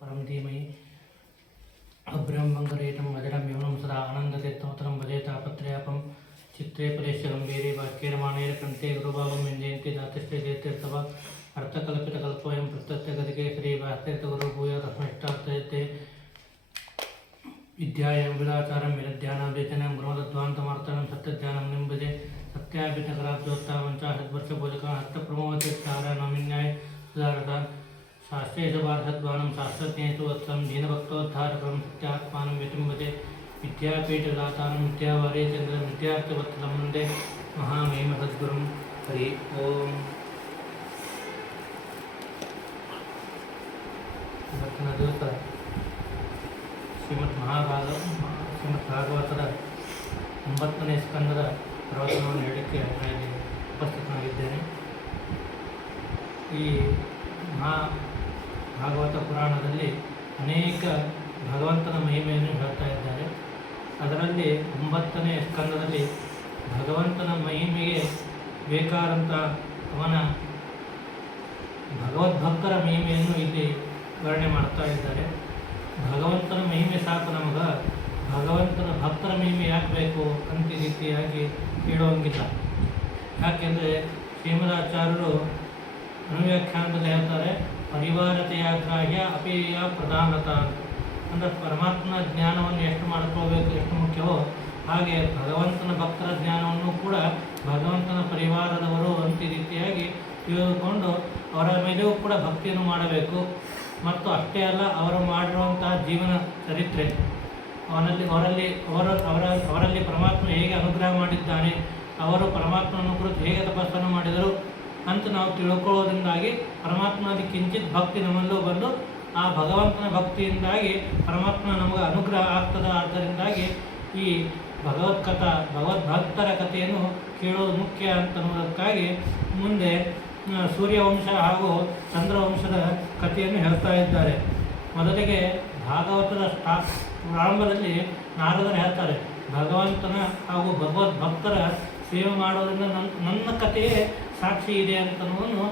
परम धीमहि अब्रह्मंगरेतम अजरम यवनम सदा आनंदतीर्थमतरम भजेतापत्रयापम चित्रे परेश गंभीरे वाक्यमाणेर कंठे गुरुभावं विजयन्ति दातिष्ठे जयतीर्थव अर्थकल्पितकल्पोऽयं प्रत्यत्यगतिके श्रीवास्तीर्थगुरुभूय तस्मैष्टार्थयते विद्यायां विदाचारं विरध्यानां वेचनं गुणोदध्वान्तमार्तनं सत्यज्ञानं निम्बजे सत्याभितकराब्दोत्तामञ्चाशद्वर्षभोजकान् हस्तप्रमोदितारनामिन्याय सुधारता शास्त्रेशभारसद्वानं शास्त्रज्ञेषु वत्सं दीनभक्तोद्धारकं सत्यात्मानं विटिम्बते विद्यापीठदातानं विद्यावारे चन्द्रं विद्यार्थवत्सलं वन्दे महामहिम सद्गुरुं हरि ओಂ. ಇವತ್ತಿನ ದಿವಸ ಶ್ರೀಮದ್ಭಾಗವತದ 9ನೇ ಸ್ಕಂದದ ಪ್ರವಚನವನ್ನು ಹೇಳಲಿಕ್ಕೆ ನಾನು ಉಪಸ್ಥಿತನಾಗಿದ್ದೇನೆ. ಈ ಭಾಗವತ ಪುರಾಣದಲ್ಲಿ ಅನೇಕ ಭಗವಂತನ ಮಹಿಮೆಯನ್ನು ಹೇಳ್ತಾ ಇದ್ದಾರೆ. ಅದರಲ್ಲಿ 9ನೇ ಸ್ಕಂದದಲ್ಲಿ ಭಗವಂತನ ಮಹಿಮೆಗೆ ಬೇಕಾದಂಥ ಅವನ ಭಗವದ್ಭಕ್ತರ ಮಹಿಮೆಯನ್ನು ಇಲ್ಲಿ ವರ್ಣನೆ ಮಾಡ್ತಾ ಇದ್ದಾರೆ. ಭಗವಂತನ ಮಹಿಮೆ ಸಾಕು, ನಮಗೆ ಭಗವಂತನ ಭಕ್ತರ ಮಹಿಮೆ ಯಾಕೆ ಬೇಕು ಅಂತ ರೀತಿಯಾಗಿ ಹೇಳುವಂಗಿಲ್ಲ. ಯಾಕೆಂದರೆ ಶ್ರೀಮದಾಚಾರ್ಯರು ಅನುವ್ಯಾಖ್ಯಾನದಲ್ಲಿ ಹೇಳ್ತಾರೆ, ಪರಿವಾರತೆಯ ಗ್ರಾಹ್ಯ ಅಪೇಯ ಪ್ರಧಾನತ ಅಂದರೆ ಪರಮಾತ್ಮನ ಜ್ಞಾನವನ್ನು ಎಷ್ಟು ಮಾಡ್ಕೋಬೇಕು, ಎಷ್ಟು ಮುಖ್ಯವೋ ಹಾಗೆ ಭಗವಂತನ ಭಕ್ತರ ಜ್ಞಾನವನ್ನು ಕೂಡ ಭಗವಂತನ ಪರಿವಾರದವರು ಅಂತ ರೀತಿಯಾಗಿ ತಿಳಿದುಕೊಂಡು ಅವರ ಮೇಲೆಯೂ ಕೂಡ ಭಕ್ತಿಯನ್ನು ಮಾಡಬೇಕು. ಮತ್ತು ಅಷ್ಟೇ ಅಲ್ಲ, ಅವರು ಮಾಡಿರುವಂತಹ ಜೀವನ ಚರಿತ್ರೆ, ಅವರಲ್ಲಿ ಪರಮಾತ್ಮ ಹೇಗೆ ಅನುಗ್ರಹ ಮಾಡಿದ್ದಾನೆ, ಅವರು ಪರಮಾತ್ಮನ ಕುರಿತು ಹೇಗೆ ತಪಸ್ಸನ್ನು ಮಾಡಿದರು ಅಂತ ನಾವು ತಿಳ್ಕೊಳ್ಳೋದ್ರಿಂದಾಗಿ ಪರಮಾತ್ಮನಲ್ಲಿ ಕಿಂಚಿತ್ ಭಕ್ತಿ ನಮ್ಮಲ್ಲೂ ಬಂದು ಆ ಭಗವಂತನ ಭಕ್ತಿಯಿಂದಾಗಿ ಪರಮಾತ್ಮ ನಮಗೆ ಅನುಗ್ರಹ ಆಗ್ತದೆ. ಆದ್ದರಿಂದಾಗಿ ಈ ಭಗವದ್ಭಕ್ತರ ಕಥೆಯನ್ನು ಕೇಳೋದು ಮುಖ್ಯ ಅಂತನ್ನುವುದಕ್ಕಾಗಿ ಮುಂದೆ ಸೂರ್ಯವಂಶ ಹಾಗೂ ಚಂದ್ರವಂಶದ ಕಥೆಯನ್ನು ಹೇಳ್ತಾ ಇದ್ದಾರೆ. ಮೊದಲಿಗೆ ಭಾಗವತದ ಪ್ರಾರಂಭದಲ್ಲಿ ನಾರದರು ಹೇಳ್ತಾರೆ, ಭಗವಂತನ ಹಾಗೂ ಭಗವದ್ಭಕ್ತರ ಸೇವೆ ಮಾಡೋದ್ರಿಂದ ನನ್ನ ಕಥೆಯೇ ಸಾಕ್ಷಿ ಇದೆ ಅಂತನ್ನುವನ್ನು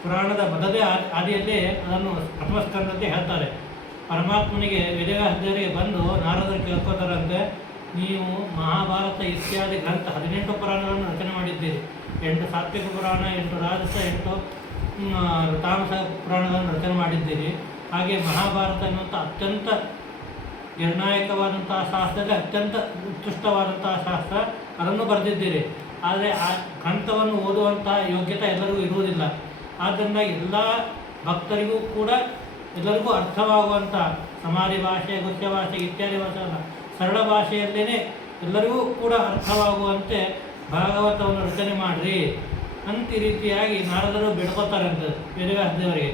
ಪುರಾಣದ ಮೊದಲೇ ಆದಿಯಲ್ಲೇ ಅದನ್ನು ಪ್ರಥಮಸ್ಕಂದತೆ ಹೇಳ್ತಾರೆ. ಪರಮಾತ್ಮನಿಗೆ ವೇದವ್ಯಾಸರಿಗೆ ಬಂದು ನಾರದರು ಕೇಳ್ಕೋತಾರಂತೆ, ನೀವು ಮಹಾಭಾರತ ಇತ್ಯಾದಿ ಗ್ರಂಥ 18 ಪುರಾಣಗಳನ್ನು ರಚನೆ ಮಾಡಿದ್ದೀರಿ. 8 ಸಾತ್ವಿಕ ಪುರಾಣ, 8 ರಾಜಸ, 8 ತಾಮಸ ಪುರಾಣಗಳನ್ನು ರಚನೆ ಮಾಡಿದ್ದೀರಿ. ಹಾಗೆ ಮಹಾಭಾರತ ಎನ್ನುವಂಥ ಅತ್ಯಂತ ನಿರ್ಣಾಯಕವಾದಂತಹ ಶಾಸ್ತ್ರದಲ್ಲಿ ಅತ್ಯಂತ ಉತ್ಕೃಷ್ಟವಾದಂತಹ ಶಾಸ್ತ್ರ, ಅದನ್ನು ಬರೆದಿದ್ದೀರಿ. ಆದರೆ ಆ ಗ್ರಂಥವನ್ನು ಓದುವಂಥ ಯೋಗ್ಯತೆ ಎಲ್ಲರಿಗೂ ಇರುವುದಿಲ್ಲ. ಆದ್ದರಿಂದ ಎಲ್ಲ ಭಕ್ತರಿಗೂ ಕೂಡ ಎಲ್ಲರಿಗೂ ಅರ್ಥವಾಗುವಂಥ ಸಮಾಧಿ ಭಾಷೆ, ಗುಹ್ಯ ಭಾಷೆ ಇತ್ಯಾದಿ ಭಾಷೆ ಸರಳ ಭಾಷೆಯಲ್ಲೇ ಎಲ್ಲರಿಗೂ ಕೂಡ ಅರ್ಥವಾಗುವಂತೆ ಭಾಗವತವನ್ನು ರಚನೆ ಮಾಡಿರಿ ಅಂತ ಈ ರೀತಿಯಾಗಿ ನಾರದರು ಬೇಡ್ಕೋತಾರಂತೆ ವೇದವ್ಯಾಸದೇವರಿಗೆ.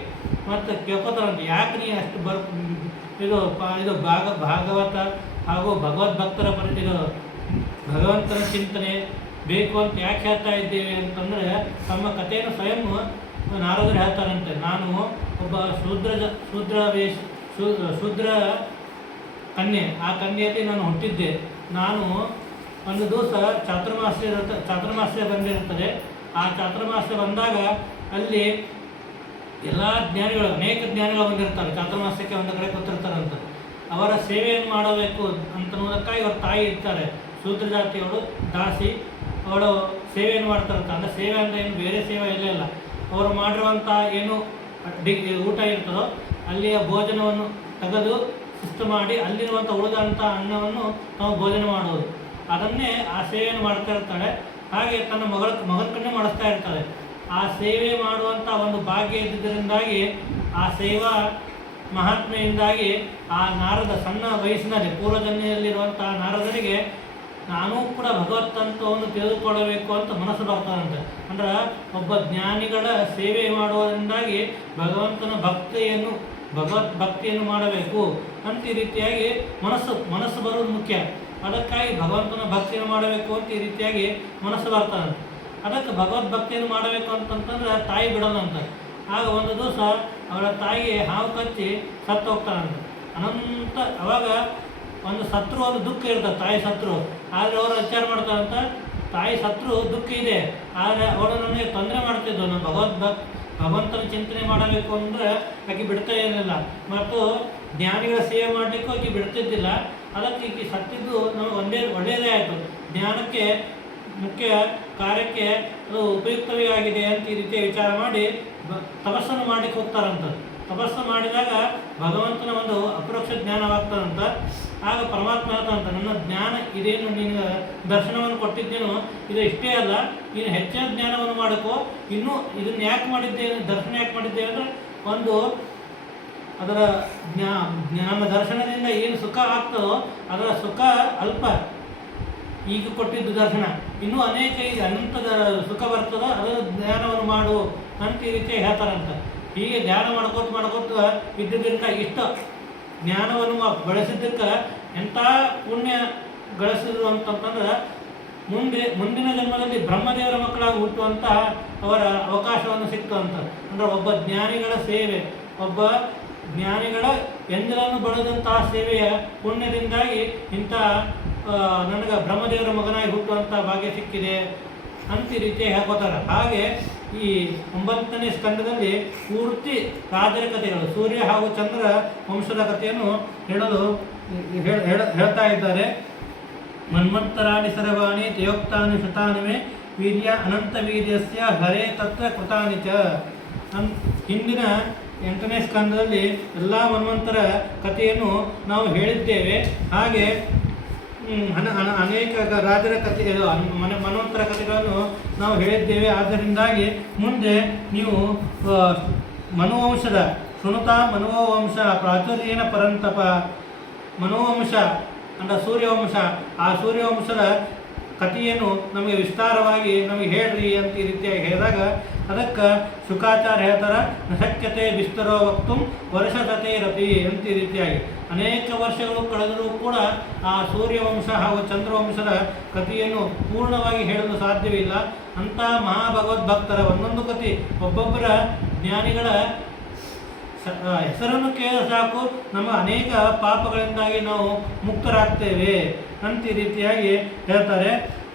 ಮತ್ತು ಕೇಳ್ಕೋತಾರಂತೆ, ಯಾಕೆ ನೀ ಅಷ್ಟು ಇದು ಭಾಗವತ ಹಾಗೂ ಭಗವದ್ಭಕ್ತರ ಇದು ಭಗವಂತನ ಚಿಂತನೆ ಬೇಕು ಅಂತ ಯಾಕೆ ಹೇಳ್ತಾ ಇದ್ದೇವೆ ಅಂತಂದರೆ, ತಮ್ಮ ಕಥೆಯನ್ನು ಸ್ವಯಂ ನಾರದರು ಹೇಳ್ತಾರಂತೆ. ನಾನು ಒಬ್ಬ ಶೂದ್ರ ಕನ್ಯೆ, ಆ ಕನ್ಯೆಯಲ್ಲಿ ನಾನು ಹುಟ್ಟಿದ್ದೆ. ನಾನು ಒಂದು ದಿವಸ ಚಾತುರ್ಮಾಸ್ಯ ಬಂದಿರುತ್ತದೆ. ಆ ಚಾತುರ್ಮಾಸ್ಯ ಬಂದಾಗ ಅಲ್ಲಿ ಎಲ್ಲ ಜ್ಞಾನಿಗಳು, ಅನೇಕ ಜ್ಞಾನಿಗಳು ಬಂದಿರ್ತಾರೆ. ಚಾತುರ್ಮಾಸ್ಯಕ್ಕೆ ಒಂದು ಕಡೆ ಕೂತಿರ್ತಾರಂತ. ಅವರ ಸೇವೆಯನ್ನು ಮಾಡಬೇಕು ಅಂತನ್ನುವುದಕ್ಕಾಗಿ ಅವ್ರ ತಾಯಿ ಇರ್ತಾರೆ, ಶೂದ್ರ ಜಾತಿಯವಳು ದಾಸಿ, ಅವಳು ಸೇವೆಯನ್ನು ಮಾಡ್ತಾರಂತ. ಅಂದರೆ ಸೇವೆ ಅಂದರೆ ಏನು ಬೇರೆ ಸೇವೆ ಇಲ್ಲ ಇಲ್ಲ, ಅವರು ಮಾಡಿರುವಂಥ ಏನು ಊಟ ಇರ್ತದೋ ಅಲ್ಲಿಯ ಭೋಜನವನ್ನು ತೆಗೆದು ಶಿಸ್ತು ಮಾಡಿ ಅಲ್ಲಿರುವಂಥ ಉಳಿದಂಥ ಅನ್ನವನ್ನು ನಾವು ಭೋಜನ ಮಾಡುವುದು, ಅದನ್ನೇ ಆ ಸೇವೆಯನ್ನು ಮಾಡ್ತಾ ಇರ್ತಾಳೆ. ಹಾಗೆ ತನ್ನ ಮಗನ ಕಣ್ಣೇ ಮಾಡಿಸ್ತಾ ಇರ್ತಾಳೆ. ಆ ಸೇವೆ ಮಾಡುವಂಥ ಒಂದು ಭಾಗ್ಯ ಇದ್ದುದರಿಂದಾಗಿ, ಆ ಸೇವಾ ಮಹಾತ್ಮೆಯಿಂದಾಗಿ ಆ ನಾರದ ಸಣ್ಣ ವಯಸ್ಸಿನಲ್ಲಿ ಪೂರ್ವಜನ್ಯದಲ್ಲಿರುವಂಥ ನಾರದರಿಗೆ ನಾನೂ ಕೂಡ ಭಗವತ್ತಂತವನ್ನು ತಿಳಿದುಕೊಳ್ಳಬೇಕು ಅಂತ ಮನಸ್ಸು ಬರ್ತಾರಂತೆ. ಅಂದ್ರೆ ಒಬ್ಬ ಜ್ಞಾನಿಗಳ ಸೇವೆ ಮಾಡುವುದರಿಂದಾಗಿ ಭಗವಂತನ ಭಗವದ್ಭಕ್ತಿಯನ್ನು ಮಾಡಬೇಕು ಅಂತ ಈ ರೀತಿಯಾಗಿ ಮನಸ್ಸು ಬರೋದು ಮುಖ್ಯ. ಅದಕ್ಕಾಗಿ ಭಗವಂತನ ಭಕ್ತಿಯನ್ನು ಮಾಡಬೇಕು ಅಂತ ಈ ರೀತಿಯಾಗಿ ಮನಸ್ಸು ಬರ್ತಾರಂತೆ. ಅದಕ್ಕೆ ಭಗವದ್ಭಕ್ತಿಯನ್ನು ಮಾಡಬೇಕು ಅಂತಂತಂದ್ರೆ ತಾಯಿ ಬಿಡೋದಂತ. ಆಗ ಒಂದು ದಿವಸ ಅವರ ತಾಯಿಗೆ ಹಾವು ಕಚ್ಚಿ ಸತ್ತು ಹೋಗ್ತಾರಂತೆ. ಅನಂತ ಅವಾಗ ಒಂದು ದುಃಖ ಇರ್ತದೆ, ತಾಯಿ ಸತ್ರು. ಆದರೆ ಅವರು ವಿಚಾರ ಮಾಡ್ತಾರಂತ, ತಾಯಿ ಸತ್ರು ದುಃಖ ಇದೆ, ಆದರೆ ಅವಳು ನನಗೆ ತೊಂದರೆ ಮಾಡ್ತಿದ್ದು, ನಾನು ಭಗವಂತನ ಚಿಂತನೆ ಮಾಡಬೇಕು ಅಂದರೆ ಆಕೆ ಬಿಡ್ತಾ ಇರಲಿಲ್ಲ. ಮತ್ತು ಜ್ಞಾನಿಗಳ ಸೇವೆ ಮಾಡಲಿಕ್ಕೂ ಆಕೆ ಬಿಡ್ತಿದ್ದಿಲ್ಲ. ಅದಕ್ಕೆ ಈಕೆ ಸತ್ತಿದ್ದು ನಮಗೆ ಒಳ್ಳೆಯದೇ ಆಯಿತು. ಜ್ಞಾನಕ್ಕೆ ಮುಖ್ಯ ಕಾರ್ಯಕ್ಕೆ ಅದು ಉಪಯುಕ್ತವೇ ಆಗಿದೆ ಅಂತ ಈ ರೀತಿಯ ವಿಚಾರ ಮಾಡಿ ತಪಸ್ಸನ್ನು ಮಾಡಲಿಕ್ಕೆ ಹೋಗ್ತಾರಂತ. ತಪಸ್ಸು ಮಾಡಿದಾಗ ಭಗವಂತನ ಒಂದು ಅಪರೋಕ್ಷ ಜ್ಞಾನವಾಗ್ತದಂತ. ಆಗ ಪರಮಾತ್ಮ ಹೇಳ್ತಾನಂತ, ನನ್ನ ಜ್ಞಾನ ಇದೇನು ನೀನು ದರ್ಶನವನ್ನು ಕೊಟ್ಟಿದ್ದೇನೋ ಇದು ಇಷ್ಟೇ ಅಲ್ಲ, ನೀನು ಹೆಚ್ಚಿನ ಜ್ಞಾನವನ್ನು ಮಾಡಕ್ಕೋ. ಇನ್ನೂ ಇದನ್ನು ಯಾಕೆ ಮಾಡಿದ್ದೇನೆ, ದರ್ಶನ ಯಾಕೆ ಮಾಡಿದ್ದೇವೆ ಅಂದರೆ ಒಂದು ಅದರ ನಮ್ಮ ದರ್ಶನದಿಂದ ಏನು ಸುಖ ಆಗ್ತದೋ ಅದರ ಸುಖ ಅಲ್ಪ. ಈಗ ಕೊಟ್ಟಿದ್ದು ದರ್ಶನ ಇನ್ನೂ ಅನೇಕ ಈಗ ಅನಂತದ ಸುಖ ಬರ್ತದೋ ಅದರ ಜ್ಞಾನವನ್ನು ಮಾಡು ಅಂತ ಈ ರೀತಿ ಹೇಳ್ತಾರಂತ. ಹೀಗೆ ಧ್ಯಾನ ಮಾಡ್ಕೋತ ಇದ್ದುದರಿಂದ ಇಷ್ಟು ಜ್ಞಾನವನ್ನು ಬಳಸಿದ್ದಕ್ಕೆ ಎಂಥ ಪುಣ್ಯ ಗಳಿಸಿದ್ರು ಅಂತಂದ್ರೆ ಮುಂದಿನ ಜನ್ಮದಲ್ಲಿ ಬ್ರಹ್ಮದೇವರ ಮಕ್ಕಳಾಗಿ ಹುಟ್ಟುವಂತಹ ಅವರ ಅವಕಾಶವನ್ನು ಸಿಕ್ತು ಅಂತ. ಅಂದರೆ ಒಬ್ಬ ಜ್ಞಾನಿಗಳ ಸೇವೆ, ಒಬ್ಬ ಜ್ಞಾನಿಗಳ ಎಂಜಲನ್ನು ಬಳದಂತಹ ಸೇವೆಯ ಪುಣ್ಯದಿಂದಾಗಿ ಇಂಥ ನನಗೆ ಬ್ರಹ್ಮದೇವರ ಮಗನಾಗಿ ಹುಟ್ಟುವಂಥ ಭಾಗ್ಯ ಸಿಕ್ಕಿದೆ ಅಂತ ಈ ರೀತಿ ಹೇಳ್ಕೋತಾರೆ. ಹಾಗೆ ಈ 9ನೇ ಸ್ಕಂದದಲ್ಲಿ ಪೂರ್ತಿ ರಾಜರ ಕಥೆಗಳು, ಸೂರ್ಯ ಹಾಗೂ ಚಂದ್ರ ವಂಶದ ಕಥೆಯನ್ನು ಹೇಳ್ತಾ ಇದ್ದಾರೆ. ಮನ್ಮಂತರಾಣಿ ಸರ್ವಾಣಿ ತಯೋಕ್ತಾನಿ ಶತಾನಿಮೆ ವೀರ್ಯ ಅನಂತ ವೀರ್ಯಸ್ಯ ಹರೇ ತತ್ರ ಕೃತಾನಿ ಚ. ಹಿಂದಿನ 8ನೇ ಸ್ಕಂದದಲ್ಲಿ ಎಲ್ಲ ಮನ್ವಂತರ ಕಥೆಯನ್ನು ನಾವು ಹೇಳಿದ್ದೇವೆ. ಹಾಗೆ ಅನೇಕ ರಾಜರ ಕಥೆ ಮನ್ವಂತರ ಕಥೆಗಳನ್ನು ನಾವು ಹೇಳಿದ್ದೇವೆ. ಆದ್ದರಿಂದಾಗಿ ಮುಂದೆ ನೀವು ಮನುವಂಶದ ಶೃಣುತಾ ಮನುವಂಶ ಪ್ರಾಚುರ್ಯೇನ ಪರಂತಪ, ಮನುವಂಶ ಅಂದರೆ ಸೂರ್ಯವಂಶ, ಆ ಸೂರ್ಯವಂಶದ ಕಥೆಯನ್ನು ನಮಗೆ ವಿಸ್ತಾರವಾಗಿ ನಮಗೆ ಹೇಳ್ರಿ ಅಂತ ಈ ರೀತಿಯಾಗಿ ಹೇಳಿದಾಗ ಅದಕ್ಕೆ ಶುಕಾಚಾರ್ಯ ಹೇಳ್ತಾರೆ, ಶಕ್ಯತೆ ವಿಸ್ತರೋ ವಕ್ತು ವರ್ಷತತೇರಪಿ ಅಂತ ಈ ರೀತಿಯಾಗಿ ಅನೇಕ ವರ್ಷಗಳು ಕಳೆದರೂ ಕೂಡ ಆ ಸೂರ್ಯವಂಶ ಹಾಗೂ ಚಂದ್ರವಂಶದ ಕಥೆಯನ್ನು ಪೂರ್ಣವಾಗಿ ಹೇಳಲು ಸಾಧ್ಯವಿಲ್ಲ. ಅಂಥ ಮಹಾಭಗವದ್ಭಕ್ತರ ಒಂದೊಂದು ಕಥೆ ಒಬ್ಬೊಬ್ಬರ ಜ್ಞಾನಿಗಳ ಹೆಸರನ್ನು ಕೇಳ ಸಾಕು ನಮ್ಮ ಅನೇಕ ಪಾಪಗಳಿಂದಾಗಿ ನಾವು ಮುಕ್ತರಾಗ್ತೇವೆ ಅಂತ ಈ ರೀತಿಯಾಗಿ ಹೇಳ್ತಾರೆ.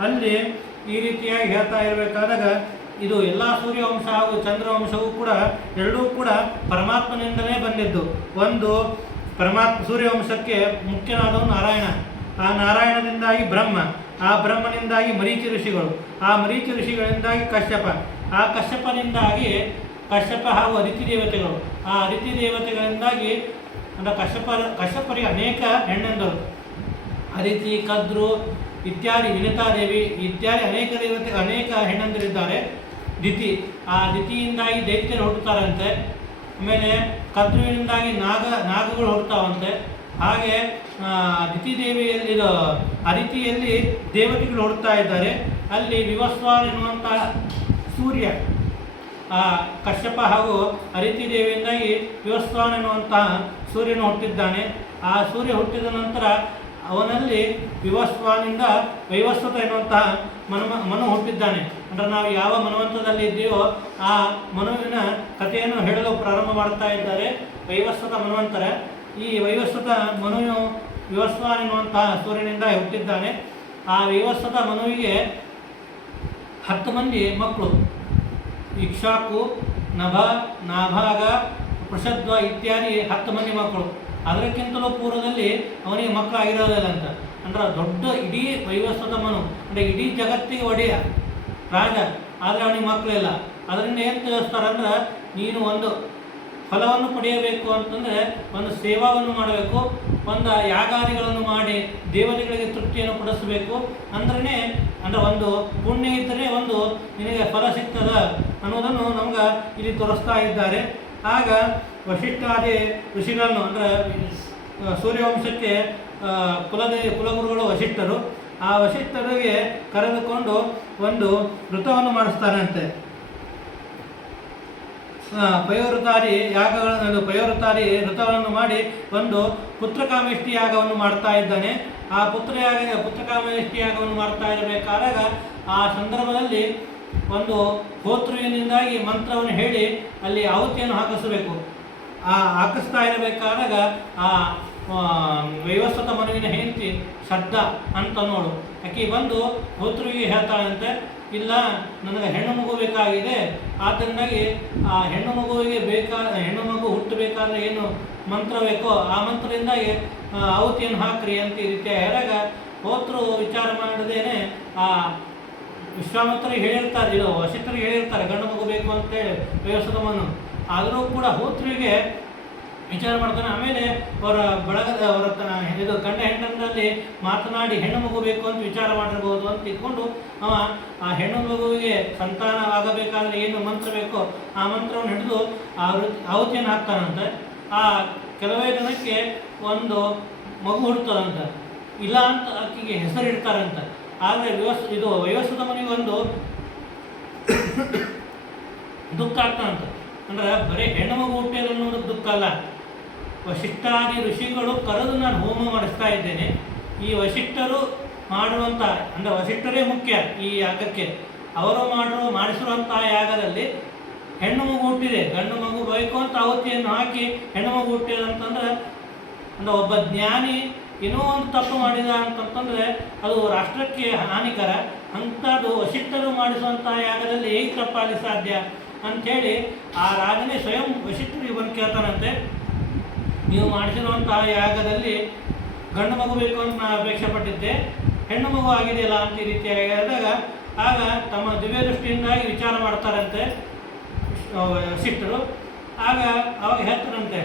ಅಲ್ಲಿ ಈ ರೀತಿಯಾಗಿ ಹೇಳ್ತಾ ಇರಬೇಕಾದಾಗ ಇದು ಎಲ್ಲ ಸೂರ್ಯವಂಶ ಹಾಗೂ ಚಂದ್ರವಂಶವೂ ಕೂಡ ಎರಡೂ ಕೂಡ ಪರಮಾತ್ಮನಿಂದಲೇ ಬಂದಿದ್ದು. ಒಂದು ಸೂರ್ಯವಂಶಕ್ಕೆ ಮುಖ್ಯನಾದವನು ನಾರಾಯಣ, ಆ ನಾರಾಯಣದಿಂದಾಗಿ ಬ್ರಹ್ಮ, ಆ ಬ್ರಹ್ಮನಿಂದಾಗಿ ಮರೀಚಿ ಋಷಿಗಳು, ಆ ಮರೀಚಿ ಋಷಿಗಳಿಂದಾಗಿ ಕಶ್ಯಪ, ಆ ಕಶ್ಯಪನಿಂದಾಗಿ ಕಶ್ಯಪ ಹಾಗೂ ಅದಿತಿ ದೇವತೆಗಳು, ಆ ಅದಿತಿ ದೇವತೆಗಳಿಂದಾಗಿ ಅಂದರೆ ಕಶ್ಯಪರಿಗೆ ಅನೇಕ ಹೆಣ್ಣೆಂದರು, ಅದಿತಿ, ಕದ್ರು ಇತ್ಯಾದಿ, ವಿನಿತಾದೇವಿ ಇತ್ಯಾದಿ ಅನೇಕ ಹೆಣ್ಣಂದಿರಿದ್ದಾರೆ. ದಿತಿ, ಆ ದಿತಿಯಿಂದಾಗಿ ದೈತ್ಯರು ಹುಟ್ಟುತ್ತಾರಂತೆ. ಆಮೇಲೆ ಕದ್ರುವಿನಿಂದಾಗಿ ನಾಗಗಳು ಹುಟ್ಟುತ್ತಾವಂತೆ. ಹಾಗೆ ದಿತಿ ದೇವಿಯಲ್ಲಿ ಅದಿತಿಯಲ್ಲಿ ದೇವತೆಗಳು ಹುಟ್ಟುತ್ತಾ ಇದ್ದಾರೆ. ಅಲ್ಲಿ ವಿವಸ್ವಾನ್ ಎನ್ನುವಂತಹ ಸೂರ್ಯ, ಆ ಕಶ್ಯಪ ಹಾಗೂ ಅದಿತಿ ದೇವಿಯಿಂದಾಗಿ ವಿವಸ್ವಾನ್ ಎನ್ನುವಂತಹ ಸೂರ್ಯನು ಹುಟ್ಟಿದ್ದಾನೆ. ಆ ಸೂರ್ಯ ಹುಟ್ಟಿದ ನಂತರ ಅವನಲ್ಲಿ ವಿವಸ್ವಾನಿಂದ ವೈವಸ್ವತ ಎನ್ನುವಂತಹ ಮನು ಹುಟ್ಟಿದ್ದಾನೆ. ಅಂದರೆ ನಾವು ಯಾವ ಮನ್ವಂತದಲ್ಲಿ ಇದ್ದೀವೋ ಆ ಮನುವಿನ ಕಥೆಯನ್ನು ಹೇಳಲು ಪ್ರಾರಂಭ ಮಾಡ್ತಾ ಇದ್ದಾರೆ. ವೈವಸ್ವತ ಮನ್ವಂತರ. ಈ ವೈವಸ್ವತ ಮನುವು ವಿವಸ್ವಾನ್ ಎನ್ನುವಂತಹ ಸೂರ್ಯನಿಂದ ಹುಟ್ಟಿದ್ದಾನೆ. ಆ ವೈವಸ್ವತ ಮನುವಿಗೆ 10 ಮಂದಿ ಮಕ್ಕಳು, ಇಕ್ಷಾಕು, ನಾಭಾಗ, ಪೃಷದ್ವ ಇತ್ಯಾದಿ 10 ಮಂದಿ ಮಕ್ಕಳು. ಅದಕ್ಕಿಂತಲೂ ಪೂರ್ವದಲ್ಲಿ ಅವನಿಗೆ ಮಕ್ಕಳು ಆಗಿರೋದಿಲ್ಲ ಅಂತ. ಅಂದ್ರೆ ದೊಡ್ಡ ಇಡೀ ವೈವಸ್ವತ ಮನು ಅಂದರೆ ಇಡೀ ಜಗತ್ತಿಗೆ ಒಡೆಯ ರಾಜ, ಆದರೆ ಅವನಿಗೆ ಮಕ್ಕಳಿಲ್ಲ. ಅದರಿಂದ ಏನು ತಿಳಿಸ್ತಾರಂದ್ರೆ, ನೀನು ಒಂದು ಫಲವನ್ನು ಪಡೆಯಬೇಕು ಅಂತಂದರೆ ಒಂದು ಸೇವಾವನ್ನು ಮಾಡಬೇಕು, ಒಂದು ಯಾಗಾದಿಗಳನ್ನು ಮಾಡಿ ದೇವತೆಗಳಿಗೆ ತೃಪ್ತಿಯನ್ನು ಪಡಿಸಬೇಕು. ಅಂದ್ರೆ ಒಂದು ಪುಣ್ಯ ಇದ್ದರೆ ಒಂದು ನಿನಗೆ ಫಲ ಸಿಗ್ತದ ಅನ್ನೋದನ್ನು ನಮ್ಗೆ ಇಲ್ಲಿ ತೋರಿಸ್ತಾ ಇದ್ದಾರೆ. ಆಗ ವಶಿಷ್ಠಾದಿ ಋಷಿಗಳನ್ನು ಅಂದರೆ ಸೂರ್ಯವಂಶಕ್ಕೆ ಕುಲಗುರುಗಳು ವಶಿಷ್ಠರು, ಆ ವಶಿಷ್ಠರಿಗೆ ಕರೆದುಕೊಂಡು ಒಂದು ವೃತವನ್ನು ಮಾಡಿಸ್ತಾರಂತೆ. ಪಯೋವೃತಾರಿ ಪಯೋವೃತಾರಿ ವೃತವನ್ನು ಮಾಡಿ ಒಂದು ಪುತ್ರಕಾಮೇಷ್ಟಿ ಯಾಗವನ್ನು ಮಾಡ್ತಾ ಇದ್ದಾನೆ. ಆ ಪುತ್ರಕಾಮೇಷ್ಟಿ ಯಾಗವನ್ನು ಮಾಡ್ತಾ ಇರಬೇಕಾದಾಗ ಆ ಸಂದರ್ಭದಲ್ಲಿ ಒಂದು ಹೋತೃವಿನಿಂದಾಗಿ ಮಂತ್ರವನ್ನು ಹೇಳಿ ಅಲ್ಲಿ ಆಹುತಿಯನ್ನು ಹಾಕಿಸಬೇಕು. ಆ ಹಾಕಿಸ್ತಾ ಇರಬೇಕಾದಾಗ ಆ ವೈವಸ್ವತ ಮನುವಿನ ಹೆಂಡತಿ ಶ್ರದ್ಧಾ ಅಂತ ನೋಡು, ಆಕೆ ಬಂದು ಹೋತೃವಿಗೆ ಹೇಳ್ತಾಳಂತೆ, ಇಲ್ಲ ನನಗೆ ಹೆಣ್ಣು ಮಗು ಬೇಕಾಗಿದೆ, ಆದ್ದರಿಂದಾಗಿ ಆ ಹೆಣ್ಣು ಮಗುವಿಗೆ ಹೆಣ್ಣು ಮಗು ಹುಟ್ಟಬೇಕಾದ್ರೆ ಏನು ಮಂತ್ರ ಬೇಕೋ ಆ ಮಂತ್ರದಿಂದಾಗಿ ಆಹುತಿಯನ್ನು ಹಾಕ್ರಿ ಅಂತ ಈ ರೀತಿ ಹೇಳಿದಾಗ ಹೋತೃ ವಿಚಾರ ಮಾಡದೇನೆ ಆ ವಿಶ್ವಾಮಿತ್ರರಿಗೆ ಹೇಳಿರ್ತಾರೆ, ಇದು ವಸಿಷ್ಠರಿಗೆ ಹೇಳಿರ್ತಾರೆ ಗಂಡು ಮಗು ಬೇಕು ಅಂತೇಳಿ ವಯೋಸದಮನು. ಆದರೂ ಕೂಡ ಹೋತೃವಿಗೆ ವಿಚಾರ ಮಾಡ್ತಾನೆ. ಆಮೇಲೆ ಅವರ ಇದು ಗಂಡ ಹೆಂಡನಲ್ಲಿ ಮಾತನಾಡಿ ಹೆಣ್ಣು ಮಗು ಬೇಕು ಅಂತ ವಿಚಾರ ಮಾಡಿರ್ಬೋದು ಅಂತ ಇಟ್ಕೊಂಡು ಅವ ಆ ಹೆಣ್ಣು ಮಗುವಿಗೆ ಸಂತಾನವಾಗಬೇಕಾದ್ರೆ ಏನು ಮಂತ್ರ ಬೇಕೋ ಆ ಮಂತ್ರವನ್ನು ಹಿಡಿದು ಆಹುತಿಯನ್ನು ಹಾಕ್ತಾನಂತೆ. ಆ ಕೆಲವೇ ದಿನಕ್ಕೆ ಒಂದು ಮಗು ಹುಡ್ತದಂತ, ಇಲ್ಲ ಅಂತ ಆಕೆಗೆ ಹೆಸರಿಡ್ತಾರಂತ. ಆದರೆ ಇದು ವಯೋಸದ ಮನೆಗೆ ಒಂದು ದುಃಖ ಆಗ್ತಾನಂತ. ಅಂದ್ರೆ ಬರೀ ಹೆಣ್ಣು ಮಗು ಹುಟ್ಟಿದ ಅನ್ನೋದಕ್ಕೆ ದುಃಖ ಅಲ್ಲ, ವಸಿಷ್ಠಾದಿ ಋಷಿಗಳು ಕರೆದು ನಾನು ಹೋಮ ಮಾಡಿಸ್ತಾ ಇದ್ದೇನೆ. ಈ ವಸಿಷ್ಠರು ಮಾಡುವಂಥ ಅಂದರೆ ವಸಿಷ್ಠರೇ ಮುಖ್ಯ ಈ ಯಾಗಕ್ಕೆ. ಅವರು ಮಾಡಿಸಿರುವಂತಹ ಯಾಗದಲ್ಲಿ ಹೆಣ್ಣು ಮಗು ಹುಟ್ಟಿದೆ, ಗಂಡು ಮಗು ಬೇಕು ಅಂತ ಆಹುತಿಯನ್ನು ಹಾಕಿ ಹೆಣ್ಣು ಮಗು ಹುಟ್ಟಿದೆ ಅಂತಂದ್ರೆ ಒಬ್ಬ ಜ್ಞಾನಿ ಏನೋ ಒಂದು ತಪ್ಪು ಮಾಡಿದ ಅಂತಂತಂದರೆ ಅದು ರಾಷ್ಟ್ರಕ್ಕೆ ಹಾನಿಕರ. ಅಂಥದ್ದು ವಸಿಷ್ಠರು ಮಾಡಿಸುವಂತಹ ಯಾಗದಲ್ಲಿ ಹೇಗೆ ತಪ್ಪಾಗಲಿ ಸಾಧ್ಯ ಅಂಥೇಳಿ ಆ ರಾಜನೇ ಸ್ವಯಂ ವಸಿಷ್ಠರಿಗೆ ಬಂದು ಕೇಳ್ತಾನಂತೆ, ನೀವು ಮಾಡಿಸಿರುವಂತಹ ಯಾಗದಲ್ಲಿ ಗಂಡು ಮಗು ಬೇಕು ಅಂತ ನಾನು ಅಪೇಕ್ಷೆ ಪಟ್ಟಿದ್ದೆ, ಹೆಣ್ಣು ಮಗು ಆಗಿದೆಯಲ್ಲ ಅಂತ ಈ ರೀತಿಯಾಗಿ ಹೇಳಿದಾಗ ಆಗ ತಮ್ಮ ದಿವ್ಯ ದೃಷ್ಟಿಯಿಂದಾಗಿ ವಿಚಾರ ಮಾಡ್ತಾರಂತೆ ವಸಿಷ್ಠರು. ಅವಾಗ ಹೇಳ್ತಾರಂತೆ,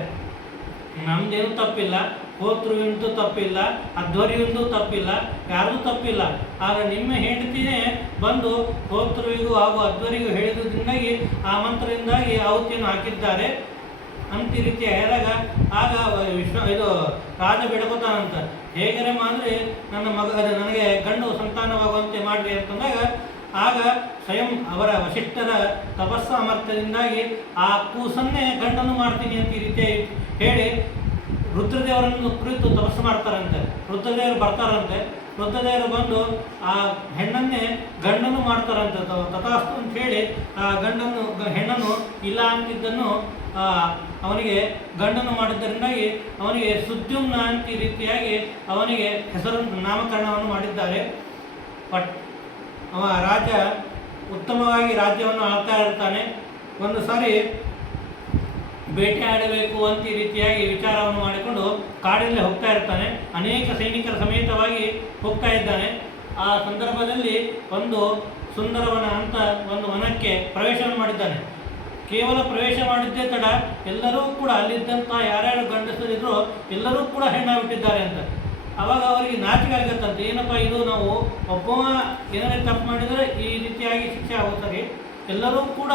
ನಮ್ದೇನು ತಪ್ಪಿಲ್ಲ, ಹೋತೃವಿಂದು ತಪ್ಪಿಲ್ಲ, ಅಧ್ವರ್ಯವಿಂದು ತಪ್ಪಿಲ್ಲ, ಯಾರ್ದು ತಪ್ಪಿಲ್ಲ. ಆದರೆ ನಿಮ್ಮ ಹೆಂಡತಿನೇ ಬಂದು ಹೋತೃವಿಗೂ ಹಾಗೂ ಅಧ್ವರಿಗೂ ಹೇಳಿದ್ರಿಂದಾಗಿ ಆ ಮಂತ್ರದಿಂದಾಗಿ ಆಹುತಿಯನ್ನು ಹಾಕಿದ್ದಾರೆ ಅಂತ ಈ ರೀತಿ ಹೇಳಿದಾಗ ಆಗ ಇದು ರಾಜ ಬೇಡ್ಕೋತಾನಂತ, ಹೇಗರೆ ಮಾಡಿದ್ರೆ ನನಗೆ ಗಂಡು ಸಂತಾನವಾಗುವಂತೆ ಮಾಡಿರಿ ಅಂತಂದಾಗ ಆಗ ಸ್ವಯಂ ಅವರ ವಸಿಷ್ಠರ ತಪಸ್ಸಾಮರ್ಥ್ಯದಿಂದಾಗಿ ಆ ಕೂಸನ್ನೇ ಗಂಡನ್ನು ಮಾಡ್ತೀನಿ ಅಂತ ಈ ರೀತಿ ಹೇಳಿ ರುದ್ರದೇವರನ್ನು ಕುರಿತು ತಪಸ್ಸು ಮಾಡ್ತಾರಂತೆ. ರುದ್ರದೇವರು ಬರ್ತಾರಂತೆ, ರುದ್ರದೇವರು ಬಂದು ಆ ಹೆಣ್ಣನ್ನೇ ಗಂಡನ್ನು ಮಾಡ್ತಾರಂತೆ. ತಥಾಸ್ತು ಅಂತ ಹೇಳಿ ಆ ಹೆಣ್ಣನ್ನು ಇಲ್ಲ ಅಂತಿದ್ದನ್ನು ಅವನಿಗೆ ಗಂಡನ್ನು ಮಾಡಿದ್ದರಿಂದಾಗಿ ಅವನಿಗೆ ಸುದ್ಯುಮ್ನ ಅಂತ ಈ ರೀತಿಯಾಗಿ ಅವನಿಗೆ ಹೆಸರನ್ನು ನಾಮಕರಣವನ್ನು ಮಾಡಿದ್ದಾರೆ. ಅವ ರಾಜ ಉತ್ತಮವಾಗಿ ರಾಜ್ಯವನ್ನು ಆಳ್ತಾ ಇರ್ತಾನೆ. ಒಂದು ಸಾರಿ ಬೇಟೆಯಾಡಬೇಕು ಅಂತ ಈ ರೀತಿಯಾಗಿ ವಿಚಾರವನ್ನು ಮಾಡಿಕೊಂಡು ಕಾಡಿನಲ್ಲಿ ಹೋಗ್ತಾ ಇರ್ತಾನೆ. ಅನೇಕ ಸೈನಿಕರ ಸಮೇತವಾಗಿ ಹೋಗ್ತಾ ಇದ್ದಾನೆ. ಆ ಸಂದರ್ಭದಲ್ಲಿ ಒಂದು ಸುಂದರವನ ಅಂತ ಒಂದು ವನಕ್ಕೆ ಪ್ರವೇಶವನ್ನು ಮಾಡಿದ್ದಾನೆ. ಕೇವಲ ಪ್ರವೇಶ ಮಾಡಿದ್ದೇ ತಡ ಎಲ್ಲರೂ ಕೂಡ ಅಲ್ಲಿದ್ದಂಥ ಯಾರ್ಯಾರು ಗಂಡಸರಿದ್ರು ಎಲ್ಲರೂ ಕೂಡ ಹೆಣ್ಣಾಗ್ಬಿಟ್ಟಿದ್ದಾರೆ ಅಂತ. ಅವಾಗ ಅವರಿಗೆ ನಾಚಿಕೆ ಆಗತ್ತಂತೆ, ಏನಪ್ಪ ಇದು, ನಾವು ಒಬ್ಬವ ಏನಾರೇ ತಪ್ಪು ಮಾಡಿದರೆ ಈ ರೀತಿಯಾಗಿ ಶಿಕ್ಷೆ ಆಗುತ್ತದೆ, ಎಲ್ಲರೂ ಕೂಡ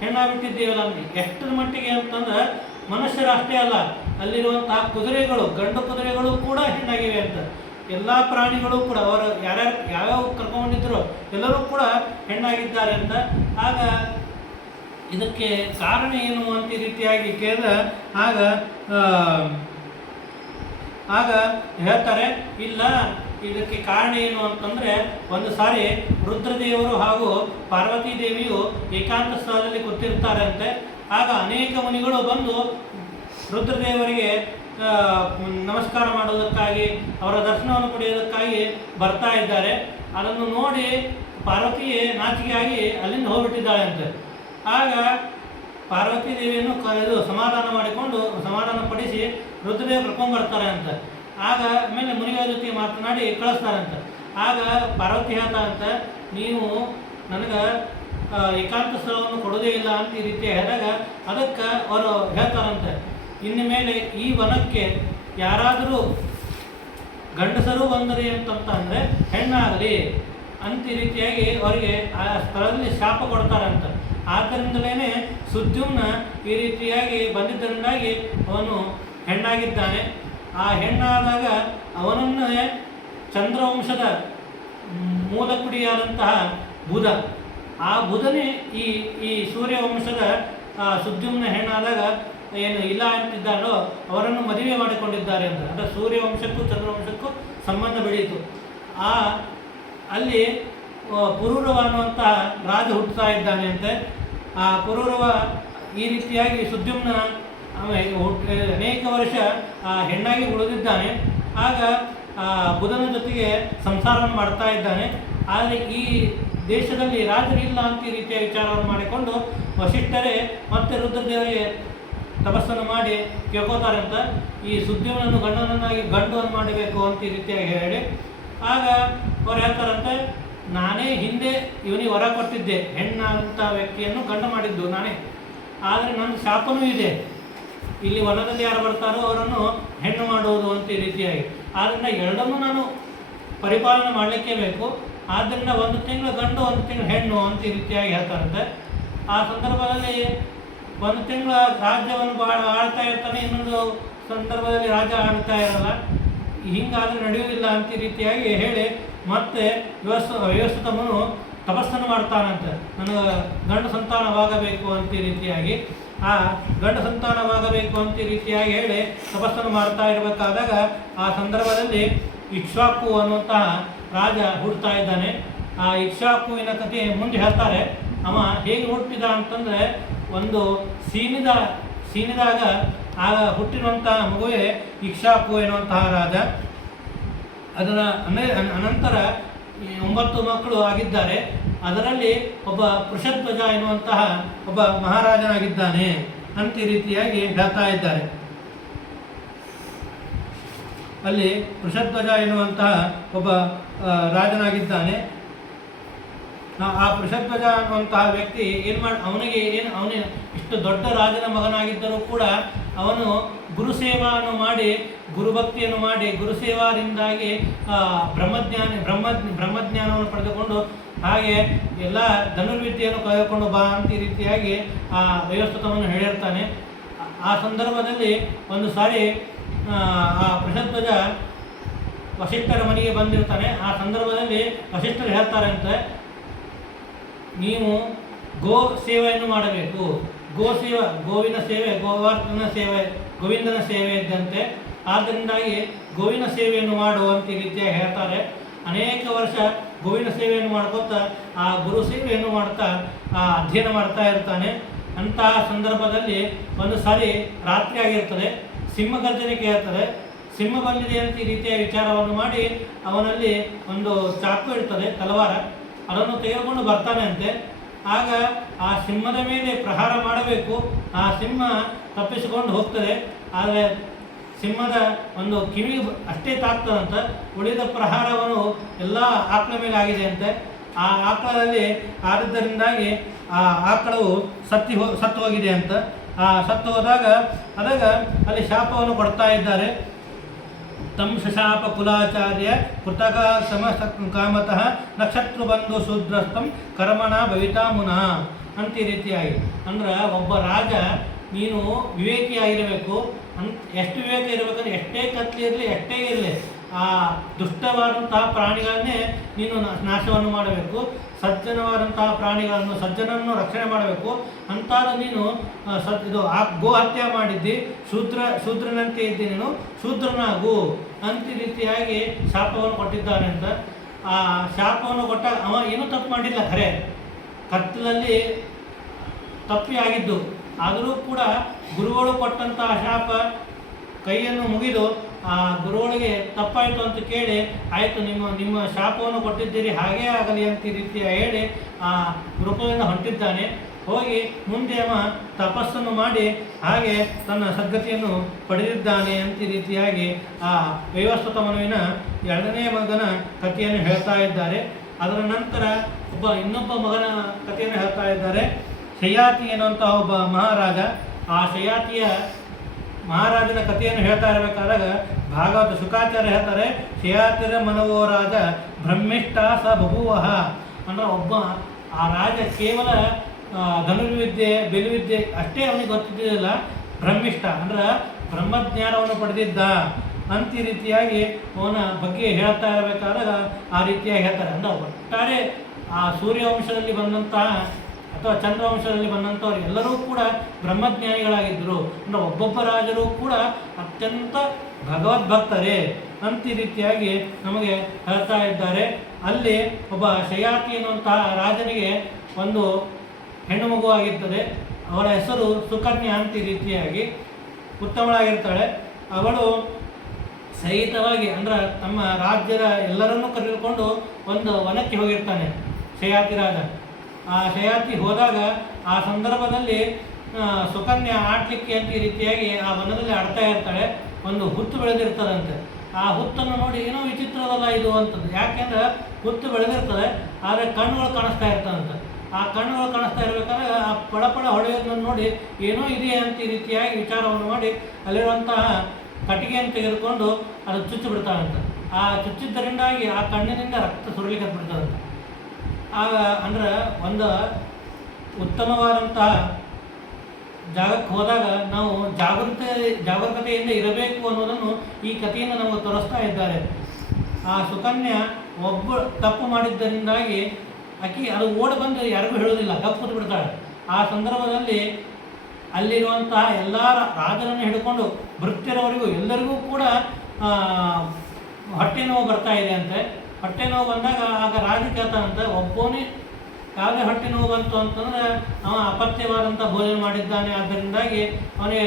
ಹೆಣ್ಣಾಗ್ಬಿಟ್ಟಿದ್ದೇವಲ್ಲ ನಮಗೆ. ಎಷ್ಟರ ಮಟ್ಟಿಗೆ ಅಂತಂದ್ರೆ ಮನುಷ್ಯರು ಅಷ್ಟೇ ಅಲ್ಲ, ಅಲ್ಲಿರುವಂತಹ ಕುದುರೆಗಳು, ಗಂಡು ಕುದುರೆಗಳು ಕೂಡ ಹೆಣ್ಣಾಗಿವೆ ಅಂತ. ಎಲ್ಲ ಪ್ರಾಣಿಗಳು ಕೂಡ ಅವರು ಯಾವ್ಯಾವ ಕರ್ಕೊಂಡಿದ್ರು ಎಲ್ಲರೂ ಕೂಡ ಹೆಣ್ಣಾಗಿದ್ದಾರೆ ಅಂತ. ಆಗ ಇದಕ್ಕೆ ಕಾರಣ ಏನು ಅಂತ ಈ ರೀತಿಯಾಗಿ ಕೇಳಿದ ಆಗ ಹೇಳ್ತಾರೆ, ಇಲ್ಲ ಇದಕ್ಕೆ ಕಾರಣ ಏನು ಅಂತಂದರೆ ಒಂದು ಸಾರಿ ರುದ್ರದೇವರು ಹಾಗೂ ಪಾರ್ವತಿ ದೇವಿಯು ಏಕಾಂತ ಸ್ಥಳದಲ್ಲಿ ಕೂತಿರ್ತಾರೆ ಅಂತೆ. ಆಗ ಅನೇಕ ಮುನಿಗಳು ಬಂದು ರುದ್ರದೇವರಿಗೆ ನಮಸ್ಕಾರ ಮಾಡುವುದಕ್ಕಾಗಿ ಅವರ ದರ್ಶನವನ್ನು ಪಡೆಯುವುದಕ್ಕಾಗಿ ಬರ್ತಾ ಇದ್ದಾರೆ. ಅದನ್ನು ನೋಡಿ ಪಾರ್ವತಿಯೇ ನಾಚಿಕೆಯಾಗಿ ಅಲ್ಲಿಂದ ಹೋಗ್ಬಿಟ್ಟಿದ್ದಾಳೆ ಅಂತೆ. ಆಗ ಪಾರ್ವತಿ ದೇವಿಯನ್ನು ಸಮಾಧಾನ ಮಾಡಿಕೊಂಡು ಸಮಾಧಾನಪಡಿಸಿ ರುದ್ರದೇವ ಕರ್ಕೊಂಡ್ಬರ್ತಾರೆ ಅಂತ. ಆಗ ಆಮೇಲೆ ಮುನಿಗಳ ಜೊತೆ ಮಾತನಾಡಿ ಕಳಿಸ್ತಾರಂತ. ಆಗ ಪಾರ್ವತಿ ಹೇಳ್ತಾ ಅಂತ, ನೀವು ನನಗೆ ಏಕಾಂತ ಸ್ಥಳವನ್ನು ಕೊಡೋದೇ ಇಲ್ಲ ಅಂತ ಈ ರೀತಿ ಹೇಳಿದಾಗ ಅದಕ್ಕೆ ಅವರು ಹೇಳ್ತಾರಂತೆ, ಇನ್ನು ಮೇಲೆ ಈ ವನಕ್ಕೆ ಯಾರಾದರೂ ಗಂಡಸರು ಬಂದರೆ ಅಂತಂದರೆ ಹೆಣ್ಣಾಗಲಿ ಅಂತ ಈ ರೀತಿಯಾಗಿ ಅವರಿಗೆ ಆ ಸ್ಥಳದಲ್ಲಿ ಶಾಪ ಕೊಡ್ತಾರಂತ. ಆದ್ದರಿಂದಲೇ ಸುದ್ಯುಮ್ನ ಈ ರೀತಿಯಾಗಿ ಬಂದಿದ್ದರಿಂದಾಗಿ ಅವನು ಹೆಣ್ಣಾಗಿದ್ದಾನೆ. ಆ ಹೆಣ್ಣಾದಾಗ ಅವನನ್ನೇ ಚಂದ್ರವಂಶದ ಮೂಲ ಕುಡಿಯಾದಂತಹ ಬುಧ, ಆ ಬುಧನೇ ಈ ಸೂರ್ಯವಂಶದ ಸುದ್ಯುಮ್ನ ಹೆಣ್ಣಾದಾಗ ಏನು ಇಲ್ಲ ಅಂತಿದ್ದಾರೋ ಅವರನ್ನು ಮದುವೆ ಮಾಡಿಕೊಂಡಿದ್ದಾರೆ ಅಂತ. ಅಂದರೆ ಸೂರ್ಯವಂಶಕ್ಕೂ ಚಂದ್ರವಂಶಕ್ಕೂ ಸಂಬಂಧ ಬೆಳೆಯಿತು. ಅಲ್ಲಿ ಪುರೂರವ ಅನ್ನುವಂತಹ ರಾಜ ಹುಟ್ಟುತ್ತಾ ಇದ್ದಾನೆ ಅಂತೆ. ಆ ಪುರೂರವ ಈ ರೀತಿಯಾಗಿ ಸುದ್ಯುಮ್ನ ಅನೇಕ ವರ್ಷ ಹೆಣ್ಣಾಗಿ ಉಳಿದಿದ್ದಾನೆ. ಆಗ ಬುಧನ ಜೊತೆಗೆ ಸಂಸಾರವನ್ನು ಮಾಡ್ತಾ ಇದ್ದಾನೆ. ಆದರೆ ಈ ದೇಶದಲ್ಲಿ ರಾಜರಿಲ್ಲ ಅಂತ ಈ ರೀತಿಯ ವಿಚಾರವನ್ನು ಮಾಡಿಕೊಂಡು ವಸಿಷ್ಠರೇ ಮತ್ತೆ ರುದ್ರದೇವರಿಗೆ ತಪಸ್ಸನ್ನು ಮಾಡಿ ಕೇಳ್ಕೋತಾರೆ ಅಂತ ಈ ಸುದ್ದಿಯನ್ನು ಗಂಡವನ್ನು ಮಾಡಬೇಕು ಅಂತ ಈ ರೀತಿಯಾಗಿ ಹೇಳಿ ಆಗ ಅವ್ರು ಹೇಳ್ತಾರಂತೆ, ನಾನೇ ಹಿಂದೆ ಇವನಿಗೆ ಹೊರ ಕೊಟ್ಟಿದ್ದೆ, ಹೆಣ್ಣಂಥ ವ್ಯಕ್ತಿಯನ್ನು ಗಂಡ ಮಾಡಿದ್ದು ನಾನೇ, ಆದರೆ ನನ್ನ ಶಾಪನೂ ಇದೆ, ಇಲ್ಲಿ ವನದಲ್ಲಿ ಯಾರು ಬರ್ತಾರೋ ಅವರನ್ನು ಹೆಣ್ಣು ಮಾಡುವುದು ಅಂತ ಈ ರೀತಿಯಾಗಿ. ಆದ್ದರಿಂದ ಎರಡನ್ನೂ ನಾನು ಪರಿಪಾಲನೆ ಮಾಡಲಿಕ್ಕೆ ಬೇಕು, ಆದ್ದರಿಂದ 1 ತಿಂಗಳು ಗಂಡು 1 ತಿಂಗಳು ಹೆಣ್ಣು ಅಂತ ಈ ರೀತಿಯಾಗಿ ಹೇಳ್ತಾರಂತೆ. ಆ ಸಂದರ್ಭದಲ್ಲಿ 1 ತಿಂಗಳ ರಾಜ್ಯವನ್ನು ಆಳ್ತಾ ಇರ್ತಾನೆ, ಇನ್ನೊಂದು ಸಂದರ್ಭದಲ್ಲಿ ರಾಜ ಆಳ್ತಾ ಇರಲ್ಲ, ಹಿಂಗಾದ್ರೆ ನಡೆಯುವುದಿಲ್ಲ ಅಂತ ಈ ರೀತಿಯಾಗಿ ಹೇಳಿ ಮತ್ತೆ ವ್ಯವಸ್ಥಿತಮನು ತಪಸ್ಸನ್ನು ಮಾಡ್ತಾನಂತೆ, ನನಗೆ ಗಂಡು ಸಂತಾನವಾಗಬೇಕು ಅಂತ ಈ ರೀತಿಯಾಗಿ. ಆ ಗಂಡು ಸಂತಾನವಾಗಬೇಕು ಅಂತ ಈ ರೀತಿಯಾಗಿ ಹೇಳಿ ತಪಸ್ಸನ್ನು ಮಾಡ್ತಾ ಇರಬೇಕಾದಾಗ ಆ ಸಂದರ್ಭದಲ್ಲಿ ಇಕ್ಷ್ವಾಕು ಅನ್ನುವಂತಹ ರಾಜ ಹುಡ್ತಾ ಇದ್ದಾನೆ. ಆ ಇಕ್ಷ್ವಾಕುವಿನ ಕಥೆ ಮುಂದೆ ಹೇಳ್ತಾರೆ. ಅವ ಹೇಗೆ ಹುಟ್ಟಿದ ಅಂತಂದರೆ, ಒಂದು ಸೀನಿದಾಗ ಆಗ ಹುಟ್ಟಿರುವಂತಹ ಮಗುವೇ ಇಕ್ಷ್ವಾಕು ಎನ್ನುವಂತಹ ರಾಜ. ಅದರ ಅನಂತರ 9 ಮಕ್ಕಳು ಆಗಿದ್ದಾರೆ. ಅದರಲ್ಲಿ ಒಬ್ಬ ವೃಷಧ್ವಜ ಎನ್ನುವಂತಹ ಒಬ್ಬ ಮಹಾರಾಜನಾಗಿದ್ದಾನೆ ಅಂತ ಈ ರೀತಿಯಾಗಿ ಹೇಳ್ತಾ ಇದ್ದಾರೆ. ಅಲ್ಲಿ ವೃಷಧ್ವಜ ಎನ್ನುವಂತಹ ಒಬ್ಬ ರಾಜನಾಗಿದ್ದಾನೆ. ಆ ವೃಷಧ್ವಜ ಅನ್ನುವಂತಹ ವ್ಯಕ್ತಿ ಅವನಿಗೆ ಇಷ್ಟು ದೊಡ್ಡ ರಾಜನ ಮಗನಾಗಿದ್ದರೂ ಕೂಡ ಅವನು ಗುರುಸೇವಾವನ್ನು ಮಾಡಿ, ಗುರುಭಕ್ತಿಯನ್ನು ಮಾಡಿ, ಗುರುಸೇವಾದಿಂದಾಗಿ ಬ್ರಹ್ಮಜ್ಞಾನವನ್ನು ಪಡೆದುಕೊಂಡು ಹಾಗೆ ಎಲ್ಲ ಧನುರ್ವಿದ್ಯೆಯನ್ನು ಕಳೆದುಕೊಂಡು ಬಾ ಅಂತ ಈ ರೀತಿಯಾಗಿ ಆ ವ್ಯವಸ್ಥಿತವನ್ನು ಹೇಳಿರ್ತಾನೆ. ಆ ಸಂದರ್ಭದಲ್ಲಿ ಒಂದು ಸಾರಿ ಆ ವೃಷಧ್ವಜ ವಸಿಷ್ಠರ ಮನೆಗೆ ಬಂದಿರ್ತಾನೆ. ಆ ಸಂದರ್ಭದಲ್ಲಿ ವಸಿಷ್ಠರು ಹೇಳ್ತಾರೆ ಅಂತ, ನೀವು ಗೋ ಸೇವೆಯನ್ನು ಮಾಡಬೇಕು. ಗೋವಿನ ಸೇವೆ ಗೋವರ್ಧನ ಸೇವೆ, ಗೋವಿಂದನ ಸೇವೆ ಇದ್ದಂತೆ. ಆದ್ದರಿಂದಾಗಿ ಗೋವಿನ ಸೇವೆಯನ್ನು ಮಾಡುವಂತ ಈ ರೀತಿಯಾಗಿ ಹೇಳ್ತಾರೆ. ಅನೇಕ ವರ್ಷ ಗೋವಿನ ಸೇವೆಯನ್ನು ಮಾಡ್ಕೊತಾ ಆ ಗುರು ಸೇವೆಯನ್ನು ಮಾಡ್ತಾ ಅಧ್ಯಯನ ಮಾಡ್ತಾ ಇರ್ತಾನೆ. ಅಂತಹ ಸಂದರ್ಭದಲ್ಲಿ ಒಂದು ಸಾರಿ ರಾತ್ರಿ ಆಗಿರ್ತದೆ, ಸಿಂಹ ಗರ್ಜನೆ ಕೇಳ್ತದೆ. ಸಿಂಹ ಬಂದಿದೆ ಅಂತ ಈ ರೀತಿಯ ವಿಚಾರವನ್ನು ಮಾಡಿ ಅವನಲ್ಲಿ ಒಂದು ಚಾಕು ಇರ್ತದೆ, ತಲವಾರ, ಅದನ್ನು ತೆಗೆದುಕೊಂಡು ಬರ್ತಾನೆ ಅಂತೆ. ಆಗ ಆ ಸಿಂಹದ ಮೇಲೆ ಪ್ರಹಾರ ಮಾಡಬೇಕು. ಆ ಸಿಂಹ ತಪ್ಪಿಸಿಕೊಂಡು ಹೋಗ್ತದೆ. ಆದರೆ ಸಿಂಹದ ಒಂದು ಕಿವಿ ಅಷ್ಟೇ ತಾಗ್ತದಂತ, ಉಳಿದ ಪ್ರಹಾರವನ್ನು ಎಲ್ಲ ಆಕಳ ಮೇಲೆ ಆಗಿದೆ ಅಂತೆ. ಆ ಆಕಳದಲ್ಲಿ ಆದದ್ದರಿಂದಾಗಿ ಆ ಆಕಳವು ಸತ್ತು ಹೋಗಿದೆ ಅಂತ. ಆ ಸತ್ತು ಹೋದಾಗ ಅಲ್ಲಿ ಶಾಪವನ್ನು ಕೊಡ್ತಾ ಇದ್ದಾರೆ. ತಂ ಶಶಾಪ ಕುಲಾಚಾರ್ಯ ಕೃತಕ ಕಾಮತಃ ನಕ್ಷತ್ರ ಬಂಧು ಶೂದ್ರಸ್ಥಂ ಕರ್ಮಣ ಭವಿತಾ ಮುನಃ ಅಂತ ಈ ರೀತಿಯಾಗಿ. ಅಂದ್ರೆ ಒಬ್ಬ ರಾಜ ನೀನು ವಿವೇಕಿಯಾಗಿರಬೇಕು. ಎಷ್ಟು ವಿವೇಕ ಇರಬೇಕಂದ್ರೆ ಎಷ್ಟೇ ಕತ್ಲಿ ಇರಲಿ, ಎಷ್ಟೇ ಇರಲಿ, ಆ ದುಷ್ಟವಾದಂತಹ ಪ್ರಾಣಿಗಳನ್ನೇ ನೀನು ನಾಶವನ್ನು ಮಾಡಬೇಕು. ಸಜ್ಜನವಾದಂತಹ ಸಜ್ಜನನ್ನು ರಕ್ಷಣೆ ಮಾಡಬೇಕು. ಅಂತಾದ ನೀನು ಗೋ ಹತ್ಯೆ ಮಾಡಿದ್ದಿ, ಶೂದ್ರನಂತೆ ಇದ್ದಿ, ನೀನು ಶೂದ್ರನಾಗು ಅಂತ ರೀತಿಯಾಗಿ ಶಾಪವನ್ನು ಕೊಟ್ಟಿದ್ದಾನೆ ಅಂತ. ಆ ಶಾಪವನ್ನು ಕೊಟ್ಟಾಗ ಅವ ಏನೂ ತಪ್ಪು ಮಾಡಿಲ್ಲ, ಖರೆ ಕತ್ತಲಲ್ಲಿ ತಪ್ಪಿ ಆಗಿದ್ದು. ಆದರೂ ಕೂಡ ಗುರುಗಳು ಕೊಟ್ಟಂತಹ ಶಾಪ ಕೈಯನ್ನು ಮುಗಿದು ಆ ಗುರುಗಳಿಗೆ ತಪ್ಪಾಯಿತು ಅಂತ ಕೇಳಿ, ಆಯಿತು ನಿಮ್ಮ ಶಾಪವನ್ನು ಕೊಟ್ಟಿದ್ದೀರಿ, ಹಾಗೇ ಆಗಲಿ ಅಂತ ಈ ರೀತಿಯ ಹೇಳಿ ಆ ಗುರುಕುಲದಿಂದ ಹೊಂಟಿದ್ದಾನೆ. ಹೋಗಿ ಮುಂದೆ ಅವ ತಪಸ್ಸನ್ನು ಮಾಡಿ ಹಾಗೆ ತನ್ನ ಸದ್ಗತಿಯನ್ನು ಪಡೆದಿದ್ದಾನೆ ಅಂತ ಈ ರೀತಿಯಾಗಿ ಆ ವೈವಸ್ವತ ಮನುವಿನ 2ನೇ ಮಗನ ಕಥೆಯನ್ನು ಹೇಳ್ತಾ ಇದ್ದಾರೆ. ಅದರ ನಂತರ ಇನ್ನೊಬ್ಬ ಮಗನ ಕಥೆಯನ್ನು ಹೇಳ್ತಾ ಇದ್ದಾರೆ. ಶಯಾತಿ ಎನ್ನುವಂತಹ ಒಬ್ಬ ಮಹಾರಾಜ. ಆ ಶಯಾತಿಯ ಮಹಾರಾಜನ ಕಥೆಯನ್ನು ಹೇಳ್ತಾ ಇರಬೇಕಾದಾಗ ಭಾಗವತ ಶುಕಾಚಾರ್ಯ ಹೇಳ್ತಾರೆ, ಶಯಾತಿರ ಮನವೋ ರಾಜ ಬ್ರಹ್ಮಿಷ್ಠ ಸ ಬಭೂವಃ. ಅಂದ್ರೆ ಆ ರಾಜ ಕೇವಲ ಧನುರ್ವಿದ್ಯೆ, ಬೆಲುವಿದ್ಯೆ ಅಷ್ಟೇ ಅವನಿಗೆ ಗೊತ್ತಿದ್ದಿಲ್ಲ, ಬ್ರಹ್ಮಿಷ್ಠ ಅಂದ್ರೆ ಬ್ರಹ್ಮಜ್ಞಾನವನ್ನು ಪಡೆದಿದ್ದ ಅಂತ ಈ ರೀತಿಯಾಗಿ ಅವನ ಬಗ್ಗೆ ಹೇಳ್ತಾ ಇರಬೇಕಾದಾಗ ಆ ರೀತಿಯಾಗಿ ಹೇಳ್ತಾರೆ. ಅಂದ್ರೆ ಒಟ್ಟಾರೆ ಆ ಸೂರ್ಯವಂಶದಲ್ಲಿ ಬಂದಂತಹ ಅಥವಾ ಚಂದ್ರವಂಶದಲ್ಲಿ ಬಂದಂಥವ್ರು ಎಲ್ಲರೂ ಕೂಡ ಬ್ರಹ್ಮಜ್ಞಾನಿಗಳಾಗಿದ್ದರು. ಅಂದರೆ ಒಬ್ಬೊಬ್ಬ ರಾಜರು ಕೂಡ ಅತ್ಯಂತ ಭಗವದ್ಭಕ್ತರೇ ಅಂತ ಈ ರೀತಿಯಾಗಿ ನಮಗೆ ಹೇಳ್ತಾ ಇದ್ದಾರೆ. ಅಲ್ಲಿ ಒಬ್ಬ ಶಯಾತಿ ಎನ್ನುವಂತಹ ರಾಜನಿಗೆ ಒಂದು ಹೆಣ್ಣು ಮಗುವಾಗಿರ್ತದೆ. ಅವಳ ಹೆಸರು ಸುಕನ್ಯಾ ಅಂತ ಈ ರೀತಿಯಾಗಿ ಉತ್ತಮಳಾಗಿರ್ತಾಳೆ. ಅವಳು ಸಹಿತವಾಗಿ ಅಂದ್ರೆ ತಮ್ಮ ರಾಜ್ಯದ ಎಲ್ಲರನ್ನೂ ಕರೆದುಕೊಂಡು ಒಂದು ವನಕ್ಕೆ ಹೋಗಿರ್ತಾನೆ. ಶಯಾತಿ ರಾಜ. ಆ ಶಯಾತಿ ಹೋದಾಗ ಆ ಸಂದರ್ಭದಲ್ಲಿ ಸುಕನ್ಯೆ ಆಡಲಿಕ್ಕೆ ಅಂತ ಈ ರೀತಿಯಾಗಿ ಆ ವನದಲ್ಲಿ ಆಡ್ತಾ ಇರ್ತಾಳೆ. ಒಂದು ಹುತ್ತು ಬೆಳೆದಿರ್ತದಂತೆ. ಆ ಹುತ್ತನ್ನು ನೋಡಿ ಏನೋ ವಿಚಿತ್ರವಲ್ಲ ಇದು ಅಂತದ್ದು. ಯಾಕೆಂದ್ರೆ ಹುತ್ತು ಬೆಳೆದಿರ್ತದೆ, ಆದರೆ ಕಣ್ಣುಗಳು ಕಾಣಿಸ್ತಾ ಇರ್ತದಂತೆ. ಆ ಕಣ್ಣುಗಳು ಕಾಣಿಸ್ತಾ ಇರಬೇಕಾದ್ರೆ ಆ ಪಳಪಳ ಹೊಳೆಯೋದನ್ನು ನೋಡಿ ಏನೋ ಇದೆಯಾ ಅಂತ ಈ ರೀತಿಯಾಗಿ ವಿಚಾರವನ್ನು ಮಾಡಿ ಅಲ್ಲಿರುವಂತಹ ಕಟ್ಟಿಗೆಯನ್ನು ತೆಗೆದುಕೊಂಡು ಅದು ಚುಚ್ಚು ಬಿಡ್ತಾರಂತೆ. ಆ ಚುಚ್ಚಿದ್ದರಿಂದಾಗಿ ಆ ಕಣ್ಣಿನಿಂದ ರಕ್ತ ಸುರಲಿಕ್ಕೆ ಬಿಡ್ತದಂತೆ. ಆಗ ಅಂದ್ರೆ ಒಂದು ಉತ್ತಮವಾದಂತಹ ಜಾಗಕ್ಕೆ ಹೋದಾಗ ನಾವು ಜಾಗರೂಕತೆಯಿಂದ ಇರಬೇಕು ಅನ್ನೋದನ್ನು ಈ ಕಥೆಯಿಂದ ನಮಗೆ ತೋರಿಸ್ತಾ ಇದ್ದಾರೆ. ಆ ಸುಕನ್ಯಾ ಒಬ್ಬ ತಪ್ಪು ಮಾಡಿದ್ದರಿಂದಾಗಿ ಆಕೆ ಅದು ಓಡಿ ಬಂದು ಯಾರಿಗೂ ಹೇಳೋದಿಲ್ಲ, ಗಪ್ಪು ಬಿಡ್ತಾಳೆ. ಆ ಸಂದರ್ಭದಲ್ಲಿ ಅಲ್ಲಿರುವಂತಹ ಎಲ್ಲ ರಾಜರನ್ನು ಹಿಡ್ಕೊಂಡು ಭೃತ್ಯರವರಿಗೂ ಎಲ್ಲರಿಗೂ ಕೂಡ ಹೊಟ್ಟೆ ನೋವು ಬರ್ತಾ ಇದೆ ಅಂತೆ. ಹೊಟ್ಟೆ ನೋವು ಬಂದಾಗ ಆಗ ರಾಜ ಕೇಳ್ತಾನಂತೆ, ಒಬ್ಬನೇ ಯಾವುದೇ ಹೊಟ್ಟೆ ನೋವು ಬಂತು ಅಂತಂದರೆ ಅವ ಅಪತ್ಯವಾದಂಥ ಭೋಜನ ಮಾಡಿದ್ದಾನೆ, ಆದ್ದರಿಂದಾಗಿ ಅವನಿಗೆ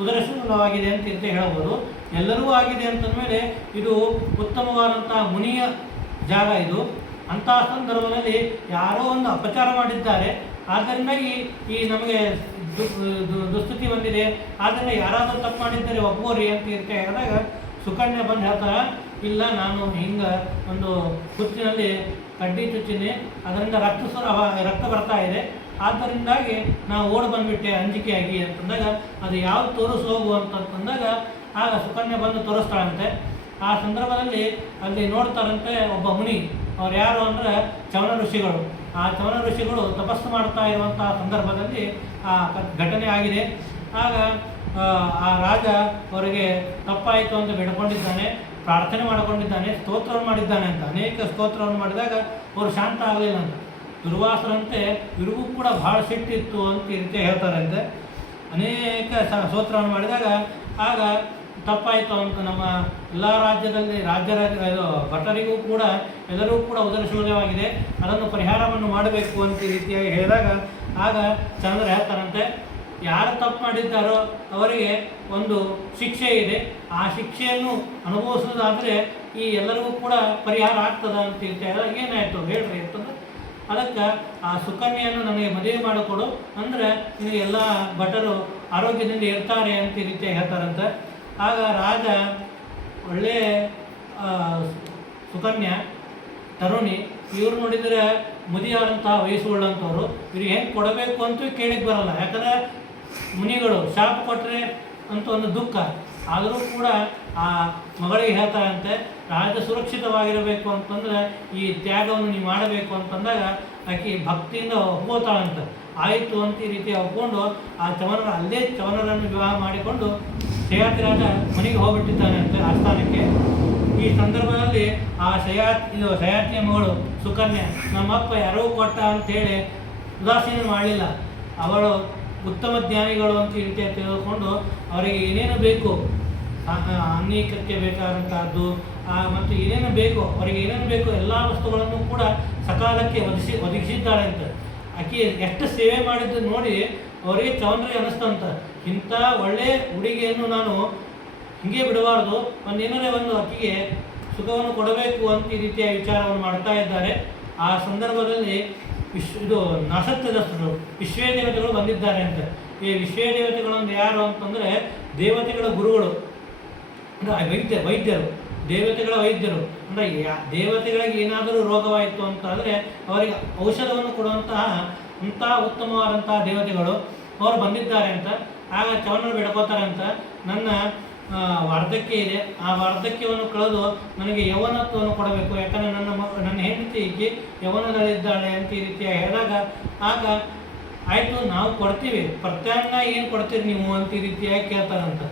ಉದರಶೂಲವಾಗಿದೆ ಅಂತ ಹೇಳ್ಬೋದು. ಎಲ್ಲರಿಗೂ ಆಗಿದೆ ಅಂತಂದಮೇಲೆ ಇದು ಉತ್ತಮವಾದಂಥ ಮುನಿಯ ಜಾಗ ಇದು. ಅಂತಹ ಸಂದರ್ಭದಲ್ಲಿ ಯಾರೋ ಒಂದು ಅಪಚಾರ ಮಾಡಿದ್ದಾರೆ, ಆದ್ದರಿಂದಾಗಿ ಈ ನಮಗೆ ದುಸ್ಥಿತಿ ಬಂದಿದೆ. ಆದ್ದರಿಂದ ಯಾರಾದರೂ ತಪ್ಪು ಮಾಡಿದ್ದಾರೆ ಒಪ್ಪೋರಿ ಅಂತ ಹೇಳಿದಾಗ ಸುಕನ್ಯೆ ಬಂದು ಹೇಳ್ತಾರೆ, ಇಲ್ಲ ನಾನು ಹಿಂಗೆ ಒಂದು ಹುತ್ತಿನಲ್ಲಿ ಕಡ್ಡಿ ಚುಚ್ಚಿನಿ, ಅದರಿಂದ ರಕ್ತ ಬರ್ತಾ ಇದೆ, ಆದ್ದರಿಂದಾಗಿ ನಾವು ಓಡಿ ಬಂದುಬಿಟ್ಟೆ ಅಂಜಿಕೆಯಾಗಿ ಅಂತಂದಾಗ ಅದು ಯಾವ್ದು ತೋರಿಸಿ ಹೋಗು ಅಂತಂದಾಗ ಆಗ ಸುಕನ್ಯೆ ಬಂದು ತೋರಿಸ್ತಾಳಂತೆ. ಆ ಸಂದರ್ಭದಲ್ಲಿ ಅಲ್ಲಿ ನೋಡ್ತಾರಂತೆ ಒಬ್ಬ ಮುನಿ. ಅವ್ರು ಯಾರು ಅಂದರೆ ಚವನ ಋಷಿಗಳು. ಆ ಚವನ ಋಷಿಗಳು ತಪಸ್ಸು ಮಾಡ್ತಾ ಇರುವಂತಹ ಸಂದರ್ಭದಲ್ಲಿ ಆ ಘಟನೆ ಆಗಿದೆ. ಆಗ ಆ ರಾಜ ಅವರಿಗೆ ತಪ್ಪಾಯಿತು ಅಂತ ಬೇಡ್ಕೊಂಡಿದ್ದಾನೆ, ಪ್ರಾರ್ಥನೆ ಮಾಡಿಕೊಂಡಿದ್ದಾನೆ, ಸ್ತೋತ್ರವನ್ನು ಮಾಡಿದ್ದಾನೆ ಅಂತ. ಅನೇಕ ಸ್ತೋತ್ರವನ್ನು ಮಾಡಿದಾಗ ಅವರು ಶಾಂತ ಆಗಲಿಲ್ಲ ಅಂತ. ದುರ್ವಾಸರಂತೆ ಇವ್ರಿಗೂ ಕೂಡ ಭಾಳ ಸಿಟ್ಟಿತ್ತು ಅಂತ ಈ ರೀತಿ ಹೇಳ್ತಾರಂತೆ. ಅನೇಕ ಸ್ತೋತ್ರವನ್ನು ಮಾಡಿದಾಗ ಆಗ ತಪ್ಪಾಯಿತು ಅಂತ ನಮ್ಮ ಎಲ್ಲ ರಾಜ್ಯದಲ್ಲಿ ಭಟರಿಗೂ ಕೂಡ ಎಲ್ಲರಿಗೂ ಕೂಡ ಉದರಶೂನ್ಯವಾಗಿದೆ, ಅದನ್ನು ಪರಿಹಾರವನ್ನು ಮಾಡಬೇಕು ಅಂತ ಈ ರೀತಿಯಾಗಿ ಹೇಳಿದಾಗ ಆಗ ಚಂದ್ರ ಹೇಳ್ತಾರಂತೆ, ಯಾರು ತಪ್ಪು ಮಾಡಿದ್ದಾರೋ ಅವರಿಗೆ ಒಂದು ಶಿಕ್ಷೆ ಇದೆ, ಆ ಶಿಕ್ಷೆಯನ್ನು ಅನುಭವಿಸೋದಾದರೆ ಈ ಎಲ್ಲರಿಗೂ ಕೂಡ ಪರಿಹಾರ ಆಗ್ತದ ಅಂತ ಹೇಳ್ತಾರೆ. ಏನಾಯಿತು ಹೇಳ್ರಿ ಅಂತಂದ್ರೆ ಅದಕ್ಕೆ ಆ ಸುಕನ್ಯೆಯನ್ನು ನನಗೆ ಮದುವೆ ಮಾಡಿಕೊಡು, ಅಂದರೆ ನಿನಗೆ ಎಲ್ಲ ಭಟರು ಆರೋಗ್ಯದಿಂದ ಇರ್ತಾರೆ ಅಂತ ಈ ರೀತಿಯಾಗಿ ಹೇಳ್ತಾರಂತೆ. ಆಗ ರಾಜ ಒಳ್ಳೆ ಸುಕನ್ಯಾ ತರುಣಿ, ಇವ್ರು ನೋಡಿದರೆ ಮುದಿಯಾದಂತಹ ವಯಸ್ಸುಳ್ಳಂಥವ್ರು, ಇವ್ರಿಗೆ ಹೆಂಗೆ ಕೊಡಬೇಕು ಅಂತೂ ಕೇಳಿಕ್ಕೆ ಬರಲ್ಲ. ಯಾಕಂದರೆ ಮುನಿಗಳು ಶಾಪ ಕೊಟ್ಟರೆ ಅಂತ ಒಂದು ದುಃಖ. ಆದರೂ ಕೂಡ ಆ ಮಗಳಿಗೆ ಹೇಳ್ತಾರಂತೆ, ರಾಜ ಸುರಕ್ಷಿತವಾಗಿರಬೇಕು ಅಂತಂದರೆ ಈ ತ್ಯಾಗವನ್ನು ನೀವು ಮಾಡಬೇಕು ಅಂತಂದಾಗ ಆಕೆ ಭಕ್ತಿಯಿಂದ ಒಪ್ಕೋತಾಳಂತೆ. ಆಯಿತು ಅಂತ ಈ ರೀತಿ ಒಪ್ಕೊಂಡು ಆ ಅಲ್ಲೇ ಚವನರನ್ನು ವಿವಾಹ ಮಾಡಿಕೊಂಡು ಶಯಾತಿ ರಾಜ ಮನೆಗೆ ಹೋಗ್ಬಿಟ್ಟಿದ್ದಾನೆ ಅಂತೆ ಆಸ್ಥಾನಕ್ಕೆ. ಈ ಸಂದರ್ಭದಲ್ಲಿ ಆ ಶಯಾತಿಯ ಮಗಳು ಸುಕನ್ಯೆ ನಮ್ಮಪ್ಪ ಯಾರೋ ಕೊಟ್ಟ ಅಂತೇಳಿ ಉದಾಸೀನ ಮಾಡಲಿಲ್ಲ. ಅವಳು ಉತ್ತಮ ಜ್ಞಾನಿಗಳು ಅಂತ ಈ ರೀತಿ ತಿಳ್ಕೊಂಡು ಅವರಿಗೆ ಏನೇನು ಬೇಕು, ಅನ್ನೀಕಕ್ಕೆ ಬೇಕಾದಂತಹದ್ದು ಮತ್ತು ಏನೇನು ಬೇಕು, ಅವರಿಗೆ ಏನೇನು ಬೇಕು ಎಲ್ಲ ವಸ್ತುಗಳನ್ನು ಕೂಡ ಸಕಾಲಕ್ಕೆ ಒದಗಿಸಿದ್ದಾಳೆ ಅಂತ. ಆಕೆ ಎಷ್ಟು ಸೇವೆ ಮಾಡಿದ್ದು ನೋಡಿ ಅವರಿಗೆ ಚವನ್ರಿಗೆ ಅನ್ನಿಸ್ತಂತ, ಇಂಥ ಒಳ್ಳೆಯ ಹುಡುಗಿಯನ್ನು ನಾನು ಹೀಗೆ ಬಿಡಬಾರ್ದು, ಒಂದೇನರೇ ಒಂದು ಆಕೆಗೆ ಸುಖವನ್ನು ಕೊಡಬೇಕು ಅಂತ ಈ ರೀತಿಯ ವಿಚಾರವನ್ನು ಮಾಡ್ತಾ ಇದ್ದಾರೆ. ಆ ಸಂದರ್ಭದಲ್ಲಿ ಇದು ನಸತ್ಯದಸ್ಥರು ವಿಶ್ವೇದೇವತೆಗಳು ಬಂದಿದ್ದಾರೆ ಅಂತ. ಈ ವಿಶ್ವೇದೇವತೆಗಳಂದ್ರೆ ಯಾರು ಅಂತಂದರೆ ದೇವತೆಗಳ ಗುರುಗಳು, ಅಂದರೆ ವೈದ್ಯರು, ದೇವತೆಗಳ ವೈದ್ಯರು. ಅಂದರೆ ದೇವತೆಗಳಿಗೆ ಏನಾದರೂ ರೋಗವಾಯಿತು ಅಂತಾದರೆ ಅವರಿಗೆ ಔಷಧವನ್ನು ಕೊಡುವಂತಹ ಉತ್ತಮವಾದಂತಹ ದೇವತೆಗಳು ಅವರು ಬಂದಿದ್ದಾರೆ ಅಂತ. ಆಗ ಚವನರು ಬೇಡ್ಕೋತಾರೆ ಅಂತ, ನನ್ನ ವಾರ್ಧಕ್ಯ ಇದೆ, ಆ ವಾರ್ಧಕ್ಯವನ್ನು ಕಳೆದು ನನಗೆ ಯೌವನತ್ವವನ್ನು ಕೊಡಬೇಕು, ಯಾಕಂದರೆ ನನ್ನ ಹೆಂಡತಿ ಈಕೆ ಯೌವನದಲ್ಲಿದ್ದಾಳೆ ಅಂತ ಈ ರೀತಿಯಾಗಿ ಹೇಳಿದಾಗ ಆಗ ಆಯಿತು ನಾವು ಕೊಡ್ತೀವಿ, ಪ್ರತ್ಯಾಮ್ನಾಯ ಏನು ಕೊಡ್ತೀರಿ ನೀವು ಅಂತ ಈ ರೀತಿಯಾಗಿ ಕೇಳ್ತಾರಂತ.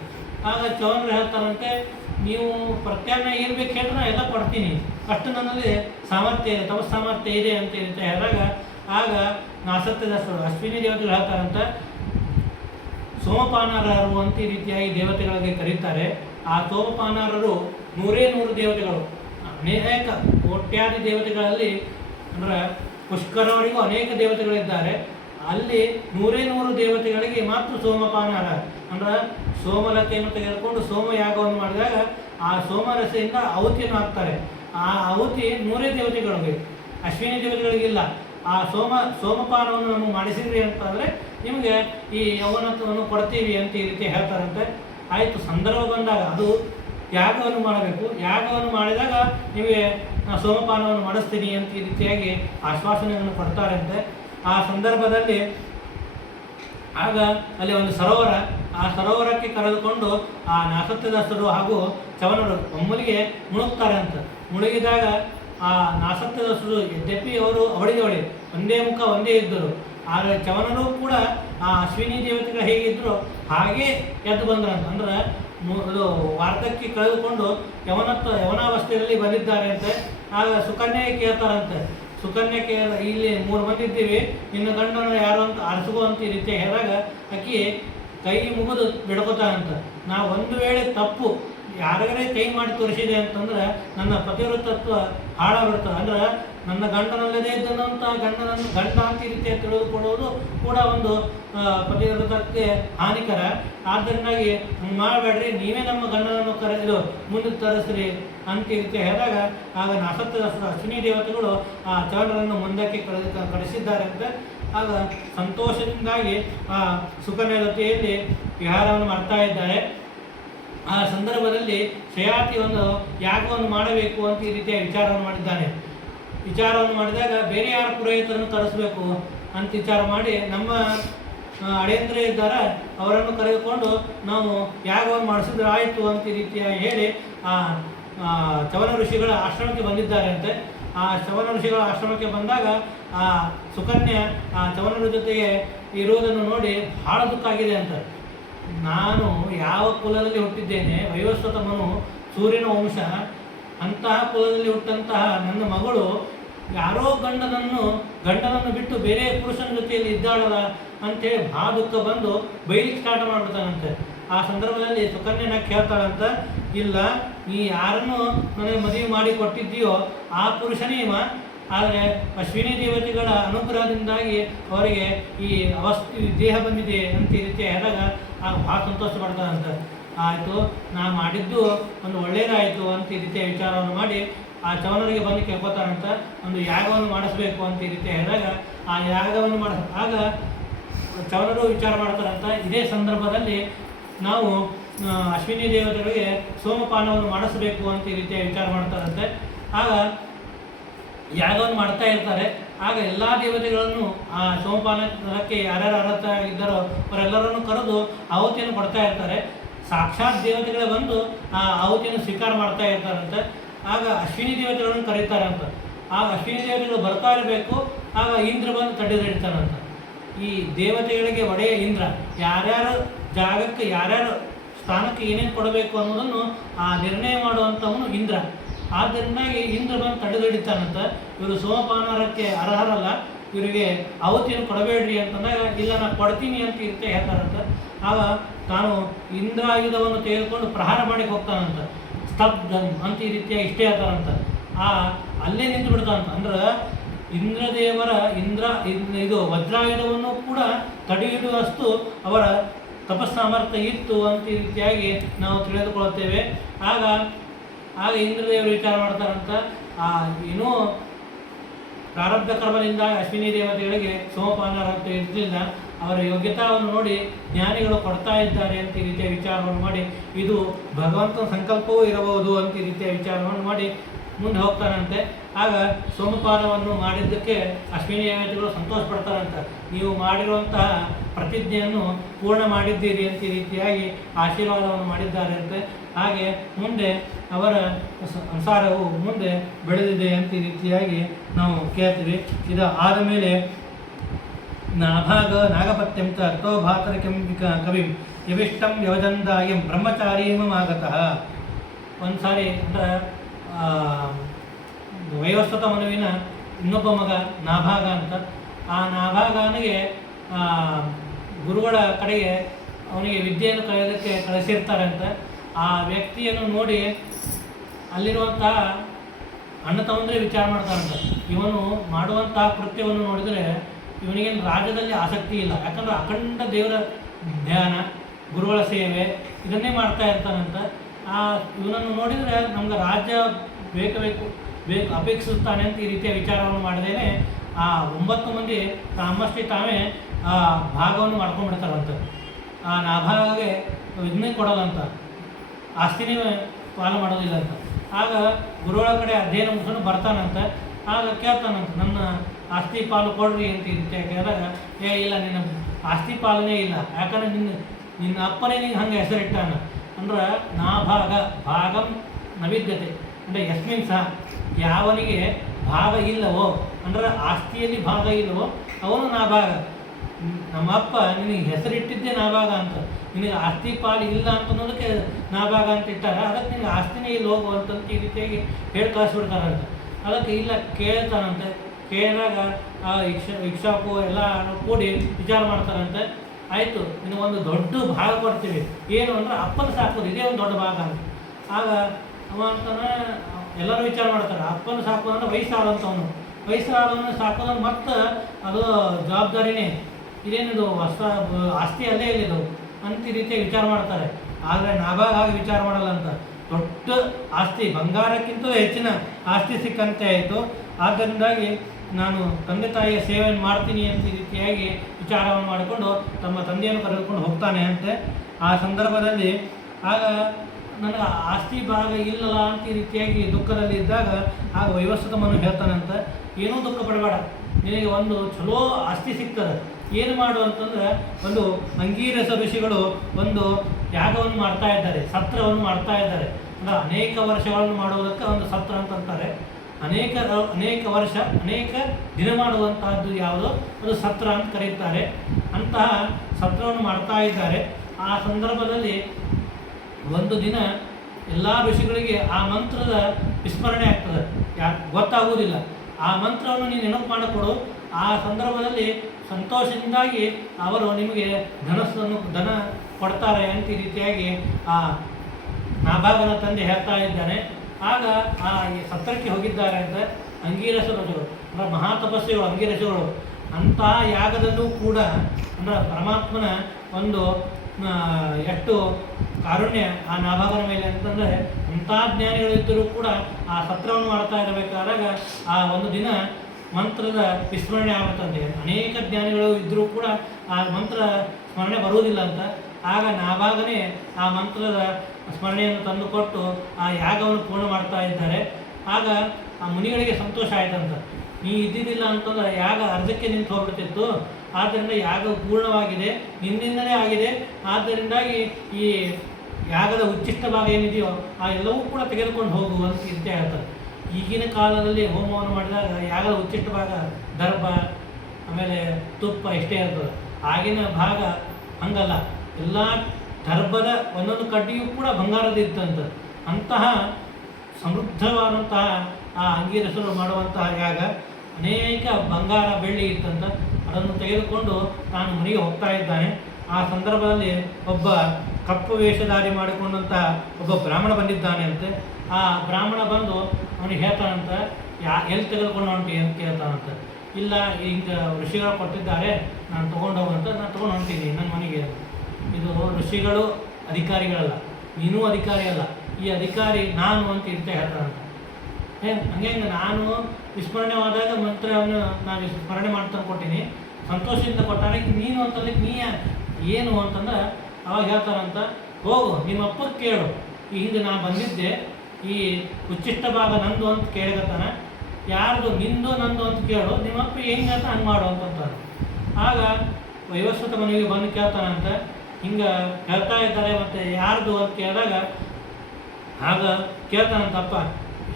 ಆಗ ಚವನರು ಹೇಳ್ತಾರಂತೆ, ನೀವು ಪ್ರತ್ಯಾಮ್ನಾಯ ಏನು ಬೇಕು ಹೇಳಿದ್ರೆ ಎಲ್ಲ ಕೊಡ್ತೀನಿ, ಅಷ್ಟು ನನ್ನಲ್ಲಿ ಸಾಮರ್ಥ್ಯ ಇದೆ, ತಮ್ಮ ಸಾಮರ್ಥ್ಯ ಇದೆ ಅಂತ ಈ ರೀತಿ ಹೇಳಿದಾಗ ಆಗ ನಾಸತ್ಯದಸ್ಥರು ಅಶ್ವಿನಿ ದೇವತೆಗಳು ಹೇಳ್ತಾರಂತ, ಸೋಮಪಾನಾರರು ಅಂತ ಈ ರೀತಿಯಾಗಿ ದೇವತೆಗಳಿಗೆ ಕರೀತಾರೆ. ಆ ಸೋಮಪಾನಾರರು 100 ದೇವತೆಗಳು, ಅನೇಕ ಕೋಟ್ಯಾದಿ ದೇವತೆಗಳಲ್ಲಿ, ಅಂದರೆ ಪುಷ್ಕರವರೆಗೂ ಅನೇಕ ದೇವತೆಗಳಿದ್ದಾರೆ. ಅಲ್ಲಿ 100 ದೇವತೆಗಳಿಗೆ ಮಾತ್ರ ಸೋಮಪಾನಾರ, ಅಂದ್ರೆ ಸೋಮಲತೆಯನ್ನು ತೆಗೆದುಕೊಂಡು ಸೋಮಯಾಗವನ್ನು ಮಾಡಿದಾಗ ಆ ಸೋಮರಸೆಯಿಂದ ಆಹುತಿಯನ್ನು ಹಾಕ್ತಾರೆ. ಆ ಆಹುತಿ 100 ದೇವತೆಗಳಿಗೆ. ಅಶ್ವಿನಿ ದೇವತೆಗಳಿಗಿಲ್ಲ. ಆ ಸೋಮಪಾನವನ್ನು ನಮಗೆ ಮಾಡಿಸಿದ್ರಿ ಅಂತಂದರೆ ನಿಮಗೆ ಈ ಯೌವನತ್ವವನ್ನು ಕೊಡ್ತೀವಿ ಅಂತ ಈ ರೀತಿ ಹೇಳ್ತಾರಂತೆ. ಆಯಿತು, ಸಂದರ್ಭ ಬಂದಾಗ ಅದು ಯಾಗವನ್ನು ಮಾಡಬೇಕು, ಯಾಗವನ್ನು ಮಾಡಿದಾಗ ನಿಮಗೆ ಸೋಮಪಾನವನ್ನು ಮಾಡಿಸ್ತೀನಿ ಅಂತ ಈ ರೀತಿಯಾಗಿ ಆಶ್ವಾಸನೆಯನ್ನು ಕೊಡ್ತಾರಂತೆ. ಆ ಸಂದರ್ಭದಲ್ಲಿ ಆಗ ಅಲ್ಲಿ ಒಂದು ಸರೋವರ, ಆ ಸರೋವರಕ್ಕೆ ಕರೆದುಕೊಂಡು ಆ ನಾಸತ್ಯದಾಸರು ಹಾಗೂ ಚವನರು ಒಮ್ಮಲಿಗೆ ಮುಳುಗ್ತಾರೆ ಅಂತ. ಮುಳುಗಿದಾಗ ಆ ನಾಸತ್ಯದಾಸರು ಯದ್ಯಪಿ ಅವರು ಅವಳಿಗೆ ಒಂದೇ ಮುಖ ಒಂದೇ ಇದ್ದರು, ಆದರೆ ಚವನರು ಕೂಡ ಆ ಅಶ್ವಿನಿ ದೇವತೆಗಳು ಹೇಗಿದ್ದರು ಹಾಗೇ ಎದ್ದು ಬಂದ್ರಂತ. ಅಂದ್ರೆ ಅದು ವಾರ್ಧಕ್ಯ ಕಳೆದುಕೊಂಡು ಯವನಾವಸ್ಥೆಯಲ್ಲಿ ಬಂದಿದ್ದಾರೆ ಅಂತೆ. ಆಗ ಸುಕನ್ಯೆ ಕೇಳ್ತಾರಂತೆ, ಸುಕನ್ಯೆ ಇಲ್ಲಿ 3 ಮಂದಿ ಇದ್ದೀವಿ, ನಿನ್ನ ಗಂಡನ ಯಾರು ಅಂತ ಆರಿಸುಗೋ ಅಂತ ಈ ರೀತಿ ಹೇಳಿದಾಗ ಆಕಿ ಕೈ ಮುಗಿದು ಬಿಡ್ಕೋತಾರಂತ. ನಾವು ಒಂದು ವೇಳೆ ತಪ್ಪು ಯಾರಿಗರೇ ಕೈ ಮಾಡಿ ತೋರಿಸಿದೆ ಅಂತಂದ್ರೆ ನನ್ನ ಪತಿವ್ರತತ್ವ ಹಾಳಾಗ್ಬಿಡ್ತದೆ. ಅಂದ್ರೆ ನನ್ನ ಗಂಡನಲ್ಲದೇ ಇದ್ದಂಥ ಗಂಡ ಅಂತ ಈ ರೀತಿ ತಿಳಿದುಕೊಳ್ಳುವುದು ಕೂಡ ಒಂದು ಪತಿವ್ರತಕ್ಕೆ ಹಾನಿಕರ. ಆದ್ದರಿಂದಾಗಿ ಮಾಡಬೇಡ್ರಿ, ನೀವೇ ನಮ್ಮ ಗಂಡನನ್ನು ಇದು ಮುಂದೆ ತರಿಸ್ರಿ ಅಂತ ಈ ರೀತಿ ಹೇಳಿದಾಗ ಆಗ ನಾಸತ್ಯದಾಸರು ಅಶ್ವಿನಿ ದೇವತೆಗಳು ಆ ಚವನರನ್ನು ಮುಂದಕ್ಕೆ ಕಳಿಸಿದ್ದಾರೆ ಅಂತ. ಆಗ ಸಂತೋಷದಿಂದಾಗಿ ಆ ಸುಕನ್ಯೆ ಜೊತೆಯಲ್ಲಿ ವಿಹಾರವನ್ನು ಮಾಡ್ತಾ ಇದ್ದಾರೆ. ಆ ಸಂದರ್ಭದಲ್ಲಿ ಶಯಾತಿ ಒಂದು ಯಾಗವನ್ನು ಮಾಡಬೇಕು ಅಂತ ಈ ರೀತಿಯ ವಿಚಾರವನ್ನು ಮಾಡಿದ್ದಾನೆ. ವಿಚಾರವನ್ನು ಮಾಡಿದಾಗ ಬೇರೆ ಯಾರ ಪುರೋಹಿತರನ್ನು ಕರೆಸಬೇಕು ಅಂತ ವಿಚಾರ ಮಾಡಿ ನಮ್ಮ ಅಡೆಯಂದ್ರೆ ಇದ್ದಾರೆ ಅವರನ್ನು ಕರೆದುಕೊಂಡು ನಾವು ಯಾಗವನ್ನು ಮಾಡಿಸಿದ್ರೆ ಆಯಿತು ಅಂತ ಈ ರೀತಿಯಾಗಿ ಹೇಳಿ ಆ ಚವನ ಋಷಿಗಳ ಆಶ್ರಮಕ್ಕೆ ಬಂದಿದ್ದಾರೆ ಅಂತೆ. ಆ ಚವನ ಋಷಿಗಳ ಆಶ್ರಮಕ್ಕೆ ಬಂದಾಗ ಆ ಸುಕನ್ಯೆ ಆ ಚವನರ ಜೊತೆಗೆ ಇರುವುದನ್ನು ನೋಡಿ ಬಹಳ ದುಃಖ ಆಗಿದೆ ಅಂತ. ನಾನು ಯಾವ ಕುಲದಲ್ಲಿ ಹುಟ್ಟಿದ್ದೇನೆ, ವೈವಸ್ವತಮನು ಸೂರ್ಯನ ವಂಶ, ಅಂತಹ ಕುಲದಲ್ಲಿ ಹುಟ್ಟಂತಹ ನನ್ನ ಮಗಳು ಯಾರೋ ಗಂಡನನ್ನು ಬಿಟ್ಟು ಬೇರೆ ಪುರುಷನ ಜೊತೆಯಲ್ಲಿ ಇದ್ದಾಳಲ್ಲ ಅಂತೇಳಿ ಭಾಳ ದುಃಖ ಬಂದು ಬೈಲಿಕ್ಕೆ ಸ್ಟಾರ್ಟ್ ಮಾಡಿಬಿಡ್ತಾನಂತೆ. ಆ ಸಂದರ್ಭದಲ್ಲಿ ಸುಕನ್ಯೆನ ಕೇಳ್ತಾಳಂತ, ಇಲ್ಲ ನೀ ಯಾರನ್ನು ನನಗೆ ಮದುವೆ ಮಾಡಿ ಕೊಟ್ಟಿದ್ದೀಯೋ ಆ ಪುರುಷನೇ ಇವ, ಆದರೆ ಅಶ್ವಿನಿ ದೇವತೆಗಳ ಅನುಗ್ರಹದಿಂದಾಗಿ ಅವರಿಗೆ ಈ ದೇಹ ಬಂದಿದೆ ಅಂತ ಈ ರೀತಿ ಹೇಳಿದಾಗ ಭಾಳ ಸಂತೋಷ ಪಡ್ತಾರಂತ. ಆಯಿತು, ನಾನು ಮಾಡಿದ್ದು ಒಂದು ಒಳ್ಳೆಯದಾಯಿತು ಅಂತ ಈ ರೀತಿಯ ವಿಚಾರವನ್ನು ಮಾಡಿ ಆ ಚವನರಿಗೆ ಬಂದು ಕೇಳ್ಕೊತಾರಂತ. ಒಂದು ಯಾಗವನ್ನು ಮಾಡಿಸ್ಬೇಕು ಅಂತ ಈ ರೀತಿ ಹೇಳಿದಾಗ ಆ ಯಾಗವನ್ನು ಆಗ ಚವನರು ವಿಚಾರ ಮಾಡ್ತಾರಂತ. ಇದೇ ಸಂದರ್ಭದಲ್ಲಿ ನಾವು ಅಶ್ವಿನಿ ದೇವತೆಗಳಿಗೆ ಸೋಮಪಾನವನ್ನು ಮಾಡಿಸಬೇಕು ಅಂತ ಈ ರೀತಿಯ ವಿಚಾರ ಮಾಡ್ತಾರಂತೆ. ಆಗ ಯಾಗವನ್ನು ಮಾಡ್ತಾ ಇರ್ತಾರೆ. ಆಗ ಎಲ್ಲ ದೇವತೆಗಳನ್ನು ಆ ಸೋಮಪಾನಕ್ಕೆ ಯಾರ್ಯಾರು ಅರ್ಹತ ಇದ್ದಾರೋ ಅವರೆಲ್ಲರನ್ನು ಕರೆದು ಆಹುತಿಯನ್ನು ಕೊಡ್ತಾ ಇರ್ತಾರೆ. ಸಾಕ್ಷಾತ್ ದೇವತೆಗಳೇ ಬಂದು ಆ ಆಹುತಿಯನ್ನು ಸ್ವೀಕಾರ ಮಾಡ್ತಾ ಇರ್ತಾರಂತೆ. ಆಗ ಅಶ್ವಿನಿ ದೇವತೆಗಳನ್ನು ಕರೀತಾರಂತ. ಆಗ ಅಶ್ವಿನಿ ದೇವತೆಗಳು ಬರ್ತಾ ಇರಬೇಕು. ಆಗ ಇಂದ್ರ ಬಂದು ತಡೆದಿಡ್ತಾರಂತ. ಈ ದೇವತೆಗಳಿಗೆ ಒಡೆಯ ಇಂದ್ರ ಯಾರ್ಯಾರು ಜಾಗಕ್ಕೆ ಯಾರ್ಯಾರು ಸ್ಥಾನಕ್ಕೆ ಏನೇನು ಕೊಡಬೇಕು ಅನ್ನೋದನ್ನು ಆ ನಿರ್ಣಯ ಮಾಡುವಂಥವನು ಇಂದ್ರ. ಆದ್ದರಿಂದಾಗಿ ಇಂದ್ರ ಬಂದು ತಡೆದಿಡ್ತಾನಂತ. ಇವರು ಸೋಮಪಾನರಕ್ಕೆ ಅರ್ಹರಲ್ಲ, ಇವರಿಗೆ ಆಹುತಿಯನ್ನು ಕೊಡಬೇಡ್ರಿ ಅಂತಂದಾಗ ಇಲ್ಲ ನಾನು ಕೊಡ್ತೀನಿ ಅಂತ ಇರುತ್ತೆ ಹೇಳ್ತಾರಂತ. ಆಗ ತಾನು ಇಂದ್ರಾಯುಧವನ್ನು ತೆಗೆದುಕೊಂಡು ಪ್ರಹಾರ ಮಾಡಿ ಹೋಗ್ತಾನಂತ. ಸ್ತಬ್ಧಂ ಅಂತ ಈ ರೀತಿಯಾಗಿ ಇಷ್ಟೇ ಹೇಳ್ತಾರಂತ. ಅಲ್ಲೇ ನಿಂತು ಬಿಡ್ತಾನಂತ. ಅಂದ್ರೆ ಇಂದ್ರದೇವರ ಇದು ವಜ್ರಾಯುಧವನ್ನು ಕೂಡ ತಡೆಹಿಡುವಷ್ಟು ಅವರ ತಪಸ್ಸಾಮರ್ಥ್ಯ ಇತ್ತು ಅಂತ ಈ ರೀತಿಯಾಗಿ ನಾವು ತಿಳಿದುಕೊಳ್ಳುತ್ತೇವೆ. ಆಗ ಇಂದ್ರದೇವರು ವಿಚಾರ ಮಾಡ್ತಾರಂತ. ಏನೋ ಪ್ರಾರಬ್ಧ ಕರ್ಮದಿಂದ ಅಶ್ವಿನಿ ದೇವತೆಗಳಿಗೆ ಸೋಮಪಾನ ಇರಲಿಲ್ಲ, ಅವರ ಯೋಗ್ಯತಾವನ್ನು ನೋಡಿ ಜ್ಞಾನಿಗಳು ಕೊಡ್ತಾ ಇದ್ದಾರೆ ಅಂತ ಈ ರೀತಿಯ ವಿಚಾರವನ್ನು ಮಾಡಿ ಇದು ಭಗವಂತನ ಸಂಕಲ್ಪವೂ ಇರಬಹುದು ಅಂತ ಈ ರೀತಿಯ ವಿಚಾರವನ್ನು ಮಾಡಿ ಮುಂದೆ ಹೋಗ್ತಾರಂತೆ. ಆಗ ಸೋಮಪಾನವನ್ನು ಮಾಡಿದ್ದಕ್ಕೆ ಅಶ್ವಿನಿ ದೇವತೆಗಳು ಸಂತೋಷ ಪಡ್ತಾರಂತ. ನೀವು ಮಾಡಿರುವಂತಹ ಪ್ರತಿಜ್ಞೆಯನ್ನು ಪೂರ್ಣ ಮಾಡಿದ್ದೀರಿ ಅಂತ ಈ ರೀತಿಯಾಗಿ ಆಶೀರ್ವಾದವನ್ನು ಮಾಡಿದ್ದಾರೆ ಅಂತೆ. ಹಾಗೆ ಮುಂದೆ ಅವರ ಸಂಸಾರವು ಮುಂದೆ ಬೆಳೆದಿದೆ ಅಂತ ಈ ರೀತಿಯಾಗಿ ನಾವು ಕೇಳ್ತೀವಿ. ಇದು ಆದ ಮೇಲೆ ನಾಗಪತ್ಯಂ ಚ ಅರ್ಥೋ ಭಾತರಕಂ ಕವಿಂ ಯವಿಷ್ಟಂ ಯವಜಂದಾಯಂ ಬ್ರಹ್ಮಚಾರೀಮಮಾಗತಃ. ಒಂದು ಸಾರಿ ಅಂದ್ರೆ ವೈವಸ್ವತ ಮನುವಿನ ಇನ್ನೊಬ್ಬ ಮಗ ನಾಭಾಗ ಅಂತ. ಆ ನಾಭಾಗನಿಗೆ ಗುರುಗಳ ಕಡೆಗೆ ಅವನಿಗೆ ವಿದ್ಯೆಯನ್ನು ಕಲಿಯೋದಕ್ಕೆ ಕಳಿಸಿರ್ತಾರೆ ಅಂತ. ಆ ವ್ಯಕ್ತಿಯನ್ನು ನೋಡಿ ಅಲ್ಲಿರುವಂತಹ ಅಣ್ಣ ತಮ್ಮಂದ್ರೆ ವಿಚಾರ ಮಾಡ್ತಾರಂತ. ಇವನು ಮಾಡುವಂತಹ ಕೃತ್ಯವನ್ನು ನೋಡಿದರೆ ಇವನಿಗೇನು ರಾಜ್ಯದಲ್ಲಿ ಆಸಕ್ತಿ ಇಲ್ಲ, ಯಾಕಂದ್ರೆ ಅಖಂಡ ದೇವರ ಧ್ಯಾನ, ಗುರುಗಳ ಸೇವೆ ಇದನ್ನೇ ಮಾಡ್ತಾ ಇರ್ತಾನಂತ. ಇವನನ್ನು ನೋಡಿದರೆ ನಮ್ಗೆ ರಾಜ್ಯ ಬೇಕು ಅಪೇಕ್ಷಿಸುತ್ತಾನೆ ಅಂತ ಈ ರೀತಿಯ ವಿಚಾರವನ್ನು ಮಾಡಿದೇನೆ ಆ 9 ಮಂದಿ ತಮ್ಮಷ್ಟೇ ತಾವೇ ಆ ಭಾಗವನ್ನು ಮಾಡ್ಕೊಂಡ್ಬಿಡ್ತಾರಂತ. ಆ ನಾಭಾಗಗೆ ಇದನ್ನೇ ಕೊಡೋಲ್ಲಂತ, ಆಸ್ತಿನೇ ಪಾಲು ಮಾಡೋದಿಲ್ಲ ಅಂತ. ಆಗ ಗುರುಗಳ ಕಡೆ ಅಧ್ಯಯನ ಮುಗಿಸ್ಕೊಂಡು ಬರ್ತಾನಂತ. ಆಗ ಕೇಳ್ತಾನಂತ, ನನ್ನ ಆಸ್ತಿ ಪಾಲು ಕೊಡ್ರಿ ಅಂತ ಈ ರೀತಿಯಾಗಿ ಕೇಳಿದಾಗ, ಇಲ್ಲ ನಿನ್ನ ಆಸ್ತಿ ಪಾಲನೇ ಇಲ್ಲ, ಯಾಕಂದ್ರೆ ನಿನ್ನ ಅಪ್ಪನೇ ನಿಂಗೆ ಹಂಗೆ ಹೆಸರಿಟ್ಟಾನ ಅಂದ್ರೆ ಭಾಗಂ ನವಿದ್ಯತೆ ಅಂದರೆ ಯಸ್ಮಿನ್ ಸಹ ಯಾವನಿಗೆ ಭಾಗ ಇಲ್ಲವೋ ಅಂದ್ರೆ ಆಸ್ತಿಯಲ್ಲಿ ಭಾಗ ಇಲ್ಲವೋ ಅವನು ನಾಭಾಗ. ನಮ್ಮಪ್ಪ ನಿನಗೆ ಹೆಸರಿಟ್ಟಿದ್ದೇ ನಾಭಾಗ ಅಂತ, ನಿನಗೆ ಆಸ್ತಿ ಪಾಲು ಇಲ್ಲ ಅಂತ ಅನ್ನೋದಕ್ಕೆ ನಾಭಾಗ ಅಂತ ಇಟ್ಟಾರ, ಅದಕ್ಕೆ ನಿನಗೆ ಆಸ್ತಿನೇ ಇಲ್ಲಿ ಹೋಗುವಂತಂತ ಈ ರೀತಿಯಾಗಿ ಹೇಳಿ ಕಳಿಸ್ಬಿಡ್ತಾರಂತೆ. ಅದಕ್ಕೆ ಇಲ್ಲ ಕೇಳ್ತಾನಂತೆ. ಕೇಳಿದಾಗ ಆ ಇಕ್ಷಾಕು ಎಲ್ಲ ಕೂಡಿ ವಿಚಾರ ಮಾಡ್ತಾರಂತೆ. ಆಯಿತು, ನಿನಗೊಂದು ದೊಡ್ಡ ಭಾಗ ಕೊಡ್ತೀವಿ, ಏನು ಅಂದ್ರೆ ಅಪ್ಪನ ಸಾಕೋದು ಇದೇ ಒಂದು ದೊಡ್ಡ ಭಾಗ ಅಂತ. ಆಗ ಅವ ಅಂತಾನೆ ಎಲ್ಲರೂ ವಿಚಾರ ಮಾಡ್ತಾರೆ, ಅಪ್ಪನ ಸಾಕೋದು ಅಂದ್ರೆ ವಯಸ್ಸಾದಂಥವನು, ವಯಸ್ಸಾದವನು ಸಾಕೋದು ಮತ್ತು ಅದು ಜವಾಬ್ದಾರಿನೇ, ಇದೇನಿದು ಆಸ್ತಿ ಅಲ್ಲೇ ಇಲ್ಲಿದು ಅಂತ ಈ ರೀತಿಯಾಗಿ ವಿಚಾರ ಮಾಡ್ತಾರೆ. ಆದರೆ ನಾಭಾಗ ಹಾಗೆ ವಿಚಾರ ಮಾಡಲ್ಲ ಅಂತ. ದೊಡ್ಡ ಆಸ್ತಿ, ಬಂಗಾರಕ್ಕಿಂತ ಹೆಚ್ಚಿನ ಆಸ್ತಿ ಸಿಕ್ಕಂತೆ ಆಯಿತು. ಆದ್ದರಿಂದಾಗಿ ನಾನು ತಂದೆ ತಾಯಿಯ ಸೇವೆಯನ್ನು ಮಾಡ್ತೀನಿ ಅಂತ ಈ ರೀತಿಯಾಗಿ ವಿಚಾರವನ್ನು ಮಾಡಿಕೊಂಡು ತಮ್ಮ ತಂದೆಯನ್ನು ಕರೆದುಕೊಂಡು ಹೋಗ್ತಾನೆ ಅಂತೆ. ಆ ಸಂದರ್ಭದಲ್ಲಿ ಆಗ ನನಗೆ ಆಸ್ತಿ ಭಾಗ ಇಲ್ಲಲ್ಲ ಅಂತ ಈ ರೀತಿಯಾಗಿ ದುಃಖದಲ್ಲಿ ಇದ್ದಾಗ ಆಗ ವೈವಸ್ವತಮನು ಹೇಳ್ತಾನಂತ, ಏನೂ ದುಃಖ ಪಡಬೇಡ, ನಿನಗೆ ಒಂದು ಚಲೋ ಆಸ್ತಿ ಸಿಗ್ತದೆ. ಏನು ಮಾಡು ಅಂತಂದ್ರೆ, ಒಂದು ಅಂಗೀರಸ ಋಷಿಗಳು ಒಂದು ಯಾಗವನ್ನು ಮಾಡ್ತಾ ಇದ್ದಾರೆ, ಸತ್ರವನ್ನು ಮಾಡ್ತಾ ಇದ್ದಾರೆ. ಅಂದರೆ ಅನೇಕ ವರ್ಷಗಳನ್ನು ಮಾಡುವುದಕ್ಕೆ ಒಂದು ಸತ್ರ ಅಂತಂತಾರೆ. ಅನೇಕ ವರ್ಷ ಅನೇಕ ದಿನ ಮಾಡುವಂತಹದ್ದು ಯಾವುದು ಅದು ಸತ್ರ ಅಂತ ಕರೆಯುತ್ತಾರೆ. ಅಂತಹ ಸತ್ರವನ್ನು ಮಾಡ್ತಾ ಇದ್ದಾರೆ. ಆ ಸಂದರ್ಭದಲ್ಲಿ ಒಂದು ದಿನ ಎಲ್ಲ ಋಷಿಗಳಿಗೆ ಆ ಮಂತ್ರದ ವಿಸ್ಮರಣೆ ಆಗ್ತದೆ, ಗೊತ್ತಾಗುವುದಿಲ್ಲ. ಆ ಮಂತ್ರವನ್ನು ನೀನು ನೆನಪು ಮಾಡಿಕೊಡು. ಆ ಸಂದರ್ಭದಲ್ಲಿ ಸಂತೋಷದಿಂದಾಗಿ ಅವರು ನಿಮಗೆ ಧನ ಕೊಡ್ತಾರೆ ಅಂತ ಈ ರೀತಿಯಾಗಿ ಆ ನಾಭಾಗನ ತಂದೆ ಹೇಳ್ತಾ ಇದ್ದಾನೆ. ಆಗ ಆ ಸತ್ರಕ್ಕೆ ಹೋಗಿದ್ದಾರೆ ಅಂತ ಅಂಗೀರಸರು, ಅಂದರೆ ಮಹಾತಪಸ್ವಿಗಳು ಅಂಗೀರಸಗಳು. ಅಂತಹ ಯಾಗದಲ್ಲೂ ಕೂಡ ಅಂದರೆ ಪರಮಾತ್ಮನ ಒಂದು ಎಷ್ಟು ಕಾರುಣ್ಯ ಆ ನಾಭಾಗನ ಮೇಲೆ ಅಂತಂದರೆ, ಅಂಥ ಜ್ಞಾನಿಗಳಿದ್ದರೂ ಕೂಡ ಆ ಸತ್ರವನ್ನು ಮಾಡ್ತಾ ಇರಬೇಕಾದಾಗ ಆ ಒಂದು ದಿನ ಮಂತ್ರದ ವಿಸ್ಮರಣೆ ಆಗುತ್ತಂತೆ. ಅನೇಕ ಜ್ಞಾನಿಗಳು ಇದ್ದರೂ ಕೂಡ ಆ ಮಂತ್ರ ಸ್ಮರಣೆ ಬರುವುದಿಲ್ಲ ಅಂತ. ಆಗ ನಾಭಾಗನೇ ಆ ಮಂತ್ರದ ಸ್ಮರಣೆಯನ್ನು ತಂದುಕೊಟ್ಟು ಆ ಯಾಗವನ್ನು ಪೂರ್ಣ ಮಾಡ್ತಾ ಇದ್ದಾರೆ. ಆಗ ಆ ಮುನಿಗಳಿಗೆ ಸಂತೋಷ ಆಯ್ತಂತ. ನೀ ಇದ್ದಿದ್ದಿಲ್ಲ ಅಂತಂದ್ರೆ ಯಾಗ ಅರ್ಧಕ್ಕೆ ನಿಂತು ಹೋಗ್ಬಿಡ್ತಿತ್ತು. ಆದ್ದರಿಂದ ಯಾಗ ಪೂರ್ಣವಾಗಿದೆ, ನಿನ್ನಿಂದಲೇ ಆಗಿದೆ. ಆದ್ದರಿಂದಾಗಿ ಈ ಯಾಗದ ಉಚ್ಚಿಷ್ಟ ಭಾಗ ಏನಿದೆಯೋ ಆ ಎಲ್ಲವೂ ಕೂಡ ತೆಗೆದುಕೊಂಡು ಹೋಗು ಅಂತ ಇರ್ತಾ ಹೇಳ್ತಾರೆ. ಈಗಿನ ಕಾಲದಲ್ಲಿ ಹೋಮವನ್ನು ಮಾಡಿದಾಗ ಯಾಗದ ಉಚ್ಚಿಷ್ಟ ಭಾಗ ದರ್ಭ ಆಮೇಲೆ ತುಪ್ಪ ಇಷ್ಟೇ ಇರ್ತದೆ. ಆಗಿನ ಭಾಗ ಹಂಗಲ್ಲ, ಎಲ್ಲ ದರ್ಭದ ಒಂದೊಂದು ಕಡ್ಡಿಯೂ ಕೂಡ ಬಂಗಾರದಿತ್ತಂತ. ಅಂತಹ ಸಮೃದ್ಧವಾದಂತಹ ಆ ಅಂಗೀರಸರು ಮಾಡುವಂತಹ ಯಾಗ ಅನೇಕ ಬಂಗಾರ ಬೆಳ್ಳಿ ಇತ್ತಂತ. ಅದನ್ನು ತೆಗೆದುಕೊಂಡು ತಾನು ಮನೆಗೆ ಹೋಗ್ತಾ ಇದ್ದಾನೆ. ಆ ಸಂದರ್ಭದಲ್ಲಿ ಒಬ್ಬ ಕಪ್ಪು ವೇಷಧಾರಿ ಮಾಡಿಕೊಂಡಂತಹ ಒಬ್ಬ ಬ್ರಾಹ್ಮಣ ಬಂದಿದ್ದಾನೆ ಅಂತೆ. ಆ ಬ್ರಾಹ್ಮಣ ಬಂದು ಅವನಿಗೆ ಹೇಳ್ತಾನಂತ, ಎಲ್ಲಿ ತೆಗೆದುಕೊಂಡು ಹೊಂಟಿ ಅಂತ ಕೇಳ್ತಾನಂತ. ಇಲ್ಲ, ಹಿಂಗೆ ಋಷಿಗಳು ಕೊಟ್ಟಿದ್ದಾರೆ, ನಾನು ತೊಗೊಂಡು ಹೋಗಂತ, ನಾನು ತೊಗೊಂಡು ಹೊಂಟೀನಿ ನನ್ನ ಮನೆಗೆ. ಇದು ಋಷಿಗಳು ಅಧಿಕಾರಿಗಳಲ್ಲ, ನೀನೂ ಅಧಿಕಾರಿ ಅಲ್ಲ, ಈ ಅಧಿಕಾರಿ ನಾನು ಅಂತ ಇರ್ತಾ ಹೇಳ್ತಾನಂತ. ಹಂಗೆ ನಾನು ವಿಸ್ಮರಣೆವಾದಾಗ ಮಂತ್ರವನ್ನು ನಾನು ಸ್ಮರಣೆ ಮಾಡ್ತಾ ಕೊಟ್ಟೀನಿ, ಸಂತೋಷದಿಂದ ಕೊಟ್ಟಾರೆ, ನೀನು ಅಂತಂದಕ್ಕೆ ನೀ ಏನು ಅಂತಂದ್ರೆ ಅವಾಗ ಹೇಳ್ತಾರಂತ, ಹೋಗು ನಿಮ್ಮ ಅಪ್ಪಗೆ ಕೇಳು, ಈ ಹಿಂದೆ ನಾನು ಬಂದಿದ್ದೆ, ಈ ಉಚ್ಚಿಷ್ಟ ಭಾಗ ನಂದು ಅಂತ ಕೇಳಿಗತ್ತಾನ, ಯಾರ್ದು ನಿಂದು ನಂದು ಅಂತ ಕೇಳು, ನಿಮ್ಮಪ್ಪ ಹೆಂಗೆ ಅಂತ ಹಂಗೆ ಮಾಡು ಅಂತಂತಾರೆ. ಆಗ ವೈವಸ್ವತ ಮನೆಗೆ ಬಂದು ಕೇಳ್ತಾನಂತ, ಹಿಂಗೆ ಹೇಳ್ತಾ ಇದ್ದಾರೆ ಮತ್ತು ಯಾರ್ದು ಅಂತ ಕೇಳಿದಾಗ ಆಗ ಕೇಳ್ತಾನಂತಪ್ಪ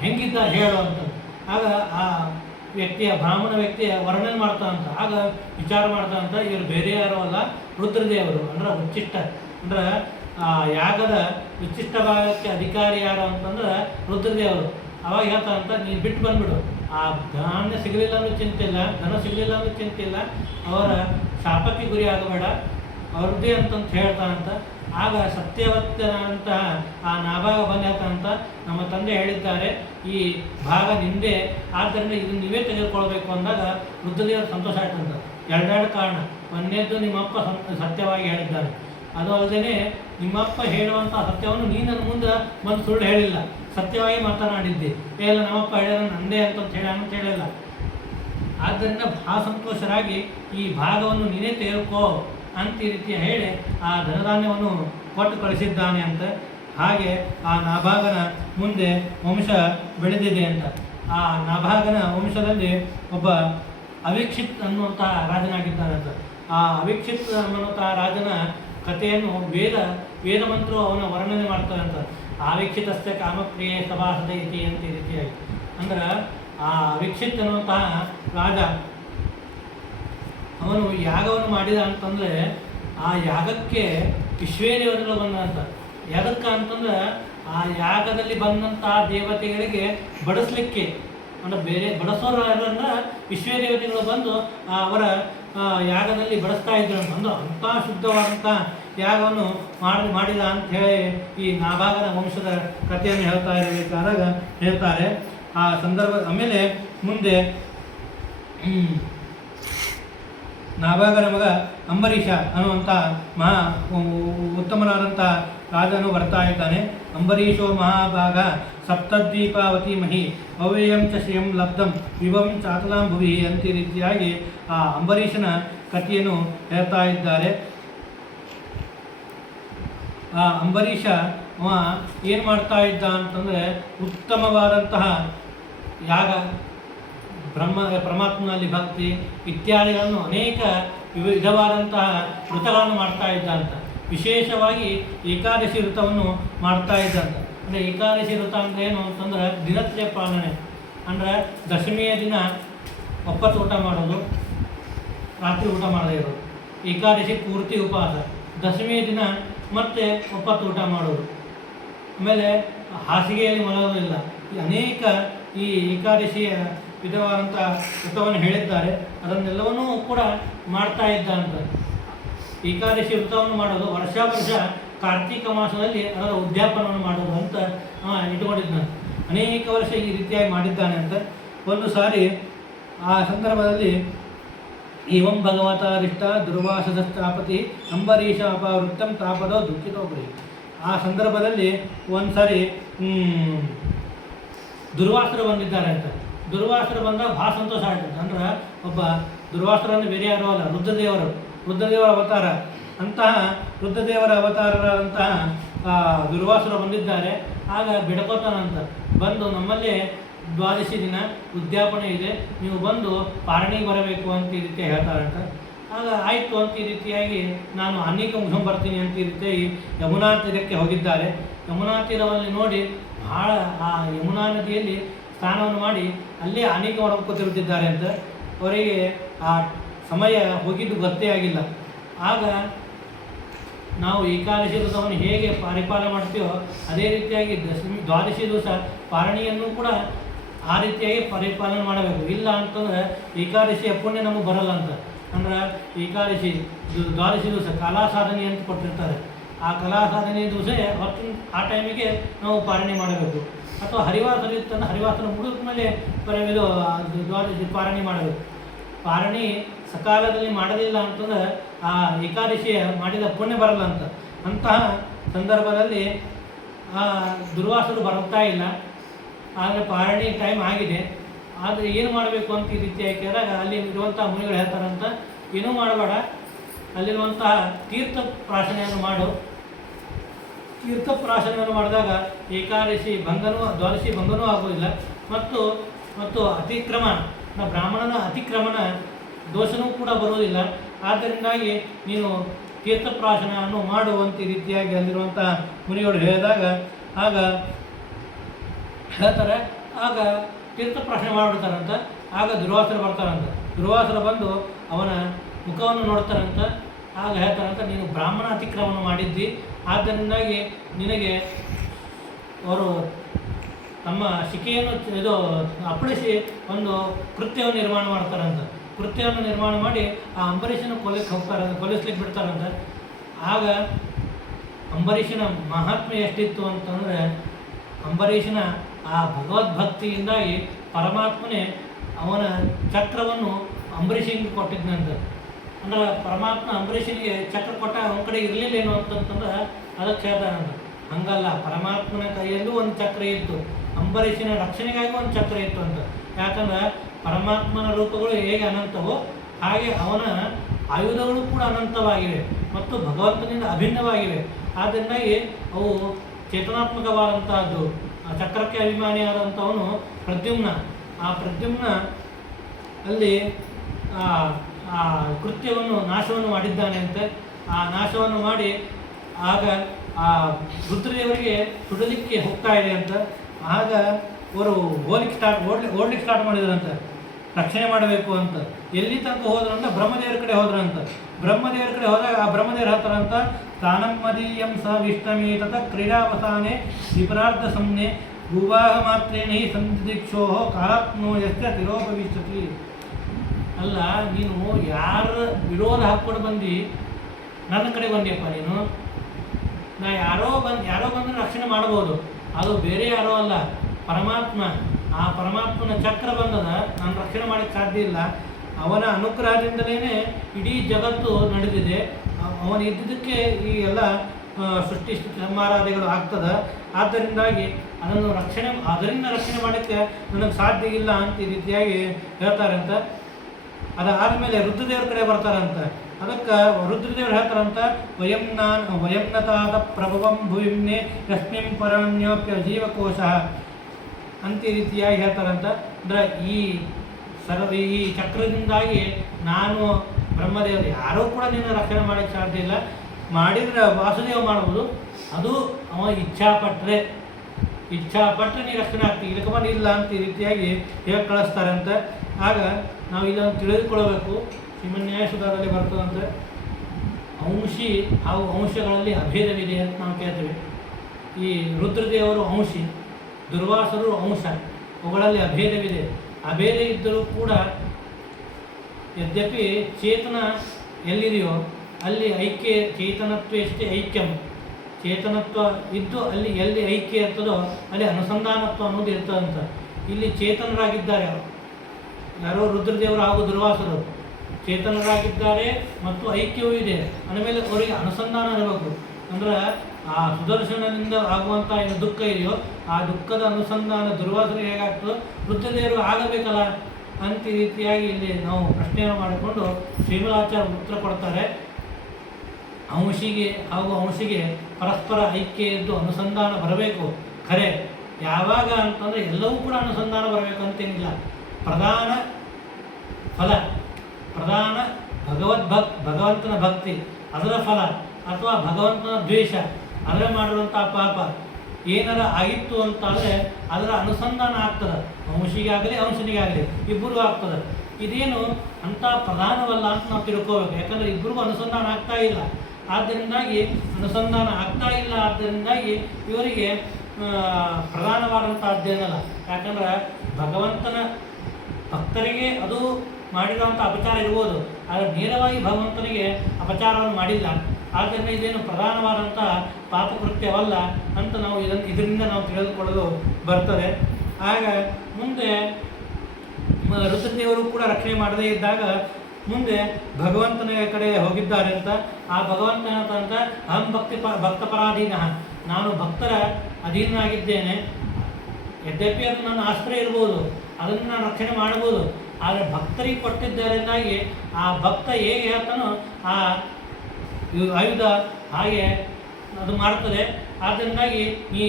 ಹೆಂಗಿದ್ದ ಹೇಳು ಅಂತ. ಆಗ ಆ ಬ್ರಾಹ್ಮಣ ವ್ಯಕ್ತಿಯ ವರ್ಣನೆ ಮಾಡ್ತಾನಂತ. ಆಗ ವಿಚಾರ ಮಾಡ್ತಾನಂತ, ಇವರು ಬೇರೆ ಯಾರು ಅಲ್ಲ, ರುದ್ರದೇವರು. ಅಂದ್ರೆ ಉಚ್ಚಿಷ್ಟ ಅಂದ್ರೆ ಯಾಗದ ಉಚ್ಚಿಷ್ಟ ಭಾಗಕ್ಕೆ ಅಧಿಕಾರಿ ಯಾರು ಅಂತಂದ್ರೆ ರುದ್ರದೇವರು. ಅವಾಗ ಹೇಳ್ತಾನಂತ, ನೀನು ಬಿಟ್ಟು ಬಂದ್ಬಿಡು, ಆ ಧಾನ್ಯ ಸಿಗಲಿಲ್ಲ ಅನ್ನೋ ಚಿಂತಿಲ್ಲ, ಧನ ಸಿಗಲಿಲ್ಲ ಅನ್ನೋ ಚಿಂತಿಲ್ಲ, ಅವರ ಶಾಪಕ್ಕೆ ಗುರಿ ಆಗಬೇಡ, ಅವ್ರದ್ದೇ ಅಂತಂತ ಹೇಳ್ತಾನಂತ. ಆಗ ಸತ್ಯವತ್ತನಂತಹ ಆ ನಾಭಾಗ ಬಂದು ಹೇಳ್ತಾನಂತ, ನಮ್ಮ ತಂದೆ ಹೇಳಿದ್ದಾರೆ ಈ ಭಾಗ ನಿಂದೆ, ಆದ್ದರಿಂದ ಇದನ್ನು ನೀವೇ ತೆಗೆದುಕೊಳ್ಬೇಕು ಅಂದಾಗ ರುದ್ರದೇವರು ಸಂತೋಷ ಆಯ್ತಂತ. ಎರಡೆರಡು ಕಾರಣ. ಒಂದನೇದ್ದು ನಿಮ್ಮಪ್ಪ ಸತ್ಯವಾಗಿ ಹೇಳಿದ್ದಾನೆ, ಅದು ಅಲ್ಲದೆ ನಿಮ್ಮಪ್ಪ ಹೇಳುವಂಥ ಸತ್ಯವನ್ನು ನೀನು ನನ್ನ ಮುಂದೆ ಬಂದು ಸುಳ್ಳು ಹೇಳಿಲ್ಲ, ಸತ್ಯವಾಗಿ ಮಾತನಾಡಿದ್ದೆ. ಇಲ್ಲ ನಮ್ಮಪ್ಪ ಹೇಳ್ಯಾರ ನಂದೇ ಅಂತ ಹೇಳಿಲ್ಲ. ಆದ್ದರಿಂದ ಭಾಳ ಸಂತೋಷರಾಗಿ ಈ ಭಾಗವನ್ನು ನೀನೇ ತೆಗೆದುಕೋ ಅಂತ ಈ ರೀತಿಯ ಹೇಳಿ ಆ ಧನಧಾನ್ಯವನ್ನು ಕೊಟ್ಟು ಕಳಿಸಿದ್ದಾನೆ ಅಂತ. ಹಾಗೆ ಆ ನಾಭಾಗನ ಮುಂದೆ ವಂಶ ಬೆಳೆದಿದೆ ಅಂತ. ಆ ನಾಭಾಗನ ವಂಶದಲ್ಲಿ ಒಬ್ಬ ಅವಿಕ್ಷಿತ್ ಅನ್ನುವಂತಹ ರಾಜನಾಗಿದ್ದಾನಂತ. ಆ ಅವಿಕ್ಷಿತ್ ಅನ್ನುವಂತಹ ರಾಜನ ಕಥೆಯನ್ನು ವೇದ ಮಂತ್ರವು ಅವನ ವರ್ಣನೆ ಮಾಡ್ತಾರಂತ. ಅವಿಕ್ಷಿತಸ್ಥ ಕಾಮಕ್ರಿಯೆ ಸಭಾಸದ ಇತಿ ಅಂತ ಈ ರೀತಿಯಾಗಿ. ಅಂದ್ರೆ ಆ ಅವಿಕ್ಷಿತ್ ಅನ್ನುವಂತಹ ರಾಜ ಅವನು ಯಾಗವನ್ನು ಮಾಡಿದ ಅಂತಂದರೆ ಆ ಯಾಗಕ್ಕೆ ವಿಶ್ವೇದೇವತೆಗಳು ಬಂದಂತ. ಯಾಗಕ್ಕೆ ಅಂತಂದ್ರೆ ಆ ಯಾಗದಲ್ಲಿ ಬಂದಂತಹ ದೇವತೆಗಳಿಗೆ ಬಡಿಸ್ಲಿಕ್ಕೆ, ಅಂದರೆ ಬೇರೆ ಬಡಿಸೋರು ಯಾರಂದ್ರೆ ವಿಶ್ವೇದೇವತೆಗಳು ಬಂದು ಅವರ ಯಾಗದಲ್ಲಿ ಬಡಿಸ್ತಾ ಇದ್ರು ಅಂತಂದು ಅಂಥ ಶುದ್ಧವಾದಂಥ ಯಾಗವನ್ನು ಮಾಡಿದ ಅಂಥೇಳಿ ಈ ನಾಭಾಗನ ವಂಶದ ಕಥೆಯನ್ನು ಹೇಳ್ತಾರೆ. ಆ ಸಂದರ್ಭ ಆಮೇಲೆ ಮುಂದೆ ನಾಭಾಗನ ಮಗ ಅಂಬರೀಷ ಅನ್ನುವಂಥ ಮಹಾ ಉತ್ತಮನಾದಂಥ ರಾಜನು ಬರ್ತಾ ಇದ್ದಾನೆ. ಅಂಬರೀಷೋ ಮಹಾಭಾಗ ಸಪ್ತದ್ವೀಪಾವತಿ ಮಹಿ ಅವ್ಯಯಂ ಚ ಶ್ರಿಯಂ ಲಬ್ಧಂ ವಿಭಂ ಚಾತಲಾಂ ಭುವಿ ಅಂತ ರೀತಿಯಾಗಿ ಆ ಅಂಬರೀಷನ ಕಥೆಯನ್ನು ಹೇಳ್ತಾ ಇದ್ದಾರೆ. ಆ ಅಂಬರೀಷ ಏನು ಮಾಡ್ತಾ ಇದ್ದ ಅಂತಂದರೆ ಉತ್ತಮವಾದಂತಹ ಯಾಗ, ಪರಮಾತ್ಮನಲ್ಲಿ ಭಕ್ತಿ ಇತ್ಯಾದಿಗಳನ್ನು ಅನೇಕ ವಿಧವಾದಂತಹ ವ್ರತಗಳನ್ನು ಮಾಡ್ತಾ ಇದ್ದ ಅಂತ. ವಿಶೇಷವಾಗಿ ಏಕಾದಶಿ ವ್ರತವನ್ನು ಮಾಡ್ತಾ ಇದ್ದಂತ. ಅಂದರೆ ಏಕಾದಶಿ ವ್ರತ ಅಂದರೆ ಏನು ಅಂತಂದ್ರೆ ದಿನತ್ರಯ ಪಾಲನೆ. ಅಂದರೆ ದಶಮಿಯ ದಿನ ಒಪ್ಪತ್ತು ಊಟ ಮಾಡೋದು, ರಾತ್ರಿ ಊಟ ಮಾಡದೇ ಇರೋದು. ಏಕಾದಶಿ ಪೂರ್ತಿ ಉಪವಾಸ, ದಶಮಿಯ ದಿನ ಮತ್ತೆ ಒಪ್ಪತ್ತು ಊಟ ಮಾಡೋದು, ಆಮೇಲೆ ಹಾಸಿಗೆಯಲ್ಲಿ ಮಲಗೋದಿಲ್ಲ. ಅನೇಕ ಈ ಏಕಾದಶಿಯ ವಿಧವಾದಂಥ ವ್ರತವನ್ನು ಹೇಳಿದ್ದಾರೆ. ಅದನ್ನೆಲ್ಲವನ್ನೂ ಕೂಡ ಮಾಡ್ತಾ ಇದ್ದ ಅಂತ. ಏಕಾದಶಿ ವ್ರತವನ್ನು ಮಾಡೋದು ವರ್ಷ ಕಾರ್ತಿಕ ಮಾಸದಲ್ಲಿ ಅದರ ಉದ್ಯಾಪನವನ್ನು ಮಾಡೋದು ಅಂತ ಇಟ್ಕೊಂಡಿದ್ದಾನೆ. ಅನೇಕ ವರ್ಷ ಈ ರೀತಿಯಾಗಿ ಮಾಡಿದ್ದಾನೆ ಅಂತ. ಒಂದು ಸಾರಿ ಆ ಸಂದರ್ಭದಲ್ಲಿ ಇವಂ ಭಗವತಾರಿಷ್ಟ ದುರ್ವಾಸಸ್ಥಾಪತಿ ಅಂಬರೀಷ ಅಪವೃತ್ತಂ ತಾಪದೋ ದುಃಖಿತೋಪರಿ. ಆ ಸಂದರ್ಭದಲ್ಲಿ ಒಂದು ಸಾರಿ ದುರ್ವಾಸರು ಬಂದಿದ್ದಾರೆ ಅಂತ. ದುರ್ವಾಸರು ಬಂದಾಗ ಭಾಳ ಸಂತೋಷ ಆಗ್ತದೆ. ಅಂದ್ರೆ ಒಬ್ಬ ದುರ್ವಾಸರನ್ನು ಬೇರೆ ಯಾರು ಅಲ್ಲ, ರುದ್ರದೇವರ ಅವತಾರ. ಅಂತಹ ರುದ್ರದೇವರ ಅವತಾರರಾದಂತಹ ದುರ್ವಾಸರು ಬಂದಿದ್ದಾರೆ. ಆಗ ಬಿಡ್ಕೋತಾನಂತ, ಬಂದು ನಮ್ಮಲ್ಲಿ ದ್ವಾದಶಿ ದಿನ ಉದ್ಯಾಪನೆ ಇದೆ, ನೀವು ಬಂದು ಪಾರಣಿಗೆ ಬರಬೇಕು ಅಂತ ಈ ರೀತಿ ಹೇಳ್ತಾರಂತ. ಆಗ ಆಯಿತು ಅಂತ ಈ ರೀತಿಯಾಗಿ ನಾನು ಅನೇಕ ಮುಗಿಸ್ಕೊಂಡು ಬರ್ತೀನಿ ಅಂತ ಈ ರೀತಿಯಾಗಿ ಯಮುನಾ ತೀರಕ್ಕೆ ಹೋಗಿದ್ದಾರೆ. ಯಮುನಾ ತೀರವನ್ನು ನೋಡಿ ಭಾಳ ಆ ಯಮುನಾ ನದಿಯಲ್ಲಿ ಸ್ನಾನವನ್ನು ಮಾಡಿ ಅಲ್ಲೇ ಅನೇಕ ಹೊರಕೋತಿರುತ್ತಿದ್ದಾರೆ ಅಂತ. ಅವರಿಗೆ ಆ ಸಮಯ ಹೋಗಿದ್ದು ಗೊತ್ತೇ ಆಗಿಲ್ಲ. ಆಗ ನಾವು ಏಕಾದಶಿ ವ್ರತವನ್ನು ಹೇಗೆ ಪರಿಪಾಲನೆ ಮಾಡ್ತೀವೋ ಅದೇ ರೀತಿಯಾಗಿ ದ್ವಾದಶಿ ದಿವಸ ಪಾರಣಿಯನ್ನು ಕೂಡ ಆ ರೀತಿಯಾಗಿ ಪರಿಪಾಲನೆ ಮಾಡಬೇಕು. ಇಲ್ಲ ಅಂತಂದರೆ ಏಕಾದಶಿಯ ಪುಣ್ಯ ನಮಗೆ ಬರಲ್ಲ ಅಂತ. ಅಂದ್ರೆ ಏಕಾದಶಿ ದ್ವಾದಶಿ ದಿವಸ ಕಲಾಸಾಧನೆ ಅಂತ ಕೊಟ್ಟಿರ್ತಾರೆ. ಆ ಕಲಾಸಾಧನೆ ದಿವಸ ಆ ಟೈಮಿಗೆ ನಾವು ಪಾರಣೆ ಮಾಡಬೇಕು. ಅಥವಾ ಹರಿವಾಸನ ಇತ್ತಂದ್ರೆ ಹರಿವಾಸನ ಮುಗಿದ ಮೇಲೆ ಇದು ದ್ವಾದಶಿ ಪಾರಣೆ ಮಾಡಬೇಕು. ಪಾರಣಿ ಸಕಾಲದಲ್ಲಿ ಮಾಡಲಿಲ್ಲ ಅಂತಂದ್ರೆ ಆ ಏಕಾದಶಿಯ ಮಾಡಿದ ಪುಣ್ಯ ಬರಲ್ಲ ಅಂತ. ಅಂತಹ ಸಂದರ್ಭದಲ್ಲಿ ದುರ್ವಾಸರು ಬರ್ತಾ ಇಲ್ಲ. ಆದರೆ ಪಾರಣಿ ಟೈಮ್ ಆಗಿದೆ. ಆದರೆ ಏನು ಮಾಡಬೇಕು ಅಂತ ಈ ರೀತಿಯಾಗಿ ಕೇಳಿದಾಗ ಅಲ್ಲಿ ಇರುವಂಥ ಮುನಿಗಳು ಹೇಳ್ತಾರಂತ, ಏನೂ ಮಾಡಬೇಡ, ಅಲ್ಲಿರುವಂತಹ ತೀರ್ಥ ಪ್ರಾಶನೆಯನ್ನು ಮಾಡು. ತೀರ್ಥ ಪ್ರಾಶನೆಯನ್ನು ಮಾಡಿದಾಗ ಏಕಾದಶಿ ದ್ವಾದಶಿ ಭಂಗನೂ ಆಗೋದಿಲ್ಲ. ಮತ್ತು ಅತಿಕ್ರಮ, ಬ್ರಾಹ್ಮಣನ ಅತಿಕ್ರಮಣ ದೋಷನೂ ಕೂಡ ಬರುವುದಿಲ್ಲ. ಆದ್ದರಿಂದಾಗಿ ನೀನು ತೀರ್ಥಪ್ರಾಶನವನ್ನು ಮಾಡುವಂಥ ರೀತಿಯಾಗಿ ಅಲ್ಲಿರುವಂಥ ಮುನಿಗಳು ಹೇಳಿದಾಗ ಆಗ ಹೇಳ್ತಾರೆ, ಆಗ ತೀರ್ಥಪ್ರಾಶನ ಮಾಡಿಬಿಡ್ತಾರಂತ. ಆಗ ದುರ್ವಾಸರು ಬರ್ತಾರಂತ. ದುರ್ವಾಸರು ಬಂದು ಅವನ ಮುಖವನ್ನು ನೋಡ್ತಾರಂತ. ಆಗ ಹೇಳ್ತಾರಂತ, ನೀನು ಬ್ರಾಹ್ಮಣ ಅತಿಕ್ರಮಣ ಮಾಡಿದ್ದಿ, ಆದ್ದರಿಂದಾಗಿ ನಿನಗೆ ಅವರು ತಮ್ಮ ಶಿಕೆಯನ್ನು ಅಪ್ಪಳಿಸಿ ಒಂದು ಕೃತ್ಯವನ್ನು ನಿರ್ಮಾಣ ಮಾಡ್ತಾರಂತ. ಕೃತ್ಯವನ್ನು ನಿರ್ಮಾಣ ಮಾಡಿ ಆ ಅಂಬರೀಷನ ಕೊಲಿಸ್ಲಿಕ್ಕೆ ಬಿಡ್ತಾರಂತ. ಆಗ ಅಂಬರೀಷನ ಮಹಾತ್ಮೆ ಎಷ್ಟಿತ್ತು ಅಂತಂದರೆ, ಅಂಬರೀಷನ ಆ ಭಗವದ್ಭಕ್ತಿಯಿಂದಾಗಿ ಪರಮಾತ್ಮನೇ ಅವನ ಚಕ್ರವನ್ನು ಅಂಬರೀಷನಿಗೆ ಕೊಟ್ಟಿದ್ನಂತ. ಅಂದ್ರೆ ಪರಮಾತ್ಮ ಅಂಬರೀಷನಿಗೆ ಚಕ್ರ ಕೊಟ್ಟ ಅವನ ಕಡೆ ಇರಲಿಲ್ಲೇನು ಅಂತಂತಂದ್ರೆ ಅದಕ್ಕೆ ಹೇಳ್ತಾನಂತ. ಹಂಗಲ್ಲ, ಪರಮಾತ್ಮನ ಕೈಯಲ್ಲೂ ಒಂದು ಚಕ್ರ ಇತ್ತು, ಅಂಬರೀಷನ ರಕ್ಷಣೆಗಾಗಿ ಒಂದು ಚಕ್ರ ಇತ್ತು ಅಂತ. ಯಾಕಂದ್ರೆ ಪರಮಾತ್ಮನ ರೂಪಗಳು ಹೇಗೆ ಅನಂತವೋ ಹಾಗೆ ಅವನ ಆಯುಧಗಳು ಕೂಡ ಅನಂತವಾಗಿವೆ ಮತ್ತು ಭಗವಂತನಿಂದ ಅಭಿನ್ನವಾಗಿವೆ. ಆದ್ದರಿಂದಾಗಿ ಅವು ಚೇತನಾತ್ಮಕವಾದಂತಹದ್ದು. ಆ ಚಕ್ರಕ್ಕೆ ಅಭಿಮಾನಿಯಾದಂಥವನು ಪ್ರದ್ಯುಮ್ನ. ಆ ಪ್ರದ್ಯುಮ್ನ ಅಲ್ಲಿ ಆ ಕೃತ್ಯವನ್ನು ನಾಶವನ್ನು ಮಾಡಿದ್ದಾನೆ ಅಂತೆ. ಆ ನಾಶವನ್ನು ಮಾಡಿ ಆಗ ಆ ರುದ್ರದೇವರಿಗೆ ಸುಡಲಿಕ್ಕೆ ಹೋಗ್ತಾ ಇದೆ ಅಂತ. ಆಗ ಅವರು ಓಡ್ಲಿಕ್ಕೆ ಸ್ಟಾರ್ಟ್ ಮಾಡಿದ್ರಂತೆ, ರಕ್ಷಣೆ ಮಾಡಬೇಕು ಅಂತ. ಎಲ್ಲಿ ತನಕ ಹೋದ್ರಂತ ಬ್ರಹ್ಮದೇವರ ಕಡೆ ಹೋದ್ರಂತ. ಬ್ರಹ್ಮದೇವರ ಕಡೆ ಹೋದಾಗ ಆ ಬ್ರಹ್ಮದೇವರು ಹೇಳ್ತಾರಂತ, ತಾನಮ್ಮದೀಯಂ ಸ ವಿಷ್ಣಮೇ ತತ ಕ್ರೀಡಾವಸಾನೆ ವಿಪರಾರ್ಧ ಸಂಜ್ಞೆ ಭೂಭಾಗ ಮಾತ್ರೇಣ ಹಿ ಸಂದಿಕ್ಷೋ ಕಾಲಾತ್ಮೋ ಯಸ್ಯ ತಿರೋಪವಿಷ್ಯತಿ. ಅಲ್ಲ, ನೀನು ಯಾರ ವಿರೋಧ ಹಾಕ್ಕೊಂಡು ಬಂದು ನನ್ನ ಕಡೆ ಬಂದ್ಯಪ್ಪ ನೀನು. ನಾ ಯಾರೋ ಬಂದರೆ ರಕ್ಷಣೆ ಮಾಡ್ಬೋದು, ಅದು ಬೇರೆ ಯಾರೋ ಅಲ್ಲ, ಪರಮಾತ್ಮ. ಆ ಪರಮಾತ್ಮನ ಚಕ್ರ ಬಂದದ, ನಾನು ರಕ್ಷಣೆ ಮಾಡೋಕ್ಕೆ ಸಾಧ್ಯ ಇಲ್ಲ. ಅವನ ಅನುಗ್ರಹದಿಂದಲೇ ಇಡೀ ಜಗತ್ತು ನಡೆದಿದೆ. ಅವನು ಇದ್ದಿದ್ದಕ್ಕೆ ಈ ಎಲ್ಲ ಸೃಷ್ಟಿ ಸಂಹಾರಾದಿಗಳು ಆಗ್ತದೆ. ಆದ್ದರಿಂದಾಗಿ ಅದರಿಂದ ರಕ್ಷಣೆ ಮಾಡೋಕ್ಕೆ ನನಗೆ ಸಾಧ್ಯ ಇಲ್ಲ ಅಂತ ಈ ರೀತಿಯಾಗಿ ಹೇಳ್ತಾರಂತ. ಅದಾದಮೇಲೆ ರುದ್ರದೇವ್ರ ಕಡೆ ಬರ್ತಾರಂತ. ಅದಕ್ಕೆ ರುದ್ರದೇವ್ರು ಹೇಳ್ತಾರಂತ, ವಯಂನತಾದ ಪ್ರಭವಂ ಭೂಮಿನ್ನೇ ರಶ್ಮಿಂ ಪರಣ್ಯೋಪ್ಯ ಜೀವಕೋಶ ಅಂತ ಈ ರೀತಿಯಾಗಿ ಹೇಳ್ತಾರಂತ. ಅಂದರೆ ಈ ಚಕ್ರದಿಂದಾಗಿ ನಾನು ಬ್ರಹ್ಮದೇವರು ಯಾರೂ ಕೂಡ ನಿನ್ನ ರಕ್ಷಣೆ ಮಾಡೋಕ್ಕೆ ಸಾಧ್ಯ ಇಲ್ಲ. ಮಾಡಿದರೆ ವಾಸುದೇವ ಮಾಡ್ಬೋದು, ಅದು ಅವ ಇಚ್ಛಾಪಟ್ಟರೆ ನೀ ರಕ್ಷಣೆ ಆಗ್ತೀವಿ, ಇದಕ್ಕೆ ಇಲ್ಲ ಅಂತ ಈ ರೀತಿಯಾಗಿ ಹೇಳಿ ಕಳಿಸ್ತಾರಂತ. ಆಗ ನಾವು ಇದನ್ನು ತಿಳಿದುಕೊಳ್ಳಬೇಕು. ಶ್ರೀಮನ್ಯಾಯ ಸುಧಾರಲ್ಲಿ ಬರ್ತದಂತೆ, ಅಂಶಿ ಹಾಗೂ ಅಂಶಗಳಲ್ಲಿ ಅಭೇದವಿದೆ ಅಂತ ನಾವು ಕೇಳ್ತೇವೆ. ಈ ರುದ್ರದೇವರು ಅಂಶಿ, ದುರ್ವಾಸರು ಅಂಶ, ಅವುಗಳಲ್ಲಿ ಅಭೇದವಿದೆ. ಅಭೇದ ಇದ್ದರೂ ಕೂಡ ಯದ್ಯಪಿ ಚೇತನ ಎಲ್ಲಿದೆಯೋ ಅಲ್ಲಿ ಐಕ್ಯ, ಚೇತನತ್ವಷ್ಟೇ ಐಕ್ಯಂ. ಚೇತನತ್ವ ಇದ್ದು ಅಲ್ಲಿ ಎಲ್ಲಿ ಐಕ್ಯ ಇರ್ತದೋ ಅಲ್ಲಿ ಅನುಸಂಧಾನತ್ವ ಅನ್ನೋದು ಇರ್ತದಂತ. ಇಲ್ಲಿ ಚೇತನರಾಗಿದ್ದಾರೆ ಯಾರೋ ರುದ್ರದೇವರು ಹಾಗೂ ದುರ್ವಾಸರು ಚೇತನರಾಗಿದ್ದಾರೆ ಮತ್ತು ಐಕ್ಯವೂ ಇದೆ. ಅಂದಮೇಲೆ ಅವರಿಗೆ ಅನುಸಂಧಾನ ಇರಬೇಕು. ಅಂದ್ರೆ ಆ ಸುದರ್ಶನದಿಂದ ಆಗುವಂಥ ಏನು ದುಃಖ ಇದೆಯೋ ಆ ದುಃಖದ ಅನುಸಂಧಾನ ದುರ್ವಾಸರಿಗೆ ಹೇಗಾಗ್ತದೋ ರುದ್ರದೇವರು ಆಗಬೇಕಲ್ಲ ಅಂತ ಈ ರೀತಿಯಾಗಿ ಇಲ್ಲಿ ನಾವು ಪ್ರಶ್ನೆಯನ್ನು ಮಾಡಿಕೊಂಡು ಶ್ರೀಮಲಾಚಾರ್ಯ ಉತ್ತರ ಕೊಡ್ತಾರೆ. ಅಂಶಿಗೆ ಪರಸ್ಪರ ಐಕ್ಯ ಇದ್ದು ಅನುಸಂಧಾನ ಬರಬೇಕು. ಖರೆ ಯಾವಾಗ ಅಂತಂದರೆ ಎಲ್ಲವೂ ಕೂಡ ಅನುಸಂಧಾನ ಬರಬೇಕು ಅಂತೇನಿಲ್ಲ. ಪ್ರಧಾನ ಭಗವಂತನ ಭಕ್ತಿ ಅದರ ಫಲ, ಅಥವಾ ಭಗವಂತನ ದ್ವೇಷ ಅದರ ಮಾಡಿರುವಂಥ ಪಾಪ ಏನಾರ ಆಗಿತ್ತು ಅಂತಾದರೆ ಅದರ ಅನುಸಂಧಾನ ಆಗ್ತದೆ. ಅಂಶಿಗಾಗಲಿ ಅಂಶನಿಗಾಗಲಿ ಇಬ್ಬರಿಗೂ ಆಗ್ತದೆ. ಇದೇನು ಅಂಥ ಪ್ರಧಾನವಲ್ಲ ಅಂತ ನಾವು ತಿಳ್ಕೋಬೇಕು. ಯಾಕಂದರೆ ಇಬ್ಬರಿಗೂ ಅನುಸಂಧಾನ ಆಗ್ತಾ ಇಲ್ಲ. ಆದ್ದರಿಂದಾಗಿ ಇವರಿಗೆ ಪ್ರಧಾನವಾದಂಥದ್ದೇನಲ್ಲ. ಯಾಕಂದ್ರೆ ಭಗವಂತನ ಭಕ್ತರಿಗೆ ಅದು ಮಾಡಿರುವಂಥ ಅಪಚಾರ ಇರ್ಬೋದು, ಆದರೆ ನೇರವಾಗಿ ಭಗವಂತನಿಗೆ ಅಪಚಾರವನ್ನು ಮಾಡಿಲ್ಲ. ಆದ್ದರಿಂದ ಇದೇನು ಪ್ರಧಾನವಾದಂಥ ಪಾಪಕೃತ್ಯವಲ್ಲ ಅಂತ ನಾವು ಇದರಿಂದ ನಾವು ತಿಳಿದುಕೊಳ್ಳಲು ಬರ್ತದೆ. ಆಗ ಮುಂದೆ ರುದ್ರದೇವರು ಕೂಡ ರಕ್ಷಣೆ ಮಾಡದೇ ಇದ್ದಾಗ ಮುಂದೆ ಭಗವಂತನ ಕಡೆ ಹೋಗಿದ್ದಾರೆ ಅಂತ. ಆ ಭಗವಂತ ಏನಂತ, ಅಹಂ ಭಕ್ತಪರಾಧೀನ, ನಾನು ಭಕ್ತರ ಅಧೀನನಾಗಿದ್ದೇನೆ. ಯದ್ಯಪಿ ಅದು ನನ್ನ ಆಶ್ರಯ ಇರ್ಬೋದು, ಅದನ್ನು ನಾನು ರಕ್ಷಣೆ ಮಾಡ್ಬೋದು, ಆದರೆ ಭಕ್ತರಿಗೆ ಕೊಟ್ಟಿದ್ದರಿಂದಾಗಿ ಆ ಭಕ್ತ ಹೇಗೆ ಹೇಳ್ತಾನೋ ಆ ಆಯುಧ ಹಾಗೆ ಅದು ಮಾಡ್ತದೆ. ಆದ್ದರಿಂದಾಗಿ ನೀ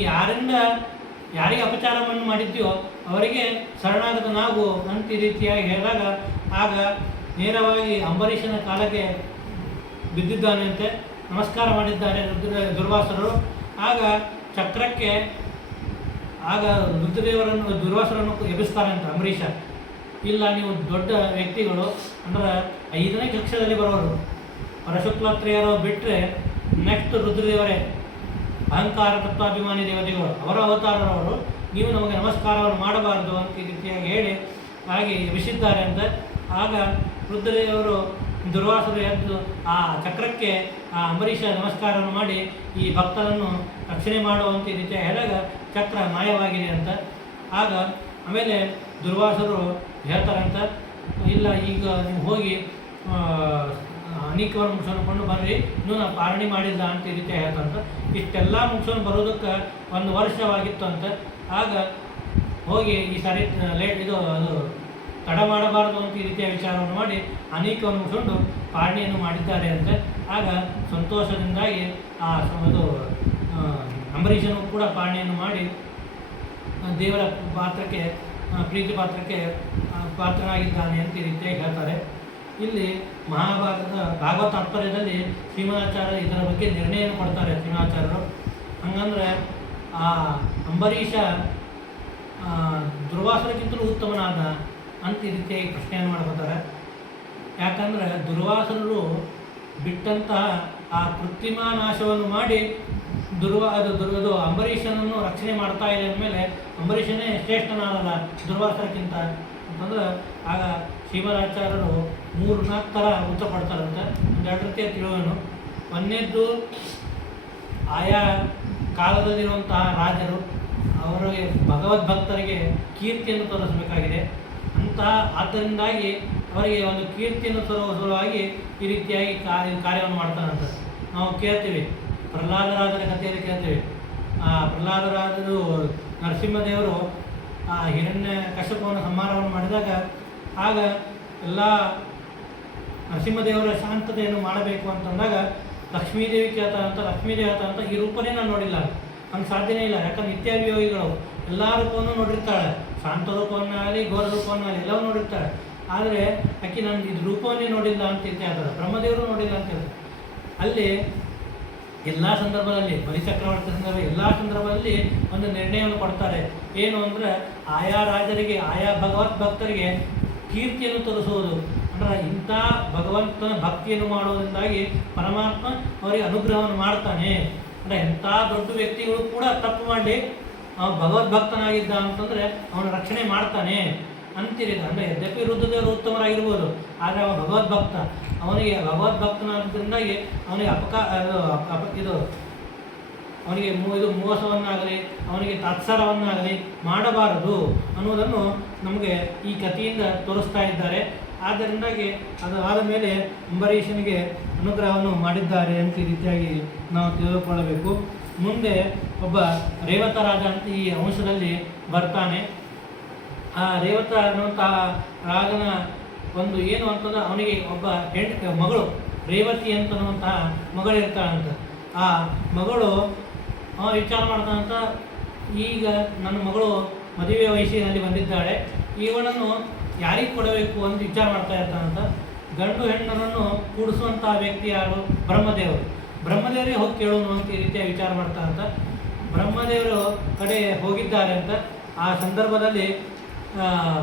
ಯಾರಿಗೆ ಅಪಚಾರವನ್ನು ಮಾಡಿದ್ಯೋ ಅವರಿಗೆ ಶರಣಾಗತನಾಗು ಅಂತ ಈ ರೀತಿಯಾಗಿ ಹೇಳಿದಾಗ ಆಗ ನೇರವಾಗಿ ಅಂಬರೀಷನ ಕಾಲಕ್ಕೆ ಬಿದ್ದಿದ್ದಾನೆ ಅಂತೆ, ನಮಸ್ಕಾರ ಮಾಡಿದ್ದಾರೆ ದುರ್ವಾಸರು. ಆಗ ಚಕ್ರಕ್ಕೆ ದುರ್ವಾಸರನ್ನು ಎಬ್ಬಿಸ್ತಾರೆ ಅಂತ ಅಂಬರೀಷ. ಇಲ್ಲ, ನೀವು ದೊಡ್ಡ ವ್ಯಕ್ತಿಗಳು ಅಂದರೆ 5ನೇ ಕಕ್ಷದಲ್ಲಿ ಬರೋರು, ಪರಶುಕ್ಲತ್ರಯರು ಬಿಟ್ಟರೆ ನೆಕ್ಸ್ಟ್ ರುದ್ರದೇವರೇ, ಅಹಂಕಾರ ತತ್ವಾಭಿಮಾನಿ ದೇವತೆಗಳು, ಅವರ ಅವತಾರರವರು, ನೀವು ನಮಗೆ ನಮಸ್ಕಾರವನ್ನು ಮಾಡಬಾರದು ಅಂತ ಈ ರೀತಿಯಾಗಿ ಹೇಳಿ ಹಾಗೆ ಎಬ್ಬಿಸಿದ್ದಾರೆ ಅಂತ. ಆಗ ರುದ್ರದೇವರು ದುರ್ವಾಸರು ಎದ್ದು ಆ ಚಕ್ರಕ್ಕೆ ಆ ಅಂಬರೀಷ ನಮಸ್ಕಾರವನ್ನು ಮಾಡಿ ಈ ಭಕ್ತರನ್ನು ರಕ್ಷಣೆ ಮಾಡುವಂಥ ಈ ರೀತಿಯಾಗಿ ಹೇಳಿದಾಗ ಚಕ್ರ ಮಾಯವಾಗಿದೆ ಅಂತ. ಆಗ ಆಮೇಲೆ ದುರ್ವಾಸರು ಹೇಳ್ತಾರಂತ, ಇಲ್ಲ ಈಗ ನೀವು ಹೋಗಿ ಅನೇಕವನ್ನು ಮುಗಿಸ್ಕೊಂಡು ಬರ್ರಿ, ಇನ್ನೂ ನಾನು ಪಾರಣಿ ಮಾಡಿಲ್ಲ ಅಂತ ಈ ರೀತಿ ಹೇಳ್ತಂತ. ಇಷ್ಟೆಲ್ಲ ಮುಗಿಸ್ಕೊಂಡು ಬರೋದಕ್ಕೆ 1 ವರ್ಷವಾಗಿತ್ತು ಅಂತ. ಆಗ ಹೋಗಿ ಈ ಸಾರಿ ಅದು ತಡ ಮಾಡಬಾರದು ಅಂತ ಈ ರೀತಿಯ ವಿಚಾರವನ್ನು ಮಾಡಿ ಅನೇಕವನ್ನು ಮುಗಿಸ್ಕೊಂಡು ಪಾರಣೆಯನ್ನು ಮಾಡಿದ್ದಾರೆ ಅಂತ. ಆಗ ಸಂತೋಷದಿಂದಾಗಿ ಅದು ಅಂಬರೀಷನು ಕೂಡ ಪಾರಣೆಯನ್ನು ಮಾಡಿ ದೇವರ ಪಾತ್ರಕ್ಕೆ ಪ್ರೀತಿ ಪಾತ್ರಕ್ಕೆ ಪಾತ್ರನಾಗಿದ್ದಾನೆ ಅಂತ ಈ ರೀತಿಯಾಗಿ ಹೇಳ್ತಾರೆ. ಇಲ್ಲಿ ಮಹಾಭಾರತದ ಭಾಗವತ ತಾತ್ಪರ್ಯದಲ್ಲಿ ಶ್ರೀಮದಾಚಾರ್ಯ ಇದರ ಬಗ್ಗೆ ನಿರ್ಣಯವನ್ನು ಕೊಡ್ತಾರೆ. ಶ್ರೀಮದಾಚಾರ್ಯರು ಹಂಗಂದ್ರೆ ಆ ಅಂಬರೀಷ ದುರ್ವಾಸನಕ್ಕಿಂತಲೂ ಉತ್ತಮನಾದ ಅಂತ ಈ ರೀತಿಯಾಗಿ ಪ್ರಶ್ನೆಯನ್ನು ಮಾಡ್ಕೋತಾರೆ. ಯಾಕಂದರೆ ದುರ್ವಾಸನರು ಬಿಟ್ಟಂತಹ ಆ ಕೃತ್ರಿಮಾ ನಾಶವನ್ನು ಮಾಡಿ ಅದು ಅಂಬರೀಷನನ್ನು ರಕ್ಷಣೆ ಮಾಡ್ತಾ ಇದೆ ಅಂದಮೇಲೆ ಅಂಬರೀಷನೇ ಶ್ರೇಷ್ಠನಾದಲ್ಲ ದುರ್ವಾಸನಕ್ಕಿಂತ ಅಂತಂದ್ರೆ ಆಗ ಶ್ರೀಮದಾಚಾರ್ಯರು 3-4 ಥರ ಉತ್ತರ ಕೊಡ್ತಾರಂತೆ. ಒಂದೆರಡು ರೀತಿಯ ತಿಳಿಯೋನು. ಒಂದನೇದ್ದು ಆಯಾ ಕಾಲದಲ್ಲಿರುವಂತಹ ರಾಜರು ಅವರಿಗೆ ಭಗವದ್ಭಕ್ತರಿಗೆ ಕೀರ್ತಿಯನ್ನು ತೋರಿಸಬೇಕಾಗಿದೆ ಆದ್ದರಿಂದಾಗಿ ಅವರಿಗೆ ಒಂದು ಕೀರ್ತಿಯನ್ನು ತರುವ ಸಲುವಾಗಿ ಈ ರೀತಿಯಾಗಿ ಕಾರ್ಯವನ್ನು ಮಾಡ್ತಾರಂತ ನಾವು ಕೇಳ್ತೀವಿ. ಪ್ರಹ್ಲಾದರಾಜರ ಕಥೆಯಲ್ಲಿ ಕೇಳ್ತೀವಿ. ಪ್ರಹ್ಲಾದರಾಜರು ನರಸಿಂಹದೇವರು ಹಿರಣ್ಯ ಕಶ್ಯಪವನ್ನು ಸಂಹಾರವನ್ನು ಮಾಡಿದಾಗ ಆಗ ಎಲ್ಲ ನರಸಿಂಹದೇವರ ಶಾಂತತೆಯನ್ನು ಮಾಡಬೇಕು ಅಂತಂದಾಗ ಲಕ್ಷ್ಮೀದೇವಿ ಕೇಳ್ತಾರಂತ. ಲಕ್ಷ್ಮೀದೇವಿ ಹೇಳ್ತಾರಂತ ಈ ರೂಪನೇ ನಾನು ನೋಡಿಲ್ಲ, ಹಂಗೆ ಸಾಧ್ಯನೇ ಇಲ್ಲ. ಯಾಕಂದ್ರೆ ನಿತ್ಯಾಭಿಯೋಗಿಗಳು ಎಲ್ಲ ರೂಪವನ್ನು ನೋಡಿರ್ತಾಳೆ, ಶಾಂತ ರೂಪವನ್ನಾಗಲಿ ಘೋರ ರೂಪವನ್ನಾಗಲಿ ಎಲ್ಲವೂ ನೋಡಿರ್ತಾಳೆ. ಆದರೆ ಆಕೆ ನಾನು ಇದು ರೂಪವನ್ನೇ ನೋಡಿಲ್ಲ ಅಂತ ಹೇಳ್ತಾರೆ. ಬ್ರಹ್ಮದೇವರು ನೋಡಿಲ್ಲ ಅಂತ ಹೇಳ್ತಾರೆ. ಅಲ್ಲಿ ಎಲ್ಲ ಸಂದರ್ಭದಲ್ಲಿ ಬಲಿಚಕ್ರವರ್ತಿ ಸಂದರ್ಭ ಎಲ್ಲ ಸಂದರ್ಭದಲ್ಲಿ ಒಂದು ನಿರ್ಣಯವನ್ನು ಕೊಡ್ತಾರೆ. ಏನು ಅಂದರೆ ಆಯಾ ರಾಜರಿಗೆ ಆಯಾ ಭಗವತ್ ಭಕ್ತರಿಗೆ ಕೀರ್ತಿಯನ್ನು ತೋರಿಸುವುದು ಅಂದರೆ ಇಂಥ ಭಗವಂತನ ಭಕ್ತಿಯನ್ನು ಮಾಡುವುದರಿಂದಾಗಿ ಪರಮಾತ್ಮ ಅವರಿಗೆ ಅನುಗ್ರಹವನ್ನು ಮಾಡ್ತಾನೆ. ಅಂದರೆ ಎಂಥ ದೊಡ್ಡ ವ್ಯಕ್ತಿಗಳು ಕೂಡ ತಪ್ಪು ಮಾಡಿ ಭಗವದ್ಭಕ್ತನಾಗಿದ್ದ ಅಂತಂದರೆ ಅವನ ರಕ್ಷಣೆ ಮಾಡ್ತಾನೆ ಅಂತಿರಿದ. ಅಂದರೆ ಯದ್ಯಪಿ ರುದ್ರದೇವರು ಉತ್ತಮರಾಗಿರ್ಬೋದು, ಆದರೆ ಅವ ಭಗವದ್ಭಕ್ತ. ಅವನಿಗೆ ಭಗವದ್ಭಕ್ತನಾದ್ರಿಂದಾಗಿ ಅವನಿಗೆ ಅವನಿಗೆ ಇದು ಮೋಸವನ್ನಾಗಲಿ ಅವನಿಗೆ ತಾತ್ಸಾರವನ್ನಾಗಲಿ ಮಾಡಬಾರದು ಅನ್ನೋದನ್ನು ನಮಗೆ ಈ ಕಥೆಯಿಂದ ತೋರಿಸ್ತಾ ಇದ್ದಾರೆ. ಆದ್ದರಿಂದಾಗಿ ಅದು ಆದ ಮೇಲೆ ಅಂಬರೀಷನಿಗೆ ಅನುಗ್ರಹವನ್ನು ಮಾಡಿದ್ದಾರೆ ಅಂತ ಈ ರೀತಿಯಾಗಿ ನಾವು ತಿಳಿದುಕೊಳ್ಳಬೇಕು. ಮುಂದೆ ಒಬ್ಬ ರೇವತ ರಾಜ ಅಂತ ಈ ಅಂಶದಲ್ಲಿ ಬರ್ತಾನೆ. ಆ ರೇವತ ಅನ್ನುವಂತಹ ರಾಜನ ಒಂದು ಏನು ಅಂತಂದ್ರೆ ಅವನಿಗೆ ಒಬ್ಬ ಮಗಳು ರೇವತಿ ಅಂತನ್ನುವಂತಹ ಮಗಳಿರ್ತಾಳಂತ. ಆ ಮಗಳು ವಿಚಾರ ಮಾಡ್ತಾನಂತ, ಈಗ ನನ್ನ ಮಗಳು ಮದುವೆ ವಯಸ್ಸಿನಲ್ಲಿ ಬಂದಿದ್ದಾಳೆ, ಇವನನ್ನು ಯಾರಿಗೆ ಕೊಡಬೇಕು ಅಂತ ವಿಚಾರ ಮಾಡ್ತಾ ಇರ್ತಾನಂತ. ಗಂಡು ಹೆಣ್ಣನ್ನು ಕೂಡಿಸುವಂತಹ ವ್ಯಕ್ತಿ ಯಾರು? ಬ್ರಹ್ಮದೇವರು. ಬ್ರಹ್ಮದೇವರೇ ಹೋಗಿ ಕೇಳೋನು ಅಂತ ಈ ರೀತಿಯ ವಿಚಾರ ಮಾಡ್ತಾನಂತ. ಬ್ರಹ್ಮದೇವರು ಕಡೆ ಹೋಗಿದ್ದಾರೆ ಅಂತ. ಆ ಸಂದರ್ಭದಲ್ಲಿ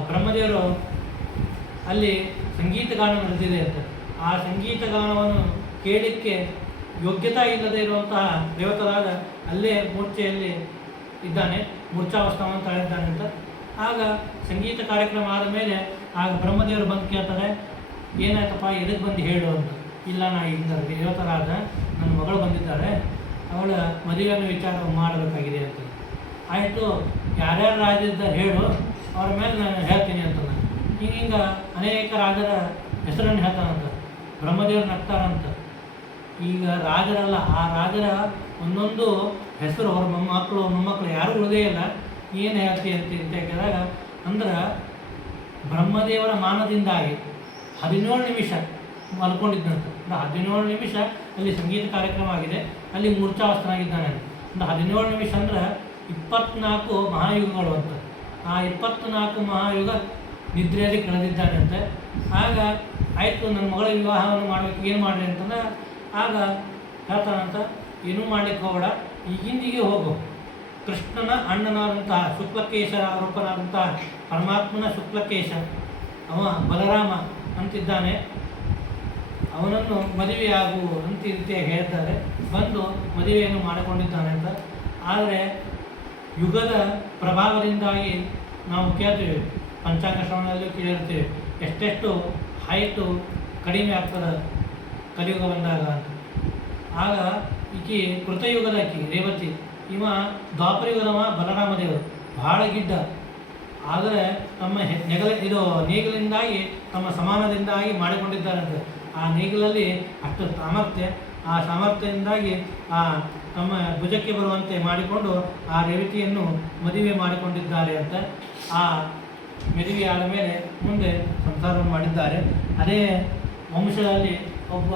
ಬ್ರಹ್ಮದೇವರು ಅಲ್ಲಿ ಸಂಗೀತ ಗಾನ ನಡೆದಿದೆ ಅಂತ. ಆ ಸಂಗೀತ ಗಾನವನ್ನು ಕೇಳಲಿಕ್ಕೆ ಯೋಗ್ಯತಾ ಇಲ್ಲದೆ ಇರುವಂತಹ ದೇವತರಾದ ಅಲ್ಲೇ ಮೂರ್ಛೆಯಲ್ಲಿ ಇದ್ದಾನೆ, ಮೂರ್ಛಾವಸ್ಥಾನವನ್ನು ತಾಳಿದ್ದಾನೆ ಅಂತ. ಆಗ ಸಂಗೀತ ಕಾರ್ಯಕ್ರಮ ಆದ ಮೇಲೆ ಆಗ ಬ್ರಹ್ಮದೇವರು ಬಂದು ಕೇಳ್ತಾರೆ, ಏನಾಯ್ತಪ್ಪ ಎದಕ್ಕೆ ಬಂದು ಹೇಳು ಅಂತ. ಇಲ್ಲ ನಾ ಹಿಂಗೆ ದೇವತರಾದ ನನ್ನ ಮಗಳು ಬಂದಿದ್ದಾರೆ, ಅವಳ ಮದುವೆಯನ್ನು ವಿಚಾರ ಮಾಡಬೇಕಾಗಿದೆ ಅಂತ. ಆಯಿತು, ಯಾರ್ಯಾರು ರಾಜರಿದ್ದಾರೆ ಹೇಳು, ಅವ್ರ ಮೇಲೆ ನಾನು ಹೇಳ್ತೀನಿ ಅಂತ. ಹಿಂಗೆ ಅನೇಕ ರಾಜರ ಹೆಸರನ್ನು ಹೇಳ್ತಾನಂತ. ಬ್ರಹ್ಮದೇವರು ನಗ್ತಾರಂತ. ಈಗ ರಾಜರಲ್ಲ, ಆ ರಾಜರ ಒಂದೊಂದು ಹೆಸರು ಅವ್ರ ಮೊಮ್ಮಕ್ಕಳು ಯಾರೂ ಉಳಿದೇ ಇಲ್ಲ, ಏನು ಹೇಳ್ತೀವಿ ಅಂತ ಕೇಳಿದಾಗ ಅಂದ್ರೆ ಬ್ರಹ್ಮದೇವರ ಮಾನದಿಂದಾಗಿ 17 ನಿಮಿಷ ಮಲ್ಕೊಂಡಿದ್ದಂತೆ. 17 ನಿಮಿಷ ಅಲ್ಲಿ ಸಂಗೀತ ಕಾರ್ಯಕ್ರಮ ಆಗಿದೆ, ಅಲ್ಲಿ ಮೂರ್ಛಾವಸ್ಥನಾಗಿದ್ದಾನೆ. ಅಂದ್ರೆ 17 ನಿಮಿಷ ಅಂದ್ರೆ 24 ಮಹಾಯುಗಗಳು ಅಂತ. ಆ 24 ಮಹಾಯುಗ ನಿದ್ರೆಯಲ್ಲಿ ಕಳೆದಿದ್ದಾನೆ ಅಂತೆ. ಆಗ ಆಯಿತು, ನನ್ನ ಮಗಳ ವಿವಾಹವನ್ನು ಮಾಡಬೇಕು, ಏನು ಮಾಡಿರಿ ಅಂತಂದ್ರೆ ಆಗ ಹೇಳ್ತಾನಂತ, ಏನೂ ಮಾಡಲಿಕ್ಕೆ ಹೋಗಬೇಡ, ಈಗಿಂದಿಗೆ ಹೋಗು. ಕೃಷ್ಣನ ಅಣ್ಣನಾದಂತಹ ಶುಕ್ಲಕೇಶ ರೂಪನಾದಂತಹ ಪರಮಾತ್ಮನ ಶುಕ್ಲಕೇಶ ಅವ ಬಲರಾಮ ಅಂತಿದ್ದಾನೆ, ಅವನನ್ನು ಮದುವೆಯಾಗು ಅಂತ ಈ ರೀತಿಯಾಗಿ ಹೇಳ್ತಾರೆ. ಬಂದು ಮದುವೆಯನ್ನು ಮಾಡಿಕೊಂಡಿದ್ದಾನೆ ಅಂತ. ಆದರೆ ಯುಗದ ಪ್ರಭಾವದಿಂದಾಗಿ ನಾವು ಕೇಳ್ತೀವಿ, ಪಂಚಾಂಗ ಶ್ರವಣದಲ್ಲೂ ಕೇಳಿರ್ತೀವಿ, ಎಷ್ಟೆಷ್ಟು ಹೈಟು ಕಡಿಮೆ ಆಗ್ತದೆ ಕಲಿಯುಗ ಬಂದಾಗ ಅಂತ. ಆಗ ಈಕಿ ಕೃತಯುಗದ ರೇವತಿ, ಇವ ದ್ವಾಪರಯುಗದವ ಬಲರಾಮದೇವರು, ಬಹಳ ಗಿಡ್ಡ. ಆದರೆ ತಮ್ಮ ನೇಗಲಿಂದಾಗಿ ತಮ್ಮ ಸಮಾನದಿಂದಾಗಿ ಮಾಡಿಕೊಂಡಿದ್ದಾರಂತೆ. ಆ ನೇಗಿಲಲ್ಲಿ ಅಷ್ಟು ಸಾಮರ್ಥ್ಯ, ಆ ಸಾಮರ್ಥ್ಯದಿಂದಾಗಿ ಆ ತಮ್ಮ ಭುಜಕ್ಕೆ ಬರುವಂತೆ ಮಾಡಿಕೊಂಡು ಆ ರೇವತಿಯನ್ನು ಮದುವೆ ಮಾಡಿಕೊಂಡಿದ್ದಾರೆ ಅಂತ. ಆ ಮದುವೆ ಆದ ಮೇಲೆ ಮುಂದೆ ಸಂಸಾರವನ್ನು ಮಾಡಿದ್ದಾರೆ. ಅದೇ ವಂಶದಲ್ಲಿ ಒಬ್ಬ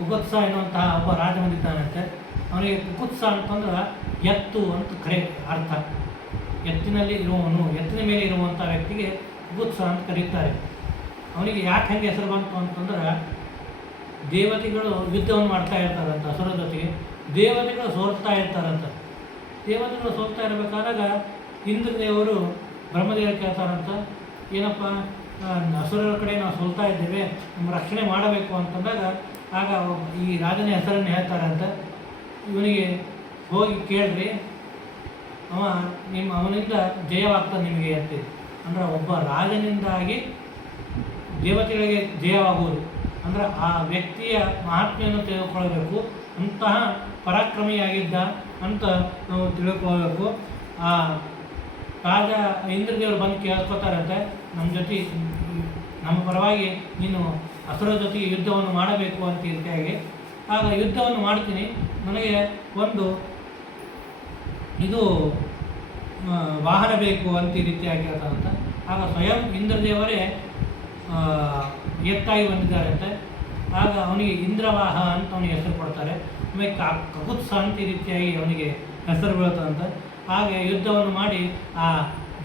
ಕುಕುತ್ಸ ಎನ್ನುವಂತಹ ಒಬ್ಬ ರಾಜ ಬಂದಿದ್ದಾನಂತೆ. ಅವನಿಗೆ ಕುಕುತ್ಸ ಅಂತಂದ್ರೆ ಎತ್ತು ಅಂತ ಅರ್ಥ. ಎತ್ತಿನಲ್ಲಿ ಇರುವವನು, ಎತ್ತಿನ ಮೇಲೆ ಇರುವಂಥ ವ್ಯಕ್ತಿಗೆ ಕುಕುತ್ಸ ಅಂತ ಕರೀತಾರೆ. ಅವನಿಗೆ ಯಾಕೆ ಹೆಂಗೆ ಹೆಸರು ಬಂತು ಅಂತಂದ್ರೆ, ದೇವತೆಗಳು ಯುದ್ಧವನ್ನು ಮಾಡ್ತಾ ಇರ್ತಾರಂತ ಅಸುರ ಜೊತೆಗೆ. ದೇವತೆಗಳು ಸೋಲ್ತಾ ಇರ್ತಾರಂತ. ದೇವತೆಗಳು ಸೋಲ್ತಾ ಇರಬೇಕಾದಾಗ ಇಂದ್ರದೇವರು ಬ್ರಹ್ಮದೇವರು ಕೇಳ್ತಾರಂತ, ಏನಪ್ಪ ಅಸುರರ ಕಡೆ ನಾವು ಸೋಲ್ತಾ ಇದ್ದೇವೆ, ನಮ್ಮ ರಕ್ಷಣೆ ಮಾಡಬೇಕು ಅಂತಂದಾಗ ಆಗ ಈ ರಾಜನ ಹೆಸರನ್ನು ಹೇಳ್ತಾರಂತ. ಇವನಿಗೆ ಹೋಗಿ ಕೇಳ್ರಿ, ಅವನಿಂದ ಜಯವಾಗ್ತದೆ ನಿಮಗೆ ಅಂತ. ಅಂದ್ರೆ ಒಬ್ಬ ರಾಜನಿಂದಾಗಿ ದೇವತೆಗಳಿಗೆ ಜಯವಾಗುವುದು ಅಂದ್ರೆ ಆ ವ್ಯಕ್ತಿಯ ಮಹಾತ್ಮೆಯನ್ನು ತಿಳ್ಕೊಳ್ಬೇಕು. ಅಂತಹ ಪರಾಕ್ರಮಿಯಾಗಿದ್ದ ಅಂತ ನಾವು ತಿಳ್ಕೊಳ್ಬೇಕು. ಆ ರಾಜ ಇಂದ್ರದೇವರು ಬಂದು ಕೇಳ್ಕೊತಾರಂತೆ, ನಮ್ಮ ಜೊತೆ ನಮ್ಮ ಪರವಾಗಿ ನೀನು ಅಸುರ ಜೊತೆಗೆ ಯುದ್ಧವನ್ನು ಮಾಡಬೇಕು ಅಂತ ಈ ರೀತಿಯಾಗಿ. ಆಗ ಯುದ್ಧವನ್ನು ಮಾಡ್ತೀನಿ, ನನಗೆ ಒಂದು ಇದು ವಾಹನ ಬೇಕು ಅಂತ ಈ ರೀತಿಯಾಗಿ ಹೇಳ್ತಾರಂತ. ಆಗ ಸ್ವಯಂ ಇಂದ್ರದೇವರೇ ಎತ್ತಾಗಿ ಬಂದಿದ್ದಾರಂತೆ. ಆಗ ಅವನಿಗೆ ಇಂದ್ರವಾಹ ಅಂತ ಅವನಿಗೆ ಹೆಸರು ಕೊಡ್ತಾರೆ. ಆಮೇಲೆ ಕಕುತ್ಸ ಅಂತ ಈ ರೀತಿಯಾಗಿ ಅವನಿಗೆ ಹೆಸರು ಬೀಳ್ತದಂತ. ಹಾಗೆ ಯುದ್ಧವನ್ನು ಮಾಡಿ ಆ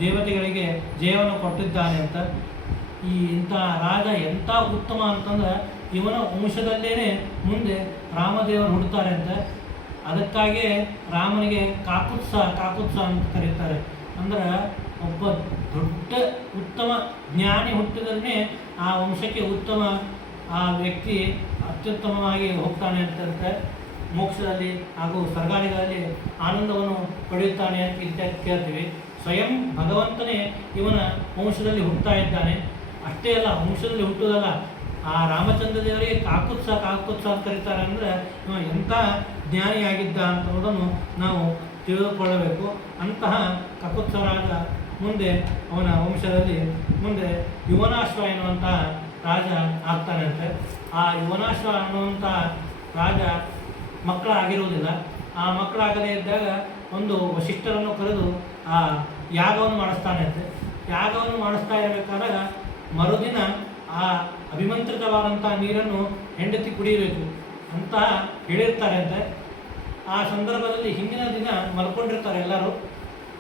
ದೇವತೆಗಳಿಗೆ ಜಯವನ್ನು ಕೊಟ್ಟಿದ್ದಾನೆ ಅಂತ. ಇಂಥ ರಾಜ ಎಂಥ ಉತ್ತಮ ಅಂತಂದ್ರೆ ಇವನ ವಂಶದಲ್ಲೇ ಮುಂದೆ ರಾಮದೇವರು ಹುಡ್ತಾರೆ ಅಂತ. ಅದಕ್ಕಾಗಿ ರಾಮನಿಗೆ ಕಾಕುತ್ಸ ಅಂತ ಕರೀತಾರೆ. ಅಂದ್ರೆ ಒಬ್ಬ ದೊಡ್ಡ ಉತ್ತಮ ಜ್ಞಾನಿ ಹುಟ್ಟಿದ್ರೆ ಆ ವಂಶಕ್ಕೆ ಉತ್ತಮ, ಆ ವ್ಯಕ್ತಿ ಅತ್ಯುತ್ತಮವಾಗಿ ಹೋಗ್ತಾನೆ ಅಂತಂತೆ. ಮೋಕ್ಷದಲ್ಲಿ ಹಾಗೂ ಸ್ವರ್ಗಾದಿಗಳಲ್ಲಿ ಆನಂದವನ್ನು ಪಡೆಯುತ್ತಾನೆ ಅಂತ ಇತ್ಯಾದಿ ಕೇಳ್ತೀವಿ. ಸ್ವಯಂ ಭಗವಂತನೇ ಇವನ ವಂಶದಲ್ಲಿ ಹುಟ್ಟುತ್ತಾ ಇದ್ದಾನೆ. ಅಷ್ಟೇ ಅಲ್ಲ, ವಂಶದಲ್ಲಿ ಹುಟ್ಟುವುದಲ್ಲ, ಆ ರಾಮಚಂದ್ರ ದೇವರಿಗೆ ಕಾಕುತ್ಸ ಅಂತ ಕರೀತಾರೆ. ಅಂದರೆ ಇವ ಎಂಥ ಜ್ಞಾನಿಯಾಗಿದ್ದ ಅನ್ನೋದನ್ನು ನಾವು ತಿಳಿದುಕೊಳ್ಳಬೇಕು. ಅಂತಹ ಕಕುತ್ಸ ರಾಜ ಮುಂದೆ ಅವನ ವಂಶದಲ್ಲಿ ಮುಂದೆ ಯುವನಾಶ್ವ ಎನ್ನುವಂತಹ ರಾಜ ಆಗ್ತಾನಂತೆ. ಆ ಯುವನಾಶ್ವ ಅನ್ನುವಂಥ ರಾಜ ಮಕ್ಕಳಾಗಿರುವುದಿಲ್ಲ. ಆ ಮಕ್ಕಳಾಗದೇ ಇದ್ದಾಗ ಒಂದು ವಶಿಷ್ಠರನ್ನು ಕರೆದು ಆ ಯಾಗವನ್ನು ಮಾಡಿಸ್ತಾನೆ ಅಂತೆ. ಯಾಗವನ್ನು ಮಾಡಿಸ್ತಾ ಇರಬೇಕಾದಾಗ ಮರುದಿನ ಆ ಅಭಿಮಂತ್ರಿತವಾದಂಥ ನೀರನ್ನು ಹೆಂಡತಿ ಕುಡಿಯಬೇಕು ಅಂತ ಹೇಳಿರ್ತಾರೆ ಅಂತೆ. ಆ ಸಂದರ್ಭದಲ್ಲಿ ಹಿಂದಿನ ದಿನ ಮಲ್ಕೊಂಡಿರ್ತಾರೆ ಎಲ್ಲರೂ.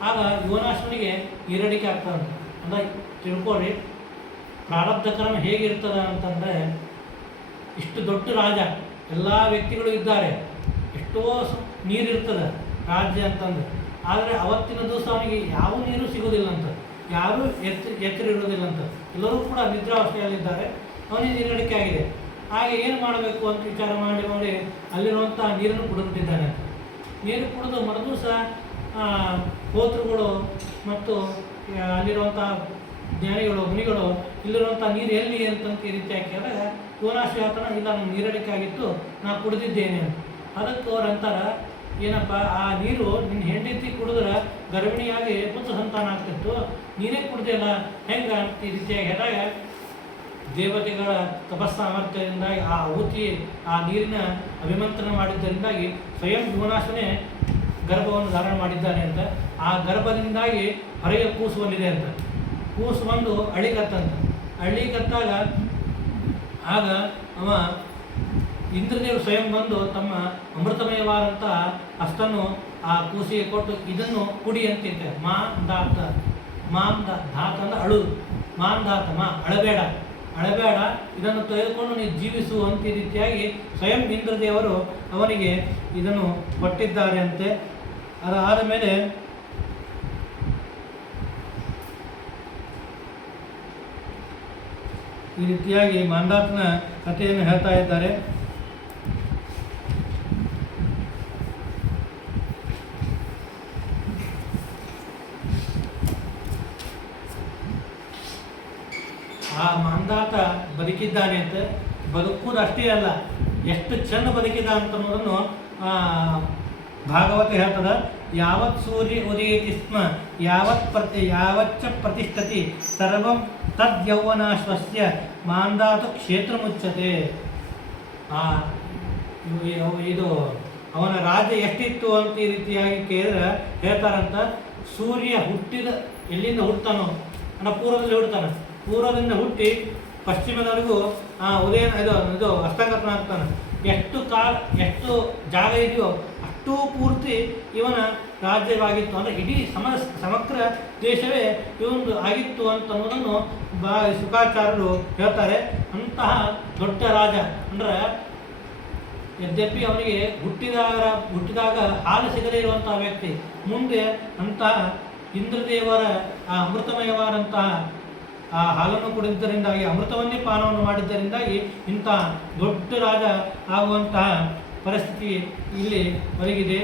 ಆಗ ಯುವನಾಶ್ವನಿಗೆ ಈರಡಿಕೆ ಆಗ್ತದಂತೆ. ಅಂದರೆ ತಿಳ್ಕೊಳ್ಳಿ, ಪ್ರಾರಬ್ಧ ಕರ್ಮ ಹೇಗಿರ್ತದೆ ಅಂತಂದರೆ, ಇಷ್ಟು ದೊಡ್ಡ ರಾಜ, ಎಲ್ಲ ವ್ಯಕ್ತಿಗಳು ಇದ್ದಾರೆ, ಎಷ್ಟೋ ನೀರಿರ್ತದೆ ರಾಜ್ಯ ಅಂತಂದ್ರೆ. ಆದರೆ ಅವತ್ತಿನ ದಿವಸ ಅವನಿಗೆ ಯಾವ ನೀರು ಸಿಗೋದಿಲ್ಲ ಅಂತ, ಯಾರೂ ಎಚ್ಚರ ಇರೋದಿಲ್ಲ ಅಂತ, ಎಲ್ಲರೂ ಕೂಡ ನಿದ್ರಾವಸ್ಥೆಯಲ್ಲಿದ್ದಾರೆ. ಅವನಿಗೆ ನೀರಡಿಕೆ ಆಗಿದೆ. ಹಾಗೆ ಏನು ಮಾಡಬೇಕು ಅಂತ ವಿಚಾರ ಮಾಡಿ ಅಲ್ಲಿರುವಂಥ ನೀರನ್ನು ಕುಡಿದ್ಬಿಟ್ಟಿದ್ದಾನೆ. ನೀರು ಕುಡಿದು ಮರುದಿವಸ ಹೋತೃಗಳು ಮತ್ತು ಅಲ್ಲಿರುವಂಥ ಜ್ಞಾನಿಗಳು ಮುನಿಗಳು ಇಲ್ಲಿರುವಂಥ ನೀರು ಎಲ್ಲಿ ಅಂತಂತ ಈ ರೀತಿಯಾಗಿ ಕೇಳಿದಾಗ ಯುವನಾಶ್ವ ಹೇಳ್ತಾನೆ, ಇಲ್ಲ ನಾನು ನೀರಡಿಕೆ ಆಗಿತ್ತು, ನಾನು ಕುಡಿದಿದ್ದೇನೆ ಅಂತ. ಅದಕ್ಕೆ ಅವ್ರು ಅಂತಾರೆ, ಏನಪ್ಪ ಆ ನೀರು ನಿನ್ನ ಹೆಂಡತಿ ಕುಡಿದ್ರೆ ಗರ್ಭಿಣಿಯಾಗಿ ಪುತ್ರ ಸಂತಾನ ಆಗ್ತಿತ್ತು, ನೀರೇ ಕುಡ್ದಿಲ್ಲ ಹೆಂಗೆ ಅಂತ ಈ ರೀತಿಯಾಗಿ ಹೇಳಿದಾಗ ದೇವತೆಗಳ ತಪಸ್ಸಾಮರ್ಥ್ಯದಿಂದಾಗಿ ಆ ಊತಿ ಆ ನೀರಿನ ಅಭಿಮಂತ್ರಣ ಮಾಡಿದ್ದರಿಂದಾಗಿ ಸ್ವಯಂ ಯುವನಾಶನೇ ಗರ್ಭವನ್ನು ಧಾರಣ ಮಾಡಿದ್ದಾನೆ ಅಂತ. ಆ ಗರ್ಭದಿಂದಾಗಿ ಹೊರಗೆ ಕೂಸು ಬಂದಿದೆ ಅಂತ. ಕೂಸು ಬಂದು ಅಳಿಕತ್ತಂತ. ಅಳಿಕತ್ತಾಗ ಆಗ ಅವ ಇಂದ್ರದೇವರು ಸ್ವಯಂ ಬಂದು ತಮ್ಮ ಅಮೃತಮಯವಾದಂಥ ಅಷ್ಟನ್ನು ಆ ಕೂಸಿಗೆ ಕೊಟ್ಟು ಇದನ್ನು ಕುಡಿ ಅಂತಿರ್ತಾರೆ. ಧಾತ ಅಂದ್ರೆ ಅಳು, ಧಾತ ಅಳಬೇಡ, ಇದನ್ನು ತೆಗೆದುಕೊಂಡು ನೀವು ಜೀವಿಸು ಅಂತ ಈ ರೀತಿಯಾಗಿ ಸ್ವಯಂ ಇಂದ್ರದೇವರು ಅವನಿಗೆ ಇದನ್ನು ಕೊಟ್ಟಿದ್ದಾರೆ ಅಂತೆ. ಅದಾದ ಮೇಲೆ ಈ ರೀತಿಯಾಗಿ ಮಾಂಧಾತನ ಕಥೆಯನ್ನು ಹೇಳ್ತಾ ಇದ್ದಾರೆ. ಆ ಮಾಂಧಾತ ಬದುಕಿದ್ದಾನೆ ಅಂತ. ಬದುಕುವುದು ಅಷ್ಟೇ ಅಲ್ಲ, ಎಷ್ಟು ಚೆಂದ ಬದುಕಿದ ಅಂತ ಅನ್ನೋದನ್ನು ಭಾಗವತ ಹೇಳ್ತದ, ಯಾವತ್ ಸೂರ್ಯ ಉದಯತಿ ಸ್ಮ ಯಾವಚ್ಚ ಪ್ರತಿಷ್ಠತಿ ಸರ್ವಂ ತದ್ಯೌವನಾಶ್ವಸ್ಯ ಮಾಂದಾತು ಕ್ಷೇತ್ರ ಮುಚ್ಚತೆ. ಇದು ಅವನ ರಾಜ್ಯ ಎಷ್ಟಿತ್ತು ಅಂತ ಈ ರೀತಿಯಾಗಿ ಕೇಳಿದ್ರೆ ಹೇಳ್ತಾರಂತ, ಸೂರ್ಯ ಹುಟ್ಟಿದ ಎಲ್ಲಿಂದ ಹುಡ್ತಾನೋ ಪೂರ್ವದಲ್ಲಿ ಹುಡ್ತಾನೆ, ಪೂರ್ವದಿಂದ ಹುಟ್ಟಿ ಪಶ್ಚಿಮದವರೆಗೂ ಉದಯ ಇದು ಅಸ್ತಂಗತನಾಗ್ತಾನೆ. ಎಷ್ಟು ಜಾಗ ಇದೆಯೋ ಅಷ್ಟೂ ಪೂರ್ತಿ ಇವನ ರಾಜ್ಯವಾಗಿತ್ತು. ಅಂದರೆ ಇಡೀ ಸಮಗ್ರ ದೇಶವೇ ಇವೊಂದು ಆಗಿತ್ತು ಅಂತ ಅನ್ನೋದನ್ನು ಶುಕಾಚಾರ್ಯರು ಹೇಳ್ತಾರೆ. ಅಂತಹ ದೊಡ್ಡ ರಾಜ ಅಂದರೆ ಯದ್ಯಪಿ ಅವನಿಗೆ ಹುಟ್ಟಿದಾಗ ಹಾಲು ಸಿಗದೇ ಇರುವಂತಹ ವ್ಯಕ್ತಿ, ಮುಂದೆ ಅಂತಹ ಇಂದ್ರದೇವರ ಆ ಅಮೃತಮಯವಾದಂತಹ ಆ ಹಾಲನ್ನು ಕುಡಿದ್ದರಿಂದಾಗಿ, ಅಮೃತವನ್ನೇ ಪಾನವನ್ನು ಮಾಡಿದ್ದರಿಂದಾಗಿ ಇಂಥ ದೊಡ್ಡ ರಾಜ ಆಗುವಂತಹ ಪರಿಸ್ಥಿತಿ ಇಲ್ಲಿ ಒದಗಿದೆ.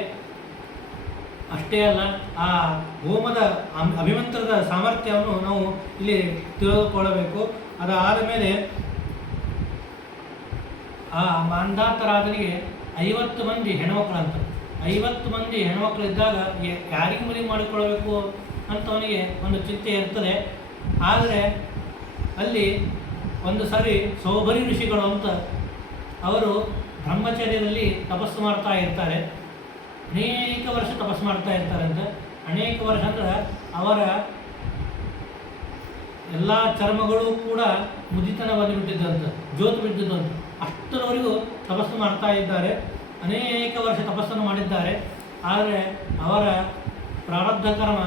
ಅಷ್ಟೇ ಅಲ್ಲ, ಆ ಹೋಮದ ಅಭಿಮಂತ್ರದ ಸಾಮರ್ಥ್ಯವನ್ನು ನಾವು ಇಲ್ಲಿ ತಿಳಿದುಕೊಳ್ಳಬೇಕು. ಅದಾದ ಮೇಲೆ ಆ ಮಾಂಧಾತರಾಜನಿಗೆ 50 ಮಂದಿ ಹೆಣ್ಮಕ್ಳಂತ, 50 ಮಂದಿ ಹೆಣ್ಮಕ್ಳಿದ್ದಾಗ ಯಾರಿಗೆ ಮದುವೆ ಮಾಡಿಕೊಳ್ಳಬೇಕು ಅಂತ ಅವನಿಗೆ ಒಂದು ಚಿಂತೆ ಇರ್ತದೆ. ಆದರೆ ಅಲ್ಲಿ ಒಂದು ಸಾರಿ ಸೌಭರಿ ಋಷಿಗಳು ಅಂತ ಅವರು ಬ್ರಹ್ಮಚರ್ಯದಲ್ಲಿ ತಪಸ್ಸು ಮಾಡ್ತಾ ಇರ್ತಾರೆ. ಅನೇಕ ವರ್ಷ ತಪಸ್ಸು ಮಾಡ್ತಾ ಇರ್ತಾರೆ ಅಂತ. ಅನೇಕ ವರ್ಷ ಅಂದ್ರೆ ಅವರ ಎಲ್ಲ ಚರ್ಮಗಳು ಕೂಡ ಮುದಿತನ ಬಂದುಬಿಟ್ಟಿದ್ದಂತ, ಜೋತು ಬಿದ್ದಿದ್ದಂತ. ಅಷ್ಟರವರೆಗೂ ತಪಸ್ಸು ಮಾಡ್ತಾ ಇದ್ದಾರೆ, ಅನೇಕ ವರ್ಷ ತಪಸ್ಸನ್ನು ಮಾಡಿದ್ದಾರೆ. ಆದರೆ ಅವರ ಪ್ರಾರಬ್ಧ ಕರ್ಮ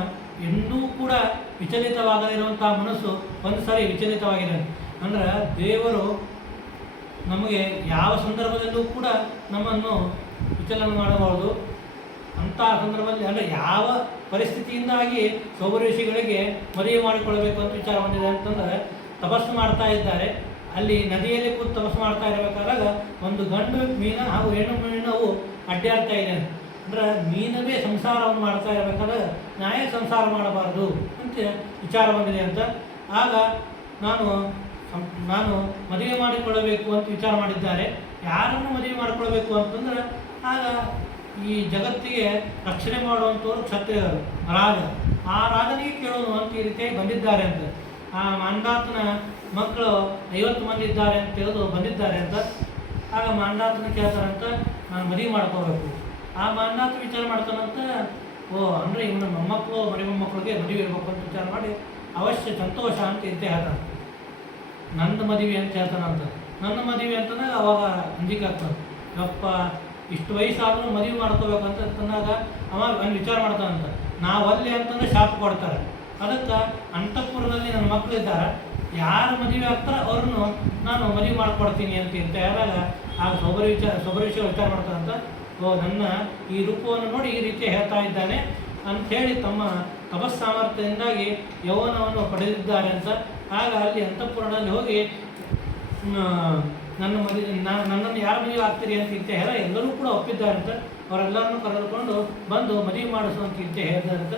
ಎಂದೂ ಕೂಡ ವಿಚಲಿತವಾಗದಿರುವಂತಹ ಮನಸ್ಸು ಒಂದು ಸಾರಿ ವಿಚಲಿತವಾಗಿದೆ. ಅಂದ್ರೆ ದೇವರು ನಮಗೆ ಯಾವ ಸಂದರ್ಭದಲ್ಲೂ ಕೂಡ ನಮ್ಮನ್ನು ವಿಚಲನ ಮಾಡಬಹುದು. ಅಂತಹ ಸಂದರ್ಭದಲ್ಲಿ ಅಂದರೆ ಯಾವ ಪರಿಸ್ಥಿತಿಯಿಂದಾಗಿ ಸೌಭರಿಷಿಗಳಿಗೆ ಮದುವೆ ಮಾಡಿಕೊಳ್ಳಬೇಕು ಅಂತ ವಿಚಾರ ಬಂದಿದೆ ಅಂತಂದರೆ, ತಪಸ್ಸು ಮಾಡ್ತಾ ಇದ್ದಾರೆ, ಅಲ್ಲಿ ನದಿಯಲ್ಲಿ ಕೂತು ತಪಸ್ಸು ಮಾಡ್ತಾ ಇರಬೇಕಾದಾಗ ಒಂದು ಗಂಡು ಮೀನ ಹಾಗೂ ಹೆಣ್ಣು ಮೀನವು ಅಡ್ಡಾಡ್ತಾ ಇದೆ. ಅಂದರೆ ಮೀನವೇ ಸಂಸಾರವನ್ನು ಮಾಡ್ತಾ ಇರಬೇಕಾದ್ರೆ ನ್ಯಾಯ ಸಂಸಾರ ಮಾಡಬಾರ್ದು ಅಂತ ವಿಚಾರ ಬಂದಿದೆ ಅಂತ. ಆಗ ನಾನು ಮದುವೆ ಮಾಡಿಕೊಳ್ಳಬೇಕು ಅಂತ ವಿಚಾರ ಮಾಡಿದ್ದಾರೆ. ಯಾರನ್ನು ಮದುವೆ ಮಾಡಿಕೊಳ್ಬೇಕು ಅಂತಂದ್ರೆ ಆಗ ಈ ಜಗತ್ತಿಗೆ ರಕ್ಷಣೆ ಮಾಡುವಂಥವ್ರು ಕ್ಷತ್ರಿಯರು, ರಾಜ. ಆ ರಾಜನಿಗೆ ಕೇಳೋನು ಅಂತ ಈ ರೀತಿಯಾಗಿ ಬಂದಿದ್ದಾರೆ ಅಂತ. ಆ ಮಾಂಧಾತನ ಮಕ್ಕಳು 50 ಮಂದಿ ಇದ್ದಾರೆ ಅಂತ ಹೇಳೋದು ಬಂದಿದ್ದಾರೆ ಅಂತ. ಆಗ ಮಾಂಧಾತನ ಕೇಳ್ತಾರಂತ, ನಾನು ಮದುವೆ ಮಾಡ್ಕೋಬೇಕು. ಆ ಮಾಂಧಾತ ವಿಚಾರ ಮಾಡ್ತಾನಂತ, ಅಂದರೆ ಇವನ ಮೊಮ್ಮಕ್ಕಳು ಮೊಮ್ಮಕ್ಕಳಿಗೆ ಮದುವೆ ಇರಬೇಕು ಅಂತ ವಿಚಾರ ಮಾಡಿ ಅವಶ್ಯ ಸಂತೋಷ ಅಂತ ಇದ್ದೇ ಹೇಳ್ತಾನೆ. ನನ್ನ ಮದುವೆ ಅಂತ ಹೇಳ್ತಾನಂತ. ನನ್ನ ಮದುವೆ ಅಂತಂದಾಗ ಅವಾಗ ಅಂಜಿಕೆ ಆಗ್ತಾನೆ, ಯಪ್ಪ ಇಷ್ಟು ವಯಸ್ಸಾದರೂ ಮದುವೆ ಮಾಡ್ಕೋಬೇಕು ಅಂತ ತಂದಾಗ ಅವಾಗ ಅಲ್ಲಿ ವಿಚಾರ ಮಾಡ್ತಾನಂತ. ನಾವಲ್ಲಿ ಅಂತಂದರೆ ಶಾಪ್ ಕೊಡ್ತಾರೆ. ಅದಕ್ಕೆ ಅಂತಃಪುರದಲ್ಲಿ ನನ್ನ ಮಕ್ಕಳಿದ್ದಾರೆ, ಯಾರು ಮದುವೆ ಆಗ್ತಾರೆ ಅವ್ರನ್ನು ನಾನು ಮದುವೆ ಮಾಡಿಕೊಡ್ತೀನಿ ಅಂತ ಹೇಳಿದಾಗ ಆಗ ಸೊಬರಿ ವಿಚಾರ ಮಾಡ್ತಾನಂತ. ನನ್ನ ಈ ರೂಪವನ್ನು ನೋಡಿ ಈ ರೀತಿ ಹೇಳ್ತಾ ಇದ್ದಾನೆ ಅಂಥೇಳಿ ತಮ್ಮ ತಪಸ್ಸಾಮರ್ಥ್ಯದಿಂದಾಗಿ ಯೌವನವನ್ನು ಪಡೆದಿದ್ದಾರೆ ಅಂತ. ಆಗ ಅಲ್ಲಿ ಅಂತಃಪುರದಲ್ಲಿ ಹೋಗಿ ನನ್ನನ್ನು ಯಾರು ಮದುವೆ ಆಗ್ತೀರಿ ಅಂತ ಹೇಳ ಎಲ್ಲರೂ ಕೂಡ ಒಪ್ಪಿದ್ದಾರೆ ಅಂತ. ಅವರೆಲ್ಲರನ್ನೂ ಕರೆದುಕೊಂಡು ಬಂದು ಮದುವೆ ಮಾಡಿಸುವಂತ ಹೇಳಿದ್ದಾರೆ ಅಂತ.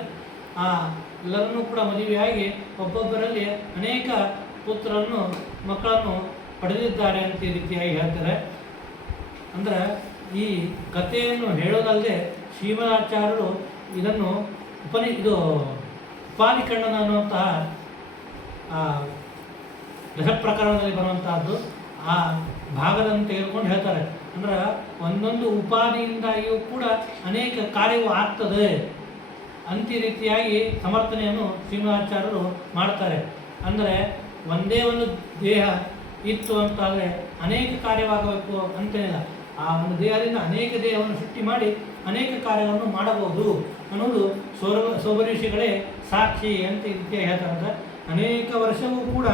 ಎಲ್ಲರನ್ನೂ ಕೂಡ ಮದುವೆಯಾಗಿ ಒಬ್ಬೊಬ್ಬರಲ್ಲಿ ಅನೇಕ ಮಕ್ಕಳನ್ನು ಪಡೆದಿದ್ದಾರೆ ಅಂತ ಈ ರೀತಿಯಾಗಿ ಹೇಳ್ತಾರೆ. ಅಂದ್ರೆ ಈ ಕಥೆಯನ್ನು ಹೇಳೋದಲ್ಲದೆ ಶ್ರೀಮದಾಚಾರ್ಯರು ಇದನ್ನು ಉಪಾಧಿಖಂಡನ ಅನ್ನುವಂತಹ ದಶ ಪ್ರಕರಣದಲ್ಲಿ ಬರುವಂತಹದ್ದು ಆ ಭಾಗವನ್ನು ತೆಗೆದುಕೊಂಡು ಹೇಳ್ತಾರೆ. ಅಂದ್ರೆ ಒಂದೊಂದು ಉಪಾಧಿಯಿಂದಾಗಿಯೂ ಕೂಡ ಅನೇಕ ಕಾರ್ಯವು ಆಗ್ತದೆ ಅಂತ ರೀತಿಯಾಗಿ ಸಮರ್ಥನೆಯನ್ನು ಶ್ರೀಮದಾಚಾರ್ಯರು ಮಾಡ್ತಾರೆ. ಅಂದರೆ ಒಂದೇ ಒಂದು ದೇಹ ಇತ್ತು ಅಂತಾದರೆ ಅನೇಕ ಕಾರ್ಯವಾಗಬೇಕು ಅಂತೇನಿಲ್ಲ. ಆ ಒಂದು ದೇಹದಿಂದ ಅನೇಕ ದೇಹವನ್ನು ಸೃಷ್ಟಿ ಮಾಡಿ ಅನೇಕ ಕಾರ್ಯಗಳನ್ನು ಮಾಡಬಹುದು ಅನ್ನೋದು ಸೌಭರಿಷಿಗಳೇ ಸಾಕ್ಷಿ ಅಂತ ರೀತಿಯ ಹೇಳ್ತಾರೆ. ಅನೇಕ ವರ್ಷವೂ ಕೂಡ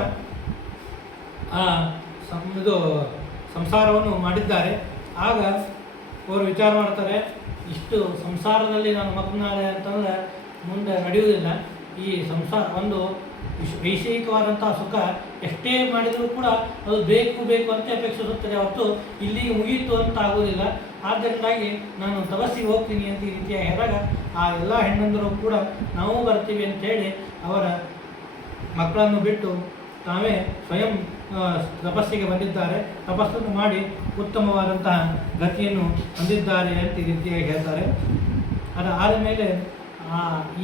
ಇದು ಸಂಸಾರವನ್ನು ಮಾಡಿದ್ದಾರೆ. ಆಗ ಅವರು ವಿಚಾರ ಮಾಡ್ತಾರೆ, ಇಷ್ಟು ಸಂಸಾರದಲ್ಲಿ ನಾನು ಮಗ್ನಾದೆ ಅಂತಂದರೆ ಮುಂದೆ ನಡೆಯುವುದಿಲ್ಲ. ಈ ಸಂಸಾರ ಒಂದು ವೈಷಯಿಕವಾದಂತಹ ಸುಖ ಎಷ್ಟೇ ಮಾಡಿದರೂ ಕೂಡ ಅದು ಬೇಕು ಅಂತ ಅಪೇಕ್ಷಿಸುತ್ತದೆ ಹೊರತು ಇಲ್ಲಿಗೆ ಮುಗೀತು ಅಂತ ಆಗೋದಿಲ್ಲ. ಆದ್ದರಿಂದಾಗಿ ನಾನು ತಪಸ್ಸಿಗೆ ಹೋಗ್ತೀನಿ ಅಂತ ಈ ರೀತಿಯಾಗಿ ಹೇಳಿದಾಗ ಆ ಎಲ್ಲ ಹೆಣ್ಣಂದರು ಕೂಡ ನಾವು ಬರ್ತೀವಿ ಅಂತೇಳಿ ಅವರ ಮಕ್ಕಳನ್ನು ಬಿಟ್ಟು ತಾವೇ ಸ್ವಯಂ ತಪಸ್ಸಿಗೆ ಬಂದಿದ್ದಾರೆ. ತಪಸ್ಸನ್ನು ಮಾಡಿ ಉತ್ತಮವಾದಂತಹ ಗತಿಯನ್ನು ಹೊಂದಿದ್ದಾರೆ ಅಂತ ಈ ರೀತಿಯಾಗಿ ಹೇಳ್ತಾರೆ. ಅದು ಆದಮೇಲೆ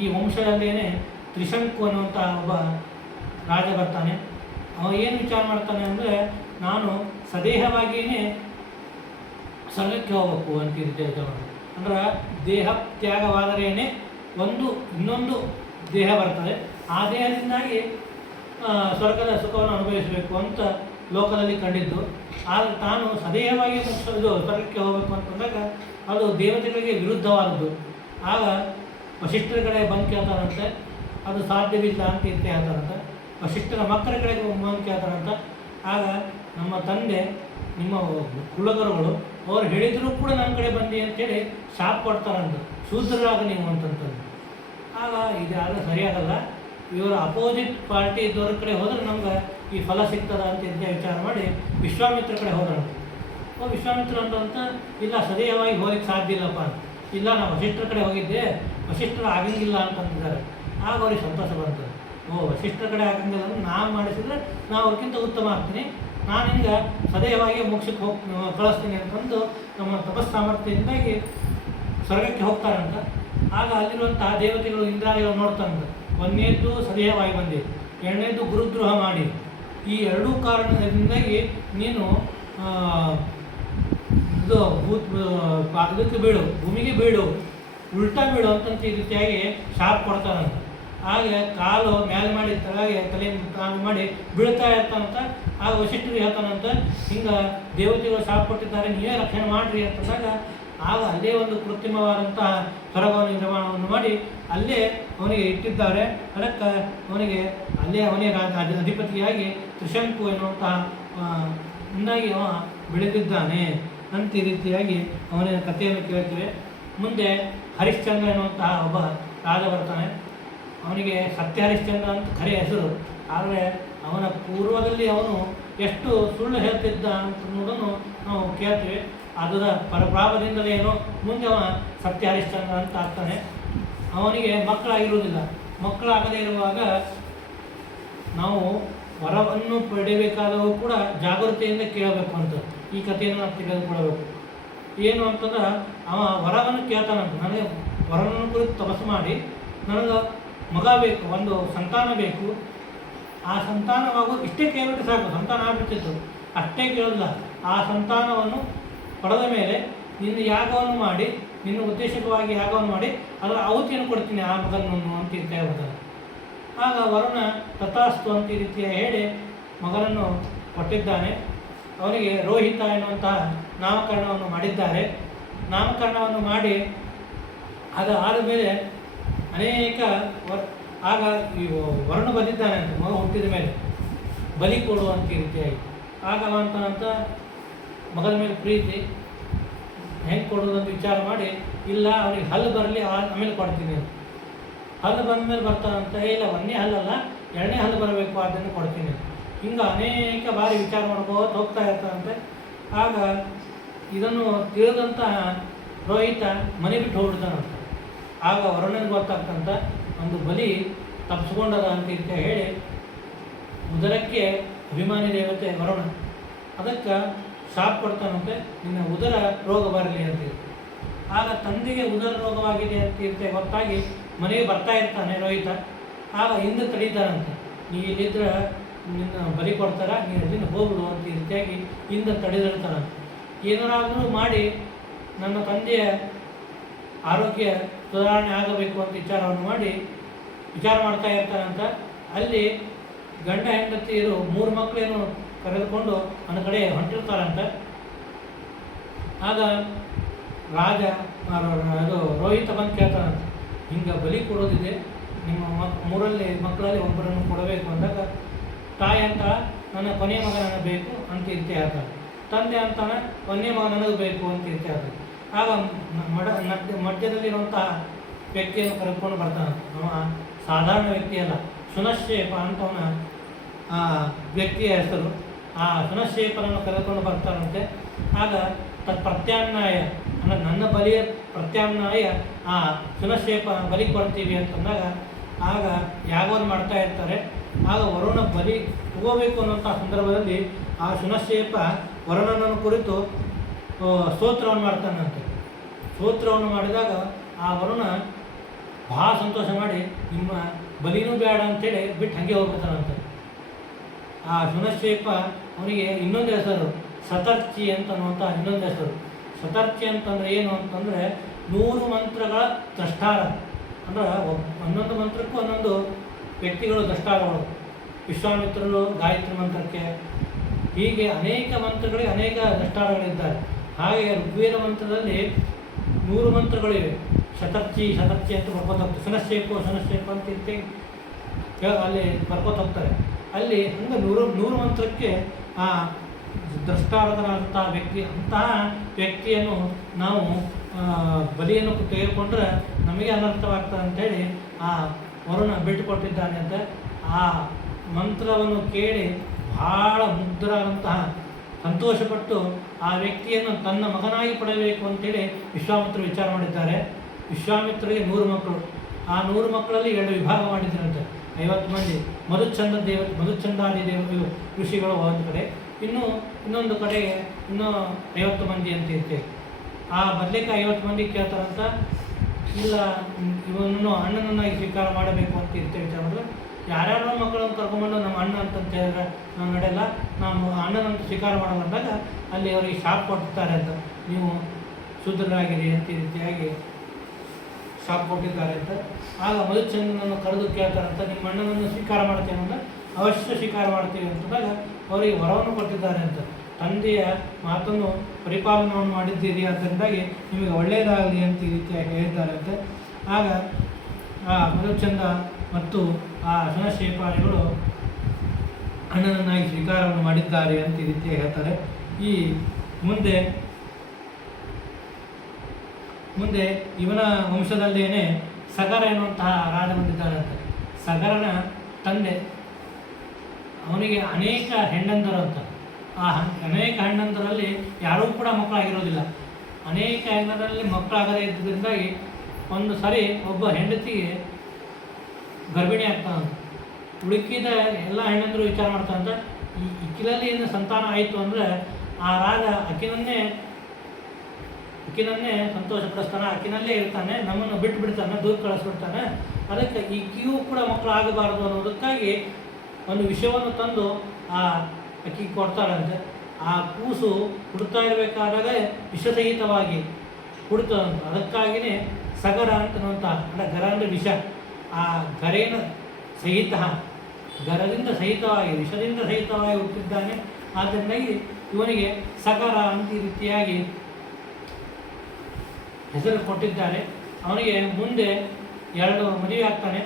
ಈ ವಂಶದಲ್ಲೇನೆ ತ್ರಿಶಂಕು ಅನ್ನುವಂಥ ಒಬ್ಬ ರಾಜ ಬರ್ತಾನೆ. ಅವ ಏನು ವಿಚಾರ ಮಾಡ್ತಾನೆ ಅಂದರೆ, ನಾನು ಸದೇಹವಾಗಿಯೇ ಸ್ವರ್ಗಕ್ಕೆ ಹೋಗಬೇಕು ಅಂತ ಇರುತ್ತೆ. ಅಂದ್ರೆ ದೇಹ ತ್ಯಾಗವಾದರೇನೆ ಇನ್ನೊಂದು ದೇಹ ಬರ್ತದೆ, ಆ ದೇಹದಿಂದಾಗಿ ಸ್ವರ್ಗದ ಸುಖವನ್ನು ಅನುಭವಿಸಬೇಕು ಅಂತ ಲೋಕದಲ್ಲಿ ಕಂಡಿದ್ದು. ಆದರೆ ತಾನು ಸದೇಹವಾಗಿ ಸ್ವರ್ಗಕ್ಕೆ ಹೋಗಬೇಕು ಅಂತಂದಾಗ ಅದು ದೇವತೆಗಳಿಗೆ ವಿರುದ್ಧವಾದದ್ದು. ಆಗ ವಶಿಷ್ಠರ ಕಡೆ ಬಂದು ಕೇಳ್ತಾರಂತೆ, ಅದು ಸಾಧ್ಯವಿಲ್ಲ ಅಂತ ಹೇಳ್ತಾರಂತೆ. ವಶಿಷ್ಠರ ಮಕ್ಕಳ ಕಡೆಗೆ ಬಂದು ಕೇಳ್ತಾರಂತ. ಆಗ ನಮ್ಮ ತಂದೆ, ನಿಮ್ಮ ಕುಲಗುರುಗಳು ಅವ್ರು ಹೇಳಿದರೂ ಕೂಡ ನನ್ನ ಕಡೆ ಬಂದಿ ಅಂತೇಳಿ ಶಾಪ್ ಕೊಡ್ತಾರಂತ, ಶೂದ್ರರಾಗ ನೀವು ಅಂತಂತಂದು. ಆಗ ಇದಾದರೆ ಸರಿಯಾಗಲ್ಲ, ಇವರ ಅಪೋಸಿಟ್ ಪಾರ್ಟಿ ಇದ್ದವ್ರ ಕಡೆ ಹೋದ್ರೆ ನಮ್ಗೆ ಈ ಫಲ ಸಿಗ್ತದ ಅಂತ ವಿಚಾರ ಮಾಡಿ ವಿಶ್ವಾಮಿತ್ರ ಕಡೆ ಹೋದ್ರಂತೆ. ವಿಶ್ವಾಮಿತ್ರ ಅಂತ ಇಲ್ಲ, ಸದೇಹವಾಗಿ ಹೋಗಲಿಕ್ಕೆ ಸಾಧ್ಯ ಇಲ್ಲಪ್ಪ ಅಂತ. ಇಲ್ಲ, ನಾವು ವಶಿಷ್ಠರ ಕಡೆ ಹೋಗಿದ್ದೆ, ವಶಿಷ್ಠರು ಆಗಂಗಿಲ್ಲ ಅಂತಂದಿದ್ದಾರೆ. ಆಗ ಅವ್ರಿಗೆ ಸಂತೋಷ ಬರ್ತದೆ. ವಶಿಷ್ಠರ ಕಡೆ ಆಗಂಗಿಲ್ಲ ಅಂದ್ರೆ ನಾನು ಮಾಡಿಸಿದ್ರೆ ನಾವು ಅವ್ರಿಗಿಂತ ಉತ್ತಮ ಆಗ್ತೀನಿ, ನಾನು ಹಿಂಗೆ ಸದೇಹವಾಗಿ ಮೋಕ್ಷಕ್ಕೆ ಕಳಿಸ್ತೀನಿ ಅಂತಂದು ನಮ್ಮ ತಪಸ್ಸಾಮರ್ಥ್ಯದಿಂದಾಗಿ ಸ್ವರ್ಗಕ್ಕೆ ಹೋಗ್ತಾರಂತ. ಆಗ ಅಲ್ಲಿರುವಂತಹ ದೇವತೆಗಳು ಇಂದ್ರಾದಿಗಳು ನೋಡ್ತಾರಂತ, ಒಂದನೇದ್ದು ಸದೇಹವಾಗಿ ಬಂದಿ, ಎರಡನೇದ್ದು ಗುರುದ್ರೋಹ ಮಾಡಿ, ಈ ಎರಡೂ ಕಾರಣದಿಂದಾಗಿ ನೀನು ಇದಕ್ಕೆ ಬೀಳು, ಭೂಮಿಗೆ ಬೀಳು, ಉಲ್ಟಾ ಬೀಳು ಅಂತಂತ ಈ ರೀತಿಯಾಗಿ ಶಾಪ್ ಕೊಡ್ತಾರಂತ. ಹಾಗೆ ಕಾಲು ಮೇಲೆ ಮಾಡಿ ತಲೆಗೆ ತಾನು ಮಾಡಿ ಬೀಳ್ತಾ ಇರ್ತಾನಂತ. ಆಗ ವಶಿಷ್ಠರು ಹೇಳ್ತಾನಂತ, ಹಿಂಗೆ ದೇವತೆಗಳು ಶಾಪ್ ಕೊಟ್ಟಿದ್ದಾರೆ, ನೀವೇ ರಕ್ಷಣೆ ಮಾಡಿರಿ ಅಂತಂದಾಗ ಆಗ ಅಲ್ಲೇ ಒಂದು ಕೃತ್ರಿಮವಾದಂತಹ ಸ್ವರ್ಗವ ನಿರ್ಮಾಣವನ್ನು ಮಾಡಿ ಅಲ್ಲೇ ಅವನಿಗೆ ಇಟ್ಟಿದ್ದಾರೆ. ಅದಕ್ಕೆ ಅವನಿಗೆ ಅಲ್ಲೇ ಅವನೇ ಅಧಿಪತಿಯಾಗಿ ತ್ರಿಶಂಕು ಎನ್ನುವಂತಹ ಮುಂದಾಗಿ ಅವ ಬೆಳೆದಿದ್ದಾನೆ ಅಂತ ಈ ರೀತಿಯಾಗಿ ಅವನ ಕಥೆಯನ್ನು ಕೇಳ್ತೇವೆ. ಮುಂದೆ ಹರಿಶ್ಚಂದ್ರ ಎನ್ನುವಂತಹ ಒಬ್ಬ ರಾಜ ಬರ್ತಾನೆ. ಅವನಿಗೆ ಸತ್ಯ ಹರಿಶ್ಚಂದ್ರ ಅಂತ ಖರೆ ಹೆಸರು, ಆದರೆ ಅವನ ಪೂರ್ವದಲ್ಲಿ ಅವನು ಎಷ್ಟು ಸುಳ್ಳು ಹೇಳ್ತಿದ್ದ ಅನ್ನೋದನ್ನು ನಾವು ಕೇಳ್ತೀವಿ. ಅದರ ಪರಪ್ರಾಪದಿಂದಲೇನೋ ಮುಂದೆ ಅವ ಸತ್ಯ ಹರಿಶ್ಚಂದ್ರ ಅಂತ ಆಗ್ತಾನೆ. ಅವನಿಗೆ ಮಕ್ಕಳಾಗಿರುವುದಿಲ್ಲ. ಮಕ್ಕಳಾಗದೇ ಇರುವಾಗ ನಾವು ವರವನ್ನು ಪಡೆಯಬೇಕಾದರೂ ಕೂಡ ಜಾಗೃತಿಯಿಂದ ಕೇಳಬೇಕು ಅಂತ ಈ ಕಥೆಯನ್ನು ನಾವು ತೆಗೆದುಕೊಳ್ಳಬೇಕು. ಏನು ಅಂತಂದ್ರೆ ಅವ ವರವನ್ನು ಕೇಳ್ತಾನಂತ, ನನಗೆ ವರವನ್ನು ಕುರಿತು ತಪಸ್ಸು ಮಾಡಿ ನನಗೆ ಮಗ ಬೇಕು, ಒಂದು ಸಂತಾನ ಬೇಕು, ಆ ಸಂತಾನವಾಗೋದು ಇಷ್ಟೇ ಕೇಳಿಬಿಟ್ಟು ಸಾಕು, ಸಂತಾನ ಆಗ್ಬಿಡ್ತಿತ್ತು, ಅಷ್ಟೇ ಕೇಳೋದಿಲ್ಲ. ಆ ಸಂತಾನವನ್ನು ಪಡೆದ ಮೇಲೆ ನಿನ್ನ ಯಾಗವನ್ನು ಮಾಡಿ, ನಿನ್ನ ಉದ್ದೇಶಕವಾಗಿ ಯಾಗವನ್ನು ಮಾಡಿ ಅದರ ಆಹುತಿಯನ್ನು ಕೊಡ್ತೀನಿ ಆ ಮಗನನ್ನು ಅಂತ ಹೇಳ್ತಾರೆ. ಆಗ ವರುಣ ತಥಾಸ್ತು ಅಂತ ಈ ರೀತಿಯ ಹೇಳಿ ಮಗನನ್ನು ಕೊಟ್ಟಿದ್ದಾನೆ. ಅವನಿಗೆ ರೋಹಿತ ಎನ್ನುವಂತಹ ನಾಮಕರಣವನ್ನು ಮಾಡಿದ್ದಾರೆ. ನಾಮಕರಣವನ್ನು ಮಾಡಿ ಅದು ಆದಮೇಲೆ ಅನೇಕ ಆಗ ಈ ವರುಣ ಬಂದಿದ್ದಾನೆ ಅಂತ, ಮಗ ಹುಟ್ಟಿದ ಮೇಲೆ ಬಲಿ ಕೊಡುವಂಥ ರೀತಿಯಾಗಿ. ಆಗ ಅಂತ ಮಗನ ಮೇಲೆ ಪ್ರೀತಿ, ಹೆಂಗೆ ಕೊಡೋದಂತ ವಿಚಾರ ಮಾಡಿ, ಇಲ್ಲ ಅವನಿಗೆ ಹಲ್ಲು ಬರಲಿ ಆಮೇಲೆ ಕೊಡ್ತೀನಿ ಅಂತ. ಹಲ್ಲು ಬಂದ ಮೇಲೆ ಬರ್ತಾನಂತ, ಇಲ್ಲ ಒಂದೇ ಹಲ್ಲಲ್ಲ ಎರಡನೇ ಹಲ್ಲು ಬರಬೇಕು, ಅದನ್ನು ಕೊಡ್ತೀನಿ ಅಂತ. ಹಿಂಗೆ ಅನೇಕ ಬಾರಿ ವಿಚಾರ ಮಾಡ್ಕೋತ ಹೋಗ್ತಾ ಇರ್ತಾನಂತೆ. ಆಗ ಇದನ್ನು ತಿಳಿದಂತಹ ರೋಹಿತ ಮನೆ ಬಿಟ್ಟು ಹೋಗ್ಬಿಡ್ತಾನಂತ. ಆಗ ವರುಣನಿಗೆ ಗೊತ್ತಾಗ್ತಂತ, ಒಂದು ಬಲಿ ತಪ್ಪಿಸ್ಕೊಂಡದ ಅಂತ ರೀತಿ ಹೇಳಿ ಉದರಕ್ಕೆ ಅಭಿಮಾನಿ ದೇವತೆ ವರುಣ, ಅದಕ್ಕೆ ಶಾಪ್ ಕೊಡ್ತಾನಂತೆ, ನಿನ್ನ ಉದರ ರೋಗ ಬರಲಿ ಅಂತೇಳಿ. ಆಗ ತಂದೆಗೆ ಉದರ ರೋಗವಾಗಿದೆ ಅಂತ ಇರ್ತೇ ಗೊತ್ತಾಗಿ ಮನೆಗೆ ಬರ್ತಾ ಇರ್ತಾನೆ ರೋಹಿತ. ಆಗ ಹಿಂದೆ ತಡೀತಾರಂತೆ, ನೀ ಇಲ್ಲಿದ್ರೆ ನಿನ್ನ ಬಲಿ ಕೊಡ್ತಾರ, ನೀನು ಅಲ್ಲಿಂದ ಹೋಗ್ಬಿಡು ಅಂತ ಈ ರೀತಿಯಾಗಿ ಹಿಂದೆ ತಡೆದಿರ್ತಾನಂತೆ. ಏನಾದರೂ ಮಾಡಿ ನನ್ನ ತಂದೆಯ ಆರೋಗ್ಯ ಸುಧಾರಣೆ ಆಗಬೇಕು ಅಂತ ವಿಚಾರವನ್ನು ಮಾಡಿ ವಿಚಾರ ಮಾಡ್ತಾ ಇರ್ತಾರಂತ. ಅಲ್ಲಿ ಗಂಡ ಹೆಂಡತಿಯರು 3 ಮಕ್ಕಳೇನು ಕರೆದುಕೊಂಡು ನನ್ನ ಕಡೆ ಹೊಂಟಿರ್ತಾರಂತ. ಆಗ ರಾಜ ಅದು ರೋಹಿತ ಬಂದು ಕೇಳ್ತಾನಂತ, ಹಿಂಗೆ ಬಲಿ ಕೊಡೋದಿದೆ, ನಿಮ್ಮ ಮಕ್ಕಳಲ್ಲಿ ಒಬ್ಬರನ್ನು ಕೊಡಬೇಕು ಅಂದಾಗ ತಾಯಿ ಅಂತ ನನ್ನ ಕೊನೆಯ ಮಗ ನನಗೆ ಬೇಕು ಅಂತ ಇರ್ತೆ ಹೇಳ್ತಾನೆ. ತಂದೆ ಅಂತಾನೆ ಕೊನೆಯ ಮಗ ನನಗೆ ಬೇಕು ಅಂತ ಇರ್ತೆ ಹೇಳ್ತಾನೆ. ಆಗ ಮಧ್ಯದಲ್ಲಿರುವಂತಹ ವ್ಯಕ್ತಿಯನ್ನು ಕರೆದುಕೊಂಡು ಬರ್ತಾನೆ. ಅವ ಸಾಧಾರಣ ವ್ಯಕ್ತಿ ಅಲ್ಲ, ಶುನಶ್ಶೇಪ ಅಂತವನ ವ್ಯಕ್ತಿಯ ಹೆಸರು. ಆ ಶುನಶ್ಶೇಪನನ್ನು ಕರೆದುಕೊಂಡು ಬರ್ತಾರಂತೆ. ಆಗ ಪ್ರತ್ಯಾಮ್ನಾಯ ಅಂದರೆ ನನ್ನ ಬಲಿಯ ಪ್ರತ್ಯಾಮ್ನಾಯ ಆ ಶುನಶ್ಶೇಪ ಬಲಿ ಕೊಡ್ತೀವಿ ಅಂತಂದಾಗ ಆಗ ಯಾಗವನ್ನು ಮಾಡ್ತಾ ಇರ್ತಾರೆ. ಆಗ ವರುಣ ಬಲಿ ತಗೋಬೇಕು ಅನ್ನೋಂಥ ಸಂದರ್ಭದಲ್ಲಿ ಆ ಶುನಶ್ಶೇಪ ವರುಣನನ್ನು ಕುರಿತು ಸ್ತೋತ್ರವನ್ನು ಮಾಡ್ತಾನಂತೆ. ಸ್ತೋತ್ರವನ್ನು ಮಾಡಿದಾಗ ಆ ವರುಣ ಭಾಳ ಸಂತೋಷ ಮಾಡಿ ನಿಮ್ಮ ಬಲಿನೂ ಬೇಡ ಅಂತೇಳಿ ಬಿಟ್ಟು ಹಾಗೆ ಹೋಗ್ಬಿಡ್ತಾನಂತೆ. ಆ ಶುನಶ್ಚೇಪ ಅವನಿಗೆ ಇನ್ನೊಂದು ಹೆಸರು ಶತರ್ಚಿ ಅಂತನ್ನುವಂಥ ಇನ್ನೊಂದು ಹೆಸರು. ಶತರ್ಚಿ ಅಂತಂದರೆ ಏನು ಅಂತಂದರೆ 100 ಮಂತ್ರಗಳ ದ್ರಷ್ಟಾರ. ಅಂದ್ರೆ ಒಂದೊಂದು ಮಂತ್ರಕ್ಕೂ ಒಂದೊಂದು ವ್ಯಕ್ತಿಗಳು ದ್ರಷ್ಟಾರಗಳು. ವಿಶ್ವಾಮಿತ್ರರು ಗಾಯತ್ರಿ ಮಂತ್ರಕ್ಕೆ, ಹೀಗೆ ಅನೇಕ ಮಂತ್ರಗಳಿಗೆ ಅನೇಕ ದ್ರಷ್ಟಾರಗಳಿದ್ದಾರೆ. ಹಾಗೆ ಋಗ್ವೇದ ಮಂತ್ರದಲ್ಲಿ 100 ಮಂತ್ರಗಳಿವೆ. ಶತರ್ಚಿ ಶತರ್ಚಿ ಅಂತ ಬರ್ಕೋತ ಹೋಗ್ತಾರೆ. ಶುನಶ್ಚೇಪ ಅಂತ ಇರ್ತೀವಿ ಅಲ್ಲಿ ಬರ್ಕೋತ ಹೋಗ್ತಾರೆ. ಅಲ್ಲಿ ಹಂಗೆ 100 ಮಂತ್ರಕ್ಕೆ ಆ ದ್ರಷ್ಟಾರದನಾದಂಥ ವ್ಯಕ್ತಿ, ಅಂತಹ ವ್ಯಕ್ತಿಯನ್ನು ನಾವು ಬಲಿಯನ್ನು ತೆಗೆದುಕೊಂಡ್ರೆ ನಮಗೆ ಅನರ್ಥವಾಗ್ತದೆ ಅಂಥೇಳಿ ಆ ವರುಣ ಬಿಟ್ಟು ಕೊಟ್ಟಿದ್ದಾನೆ ಅಂತ. ಆ ಮಂತ್ರವನ್ನು ಕೇಳಿ ಭಾಳ ಮುಗ್ಧರಾದಂತಹ ಸಂತೋಷಪಟ್ಟು ಆ ವ್ಯಕ್ತಿಯನ್ನು ತನ್ನ ಮಗನಾಗಿ ಪಡೆಯಬೇಕು ಅಂತೇಳಿ ವಿಶ್ವಾಮಿತ್ರರು ವಿಚಾರ ಮಾಡಿದ್ದಾರೆ. ವಿಶ್ವಾಮಿತ್ರರಿಗೆ 100 ಮಕ್ಕಳು. ಆ 100 ಮಕ್ಕಳಲ್ಲಿ 2 ವಿಭಾಗ ಮಾಡಿದ್ರಂತೆ. 50 ಮಂದಿ ಮಧುಚ್ಛಂದಾದಿ ಋಷಿಗಳು ಒಂದು ಕಡೆ, ಇನ್ನೊಂದು ಕಡೆಗೆ ಇನ್ನೂ 50 ಮಂದಿ ಅಂತ ಇರ್ತೇವೆ. ಆ ಬದಲಿಕ 50 ಮಂದಿ ಕೇಳ್ತಾರಂತ, ಇಲ್ಲ ಇವನನ್ನು ಅಣ್ಣನನ್ನಾಗಿ ಸ್ವೀಕಾರ ಮಾಡಬೇಕು ಅಂತ ಇರ್ತೇವೆ ವಿಚಾರ ಮಾಡಿದ್ರೆ, ಯಾರ್ಯಾರೋ ಮಕ್ಕಳನ್ನು ಕರ್ಕೊಂಡ್ಬಂದು ನಮ್ಮ ಅಣ್ಣ ಅಂತಂತ ಹೇಳಿದ್ರೆ ನಾವು ನಡೆಯಲ್ಲ, ನಾವು ಅಣ್ಣನಂತ ಸ್ವೀಕಾರ ಮಾಡೋದಂದಾಗ ಅಲ್ಲಿ ಅವರಿಗೆ ಶಾಪ್ ಕೊಟ್ಟಿರ್ತಾರೆ ಅಂತ, ನೀವು ಶೂದ್ರರಾಗಿರಿ ಅಂತ ಈ ರೀತಿಯಾಗಿ ಶಾಪ್ ಕೊಟ್ಟಿದ್ದಾರೆ ಅಂತ. ಆಗ ಮಧುಚಂದ್ರನನ್ನು ಕರೆದು ಕೇಳ್ತಾರಂತ, ನಿಮ್ಮ ಅಣ್ಣನನ್ನು ಸ್ವೀಕಾರ ಮಾಡ್ತೇವೆ ಅಂದ್ರೆ ಅವಶ್ಯ ಸ್ವೀಕಾರ ಮಾಡ್ತೀವಿ ಅಂತಂದಾಗ ಅವರಿಗೆ ವರವನ್ನು ಕೊಟ್ಟಿದ್ದಾರೆ ಅಂತ. ತಂದೆಯ ಮಾತನ್ನು ಪರಿಪಾಲನವನ್ನು ಮಾಡಿದ್ದೀರಿ, ಅದರಿಂದಾಗಿ ನಿಮಗೆ ಒಳ್ಳೆಯದಾಗಲಿ ಅಂತ ಈ ರೀತಿಯಾಗಿ ಹೇಳಿದ್ದಾರೆ ಅಂತ. ಆಗ ಆ ಮಧುಚಂದ್ರ ಮತ್ತು ಆ ಶುನಶ್ಚೇಪಾದಿಗಳು ಅಣ್ಣನನ್ನಾಗಿ ಸ್ವೀಕಾರವನ್ನು ಮಾಡಿದ್ದಾರೆ ಅಂತ ಈ ರೀತಿಯಾಗಿ ಹೇಳ್ತಾರೆ. ಈ ಮುಂದೆ ಇವನ ವಂಶದಲ್ಲೇನೆ ಸಗರ ಎನ್ನುವಂತಹ ರಾಜ ಬಂದಿದ್ದಾರಂತೆ. ಸಗರನ ತಂದೆ, ಅವನಿಗೆ ಅನೇಕ ಹೆಣ್ಣಂದರು ಅಂತ. ಆ ಅನೇಕ ಹೆಣ್ಣಂದರಲ್ಲಿ ಯಾರೂ ಕೂಡ ಮಕ್ಕಳಾಗಿರೋದಿಲ್ಲ. ಅನೇಕ ಹೆಣ್ಣರಲ್ಲಿ ಮಕ್ಕಳಾಗದೇ ಇದ್ದರಿಂದಾಗಿ ಒಂದು ಸರಿ ಒಬ್ಬ ಹೆಂಡತಿಗೆ ಗರ್ಭಿಣಿ ಆಗ್ತಾನಂತ. ಉಳುಕಿದ ಎಲ್ಲ ಹೆಣ್ಣಂದರು ವಿಚಾರ ಮಾಡ್ತಾನಂತ, ಇಕ್ಕಿಲಲ್ಲಿ ಏನು ಸಂತಾನ ಆಯಿತು ಅಂದರೆ ಆ ರಾಜ ಅಕ್ಕಿನನ್ನೇ ಸಂತೋಷಪಡಿಸ್ತಾನೆ, ಅಕ್ಕಿನಲ್ಲೇ ಇರ್ತಾನೆ, ನಮ್ಮನ್ನು ಬಿಟ್ಟು ಬಿಡ್ತಾನೆ, ದೂರ ಕಳಿಸ್ಬಿಡ್ತಾನೆ. ಅದಕ್ಕೆ ಈಕಿಯೂ ಕೂಡ ಮಕ್ಕಳು ಆಗಬಾರ್ದು ಅನ್ನೋದಕ್ಕಾಗಿ ಒಂದು ವಿಷಯವನ್ನು ತಂದು ಆ ಅಕ್ಕಿಗೆ ಕೊಡ್ತಾರಂತೆ. ಆ ಕೂಸು ಹುಡ್ತಾ ಇರಬೇಕಾದಾಗ ವಿಷಸಹಿತವಾಗಿ ಹುಡ್ತದಂತ. ಅದಕ್ಕಾಗಿಯೇ ಸಗರ ಅಂತನ್ನುವಂಥ, ಅಂದರೆ ಗರ ಅಂದರೆ ವಿಷ, ಆ ಗರೇನ ಸಹಿತ, ಗರದಿಂದ ಸಹಿತವಾಗಿ ವಿಷದಿಂದ ಸಹಿತವಾಗಿ ಹುಟ್ಟಿದ್ದಾನೆ. ಆದ್ದರಿಂದಾಗಿ ಇವನಿಗೆ ಸಗರ ಅಂತ ಈ ರೀತಿಯಾಗಿ ಹೆಸರು ಕೊಟ್ಟಿದ್ದಾರೆ. ಅವನಿಗೆ ಮುಂದೆ 2 ಮದುವೆ ಆಗ್ತಾನೆ.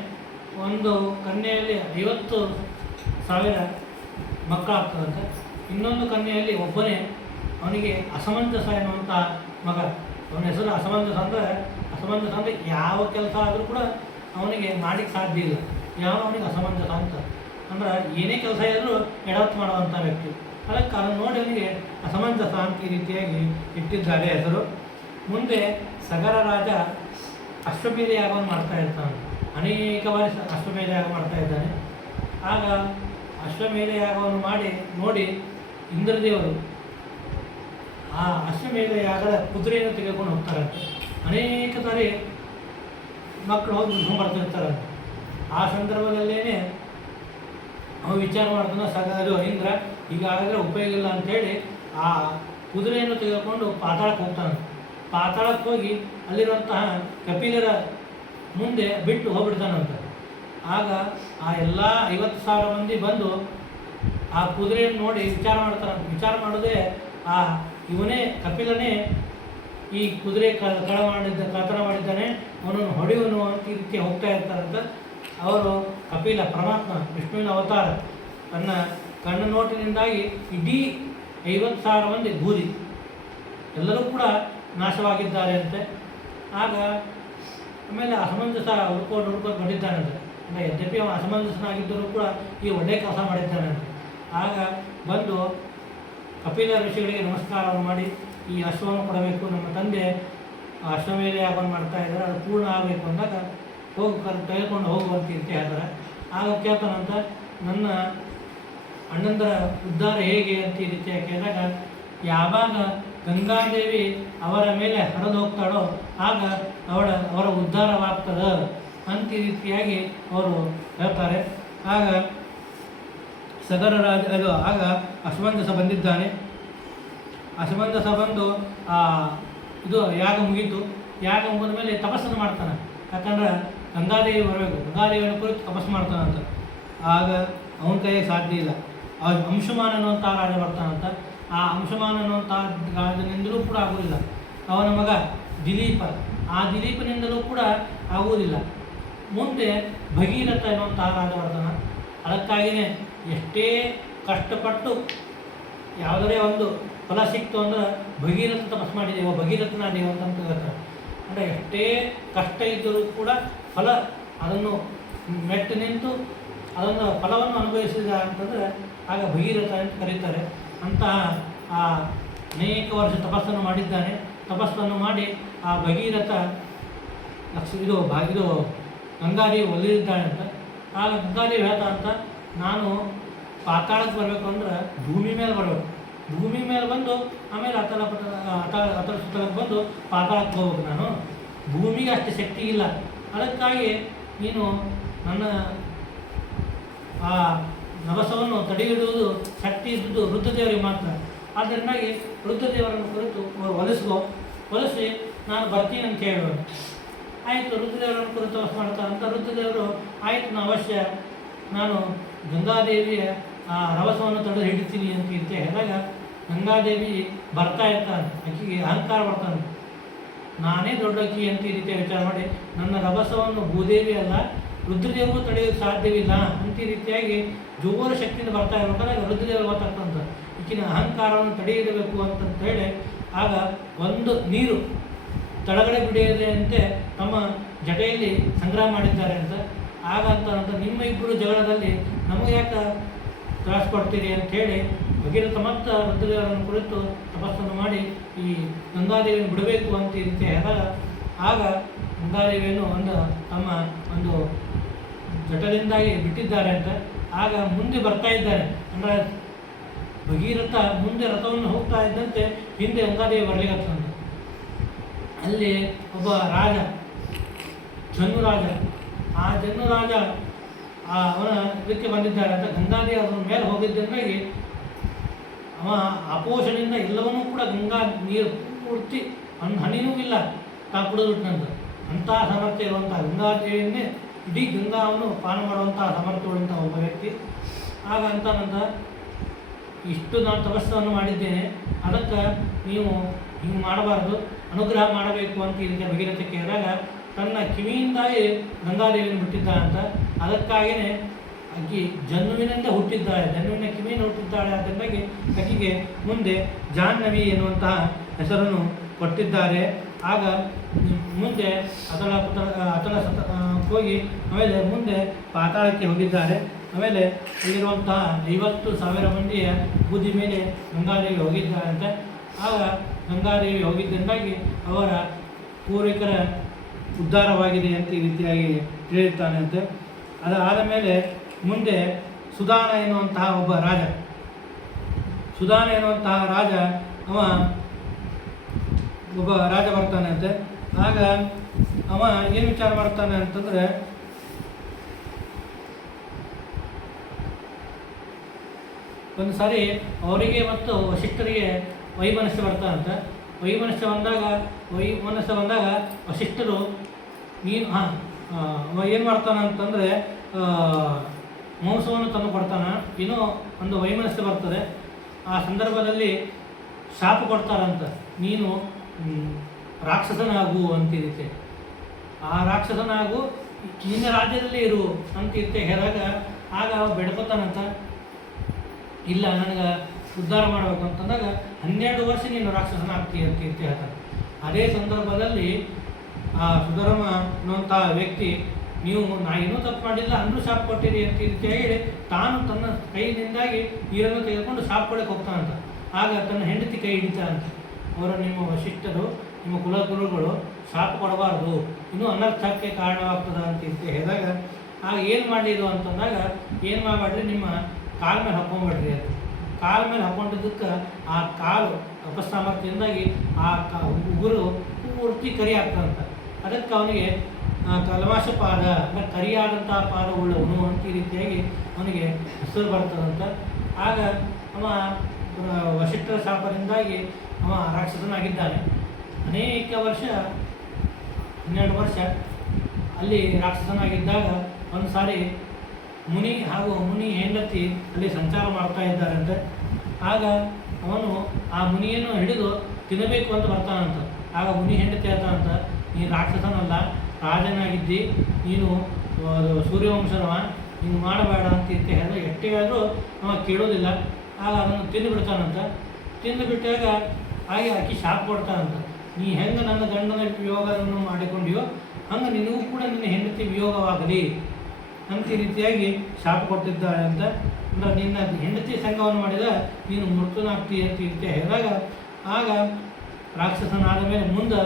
ಒಂದು ಕನ್ಯೆಯಲ್ಲಿ 50,000 ಮಕ್ಕಳಾಗ್ತದಂತೆ. ಇನ್ನೊಂದು ಕನ್ಯೆಯಲ್ಲಿ ಒಬ್ಬನೇ ಅವನಿಗೆ ಅಸಮಂಜಸ ಎನ್ನುವಂಥ ಮಗ. ಅವನ ಹೆಸರು ಅಸಮಂಜಸ ಅಂದರೆ ಯಾವ ಕೆಲಸ ಆದರೂ ಕೂಡ ಅವನಿಗೆ ಮಾಡಲಿಕ್ಕೆ ಸಾಧ್ಯ ಇಲ್ಲ. ಅವನಿಗೆ ಅಸಮಂಜಸ ಅಂತ ಅಂದ್ರೆ ಏನೇ ಕೆಲಸ ಇದ್ದರೂ ಎಡವತ್ತು ಮಾಡುವಂಥ ವ್ಯಕ್ತಿ. ಅದಕ್ಕೆ ಅದನ್ನು ನೋಡಿ ಅವನಿಗೆ ಅಸಮಂಜಸ ಅಂತ ಈ ರೀತಿಯಾಗಿ ಇಟ್ಟಿದ್ದಾರೆ ಹೆಸರು. ಮುಂದೆ ಸಗರ ರಾಜ ಅಶ್ವಮೇಧ ಯಾಗವನ್ನು ಮಾಡ್ತಾ ಇರ್ತಾನೆ. ಅನೇಕ ಬಾರಿ ಅಶ್ವಮೇಧ ಯಾಗ ಮಾಡ್ತಾ ಇದ್ದಾನೆ. ಆಗ ಅಶ್ವಮೇಧ ಯಾಗವನ್ನು ನೋಡಿ ಇಂದ್ರದೇವರು ಆ ಅಶ್ವಮೇಧ ಯಾಗದ ಕುದುರೆಯನ್ನು ತೆಗೆದುಕೊಂಡು ಹೋಗ್ತಾರಂತೆ. ಅನೇಕ ಸಾರಿ ಮಕ್ಕಳು ಹೋಗಿ ಬರ್ತಿರ್ತಾರಂತೆ. ಆ ಸಂದರ್ಭದಲ್ಲೇ ಅವನು ವಿಚಾರ ಮಾಡ್ತಾನೆ, ಇಂದ್ರ ಹೀಗಾದರೆ ಉಪಯೋಗ ಇಲ್ಲ ಅಂಥೇಳಿ ಆ ಕುದುರೆಯನ್ನು ತೆಗೆದುಕೊಂಡು ಪಾತಾಳಕ್ಕೆ ಹೋಗ್ತಾನೆ. ಪಾತಾಳಕ್ಕೆ ಹೋಗಿ ಅಲ್ಲಿರುವಂತಹ ಕಪಿಲರ ಮುಂದೆ ಬಿಟ್ಟು ಹೋಗ್ಬಿಡ್ತಾನಂತ. ಆಗ ಆ ಎಲ್ಲ 50,000 ಮಂದಿ ಬಂದು ಆ ಕುದುರೆಯನ್ನು ನೋಡಿ ವಿಚಾರ ಮಾಡ್ತಾರಂತ. ವಿಚಾರ ಮಾಡೋದೇ ಇವನೇ ಕಪಿಲನೇ ಈ ಕುದುರೆ ಕಳತನ ಮಾಡಿದ್ದಾನೆ, ಅವನನ್ನು ಹೊಡೆಯುವನು ಅಂತ ಈ ರೀತಿ ಹೋಗ್ತಾ ಇರ್ತಾರಂತ. ಅವರು ಕಪಿಲ ಪರಮಾತ್ಮ ವಿಷ್ಣುವಿನ ಅವತಾರ, ತನ್ನ ಕಣ್ಣು ನೋಟಿನಿಂದಾಗಿ ಇಡೀ 50,000 ಮಂದಿ ಬೂದಿ ಎಲ್ಲರೂ ಕೂಡ ನಾಶವಾಗಿದ್ದಾರೆ ಅಂತೆ. ಆಗ ಆಮೇಲೆ ಅಸಮಂಜಸ ಹುಡ್ಕೊಂಡು ಬಂದಿದ್ದಾನಂತೆ. ಅಂದರೆ ಯದ್ಯಪಿ ಅವನು ಅಸಮಂಜಸನಾಗಿದ್ದರೂ ಕೂಡ ಈ ಒಳ್ಳೆಯ ಕೆಲಸ ಮಾಡಿದ್ದಾನಂತೆ. ಆಗ ಬಂದು ಕಪಿಲ ಋಷಿಗಳಿಗೆ ನಮಸ್ಕಾರವನ್ನು ಮಾಡಿ, ಈ ಅಶ್ವವನ್ನು ಕೊಡಬೇಕು, ನಮ್ಮ ತಂದೆ ಅಶ್ವಮೇಧ ಯಾಗವನ್ನು ಮಾಡ್ತಾ ಇದ್ದಾರೆ, ಅದು ಪೂರ್ಣ ಆಗಬೇಕು ಅಂದಾಗ ತೆಗೆದುಕೊಂಡು ಹೋಗುವಂತ ರೀತಿ ಹೇಳ್ತಾರೆ. ಆಗ ಕೇಳ್ತಾನಂತ, ನನ್ನ ಅಣ್ಣಂದರ ಉದ್ಧಾರ ಹೇಗೆ ಅಂತ ಈ ರೀತಿಯಾಗಿ ಕೇಳಿದಾಗ ಯಾವಾಗ ಗಂಗಾದೇವಿ ಅವರ ಮೇಲೆ ಹರಿದು ಹೋಗ್ತಾಳೋ ಆಗ ಅವರ ಉದ್ಧಾರವಾಗ್ತದೆ ಅಂತ ಈ ರೀತಿಯಾಗಿ ಅವರು ಹೇಳ್ತಾರೆ. ಆಗ ಸಗರ ರಾಜ ಆಗ ಅಶ್ವಮಂಜಸ ಬಂದಿದ್ದಾನೆ. ಅಶ್ವಮಂಜಸ ಬಂದು ಇದು ಯಾಗ ಮುಗೀತು. ಯಾಗ ಮುಗಿದ ಮೇಲೆ ತಪಸ್ಸನ್ನು ಮಾಡ್ತಾನೆ. ಯಾಕಂದ್ರೆ ಗಂಗಾದೇವಿ ಬರಬೇಕು, ಗಂಗಾದೇವಿಯನ್ನು ಕುರಿತು ತಪಸ್ಸು ಮಾಡ್ತಾನಂತ. ಆಗ ಅವನ ಕೈಗೆ ಸಾಧ್ಯ ಇಲ್ಲ. ಅಂಶುಮಾನ ಅನ್ನುವಂಥ ರಾಜ ಬರ್ತಾನಂತ. ಆ ಅಂಶುಮಾನ ಅನ್ನುವಂಥ ರಾಜನಿಂದಲೂ ಕೂಡ ಆಗುವುದಿಲ್ಲ. ಅವನ ಮಗ ದಿಲೀಪ, ಆ ದಿಲೀಪನಿಂದಲೂ ಕೂಡ ಆಗುವುದಿಲ್ಲ. ಮುಂದೆ ಭಗೀರಥ ಎನ್ನುವಂತಹ ರಾಜ ಬರ್ತಾನ. ಅದಕ್ಕಾಗಿಯೇ ಎಷ್ಟೇ ಕಷ್ಟಪಟ್ಟು ಯಾವುದರೇ ಒಂದು ಫಲ ಸಿಕ್ತು ಅಂದ್ರೆ ಭಗೀರಥ ತಪಸ್ಸು ಮಾಡಿದ್ದೇವೆ, ಭಗೀರಥನ ದೇವ ಅಂತ ಹೇಳ್ತಾರೆ. ಅಂದರೆ ಎಷ್ಟೇ ಕಷ್ಟ ಇದ್ದರೂ ಕೂಡ ಫಲ ಅದನ್ನು ಮೆಟ್ಟು ನಿಂತು ಅದನ್ನು ಫಲವನ್ನು ಅನುಭವಿಸಿದ ಅಂತಂದರೆ ಆಗ ಭಗೀರಥ ಅಂತ ಕರೀತಾರೆ. ಅಂತಹ ಅನೇಕ ವರ್ಷ ತಪಸ್ಸನ್ನು ಮಾಡಿದ್ದಾನೆ. ತಪಸ್ಸನ್ನು ಮಾಡಿ ಆ ಭಗೀರಥ ಇದು ಗಂಗಾದೇವಿ ಒಲಿದಿದ್ದಾಳೆ ಅಂತ. ಆಗ ಗಂಗಾದೇವಿ ಹೇಳ್ತಾ ಅಂತ, ನಾನು ಪಾತಾಳಕ್ಕೆ ಬರಬೇಕು ಅಂದ್ರೆ ಭೂಮಿ ಮೇಲೆ ಬರಬೇಕು, ಭೂಮಿ ಮೇಲೆ ಬಂದು ಆಮೇಲೆ ಅತಲ ಸುತ್ತಲಕ್ಕೆ ಬಂದು ಪಾತಾಳಕ್ಕೆ ಹೋಗ್ಬೇಕು. ನಾನು ಭೂಮಿಗೆ ಅಷ್ಟು ಶಕ್ತಿ ಇಲ್ಲ. ಅದಕ್ಕಾಗಿ ನೀನು ನನ್ನ ಆ ನವಸವನ್ನು ತಡೆಯಿಡುವುದು ಶಕ್ತಿ ಇದ್ದುದು ರುದ್ರದೇವರಿಗೆ ಮಾತ್ರ. ಆದ್ದರಿಂದಾಗಿ ರುದ್ರದೇವರನ್ನು ಕುರಿತು ಹೊಲಿಸಿ ನಾನು ಬರ್ತೀನಿ ಅಂತ ಹೇಳುವ. ಆಯಿತು, ರುದ್ರದೇವರನ್ನು ಕುರಿತು ತಪಸ್ಸು ಮಾಡ್ತಾ ಅಂತ ರುದ್ರದೇವರು ಆಯಿತು ಅವಶ್ಯ ನಾನು ಗಂಗಾದೇವಿಯ ಆ ರಭಸವನ್ನು ತಡೆದು ಹಿಡಿತೀನಿ ಅಂತ ಹೇಳಿದಾಗ ಗಂಗಾದೇವಿ ಬರ್ತಾ ಇರ್ತಾನೆ. ಆಕೆಗೆ ಅಹಂಕಾರ ಬರ್ತಾನೆ, ನಾನೇ ದೊಡ್ಡಕ್ಕಿ ಅಂತ ಈ ರೀತಿಯ ವಿಚಾರ ಮಾಡಿ ನನ್ನ ರಭಸವನ್ನು ಭೂದೇವಿ ಅಲ್ಲ ರುದ್ರದೇವರು ತಡೆಯೋಕ್ಕೆ ಸಾಧ್ಯವಿಲ್ಲ ಅಂತ ಈ ರೀತಿಯಾಗಿ ಜೋರು ಶಕ್ತಿಯಿಂದ ಬರ್ತಾ ಇರ್ಬೇಕಾದ್ರೆ ರುದ್ರದೇವರು ಗೊತ್ತಾಗ್ತಂತ ಈಗಿನ ಅಹಂಕಾರವನ್ನು ತಡೆಯಿಡಬೇಕು ಅಂತಂತ ಹೇಳಿ ಆಗ ಒಂದು ನೀರು ತಳಗಡೆ ಬಿಡಿಯದೆ ಅಂತೆ ತಮ್ಮ ಜಟೆಯಲ್ಲಿ ಸಂಗ್ರಹ ಮಾಡಿದ್ದಾರೆ ಅಂತ. ಆಗ ಅಂತ ನಿಮ್ಮ ಇಬ್ಬರು ಜಗಳದಲ್ಲಿ ನಮಗೆ ಯಾಕೆ ತ್ರಾಸ ಕೊಡ್ತೀರಿ ಅಂಥೇಳಿ ಭಗೀರಥ ಮತ್ತು ರುದ್ರದೇವರನ್ನು ಕುರಿತು ತಪಸ್ಸನ್ನು ಮಾಡಿ ಈ ಗಂಗಾದೇವಿಯನ್ನು ಬಿಡಬೇಕು ಅಂತ ಈ ರೀತಿ ಹೇಳಿದಾಗ ಆಗ ಗಂಗಾದೇವಿಯನ್ನು ತಮ್ಮ ಒಂದು ಜಟದಿಂದಾಗಿ ಬಿಟ್ಟಿದ್ದಾರೆ ಅಂತ. ಆಗ ಮುಂದೆ ಬರ್ತಾ ಇದ್ದಾರೆ ಅಂದರೆ ಭಗೀರಥ ಮುಂದೆ ರಥವನ್ನು ಹೋಗ್ತಾ ಇದ್ದಂತೆ ಹಿಂದೆ ಗಂಗಾದೇವಿ ಬರಲಿಕ್ಕೆ ಅಲ್ಲಿ ಒಬ್ಬ ರಾಜ ಜನ್ಮರಾಜ, ಆ ಜನ್ಮರಾಜ ಅವನ ಇದಕ್ಕೆ ಬಂದಿದ್ದಾರೆ ಅಂತ. ಗಂಗಾದೇವಿ ಅವನ ಮೇಲೆ ಹೋಗಿದ್ದರಿಂದಾಗಿ ಅವ ಅಪೋಷಣೆಯಿಂದ ಎಲ್ಲವನ್ನೂ ಕೂಡ ಗಂಗಾ ನೀರು ಪೂರ್ತಿ ಹನಿನೂ ಇಲ್ಲ ಕುಡಿದ್ಬಿಟ್ಟಂತ. ಅಂತಹ ಸಾಮರ್ಥ್ಯ ಇರುವಂಥ ಗಂಗಾದೇವಿಯನ್ನೇ ಇಡೀ ಗಂಗಾವನ್ನು ಪಾನ ಮಾಡುವಂತಹ ಸಾಮರ್ಥ್ಯ ಉಳ್ಳಂಥ ಒಬ್ಬ ವ್ಯಕ್ತಿ. ಆಗ ಅಂತ ಇಷ್ಟು ನಾನು ತಪಸ್ಸನ್ನು ಮಾಡಿದ್ದೇನೆ, ಅದಕ್ಕೆ ನೀವು ಹಿಂಗೆ ಮಾಡಬಾರ್ದು, ಅನುಗ್ರಹ ಮಾಡಬೇಕು ಅಂತ ಈ ರೀತಿಯ ಭಗೀರಥ ಕೇಳಿದಾಗ ತನ್ನ ಕಿವಿಯಿಂದಾಗಿ ಗಂಗಾದೇವಿಯನ್ನು ಬಿಟ್ಟಿದ್ದ ಅಂತ. ಅದಕ್ಕಾಗಿಯೇ ಆಕೆ ಜನ್ನುವಿನಿಂದ ಹುಟ್ಟಿದ್ದಾಳೆ, ಜನ್ನುವಿನ ಕಿವಿಯಿಂದ ಹುಟ್ಟಿದ್ದಾಳೆ. ಅದರಿಂದಾಗಿ ಆಕೆಗೆ ಮುಂದೆ ಜಾಹ್ನವಿ ಎನ್ನುವಂತಹ ಹೆಸರನ್ನು ಕೊಟ್ಟಿದ್ದಾರೆ. ಆಗ ಮುಂದೆ ಅತಳ ಹೋಗಿ ಆಮೇಲೆ ಮುಂದೆ ಪಾತಾಳಕ್ಕೆ ಹೋಗಿದ್ದಾರೆ. ಆಮೇಲೆ ಇಲ್ಲಿರುವಂತಹ 50,000 ಮಂದಿಯ ಬೂದಿ ಮೇಲೆ ಗಂಗಾದೇವಿ ಹೋಗಿದ್ದಾರೆ ಅಂತ. ಆಗ ಗಂಗಾದೇವಿ ಹೋಗಿದ್ದರಿಂದಾಗಿ ಅವರ ಪೂರ್ವಿಕರ ಉದ್ಧಾರವಾಗಿದೆ ಅಂತ ಈ ರೀತಿಯಾಗಿ ಹೇಳಿರ್ತಾನೆ ಅಂತೆ. ಅದಾದ ಮೇಲೆ ಮುಂದೆ ಸುದಾನ ಎನ್ನುವಂತಹ ಒಬ್ಬ ರಾಜ, ಸುದಾನ ಎನ್ನುವಂತಹ ರಾಜ ಒಬ್ಬ ರಾಜ ಬರ್ತಾನೆ ಅಂತೆ. ಆಗ ಅವ ಏನು ವಿಚಾರ ಮಾಡ್ತಾನೆ ಅಂತಂದರೆ ಒಂದು ಸಾರಿ ಅವರಿಗೆ ಮತ್ತು ವಶಿಷ್ಠರಿಗೆ ವೈಮನಸ್ಸು ಬರ್ತಾನಂತೆ. ವೈಮನಸ್ಸು ಬಂದಾಗ ವಶಿಷ್ಠರು ಏನು ಮಾಡ್ತಾನಂತಂದರೆ ಮಾಂಸವನ್ನು ತಂದು ಕೊಡ್ತಾನೆ. ಇನ್ನೂ ಒಂದು ವೈಮನಸ್ಸು ಬರ್ತದೆ. ಆ ಸಂದರ್ಭದಲ್ಲಿ ಶಾಪ ಕೊಡ್ತಾರಂತ, ನೀನು ರಾಕ್ಷಸನಾಗು ಅಂತಿರುತ್ತೆ, ಆ ರಾಕ್ಷಸನಾಗು ನಿನ್ನ ರಾಜ್ಯದಲ್ಲೇ ಇರು ಅಂತಿರುತ್ತೆ ಹೇಳಿದಾಗ ಆಗ ಅವ ಬೆಡ್ಕೊತಾನಂತ. ಇಲ್ಲ, ನನಗೆ ಉದ್ಧಾರ ಮಾಡಬೇಕು ಅಂತಂದಾಗ 12 ವರ್ಷ ನೀನು ರಾಕ್ಷಸನಾಗ್ತೀಯ ಅಂತ ಹೇಳ್ತಾನೆ. ಅದೇ ಸಂದರ್ಭದಲ್ಲಿ ಆ ಸುಧರ್ಮ ಅನ್ನುವಂಥ ವ್ಯಕ್ತಿ, ನೀವು ನಾ ಏನೂ ತಪ್ಪು ಮಾಡಿಲ್ಲ ಅಂದರೂ ಶಾಪ್ ಕೊಟ್ಟಿರಿ ಅಂತ ರೀತಿ ಹೇಳಿ ತಾನು ತನ್ನ ಕೈಯಿಂದಾಗಿ ನೀರನ್ನು ತೆಗೆದುಕೊಂಡು ಶಾಪ್ ಕೊಡಕ್ಕೆ ಹೋಗ್ತಾನಂತ. ಆಗ ತನ್ನ ಹೆಂಡತಿ ಕೈ ಹಿಡಿತಾನಂತ. ಅವರು ನಿಮ್ಮ ವಶಿಷ್ಠರು, ನಿಮ್ಮ ಕುಲಗುರುಗಳು ಶಾಪ್ ಕೊಡಬಾರ್ದು, ಇನ್ನೂ ಅನರ್ಥಕ್ಕೆ ಕಾರಣವಾಗ್ತದೆ ಅಂತ ಹೇಳಿದಾಗ ಆಗ ಏನು ಮಾಡಿದ್ರು ಅಂತಂದಾಗ ಏನು ಮಾಡಬೇಡ್ರಿ, ನಿಮ್ಮ ಕಾಲ ಮೇಲೆ ಹಾಕ್ಕೊಂಡ್ಬಿಡ್ರಿ ಅಂತ. ಕಾಲ ಮೇಲೆ ಹಾಕ್ಕೊಂಡಿದ್ದಕ್ಕೆ ಆ ಕಾಲು ಅಪಸಾಮರ್ಥ್ಯದಿಂದಾಗಿ ಆ ಉಗುರು ಪೂರ್ತಿ ಕರಿ ಆಗ್ತದಂತ. ಅದಕ್ಕೆ ಅವನಿಗೆ ಕಲ್ಮಾಶ ಪಾದ ಅಂದರೆ ಕರಿಯಾದಂತಹ ಪಾದ ಉಳ್ಳವನು ಅಂತ ಈ ರೀತಿಯಾಗಿ ಅವನಿಗೆ ಹೆಸರು ಬರ್ತದಂತ. ಆಗ ಅವ ವಶಿಷ್ಠರ ಶಾಪದಿಂದಾಗಿ ಅವ ರಾಕ್ಷಸನಾಗಿದ್ದಾನೆ. ಅನೇಕ ವರ್ಷ 12 ವರ್ಷ ಅಲ್ಲಿ ರಾಕ್ಷಸನಾಗಿದ್ದಾಗ ಒಂದು ಸಾರಿ ಮುನಿ ಹಾಗೂ ಮುನಿ ಹೆಂಡತಿ ಅಲ್ಲಿ ಸಂಚಾರ ಮಾಡ್ತಾ ಇದ್ದಾರಂತೆ. ಆಗ ಅವನು ಆ ಮುನಿಯನ್ನು ಹಿಡಿದು ತಿನ್ನಬೇಕು ಅಂತ ಬರ್ತಾನಂತ. ಆಗ ಮುನಿ ಹೆಂಡತಿ ಹೇಳ್ತಾನಂತ, ನೀನು ರಾಕ್ಷಸನಲ್ಲ, ರಾಜನಾಗಿದ್ದಿ, ನೀನು ಸೂರ್ಯವಂಶದವ, ನೀನು ಮಾಡಬೇಡ ಅಂತ ಹೇಳಿದ್ರೆ ಎಷ್ಟೇ ಆದರೂ ಅವ ಕೇಳೋದಿಲ್ಲ. ಆಗ ಅದನ್ನು ತಿಂದು ಬಿಡ್ತಾನಂತ. ತಿಂದು ಬಿಟ್ಟಾಗ ಹಾಗೆ ಆಕಿ ಶಾಪ್ ಕೊಡ್ತಾನಂತ, ನೀ ಹೆಂಗೆ ನನ್ನ ಗಂಡನ ವಿಯೋಗವನ್ನು ಮಾಡಿಕೊಂಡಿಯೋ ಹಂಗೆ ನಿನಗೂ ಕೂಡ ನಿನ್ನ ಹೆಂಡತಿ ವಿಯೋಗವಾಗಲಿ ಅಂತ ಈ ರೀತಿಯಾಗಿ ಶಾಪ್ ಕೊಟ್ಟಿದ್ದಾಳೆ ಅಂತ. ಅಂದರೆ ನಿನ್ನ ಹೆಂಡತಿ ಸಂಘವನ್ನು ಮಾಡಿದ ನೀನು ಮೃತನಾಗ್ತಿ ಅಂತ ಈ ರೀತಿ ಹೇಳಿದಾಗ ಆಗ ರಾಕ್ಷಸನಾದ ಮೇಲೆ ಮುಂದೆ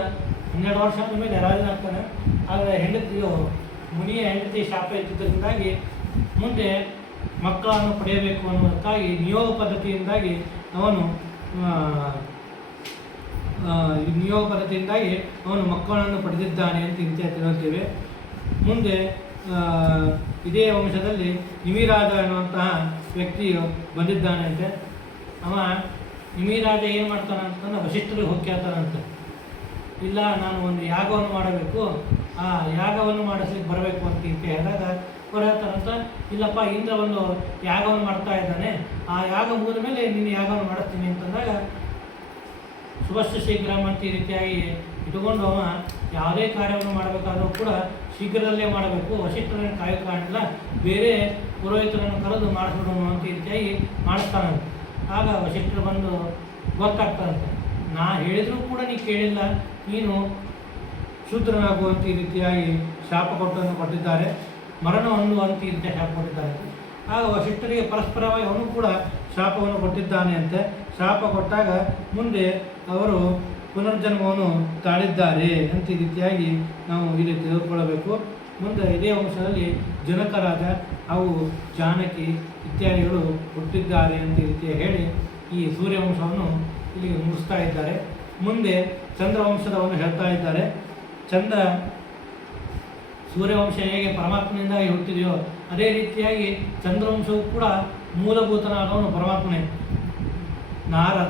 12 ವರ್ಷ ಆದ ಮೇಲೆ ರಾಜನಾಗ್ತಾನೆ. ಆದರೆ ಹೆಂಡತಿಯು ಮುನಿಯ ಹೆಂಡತಿ ಶಾಪ ಇದ್ದಿದ್ದರಿಂದಾಗಿ ಮುಂದೆ ಮಕ್ಕಳನ್ನು ಪಡೆಯಬೇಕು ಅನ್ನೋದಕ್ಕಾಗಿ ನಿಯೋಗ ಪದ್ಧತಿಯಿಂದಾಗಿ ಅವನು ಮಕ್ಕಳನ್ನು ಪಡೆದಿದ್ದಾನೆ ಅಂತ ಇಂತೆ ತಿಳುತ್ತೇವೆ. ಮುಂದೆ ಇದೇ ವಂಶದಲ್ಲಿ ನಿಮಿರಾಜ ಎನ್ನುವಂತಹ ವ್ಯಕ್ತಿಯು ಬಂದಿದ್ದಾನೆ ಅಂತೆ. ಅವ ನಿಮಿರಾಜ ಏನು ಮಾಡ್ತಾನಂತಂದ್ರೆ ವಶಿಷ್ಠರಿಗೆ ಹೋಗಿ ಕೇಳ್ತಾನಂತೆ, ಇಲ್ಲ ನಾನು ಒಂದು ಯಾಗವನ್ನು ಮಾಡಬೇಕು, ಆ ಯಾಗವನ್ನು ಮಾಡಿಸ್ಲಿಕ್ಕೆ ಬರಬೇಕು ಅಂತ ಹೇಳಿದಾಗ ಅವ್ರು ಹೇಳ್ತಾರಂತ, ಇಲ್ಲಪ್ಪ ಇಂದ್ರ ಒಂದು ಯಾಗವನ್ನು ಮಾಡ್ತಾ ಇದ್ದಾನೆ, ಆ ಯಾಗ ಮುಗಿದ ಮೇಲೆ ನೀನು ಯಾಗವನ್ನು ಮಾಡಿಸ್ತೀನಿ ಅಂತಂದಾಗ ಶುಭಶ್ಚ ಶೀಘ್ರಂ ಅಂತ ಈ ರೀತಿಯಾಗಿ ಇಟ್ಕೊಂಡು ಅವ ಯಾವುದೇ ಕಾರ್ಯವನ್ನು ಮಾಡಬೇಕಾದ್ರೂ ಕೂಡ ಶೀಘ್ರದಲ್ಲೇ ಮಾಡಬೇಕು, ವಶಿಷ್ಠರನ್ನು ಕಾಯೋ ಕಾರಣಿಲ್ಲ, ಬೇರೆ ಪುರೋಹಿತರನ್ನು ಕರೆದು ಮಾಡಿಸ್ಬಿಡೋಣ ಅಂತ ಈ ರೀತಿಯಾಗಿ ಮಾಡಿಸ್ತಾನಂತೆ. ಆಗ ವಶಿಷ್ಠರು ಬಂದು ಗೊತ್ತಾಗ್ತಾರಂತೆ, ನಾ ಹೇಳಿದರೂ ಕೂಡ ನೀ ಕೇಳಿಲ್ಲ, ನೀನು ಶೂದ್ರನಾಗುವಂಥ ಈ ರೀತಿಯಾಗಿ ಶಾಪ ಕೊಟ್ಟಿದ್ದಾರೆ, ಮರಣ ಹೊಂದುವಂಥ ಈ ರೀತಿಯ ಶಾಪ ಕೊಟ್ಟಿದ್ದಾರೆ. ಆಗ ವಶಿಷ್ಠರಿಗೆ ಪರಸ್ಪರವಾಗಿ ಅವನು ಕೂಡ ಶಾಪವನ್ನು ಕೊಟ್ಟಿದ್ದಾನೆ ಅಂತೆ. ಶಾಪ ಕೊಟ್ಟಾಗ ಮುಂದೆ ಅವರು ಪುನರ್ಜನ್ಮವನ್ನು ತಾಳಿದ್ದಾರೆ ಅಂತ ಈ ರೀತಿಯಾಗಿ ನಾವು ಇಲ್ಲಿ ತಿಳಿದುಕೊಳ್ಳಬೇಕು. ಮುಂದೆ ಇದೇ ವಂಶದಲ್ಲಿ ಜನಕ ರಾಜ ಹಾಗೂ ಜಾನಕಿ ಇತ್ಯಾದಿಗಳು ಹುಟ್ಟಿದ್ದಾರೆ ಅಂತ ಈ ರೀತಿ ಹೇಳಿ ಈ ಸೂರ್ಯವಂಶವನ್ನು ಇಲ್ಲಿ ಮುಗಿಸ್ತಾ ಇದ್ದಾರೆ. ಮುಂದೆ ಚಂದ್ರವಂಶದವನ್ನು ಹೇಳ್ತಾ ಇದ್ದಾರೆ. ಸೂರ್ಯವಂಶ ಹೇಗೆ ಪರಮಾತ್ಮನಿಂದಾಗಿ ಹುಟ್ಟಿದೆಯೋ ಅದೇ ರೀತಿಯಾಗಿ ಚಂದ್ರವಂಶವು ಕೂಡ ಮೂಲಭೂತನಾದವನು ಪರಮಾತ್ಮನೇ.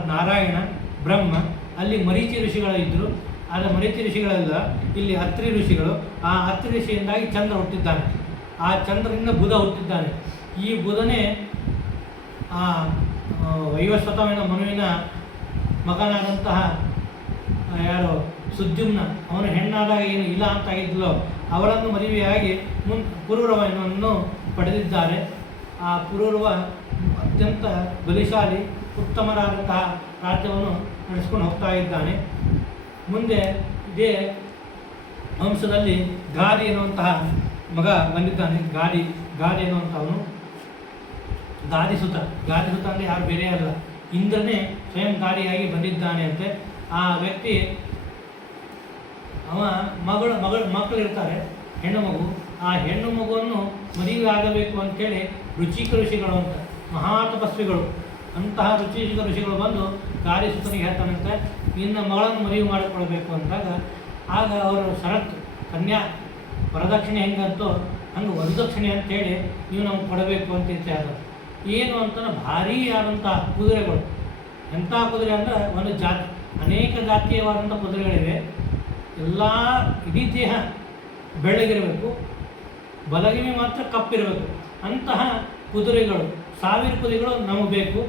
ನಾರಾಯಣ ಬ್ರಹ್ಮ, ಅಲ್ಲಿ ಮರೀಚಿ ಋಷಿಗಳಿದ್ದರು, ಆದರೆ ಮರೀಚಿ ಋಷಿಗಳೆಲ್ಲ ಇಲ್ಲಿ ಅತ್ರಿ ಋಷಿಗಳು. ಆ ಅತ್ರಿ ಋಷಿಯಿಂದಾಗಿ ಚಂದ್ರ ಹುಟ್ಟಿದ್ದಾನೆ, ಆ ಚಂದ್ರನಿಂದ ಬುಧ ಹುಟ್ಟಿದ್ದಾನೆ. ಈ ಬುಧನೇ ಆ ವೈವಸ್ವತವಿನ ಮನುವಿನ ಮಗನಾದಂತಹ ಯಾರು ಸುದ್ಯುಮ್ನ, ಅವನು ಹೆಣ್ಣಾದಾಗ ಏನು ಇಲ್ಲ ಅಂತಾಗಿದ್ದಲೋ ಅವಳನ್ನು ಮದುವೆಯಾಗಿ ಪುರೂರವನನ್ನು ಪಡೆದಿದ್ದಾರೆ. ಆ ಪುರೂರವ ಅತ್ಯಂತ ಬಲಿಶಾಲಿ ಉತ್ತಮರಾದಂತಹ ರಾಜ್ಯವನ್ನು ನಡೆಸ್ಕೊಂಡು ಹೋಗ್ತಾ ಇದ್ದಾನೆ. ಮುಂದೆ ಇದೇ ವಂಶದಲ್ಲಿ ಗಾದಿ ಎನ್ನುವಂತಹ ಮಗ ಬಂದಿದ್ದಾನೆ. ಗಾದಿ ಎನ್ನುವಂಥವನು ಗಾದಿಸುತ ಅಂದರೆ ಯಾರು ಬೇರೆ ಅಲ್ಲ, ಇಂದ್ರನೇ ಸ್ವಯಂ ಗಾದಿಯಾಗಿ ಬಂದಿದ್ದಾನೆ ಅಂತೆ. ಆ ವ್ಯಕ್ತಿ ಅವ ಮಕ್ಕಳು ಇರ್ತಾರೆ, ಹೆಣ್ಣು ಮಗು. ಆ ಹೆಣ್ಣು ಮಗುವನ್ನು ಮದುವೆ ಆಗಬೇಕು ಅಂತೇಳಿ ರುಚಿಕ ಋಷಿಗಳು ಅಂತ ಮಹಾತಪಸ್ವಿಗಳು, ಅಂತಹ ರುಚಿಕ ಋಷಿಗಳು ಬಂದು ಗಾದಿಸುತನಿಗೆ ಹೇಳ್ತಾನಂತೆ, ನಿನ್ನ ಮಗಳನ್ನು ಮದುವೆ ಮಾಡಿಕೊಳ್ಬೇಕು ಅಂದಾಗ ಆಗ ಅವರು ಷರತ್ತು, ಕನ್ಯಾ ವರದಕ್ಷಿಣೆ ಹೆಂಗಂತೋ ಹಂಗೆ ವರದಕ್ಷಿಣೆ ಅಂತೇಳಿ ನೀವು ನಮ್ಗೆ ಕೊಡಬೇಕು ಅಂತ ಇರ್ತಾರೆ. ಏನು ಅಂತಂದ್ರೆ ಭಾರೀ ಆದಂಥ ಕುದುರೆಗಳು. ಎಂಥ ಕುದುರೆ ಅಂದರೆ ಒಂದು ಜಾತಿ, ಅನೇಕ ಜಾತೀಯವಾದಂಥ ಕುದುರೆಗಳಿವೆ. ಎಲ್ಲ ಇಡೀ ದೇಹ ಬೆಳ್ಳಗಿರಬೇಕು, ಬಲಗಿವಿ ಮಾತ್ರ ಕಪ್ಪಿರಬೇಕು. ಅಂತಹ ಕುದುರೆಗಳು 1000 ಕುದುರೆಗಳು ನಮಗೆ ಬೇಕು,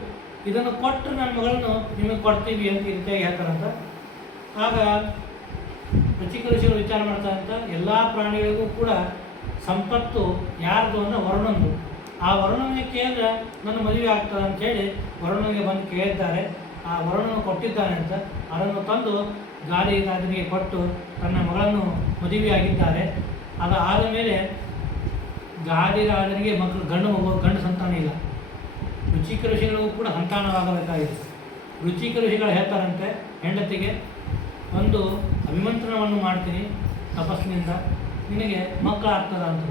ಇದನ್ನು ಕೊಟ್ಟರೆ ನನ್ನ ಮಗಳನ್ನು ನಿಮಗೆ ಕೊಡ್ತೀವಿ ಅಂತ ಈ ರೀತಿಯಾಗಿ ಹೇಳ್ತಾರಂತ. ಆಗ ರುಚಿಕ ಋಷಿಗಳು ವಿಚಾರ ಮಾಡ್ತಾರಂತ, ಎಲ್ಲ ಪ್ರಾಣಿಗಳಿಗೂ ಕೂಡ ಸಂಪತ್ತು ಯಾರ್ದು ಅಂದರೆ ವರುಣಂದು. ಆ ವರುಣನಿಗೆ ಕೇಳಿದ್ರೆ ನನ್ನ ಮದುವೆ ಆಗ್ತದೆ ಅಂಥೇಳಿ ವರುಣನಿಗೆ ಬಂದು ಕೇಳಿದ್ದಾರೆ. ಆ ವರುಣನು ಕೊಟ್ಟಿದ್ದಾನೆ ಅಂತ ಅದನ್ನು ತಂದು ಗಾದಿರಾಜನಿಗೆ ಕೊಟ್ಟು ತನ್ನ ಮಗಳನ್ನು ಮದುವೆಯಾಗಿದ್ದಾರೆ. ಅದಾದ ಮೇಲೆ ಗಾದಿರಾಜನಿಗೆ ಮಕ್ಕಳು ಗಂಡು ಸಂತಾನ ಇಲ್ಲ. ರುಚಿಕ ಋಷಿಗಳಿಗೂ ಕೂಡ ಸಂತಾನವಾಗಬೇಕಾಗಿದೆ. ರುಚಿಕ ಋಷಿಗಳು ಹೇಳ್ತಾರಂತೆ ಹೆಂಡತಿಗೆ, ಒಂದು ಅಭಿಮಂತ್ರಣವನ್ನು ಮಾಡ್ತೀನಿ ತಪಸ್ಸಿನಿಂದ, ನಿನಗೆ ಮಕ್ಕಳಾಗ್ತದ ಅಂತ.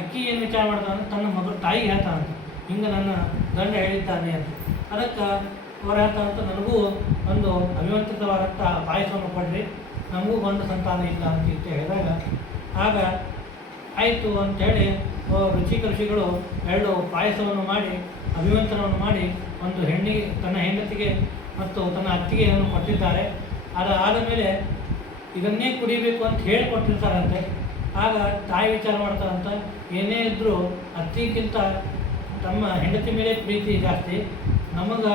ಅಕ್ಕಿ ಏನು ವಿಚಾರ ಮಾಡ್ತಾನೆ, ತನ್ನ ತಾಯಿಗೆ ಹೇಳ್ತಾನಂತ, ಹಿಂಗೆ ನನ್ನ ಗಂಡ ಹೇಳಿದ್ದಾನೆ ಅಂತ. ಅದಕ್ಕೆ ಅವರ ಅಂತ ನನಗೂ ಒಂದು ಅಭಿಮಂತ್ರಿತವಾದಂಥ ಪಾಯಸವನ್ನು ಕೊಡ್ರಿ, ನಮಗೂ ಒಂದು ಸಂತಾನ ಇಲ್ಲ ಅಂತ ಹೇಳಿದಾಗ ಆಗ ಆಯಿತು ಅಂಥೇಳಿ ಋಷಿಗಳು 2 ಪಾಯಸವನ್ನು ಮಾಡಿ ಅಭಿಮಂತ್ರಣವನ್ನು ಮಾಡಿ ಒಂದು ಹೆಣ್ಣಿಗೆ, ತನ್ನ ಹೆಂಡತಿಗೆ ಮತ್ತು ತನ್ನ ಅತ್ತಿಗೆಯನ್ನು ಕೊಟ್ಟಿದ್ದಾರೆ. ಅದಾದ ಮೇಲೆ ಇದನ್ನೇ ಕುಡಿಬೇಕು ಅಂತ ಹೇಳಿಕೊಟ್ಟಿರ್ತಾರಂತೆ. ಆಗ ತಾಯಿ ವಿಚಾರ ಮಾಡ್ತಾರಂತ, ಏನೇ ಇದ್ದರೂ ಅತ್ತಿಗಿಂತ ತಮ್ಮ ಹೆಂಡತಿ ಮೇಲೆ ಪ್ರೀತಿ ಜಾಸ್ತಿ, ನಮಗೆ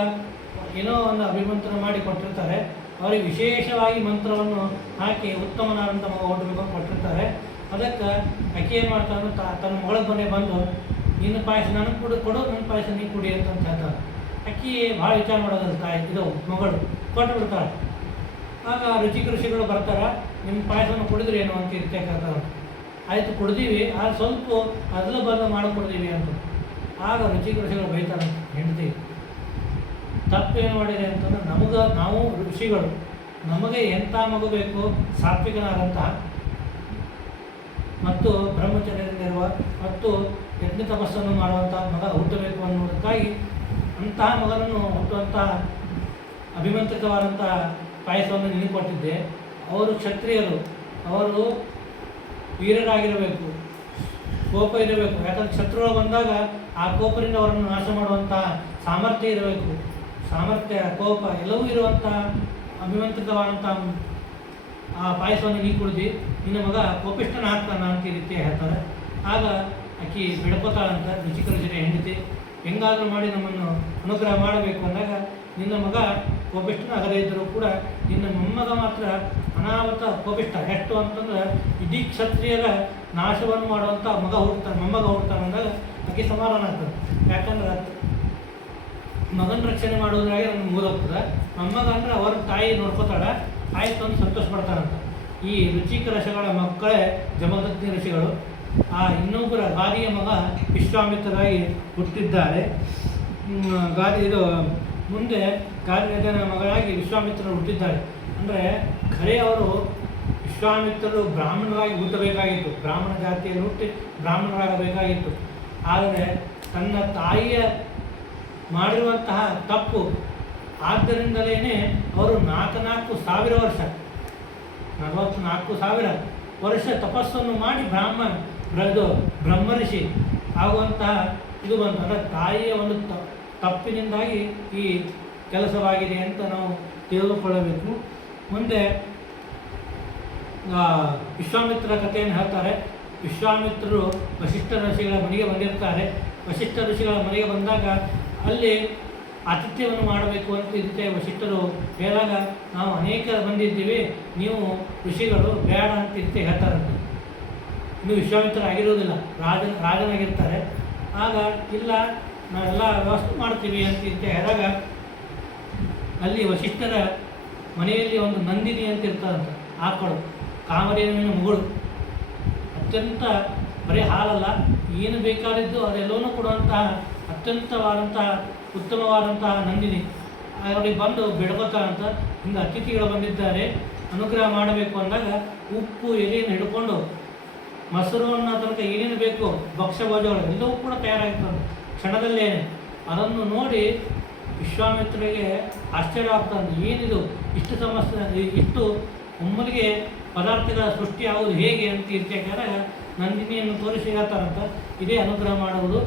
ಏನೋ ಒಂದು ಅಭಿಮಂತ್ರಣ ಮಾಡಿ ಕೊಟ್ಟಿರ್ತಾರೆ, ಅವರಿಗೆ ವಿಶೇಷವಾಗಿ ಮಂತ್ರವನ್ನು ಹಾಕಿ ಉತ್ತಮನಾದಂಥ ಮಗ ಹುಟ್ಟಬೇಕು ಅಂತ ಕೊಟ್ಟಿರ್ತಾರೆ. ಅದಕ್ಕೆ ಅಕ್ಕಿ ಏನು ಮಾಡ್ತಾನೆ, ತನ್ನ ಮಗಳ ಮನೆ ಬಂದು ನಿನ್ನ ಪಾಯಸ ನನಗೆ ಕೊಡು, ನನ್ನ ಪಾಯಸ ನೀ ಕುಡಿ ಅಂತ ಹೇಳ್ತಾರೆ. ಅಕ್ಕಿ ಭಾಳ ವಿಚಾರ ಮಾಡೋದಲ್ಲ, ತಾಯಿ ಇದು ಮಗಳು ಕೊಟ್ಟು ಬಿಡ್ತಾಳೆ. ಆಗ ಋಷಿಗಳು ಬರ್ತಾರೆ, ನಿಮ್ಮ ಪಾಯಸವನ್ನು ಕುಡಿದ್ರೆ ಏನು ಅಂತ ಕೇಳ್ತಾರೆ. ಆಯಿತು ಕುಡ್ದೀವಿ, ಆದ್ರೆ ಸ್ವಲ್ಪ ಅದಲು ಬದಲು ಮಾಡಿಕೊಡ್ತೀವಿ ಅಂತ. ಆಗ ಋಷಿಗಳು ಬೈತಾರೆ ಹೆಂಡತಿ, ತಪ್ಪೇನು ಮಾಡಿದೆ ಅಂತಂದ್ರೆ, ನಾವು ಋಷಿಗಳು, ನಮಗೆ ಎಂಥ ಮಗು ಬೇಕು, ಸಾತ್ವಿಕನಾದಂತಹ ಮತ್ತು ಬ್ರಹ್ಮಚರ್ಯದಲ್ಲಿರುವ ಮತ್ತು ಯಜ್ಞ ತಪಸ್ಸನ್ನು ಮಾಡುವಂಥ ಮಗ ಹುಟ್ಟಬೇಕು ಅನ್ನೋದಕ್ಕಾಗಿ ಅಂತಹ ಮಗನನ್ನು ಹುಟ್ಟುವಂತಹ ಅಭಿಮಂತ್ರಿತವಾದಂಥ ಪಾಯಸವನ್ನು ನಿನಗೆ ಕೊಟ್ಟಿದ್ದೆ. ಅವರು ಕ್ಷತ್ರಿಯರು, ಅವರು ವೀರರಾಗಿರಬೇಕು, ಕೋಪ ಇರಬೇಕು. ಯಾಕಂದರೆ ಶತ್ರುಗಳು ಬಂದಾಗ ಆ ಕೋಪದಿಂದ ಅವರನ್ನು ನಾಶ ಮಾಡುವಂಥ ಸಾಮರ್ಥ್ಯ ಇರಬೇಕು. ಸಾಮರ್ಥ್ಯ, ಕೋಪ ಎಲ್ಲವೂ ಇರುವಂಥ ಅಭಿಮಂತ್ರಿತವಾದಂಥ ಆ ಪಾಯಸವನ್ನು ನೀರು ಕುಡಿದು ನಿನ್ನ ಮಗ ಕೋಪಿಷ್ಟನ ಆಗ್ತಾನ ಅಂತ ಈ ರೀತಿ ಹೇಳ್ತಾರೆ. ಆಗ ಆಕಿ ಬಿಡ್ಕೋತಾಳಂತ ರುಚಿಕರ ಜೊತೆ ಹೆಂಡತಿ, ಹೆಂಗಾದರೂ ಮಾಡಿ ನಮ್ಮನ್ನು ಅನುಗ್ರಹ ಮಾಡಬೇಕು ಅಂದಾಗ, ನಿನ್ನ ಮಗ ಕೋಪಿಷ್ಟನ ಆಗದೇ ಇದ್ದರೂ ಕೂಡ ನಿನ್ನ ಮೊಮ್ಮಗ ಮಾತ್ರ ಅನಾವತ ಕೋಪಿಷ್ಟ. ಎಷ್ಟು ಅಂತಂದ್ರೆ ಇಡೀ ಕ್ಷತ್ರಿಯರ ನಾಶವನ್ನು ಮಾಡುವಂಥ ಮೊಮ್ಮಗ ಹುಡ್ತಾನೆ ಅಂದಾಗ ಆಕೆ ಸಮಾಧಾನ ಆಗ್ತದೆ. ಯಾಕಂದ್ರೆ ಮಗನ ರಕ್ಷಣೆ ಮಾಡೋದ್ರಾಗೆ ನಮ್ಗೆ ಮುಗಿದೋಗ್ತದೆ. ಮೊಮ್ಮಗ ಅಂದರೆ ಅವ್ರ ತಾಯಿ ನೋಡ್ಕೋತಾಳೆ, ಆಯ್ತು ಅಂತ ಸಂತೋಷ ಪಡ್ತಾರಂತ. ಈ ರುಚಿಕ ರಸಗಳ ಮಕ್ಕಳೇ ಜಮದಗ್ನಿ ಋಷಿಗಳು. ಆ ಇನ್ನೊಬ್ಬರ ಗಾದಿಯ ಮಗ ವಿಶ್ವಾಮಿತ್ರರಾಗಿ ಹುಟ್ಟಿದ್ದಾರೆ. ಮುಂದೆ ಗಾದಿಯ ಮಗಳಾಗಿ ವಿಶ್ವಾಮಿತ್ರರು ಹುಟ್ಟಿದ್ದಾರೆ. ಅಂದರೆ ಖರೆ ಅವರು ವಿಶ್ವಾಮಿತ್ರರು ಬ್ರಾಹ್ಮಣರಾಗಿ ಹುಟ್ಟಬೇಕಾಗಿತ್ತು, ಬ್ರಾಹ್ಮಣ ಜಾತಿಯಲ್ಲಿ ಹುಟ್ಟಿ ಬ್ರಾಹ್ಮಣರಾಗಬೇಕಾಗಿತ್ತು. ಆದರೆ ತನ್ನ ತಾಯಿಯ ಮಾಡಿರುವಂತಹ ತಪ್ಪು ಆದ್ದರಿಂದಲೇ ಅವರು 44,000 ವರ್ಷ 44,000 ವರ್ಷ ತಪಸ್ಸನ್ನು ಮಾಡಿ ಬ್ರಹ್ಮರ್ಷಿ ಆಗುವಂತಹ ಇದು ಬಂತು. ಅಂದರೆ ತಾಯಿಯ ಒಂದು ತಪ್ಪಿನಿಂದಾಗಿ ಈ ಕೆಲಸವಾಗಿದೆ ಅಂತ ನಾವು ತಿಳಿದುಕೊಳ್ಳಬೇಕು. ಮುಂದೆ ವಿಶ್ವಾಮಿತ್ರ ಕಥೆಯನ್ನು ಹೇಳ್ತಾರೆ. ವಿಶ್ವಾಮಿತ್ರರು ವಸಿಷ್ಠ ಋಷಿಗಳ ಮನೆಗೆ ಬಂದಿರ್ತಾರೆ. ವಸಿಷ್ಠ ಋಷಿಗಳ ಮನೆಗೆ ಬಂದಾಗ ಅಲ್ಲಿ ಆತಿಥ್ಯವನ್ನು ಮಾಡಬೇಕು ಅಂತ ಇರುತ್ತೆ. ವಸಿಷ್ಠರು ಹೇಳಿದಾಗ, ನಾವು ಅನೇಕ ಬಂದಿದ್ದೀವಿ, ನೀವು ಋಷಿಗಳು ಬೇಡ ಅಂತ ಇರುತ್ತೆ ಹೇಳ್ತಾರಂತೆ. ಇನ್ನು ವಿಶ್ವಾಮಿತ್ರ ಆಗಿರೋದಿಲ್ಲ, ರಾಜನಾಗಿರ್ತಾರೆ. ಆಗ ಇಲ್ಲ, ನಾವೆಲ್ಲ ವ್ಯವಸ್ಥೆ ಮಾಡ್ತೀವಿ ಅಂತ ಇರುತ್ತೆ ಹೇಳಿದಾಗ, ಅಲ್ಲಿ ವಸಿಷ್ಠರ ಮನೆಯಲ್ಲಿ ಒಂದು ನಂದಿನಿ ಅಂತ ಇರ್ತಾರಂತ, ಆಕಳು, ಕಾಮಧೇನುವಿನ ಮಗಳು. ಅತ್ಯಂತ ಬರೀ ಹಾಲಲ್ಲ, ಏನು ಬೇಕಾದಿದ್ದು ಅದೆಲ್ಲವೂ ಕೊಡುವಂತಹ ಅತ್ಯಂತವಾದಂತಹ ಉತ್ತಮವಾದಂತಹ ನಂದಿನಿ ಅವರಿಗೆ ಬಂದು ಬೇಡ್ಕೋತಾರಂತ. ಹಿಂಗೆ ಅತಿಥಿಗಳು ಬಂದಿದ್ದಾರೆ, ಅನುಗ್ರಹ ಮಾಡಬೇಕು ಅಂದಾಗ ಉಪ್ಪು ಎಲೆಯನ್ನು ಹಿಡ್ಕೊಂಡು ಮೊಸರು ಅನ್ನೋ ತನಕ ಏನೇನು ಬೇಕು ಭಕ್ಷ್ಯಭೋಜಗಳು ಎಲ್ಲವೂ ಕೂಡ ತಯಾರಾಗ್ತದೆ ಕ್ಷಣದಲ್ಲೇ. ಅದನ್ನು ನೋಡಿ ವಿಶ್ವಾಮಿತ್ರರಿಗೆ ಆಶ್ಚರ್ಯ ಆಗ್ತದೆ. ಏನಿದು ಇಷ್ಟು ಸಮಸ್ಯೆ, ಇಷ್ಟು ಒಮ್ಮಲಿಗೆ ಪದಾರ್ಥಗಳ ಸೃಷ್ಟಿ ಆಗುವುದು ಹೇಗೆ ಅಂತ ಇರ್ಬೇಕಾದಾಗ ನಂದಿನಿಯನ್ನು ತೋರಿಸಿ ಹೇಳ್ತಾರಂತ, ಇದೇ ಅನುಗ್ರಹ ಮಾಡುವುದು.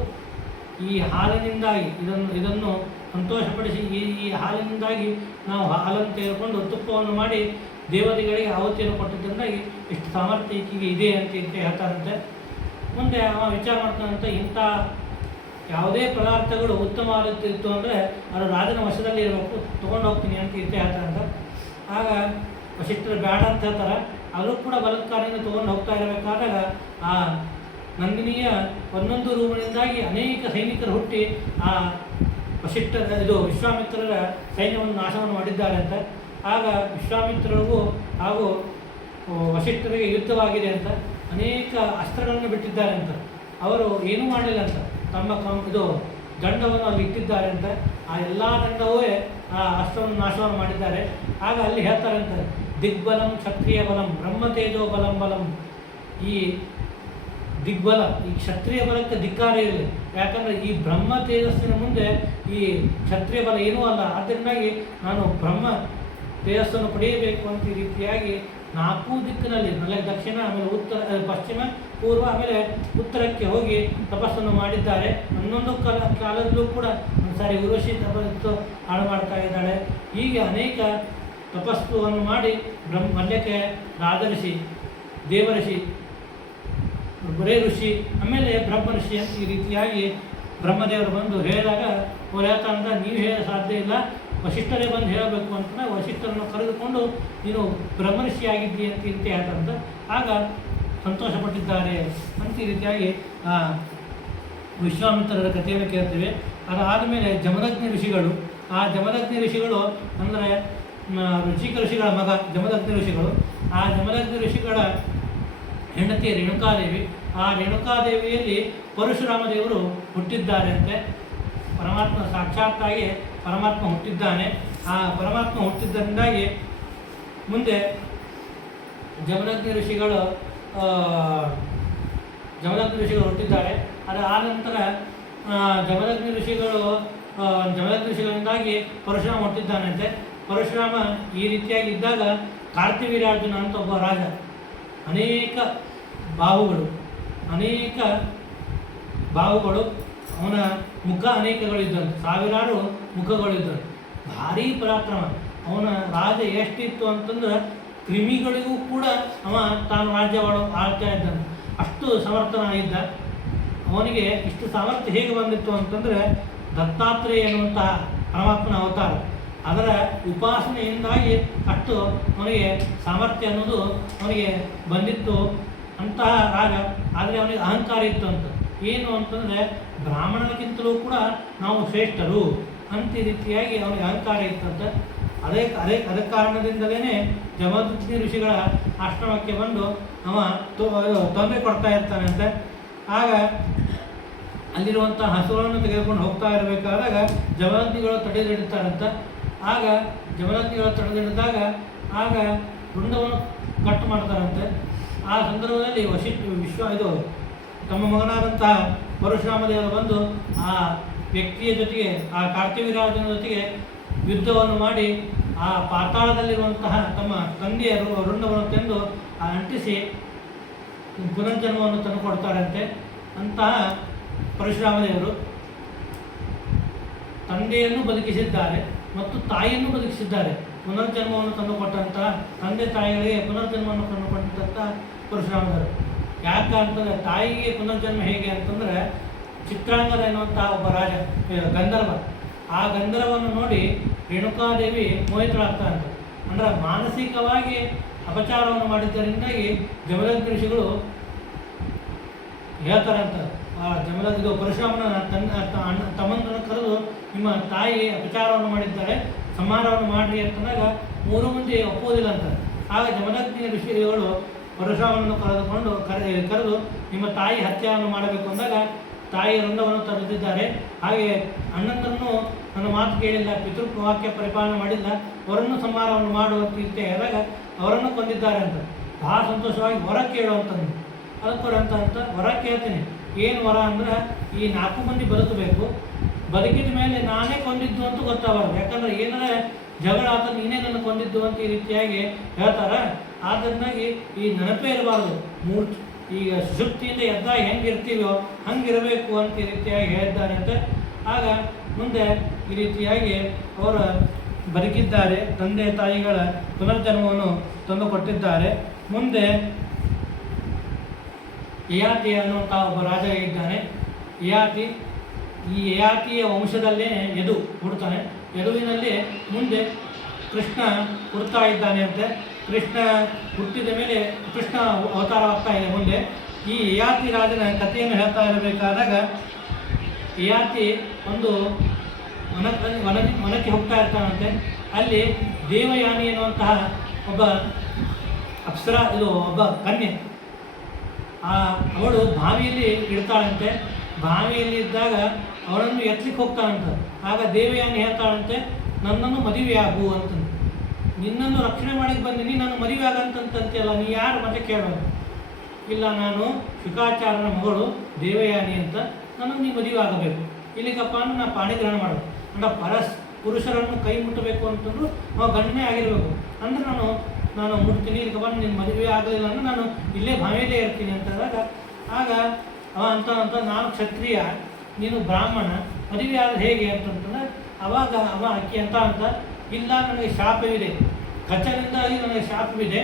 ಈ ಹಾಲಿನಿಂದಾಗಿ ಇದನ್ನು ಸಂತೋಷಪಡಿಸಿ ಈ ಹಾಲಿನಿಂದಾಗಿ ನಾವು ಹಾಲನ್ನು ತೆಗೆದುಕೊಂಡು ತುಪ್ಪವನ್ನು ಮಾಡಿ ದೇವತೆಗಳಿಗೆ ಆಹುತಿಯನ್ನು ಕೊಟ್ಟಿದ್ದರಿಂದಾಗಿ ಇಷ್ಟು ಸಾಮರ್ಥ್ಯ ಈಕೆಗೆ ಇದೆ ಅಂತ ಹೇಳ್ತಾರಂತೆ. ಮುಂದೆ ಅವ ವಿಚಾರ ಮಾಡ್ತಾನಂತ, ಇಂಥ ಯಾವುದೇ ಪದಾರ್ಥಗಳು ಉತ್ತಮವಾದದ್ದು ಅಂದರೆ ಅದು ರಾಜನ ವಶದಲ್ಲಿ ಇರಬೇಕು, ತೊಗೊಂಡು ಹೋಗ್ತೀನಿ ಅಂತ ಹೇಳ್ತಾರಂತ. ಆಗ ವಸಿಷ್ಠರು ಬೇಡ ಅಂತ ಹೇಳ್ತಾರೆ. ಅದು ಕೂಡ ಬಲತ್ಕಾರದಿಂದ ತೊಗೊಂಡು ಹೋಗ್ತಾ ಇರಬೇಕಾದಾಗ ಆ ನಂದಿನಿಯ ಒಂದೊಂದು ರೂಮಿನಿಂದಾಗಿ ಅನೇಕ ಸೈನಿಕರು ಹುಟ್ಟಿ ಆ ವಿಶ್ವಾಮಿತ್ರರ ಸೈನ್ಯವನ್ನು ನಾಶವನ್ನು ಮಾಡಿದ್ದಾರೆ ಅಂತ. ಆಗ ವಿಶ್ವಾಮಿತ್ರರಿಗೂ ಹಾಗೂ ವಸಿಷ್ಠರಿಗೆ ಯುದ್ಧವಾಗಿದೆ ಅಂತ ಅನೇಕ ಅಸ್ತ್ರಗಳನ್ನು ಬಿಟ್ಟಿದ್ದಾರೆ ಅಂತ. ಅವರು ಏನೂ ಮಾಡಲಿಲ್ಲ ಅಂತ, ತಮ್ಮ ದಂಡವನ್ನು ಅಲ್ಲಿ ಇಟ್ಟಿದ್ದಾರೆ ಅಂತ. ಆ ಎಲ್ಲ ದಂಡವೇ ಆ ಅಸ್ತ್ರವನ್ನು ನಾಶವನ್ನು ಮಾಡಿದ್ದಾರೆ. ಆಗ ಅಲ್ಲಿ ಹೇಳ್ತಾರೆ ಅಂತ, ದಿಗ್ಬಲಂ ಕ್ಷತ್ರಿಯ ಬಲಂ ಬ್ರಹ್ಮತೇಜೋ ಬಲಂ ಬಲಂ. ಈ ದಿಗ್ಬಲ, ಈ ಕ್ಷತ್ರಿಯ ಬಲಕ್ಕೆ ಧಿಕ್ಕಾರ ಇರಲಿ. ಯಾಕಂದರೆ ಈ ಬ್ರಹ್ಮ ತೇಜಸ್ಸಿನ ಮುಂದೆ ಈ ಕ್ಷತ್ರಿಯ ಬಲ ಏನೂ ಅಲ್ಲ. ಅದರಿಂದಾಗಿ ನಾನು ಬ್ರಹ್ಮ ತೇಜಸ್ಸನ್ನು ಪಡೆಯಬೇಕು ಅಂತ ಈ ರೀತಿಯಾಗಿ 4 ದಿಕ್ಕಿನಲ್ಲಿ, ದಕ್ಷಿಣ, ಆಮೇಲೆ ಉತ್ತರ, ಪಶ್ಚಿಮ, ಪೂರ್ವ, ಆಮೇಲೆ ಉತ್ತರಕ್ಕೆ ಹೋಗಿ ತಪಸ್ಸನ್ನು ಮಾಡಿದ್ದಾರೆ. ಒಂದೊಂದು ಕಾಲದಲ್ಲೂ ಕೂಡ ಒಂದ್ಸಾರಿ ಉರ್ವಶಿ ತಪಸ್ಸು ಹಾಳು ಮಾಡ್ತಾ ಇದ್ದಾಳೆ. ಹೀಗೆ ಅನೇಕ ತಪಸ್ಸನ್ನು ಮಾಡಿ ಮಲ್ಯಕ್ಕೆ ರಾಜಋಷಿ, ದೇವಋಷಿ, ಬರೇ ಋಷಿ, ಆಮೇಲೆ ಬ್ರಹ್ಮ ಋಷಿ ಅಂತ ಈ ರೀತಿಯಾಗಿ ಬ್ರಹ್ಮದೇವರು ಬಂದು ಹೇಳಿದಾಗ ಅವ್ರು ಹೇಳ್ತಾರಂತ, ನೀವು ಹೇಳ ಸಾಧ್ಯ ಇಲ್ಲ, ವಶಿಷ್ಠರೇ ಬಂದು ಹೇಳಬೇಕು ಅಂತ ವಶಿಷ್ಠರನ್ನು ಕರೆದುಕೊಂಡು ನೀನು ಬ್ರಹ್ಮ ಋಷಿ ಆಗಿದ್ದೀ ಅಂತ ಈ ರೀತಿ ಹೇಳ್ತಾರಂತ. ಆಗ ಸಂತೋಷಪಟ್ಟಿದ್ದಾರೆ ಅಂತ ಈ ರೀತಿಯಾಗಿ ವಿಶ್ವಾಮಿತ್ರರ ಕಥೆಯನ್ನು ಕೇಳ್ತೇವೆ. ಅದಾದ ಮೇಲೆ ಜಮದಗ್ನಿ ಋಷಿಗಳು, ಆ ಜಮದಗ್ನಿ ಋಷಿಗಳು ಅಂದರೆ ಋಷಿಕ ಋಷಿಗಳ ಮಗ ಜಮದಗ್ನಿ ಋಷಿಗಳು. ಆ ಜಮದಗ್ನಿ ಋಷಿಗಳ ಹೆಂಡತಿ ರೇಣುಕಾದೇವಿ. ಆ ರೇಣುಕಾದೇವಿಯಲ್ಲಿ ಪರಶುರಾಮ ದೇವರು ಹುಟ್ಟಿದ್ದಾರೆ ಅಂತೆ. ಪರಮಾತ್ಮ ಸಾಕ್ಷಾತ್ತಾಗಿ ಪರಮಾತ್ಮ ಹುಟ್ಟಿದ್ದಾನೆ. ಆ ಪರಮಾತ್ಮ ಹುಟ್ಟಿದ್ದರಿಂದಾಗಿ ಮುಂದೆ ಜಮದಗ್ನಿ ಋಷಿಗಳು ಹುಟ್ಟಿದ್ದಾರೆ. ಆ ನಂತರ ಜಮದಗ್ನಿ ಋಷಿಗಳಿಂದಾಗಿ ಪರಶುರಾಮ ಹುಟ್ಟಿದ್ದಾನಂತೆ. ಪರಶುರಾಮ ಈ ರೀತಿಯಾಗಿ ಇದ್ದಾಗ ಕಾರ್ತಿವೀರ್ಯಾರ್ಜುನ ಅಂತ ಒಬ್ಬ ರಾಜ, ಅನೇಕ ಬಾಹುಗಳು, ಅವನ ಮುಖ ಅನೇಕಗಳಿದ್ದಂತೆ, ಸಾವಿರಾರು ಮುಖಗಳಿದ್ದಂತೆ, ಭಾರೀ ಪರಾಕ್ರಮ. ಅವನ ರಾಜ ಎಷ್ಟಿತ್ತು ಅಂತಂದ್ರೆ ಕ್ರಿಮಿಗಳಿಗೂ ಕೂಡ ತಾನು ರಾಜ್ಯಗಳು ಆಳ್ತಾ ಇದ್ದಂತೆ, ಅಷ್ಟು ಸಮರ್ಥನಾಗಿದ್ದ. ಅವನಿಗೆ ಇಷ್ಟು ಸಾಮರ್ಥ್ಯ ಹೇಗೆ ಬಂದಿತ್ತು ಅಂತಂದರೆ ದತ್ತಾತ್ರೇಯ ಎನ್ನುವಂತಹ ಪರಮಾತ್ಮನ ಅವತಾರ, ಅದರ ಉಪಾಸನೆಯಿಂದಾಗಿ ಅಷ್ಟು ಅವನಿಗೆ ಸಾಮರ್ಥ್ಯ ಅನ್ನೋದು ಅವನಿಗೆ ಬಂದಿತ್ತು ಅಂತಹ ರಾಜ. ಆದರೆ ಅವನಿಗೆ ಅಹಂಕಾರ ಇತ್ತು ಅಂತ. ಏನು ಅಂತಂದರೆ ಬ್ರಾಹ್ಮಣರಿಗಿಂತಲೂ ಕೂಡ ನಾವು ಶ್ರೇಷ್ಠರು ಅಂತ ಈ ರೀತಿಯಾಗಿ ಅವನಿಗೆ ಅಹಂಕಾರ ಇತ್ತಂತ. ಅದೇ ಕಾರಣದಿಂದಲೇ ಜಮದಗ್ನಿ ಋಷಿಗಳ ಆಶ್ರಮಕ್ಕೆ ಬಂದು ತೊಂದರೆ ಕೊಡ್ತಾ ಇರ್ತಾನಂತೆ. ಆಗ ಅಲ್ಲಿರುವಂಥ ಹಸುಗಳನ್ನು ತೆಗೆದುಕೊಂಡು ಹೋಗ್ತಾ ಇರಬೇಕಾದಾಗ ಜಮದಗ್ನಿಗಳು ತಡೆದಿಡ್ತಾರಂತ. ಆಗ ಜಮದಗ್ನಿಗಳು ತಡೆದಿಡಿದಾಗ ವೃಂದವನ್ನು ಕಟ್ಟು ಮಾಡ್ತಾರಂತೆ. ಆ ಸಂದರ್ಭದಲ್ಲಿ ತಮ್ಮ ಮಗನಾದಂತಹ ಪರಶುರಾಮ ದೇವರು ಬಂದು ಆ ವ್ಯಕ್ತಿಯ ಜೊತೆಗೆ, ಆ ಕಾರ್ತಿವೀರ್ಯಾರ್ಜುನ ಜೊತೆಗೆ ಯುದ್ಧವನ್ನು ಮಾಡಿ ಆ ಪಾತಾಳದಲ್ಲಿರುವಂತಹ ತಮ್ಮ ತಂದೆಯ ವೃಂದವನ್ನು ತಂದು ಅಂಟಿಸಿ ಪುನರ್ಜನ್ಮವನ್ನು ತಂದು ಕೊಡ್ತಾರಂತೆ. ಅಂತಹ ಪರಶುರಾಮ ದೇವರು ತಂದೆಯನ್ನು ಬದುಕಿಸಿದ್ದಾರೆ ಮತ್ತು ತಾಯಿಯನ್ನು ಬದುಕಿಸಿದ್ದಾರೆ. ಪುನರ್ಜನ್ಮವನ್ನು ತಂದುಕೊಟ್ಟಂತಹ ತಂದೆ ತಾಯಿಗಳಿಗೆ ಪುನರ್ಜನ್ಮವನ್ನು ತಂದುಕೊಟ್ಟಂತಹ ಪರಶುರಾಮದರು. ಯಾಕಂತಂದರೆ ತಾಯಿಗೆ ಪುನರ್ಜನ್ಮ ಹೇಗೆ ಅಂತಂದರೆ ಚಿತ್ರಾಂಗದ ಎನ್ನುವಂತಹ ಒಬ್ಬ ರಾಜ ಗಂಧರ್ವ, ಆ ಗಂಧರ್ವವನ್ನು ನೋಡಿ ರೇಣುಕಾದೇವಿ ಮೋಹಿತರಾಗ್ತಾರಂತ. ಅಂದರೆ ಮಾನಸಿಕವಾಗಿ ಅಪಚಾರವನ್ನು ಮಾಡಿದ್ದರಿಂದಾಗಿ ಜಮದಗ್ನಿ ಋಷಿಗಳು ಹೇಳ್ತಾರಂತ, ಜಮದಗ್ನಿ ಪರಶುರಾಮನ ತಮ್ಮನನ್ನು ಕರೆದು ನಿಮ್ಮ ತಾಯಿ ಅಪಚಾರವನ್ನು ಮಾಡಿದ್ದಾರೆ, ಸಂಹಾರವನ್ನು ಮಾಡಿರಿ ಅಂತಂದಾಗ 3 ಮಂದಿ ಒಪ್ಪುವುದಿಲ್ಲ ಅಂತ. ಆಗ ಜಮದಗ್ನಿ ಋಷಿಗಳು ಪರಶುರಾಮನನ್ನು ಕರೆದು ನಿಮ್ಮ ತಾಯಿ ಹತ್ಯೆಯನ್ನು ಮಾಡಬೇಕು ಅಂದಾಗ ತಾಯಿ ವೃಂದವನ್ನು ತಡೆದಿದ್ದಾರೆ. ಹಾಗೆ ಅಣ್ಣಂದರನ್ನು ನನ್ನ ಮಾತು ಕೇಳಿಲ್ಲ, ಪಿತೃವಾಕ್ಯ ಪರಿಪಾಲನೆ ಮಾಡಿಲ್ಲ, ಅವರನ್ನು ಸಂಹಾರವನ್ನು ಮಾಡುವಂತ ರೀತಿ ಆದಾಗ ಅವರನ್ನು ಕೊಂದಿದ್ದಾರೆ ಅಂತ. ಬಹಳ ಸಂತೋಷವಾಗಿ ವರ ಕೇಳುವಂಥದ್ದು. ಅದಕ್ಕೆ ವರ ಕೇಳ್ತೀನಿ. ಏನು ವರ ಅಂದ್ರೆ ಈ 4 ಮಂದಿ ಬದುಕಬೇಕು, ಬದುಕಿದ ಮೇಲೆ ನಾನೇ ಕೊಂದಿದ್ದು ಅಂತ ಗೊತ್ತಾಗಬಾರ್ದು. ಯಾಕಂದರೆ ಏನಾದ್ರೆ ಜಗಳ ಆತ ನೀನೇ ನನ್ನ ಕೊಂದಿದ್ದು ಅಂತ ಈ ರೀತಿಯಾಗಿ ಹೇಳ್ತಾರೆ. ಆದ್ದರಿಂದಾಗಿ ಈ ನೆನಪೇ ಇರಬಾರ್ದು. ಈಗ ಸುಶುಕ್ತಿಯಿಂದ ಎದ್ದಾಗ ಹೆಂಗಿರ್ತೀವೋ ಹಂಗಿರಬೇಕು ಅಂತ ಈ ರೀತಿಯಾಗಿ ಹೇಳಿದ್ದಾರೆ ಅಂತ. ಆಗ ಮುಂದೆ ಈ ರೀತಿಯಾಗಿ ಅವರು ಬದುಕಿದ್ದಾರೆ, ತಂದೆ ತಾಯಿಗಳ ಪುನರ್ಜನ್ಮವನ್ನು ತಂದು ಕೊಟ್ಟಿದ್ದಾರೆ. ಮುಂದೆ ಯಯಾತಿ ಅನ್ನುವಂಥ ಒಬ್ಬ ರಾಜ ಇದ್ದಾನೆ. ಯಯಾತಿ, ಈ ಯಯಾತಿಯ ವಂಶದಲ್ಲೇ ಯದು ಹುಡ್ತಾನೆ. ಯದುವಿನಲ್ಲಿ ಮುಂದೆ ಕೃಷ್ಣ ಹುಡ್ತಾ ಇದ್ದಾನೆ ಅಂತೆ. ಕೃಷ್ಣ ಹುಟ್ಟಿದ ಮೇಲೆ ಕೃಷ್ಣ ಅವತಾರವಾಗ್ತಾ ಇದೆ ಮುಂದೆ. ಈ ಯಯಾತಿ ರಾಜನ ಕಥೆಯನ್ನು ಹೇಳ್ತಾ ಇರಬೇಕಾದಾಗ ಯಯಾತಿ ಒಂದು ವನಕ್ಕೆ ಹೋಗ್ತಾ ಇರ್ತಾನಂತೆ. ಅಲ್ಲಿ ದೇವಯಾನಿ ಎನ್ನುವಂತಹ ಒಬ್ಬ ಅಪ್ಸರ, ಒಬ್ಬ ಕನ್ಯೆ, ಅವಳು ಬಾವಿಯಲ್ಲಿ ಇಡ್ತಾಳಂತೆ. ಬಾವಿಯಲ್ಲಿ ಇದ್ದಾಗ ಅವಳನ್ನು ಎತ್ತಲಿಕ್ಕೆ ಹೋಗ್ತಾಳಂತ. ಆಗ ದೇವಯಾನಿ ಹೇಳ್ತಾಳಂತೆ, ನನ್ನನ್ನು ಮದುವೆ ಆಗು ಅಂತ. ನಿನ್ನನ್ನು ರಕ್ಷಣೆ ಮಾಡಿಕ್ಕೆ ಬಂದೀನಿ, ನಾನು ಮದುವೆ ಆಗಂತಂತೆಯಲ್ಲ, ನೀ ಯಾರು ಮತ್ತೆ ಕೇಳೋದು. ಇಲ್ಲ ನಾನು ಶುಕಾಚಾರ್ಯನ ಮಗಳು ದೇವಯಾನಿ ಅಂತ ನನಗೆ ನೀವು ಮದುವೆ ಆಗಬೇಕು. ಇಲ್ಲಿಗಪ್ಪ ಅಂದ್ರೆ ನಾನು ಪಾಣಿಗ್ರಹಣ ಮಾಡಬೇಕು. ಅಂದ್ರೆ ಪುರುಷರನ್ನು ಕೈ ಮುಟ್ಟಬೇಕು ಅಂತಂದ್ರು ನಾವು ಗಣ್ಯನೇ ಆಗಿರಬೇಕು. ಅಂದರೆ ನಾನು ಮುಟ್ತೀನಿ, ಇಲ್ಲಿಗಪ್ಪ ನಿನ್ನ ಮದುವೆ ಆಗಲಿಲ್ಲ ಅಂದ್ರೆ ನಾನು ಇಲ್ಲೇ ಬಾವಿಯಲ್ಲೇ ಇರ್ತೀನಿ ಅಂತ ಹೇಳಿದಾಗ ಆಗ ಅವ ಅಂತ ನಾನು ಕ್ಷತ್ರಿಯ, ನೀನು ಬ್ರಾಹ್ಮಣ, ಮದುವೆ ಆದ್ರೆ ಹೇಗೆ ಅಂತಂತಂದ್ರೆ ಅವಾಗ ಅಕ್ಕಿ ಅಂತ ಇಲ್ಲ, ನನಗೆ ಶಾಪವಿದೆ, ಕಚನಿಂದಾಗಿ ನನಗೆ ಶಾಪವಿದೆ,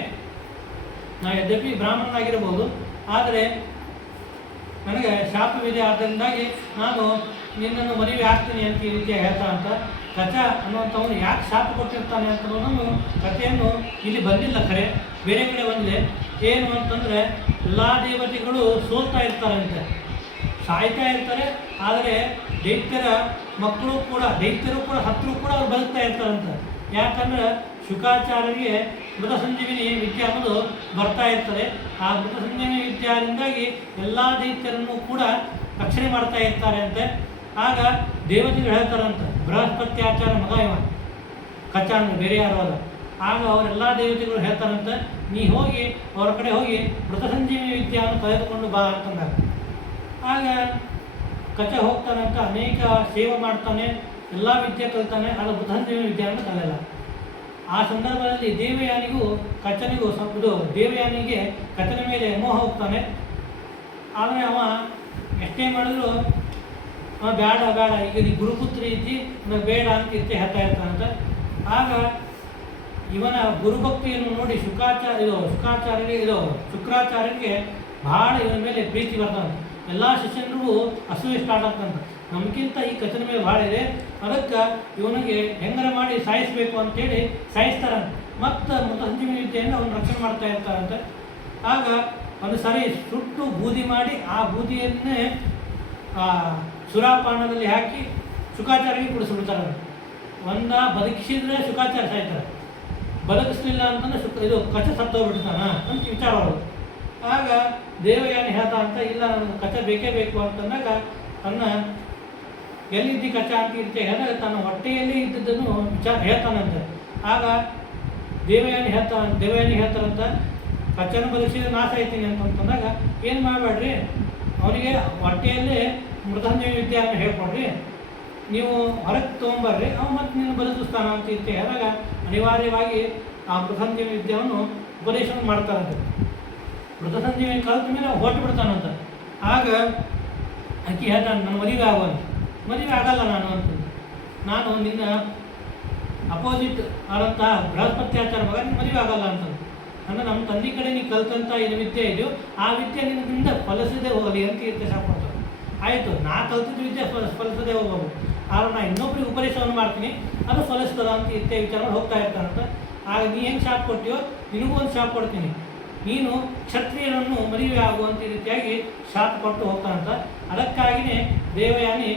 ನಾನು ಯದ್ಯಪಿ ಬ್ರಾಹ್ಮಣನಾಗಿರಬಹುದು, ಆದರೆ ನನಗೆ ಶಾಪವಿದೆ, ಆದ್ದರಿಂದಾಗಿ ನಾನು ನಿನ್ನನ್ನು ಮದುವೆ ಆಗ್ತೀನಿ ಅಂತ ಈ ರೀತಿಯ ಹೇಳ್ತಾ ಅಂತ ಕಚ ಅನ್ನುವಂಥವನು ಯಾಕೆ ಶಾಪ ಕೊಟ್ಟಿರ್ತಾನೆ ಅಂತ ಕಥೆಯನ್ನು ಇಲ್ಲಿ ಬಂದಿಲ್ಲ, ಖರೆ ಬೇರೆ ಕಡೆ ಬಂದಿದೆ. ಏನು ಅಂತಂದರೆ ಎಲ್ಲ ದೇವತೆಗಳು ಸೋಲ್ತಾ ಇರ್ತಾರಂತೆ, ಸಾಯ್ತಾ ಇರ್ತಾರೆ, ಆದರೆ ದೈತ್ಯರ ಮಕ್ಕಳು ಕೂಡ ಹತ್ತರೂ ಕೂಡ ಅವ್ರು ಬದುಕ್ತಾ ಇರ್ತಾರಂತೆ. ಯಾಕಂದ್ರೆ ಶುಕಾಚಾರ್ಯರಿಗೆ ಮೃತ ಸಂಜೀವಿನಿ ವಿದ್ಯೆ ಅನ್ನೋದು ಬರ್ತಾ ಇರ್ತದೆ. ಆ ಮೃತ ಸಂಜೀವಿನಿ ವಿದ್ಯಾದಿಂದಾಗಿ ಎಲ್ಲ ದೈತ್ಯರನ್ನು ಕೂಡ ರಕ್ಷಣೆ ಮಾಡ್ತಾ ಇರ್ತಾರೆ ಅಂತೆ. ಆಗ ದೇವತೆಗಳು ಹೇಳ್ತಾರಂತೆ, ಬೃಹಸ್ಪತ್ಯಾಚಾರ್ಯ ಮಗ ಇವ ಕಚ ಅಂದ್ರೆ ಬೇರೆ ಯಾರು ಅಲ್ಲ. ಆಗ ಅವರೆಲ್ಲ ದೇವತೆಗಳು ಹೇಳ್ತಾರಂತೆ, ನೀ ಹೋಗಿ ಅವರ ಕಡೆ ಹೋಗಿ ಮೃತ ಸಂಜೀವಿನಿ ವಿದ್ಯೆಯನ್ನು ಕಳೆದುಕೊಂಡು ಬಾ ಅಂತಂದಾಗ ಆಗ ಕಚ ಹೋಗ್ತಾನಂತ, ಅನೇಕ ಸೇವೆ ಮಾಡ್ತಾನೆ, ಎಲ್ಲ ವಿದ್ಯೆ ಕಲಿತಾನೆ, ಅದು ಮೃತ ಸಂಜೀವಿನಿ ವಿದ್ಯೆಯನ್ನು ಕಲಿಯಲ್ಲ. ಆ ಸಂದರ್ಭದಲ್ಲಿ ದೇವಯಾನಿಗೂ ಕಚನಿಗೂ ದೇವಯಾನಿಗೆ ಕಚನ ಮೇಲೆ ಮೋಹ ಹೋಗ್ತಾನೆ. ಆದರೆ ಅವ ಎಷ್ಟೇ ಮಾಡಿದ್ರು ಬೇಡ ಈಗ ನೀ ಗುರುಪುತ್ರಿ ಇದ್ದಿ ಬೇಡ ಅಂತ ಹೇಳ್ತಾ ಇರ್ತಾನಂತ. ಆಗ ಇವನ ಗುರುಭಕ್ತಿಯನ್ನು ನೋಡಿ ಶುಕ್ರಾಚಾರ್ಯನಿಗೆ ಭಾಳ ಇವನ ಮೇಲೆ ಪ್ರೀತಿ ಬರ್ತಾನೆ. ಎಲ್ಲ ಶಿಷ್ಯನಿಗೂ ಅಸೂಯೆ ಸ್ಟಾರ್ಟ್ ಆಗ್ತಂತ, ನಮಗಿಂತ ಈ ಕಚನ ಮೇಲೆ ಭಾಳ ಇದೆ, ಅದಕ್ಕೆ ಇವನಿಗೆ ಹೆಂಗರ ಮಾಡಿ ಸಾಯಿಸಬೇಕು ಅಂತೇಳಿ ಸಾಯಿಸ್ತಾರಂತ. ಮತ್ತು ಸಂಜೀವಿನಿ ವಿದ್ಯೆಯನ್ನು ಅವನು ರಕ್ಷಣೆ ಮಾಡ್ತಾ ಇರ್ತಾರಂತೆ. ಆಗ ಒಂದು ಸಾರಿ ಸುಟ್ಟು ಬೂದಿ ಮಾಡಿ ಆ ಬೂದಿಯನ್ನೇ ಸುರಾಪಾನದಲ್ಲಿ ಹಾಕಿ ಶುಕಾಚಾರ್ಯರಿಗೆ ಕುಡಿಸ್ಬಿಡ್ತಾರೆ. ಬದುಕಿಸಿದ್ರೆ ಶುಕಾಚಾರ್ಯ ಸಾಯ್ತಾರೆ, ಬದುಕಿಸ್ಲಿಲ್ಲ ಅಂತಂದ್ರೆ ಕಚ ಸತ್ತೋಗ್ಬಿಡ್ತಾನ ಅಂತ ವಿಚಾರ ಮಾಡೋದು. ಆಗ ದೇವಯಾನಿ ಹೇಳ್ತಾ ಅಂತ, ಇಲ್ಲ ನನಗೆ ಕಚ ಬೇಕೇ ಬೇಕು ಅಂತಂದಾಗ ತನ್ನ ಎಲ್ಲಿದ್ದಿ ಕಚ ಅಂತ ಇರ್ತೆ ಹೇಳಿದಾಗ ತನ್ನ ಹೊಟ್ಟೆಯಲ್ಲಿ ಇದ್ದದ್ದನ್ನು ವಿಚಾರ ಹೇಳ್ತಾನಂತೆ. ಆಗ ದೇವಯಾನಿ ಹೇಳ್ತಾರಂತ, ಕಚ್ಚನ ಬದುಕಿಸಿದ್ರೆ ನಾಶ ಆಯ್ತೀನಿ ಅಂತಂದಾಗ ಏನು ಮಾಡಬೇಡ್ರಿ, ಅವನಿಗೆ ಹೊಟ್ಟೆಯಲ್ಲೇ ಮೃತಂಜಯ ವಿದ್ಯೆಯನ್ನು ಹೇಳ್ಕೊಡ್ರಿ, ನೀವು ಹೊರಗೆ ತೊಗೊಂಬರ್ರಿ, ಅವ ಮತ್ತು ನೀನು ಬದುಕಿಸ್ತಾನ ಅಂತ ಇರ್ತೆ ಹೇಳಿದಾಗ ಅನಿವಾರ್ಯವಾಗಿ ಆ ಮೃತಂಜಯ ವಿದ್ಯೆಯನ್ನು ಉಪದೇಶ ಮಾಡ್ತಾರಂತೆ. ಮೃತಸಂಜೀವಿನಿ ಕಲಿತ ಮೇಲೆ ಹೊಟ್ಟು ಬಿಡ್ತಾನಂತ. ಆಗ ಅಕ್ಕಿ ಹೇಳ್ತಾನೆ, ನನ್ನ ಮದುವೆ ಆಗಲ್ಲ ನಾನು ಅಂತಂದು, ನಾನು ನಿನ್ನ ಅಪೋಸಿಟ್ ಆದಂತಹ ಬೃಹಸ್ಪತ್ಯಾಚಾರ ಮಗ ನಿನ್ನ ಮದುವೆ ಆಗಲ್ಲ ಅಂತಂದು. ಅಂದರೆ ನಮ್ಮ ತಂದೆ ಕಡೆ ನೀನು ಕಲ್ತಂಥ ಏನು ವಿದ್ಯೆ ಇದೆಯೋ ಆ ವಿದ್ಯೆ ನಿನ್ನಿಂದ ಫಲಿಸದೆ ಹೋಗಲಿ ಅಂತ ಇರ್ತೆ ಶಾಪ ಕೊಡ್ತಾರೆ. ಆಯಿತು, ನಾ ಕಲ್ತಿದ್ದ ವಿದ್ಯೆ ಫಲಿಸದೆ ಹೋಗ್ಬೋದು, ಆದರೆ ನಾ ಇನ್ನೊಬ್ಬರಿಗೆ ಉಪದೇಶವನ್ನು ಮಾಡ್ತೀನಿ, ಅದು ಫಲಿಸ್ತದ ಅಂತ ಇರ್ತೆ ವಿಚಾರ ಹೋಗ್ತಾ ಇರ್ತಾನಂತ. ಆಗ ನೀ ಹೆಂಗೆ ಶಾಪ ಕೊಡ್ತೀಯೋ ನಿನಗೂ ಒಂದು ಶಾಪ ಕೊಡ್ತೀನಿ, ನೀನು ಕ್ಷತ್ರಿಯರನ್ನು ಮದುವೆ ಆಗುವಂಥ ರೀತಿಯಾಗಿ ಶಾಪ ಕೊಟ್ಟು ಹೋಗ್ತಾನಂತ. ಅದಕ್ಕಾಗಿಯೇ ದೇವಯಾನಿ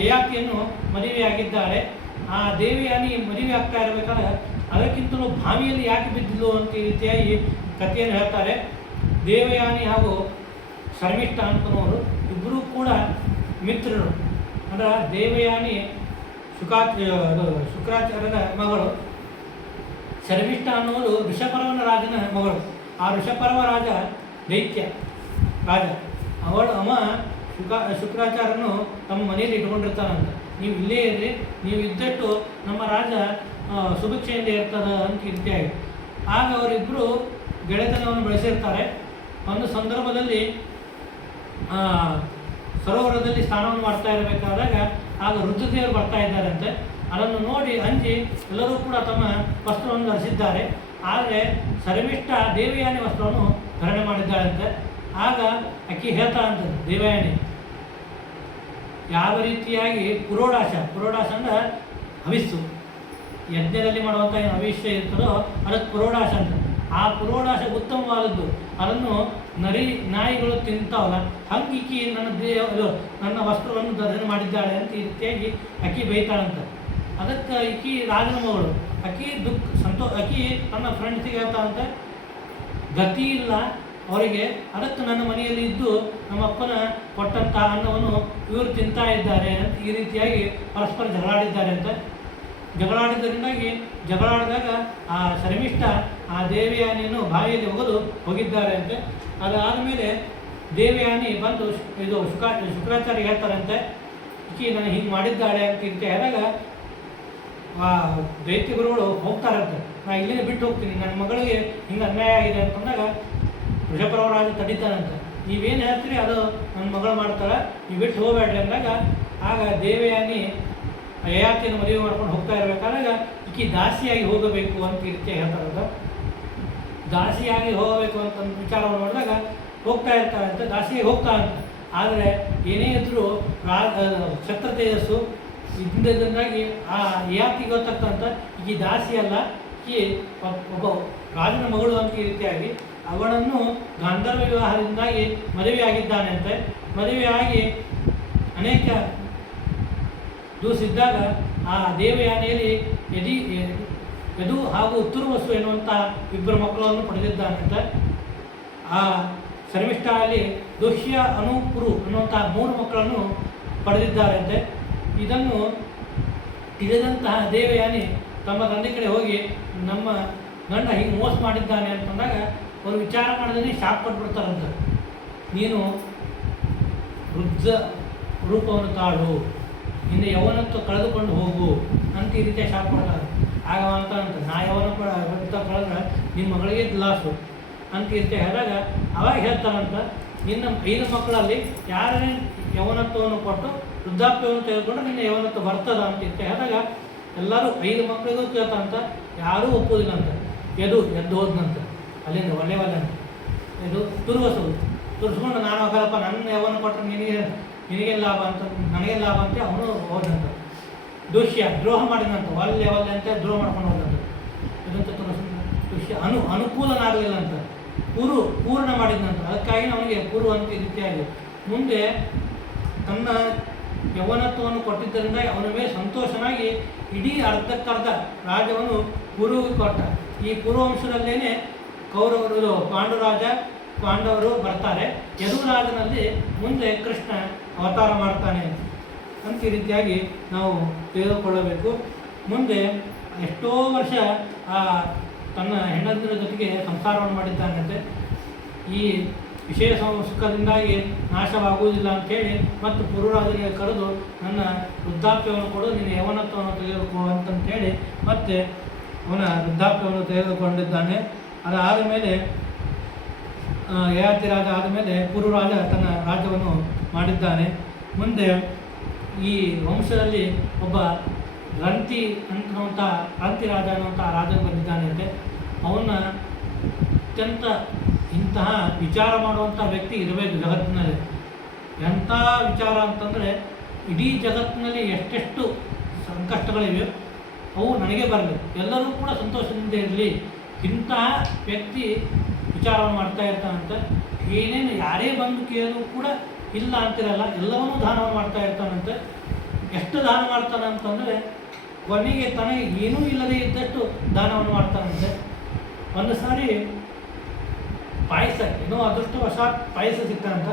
ಯಯಾತಿಯನ್ನು ಮದುವೆಯಾಗಿದ್ದಾಳೆ. ಆ ದೇವಯಾನಿ ಮದುವೆ ಆಗ್ತಾ ಇರಬೇಕಾದ್ರೆ ಅದಕ್ಕಿಂತಲೂ ಬಾವಿಯಲ್ಲಿ ಯಾಕೆ ಬಿದ್ದಿಲ್ಲ ಅಂತ ಈ ರೀತಿಯಾಗಿ ಕಥೆಯನ್ನು ಹೇಳ್ತಾರೆ. ದೇವಯಾನಿ ಹಾಗೂ ಶರ್ಮಿಷ್ಠ ಅಂತನವರು ಇಬ್ಬರೂ ಕೂಡ ಮಿತ್ರರು. ಅಂದರೆ ದೇವಯಾನಿ ಶುಕ್ರಾಚಾರ್ಯನ ಮಗಳು, ಶರ್ಮಿಷ್ಠ ಅನ್ನೋದು ಋಷಪರ್ವನ ರಾಜನ ಮಗಳು. ಆ ಋಷಪರ್ವ ರಾಜ ದೈತ್ಯ ರಾಜ, ಅವ ಶುಕ್ರಾಚಾರ್ಯನು ತಮ್ಮ ಮನೆಯಲ್ಲಿ ಇಟ್ಕೊಂಡಿರ್ತಾನಂತ. ನೀವು ಇಲ್ಲೇ ಇರ್ರಿ, ನೀವು ಇದ್ದಟ್ಟು ನಮ್ಮ ರಾಜ ಸುಭಿಕ್ಷೆಯಿಂದ ಇರ್ತದ ಅಂತ ರೀತಿಯಾಗಿ. ಆಗ ಅವರಿಬ್ಬರು ಗೆಳೆತನವನ್ನು ಬೆಳೆಸಿರ್ತಾರೆ. ಒಂದು ಸಂದರ್ಭದಲ್ಲಿ ಸರೋವರದಲ್ಲಿ ಸ್ನಾನವನ್ನು ಮಾಡ್ತಾ ಇರಬೇಕಾದಾಗ ಆಗ ರುದ್ರದೇವರು ಬರ್ತಾ ಇದ್ದಾರಂತೆ. ಅದನ್ನು ನೋಡಿ ಅಂಜಿ ಎಲ್ಲರೂ ಕೂಡ ತಮ್ಮ ವಸ್ತ್ರವನ್ನು ಧರಿಸಿದ್ದಾರೆ. ಆದರೆ ಶರ್ಮಿಷ್ಠ ದೇವಯಾನಿ ವಸ್ತ್ರವನ್ನು ಧಾರಣೆ ಮಾಡಿದ್ದಾಳಂತೆ. ಆಗ ಅಕ್ಕಿ ಹೇಳ್ತಾಳಂತೆ ದೇವಯಾನಿ, ಯಾವ ರೀತಿಯಾಗಿ ಪುರೋಡಾಶ ಅಂದರೆ ಹವಿಸ್ಸು, ಯಜ್ಞದಲ್ಲಿ ಮಾಡುವಂಥ ಏನು ಹವಿಷ್ಯ ಇರ್ತದೋ ಅದಕ್ಕೆ ಪುರೋಡಾಶ ಅಂತ. ಆ ಪುರೋಡಾಶ ಉತ್ತಮವಾದದ್ದು, ಅದನ್ನು ನಾಯಿಗಳು ತಿಂತಾವಲ್ಲ, ಹಂಗಿಕ್ಕಿ ನನ್ನ ವಸ್ತ್ರವನ್ನು ಧಾರಣೆ ಮಾಡಿದ್ದಾಳೆ ಅಂತ ಈ ರೀತಿಯಾಗಿ ಅಕ್ಕಿ ಬೈತಾಳಂತ. ಅದಕ್ಕೆ ಅಕ್ಕಿ ರಾಜನ ಮಗಳು, ಅಕ್ಕಿ ತನ್ನ ಫ್ರೆಂಡ್ಸಿಗೆ ಹೇಳ್ತಾಳಂತೆ, ಗತಿ ಇಲ್ಲ ಅವರಿಗೆ, ಅದಕ್ಕೆ ನನ್ನ ಮನೆಯಲ್ಲಿ ಇದ್ದು ನಮ್ಮಪ್ಪನ ಕೊಟ್ಟಂಥ ಅನ್ನವನ್ನು ಇವರು ತಿಂತಾ ಇದ್ದಾರೆ ಅಂತ ಈ ರೀತಿಯಾಗಿ ಪರಸ್ಪರ ಜಗಳಾಡಿದ್ದಾರೆ ಅಂತ. ಜಗಳಾಡಿದಾಗ ಆ ಶರ್ಮಿಷ್ಠ ಆ ದೇವಿಯಾನಿಯನ್ನು ಬಾವಿಯಲ್ಲಿ ಹೋಗಿದ್ದಾರೆ ಅಂತೆ. ಅದಾದಮೇಲೆ ದೇವಯಾನಿ ಬಂದು ಇದು ಶುಕ್ರಾಚಾರ್ಯ ಹೇಳ್ತಾರಂತೆ, ಈಕೆ ನಾನು ಹಿಂಗೆ ಮಾಡಿದ್ದಾಳೆ ಅಂತ ಇಂತ ಹೇಳಿದಾಗ ಆ ದೈತ್ಯ ಗುರುಗಳು ಹೋಗ್ತಾರಂತೆ, ನಾ ಇಲ್ಲಿಂದ ಬಿಟ್ಟು ಹೋಗ್ತೀನಿ, ನನ್ನ ಮಗಳಿಗೆ ಹಿಂಗೆ ಅನ್ಯಾಯ ಆಗಿದೆ ಅಂತಂದಾಗ ವೃಷಪರ್ವರಾಜ ತಡಿತಾನಂತೆ, ನೀವೇನು ಹೇಳ್ತೀರಿ ಅದು ನನ್ನ ಮಗಳು ಮಾಡ್ತಾಳೆ, ನೀವು ಬಿಟ್ಟು ಹೋಗಬೇಡ್ರಿ ಅಂದಾಗ ಆಗ ದೇವಯಾನಿ ಯಯಾತಿಯನ್ನು ಮದುವೆ ಮಾಡ್ಕೊಂಡು ಹೋಗ್ತಾ ಇರಬೇಕಾದಾಗ ಈಕೆ ದಾಸಿಯಾಗಿ ಹೋಗಬೇಕು ಅಂತ ಈ ರೀತಿ ಹೇಳ್ತಾರಂತ. ದಾಸಿಯಾಗಿ ಹೋಗಬೇಕು ಅಂತ ವಿಚಾರವನ್ನು ಮಾಡಿದಾಗ ಹೋಗ್ತಾ ಇರ್ತಾರಂತೆ, ದಾಸಿಯಾಗಿ ಹೋಗ್ತಾರಂತೆ. ಆದರೆ ಏನೇ ಇದ್ದರೂ ಕ್ಷತ್ರ ತೇಜಸ್ಸು ಇದರಿಂದಾಗಿ ಆ ಯಯಾತಿಗೆ ಗೊತ್ತಾಗ್ತಂತ ಈಕೆ ದಾಸಿ ಅಲ್ಲ, ಈಕೆ ಒಬ್ಬ ರಾಜನ ಮಗಳು ಅಂತ ಈ ರೀತಿಯಾಗಿ ಅವಳನ್ನು ಗಾಂಧರ್ವ ವಿವಾಹದಿಂದಾಗಿ ಮದುವೆಯಾಗಿದ್ದಾನೆ ಅಂತೆ. ಮದುವೆಯಾಗಿ ಅನೇಕ ದಿವಸಿದ್ದಾಗ ಆ ದೇವಯಾನಿಯಲ್ಲಿ ಯದು ಹಾಗೂ ಉತ್ತುರ್ವಸು ಎನ್ನುವಂಥ ಇಬ್ಬರು ಮಕ್ಕಳನ್ನು ಪಡೆದಿದ್ದಾನಂತ. ಆ ಶರ್ಮಿಷ್ಠಲ್ಲಿ ದುಷ್ಯ ಅನುಪುರು ಅನ್ನುವಂಥ 3 ಮಕ್ಕಳನ್ನು ಪಡೆದಿದ್ದಾರಂತೆ. ಇದನ್ನು ತಿಳಿದಂತಹ ದೇವಯಾನಿ ತಮ್ಮ ತಂದೆ ಕಡೆ ಹೋಗಿ ನಮ್ಮ ಗಂಡ ಹಿಂಗೆ ಮೋಸ ಮಾಡಿದ್ದಾನೆ ಅಂತಂದಾಗ ಅವರು ವಿಚಾರ ಮಾಡಿದ್ರೆ ಶಾಪ್ ಕೊಟ್ಬಿಡ್ತಾರಂತ, ನೀನು ವೃದ್ಧ ರೂಪವನ್ನು ತಾಳು, ಇನ್ನು ಯೌವನತ್ವ ಕಳೆದುಕೊಂಡು ಹೋಗು ಅಂತ ಈ ರೀತಿಯ ಶಾಪ್ ಕೊಡ್ತಾರೆ. ಆಗ ಅಂತ ನಾ ಯೌವನ ಕಳೆದ್ರೆ ನಿಮ್ಮ ಮಗಳಿಗೆ ಲಾಸು ಅಂತ ಈ ರೀತಿ ಹೇಳಿದಾಗ ಅವಾಗ ಹೇಳ್ತಾರಂತ, ನಿನ್ನ 5 ಮಕ್ಕಳಲ್ಲಿ ಯಾರೇ ಯೌವನತ್ವವನ್ನು ಕೊಟ್ಟು ವೃದ್ಧಾಪ್ಯವನ್ನು ತೆಗೆದುಕೊಂಡು ನಿನ್ನ ಯೌವನತ್ವ ಬರ್ತದ ಅಂತ ಇರ್ತೆ ಹೇಳಿದಾಗ ಎಲ್ಲರೂ 5 ಮಕ್ಕಳಿಗೂ ಕೇಳ್ತಾರಂತ, ಯಾರೂ ಒಪ್ಪುವುದಿಲ್ಲ ಅಂತ. ಎದ್ದು ಹೋದ್ನಂತ ಅಲ್ಲಿಂದ ಒಳ್ಳೆ ಅಂತ. ಇದು ತುರ್ಸ್ಕೊಂಡು ನಾನು ಆಗಲ್ಲಪ್ಪ, ನನ್ನ ಯೌವನ ಕೊಟ್ಟರೆ ನಿನಗೆ ಲಾಭ ಅಂತ, ನನಗೆ ಲಾಭ ಅಂತ ಅವನು ಹೋದಂತ. ದುಷ್ಯ ದ್ರೋಹ ಮಾಡಿದಂತ, ಒಲ್ಲೆ ಅಂತ ದ್ರೋಹ ಮಾಡ್ಕೊಂಡು ಹೋದಂತ. ಇದಂತ ದುಷ್ಯ ಅನುಕೂಲನಾಗಲಿಲ್ಲ ಅಂತ, ಪೂರ್ಣ ಮಾಡಿದಂತ. ಅದಕ್ಕಾಗಿ ಅವನಿಗೆ ಪೂರ್ವ ಅಂತ ಈ ರೀತಿಯಾಗಿ ಮುಂದೆ ತನ್ನ ಯೌವನತ್ವವನ್ನು ಕೊಟ್ಟಿದ್ದರಿಂದ ಅವನ ಮೇಲೆ ಸಂತೋಷನಾಗಿ ಇಡೀ ಅರ್ಧಕ್ಕರ್ಧ ರಾಜ್ಯವನ್ನು ಪೂರ್ವಕ್ಕೆ ಕೊಟ್ಟ. ಈ ಪೂರ್ವಂಶದಲ್ಲೇನೆ ಕೌರವರು ಪಾಂಡವರು ಬರ್ತಾರೆ. ಯದುರಾಜನಲ್ಲಿ ಮುಂದೆ ಕೃಷ್ಣ ಅವತಾರ ಮಾಡ್ತಾನೆ ಅಂತ ಈ ರೀತಿಯಾಗಿ ನಾವು ತಿಳಿದುಕೊಳ್ಳಬೇಕು. ಮುಂದೆ ಎಷ್ಟೋ ವರ್ಷ ತನ್ನ ಹೆಂಡತಿರ ಜೊತೆಗೆ ಸಂಸಾರವನ್ನು ಮಾಡಿದ್ದಾನಂತೆ. ಈ ವಿಷಯ ಸುಖದಿಂದಾಗಿ ನಾಶವಾಗುವುದಿಲ್ಲ ಅಂಥೇಳಿ ಮತ್ತು ಪುರುರಾಜನಿಗೆ ಕರೆದು ನನ್ನ ವೃದ್ಧಾಪ್ಯವನ್ನು ಕೊಡು, ನಿನ್ನ ಯೌವನತ್ವವನ್ನು ತೆಗೆದುಕೋ ಅಂತಂತೇಳಿ ಮತ್ತೆ ಅವನ ವೃದ್ಧಾಪ್ಯವನ್ನು ತೆಗೆದುಕೊಂಡಿದ್ದಾನೆ. ಅದಾದ ಮೇಲೆ ಯಯಾತಿ ರಾಜ ಆದಮೇಲೆ ಪುರುರಾಜ ತನ್ನ ರಾಜ್ಯವನ್ನು ಮಾಡಿದ್ದಾನೆ. ಮುಂದೆ ಈ ವಂಶದಲ್ಲಿ ಒಬ್ಬ ರಂತಿ ರಾಜ ಅನ್ನುವಂಥ ರಾಜನು ಬಂದಿದ್ದಾನಂತೆ. ಅವನ್ನ ಅತ್ಯಂತ ಇಂತಹ ವಿಚಾರ ಮಾಡುವಂಥ ವ್ಯಕ್ತಿ ಇರಬೇಕು ಜಗತ್ತಿನಲ್ಲಿ. ಎಂಥ ವಿಚಾರ ಅಂತಂದರೆ ಇಡೀ ಜಗತ್ತಿನಲ್ಲಿ ಎಷ್ಟೆಷ್ಟು ಸಂಕಷ್ಟಗಳಿವೆ ಅವು ನನಗೆ ಬರಲಿ, ಎಲ್ಲರೂ ಕೂಡ ಸಂತೋಷದಿಂದ ಇರಲಿ, ಇಂತಹ ವ್ಯಕ್ತಿ ವಿಚಾರವನ್ನು ಮಾಡ್ತಾ ಇರ್ತಾನಂತೆ. ಏನೇನು ಯಾರೇ ಬಂದು ಕೇಳಿದ್ರು ಕೂಡ ಇಲ್ಲ ಅಂತಿರಲ್ಲ, ಎಲ್ಲವನ್ನೂ ದಾನವನ್ನು ಮಾಡ್ತಾ ಇರ್ತಾನಂತೆ. ಎಷ್ಟು ದಾನ ಮಾಡ್ತಾನೆ ಅಂತಂದರೆ ಕೊನೆಗೆ ತನಗೆ ಏನೂ ಇಲ್ಲದೆ ಇದ್ದಷ್ಟು ದಾನವನ್ನು ಮಾಡ್ತಾನಂತೆ. ಒಂದು ಸಾರಿ ಪಾಯಸ ಏನೋ ಅದೃಷ್ಟವಶಾತ್ ಪಾಯಸ ಸಿಗ್ತಾನಂತ.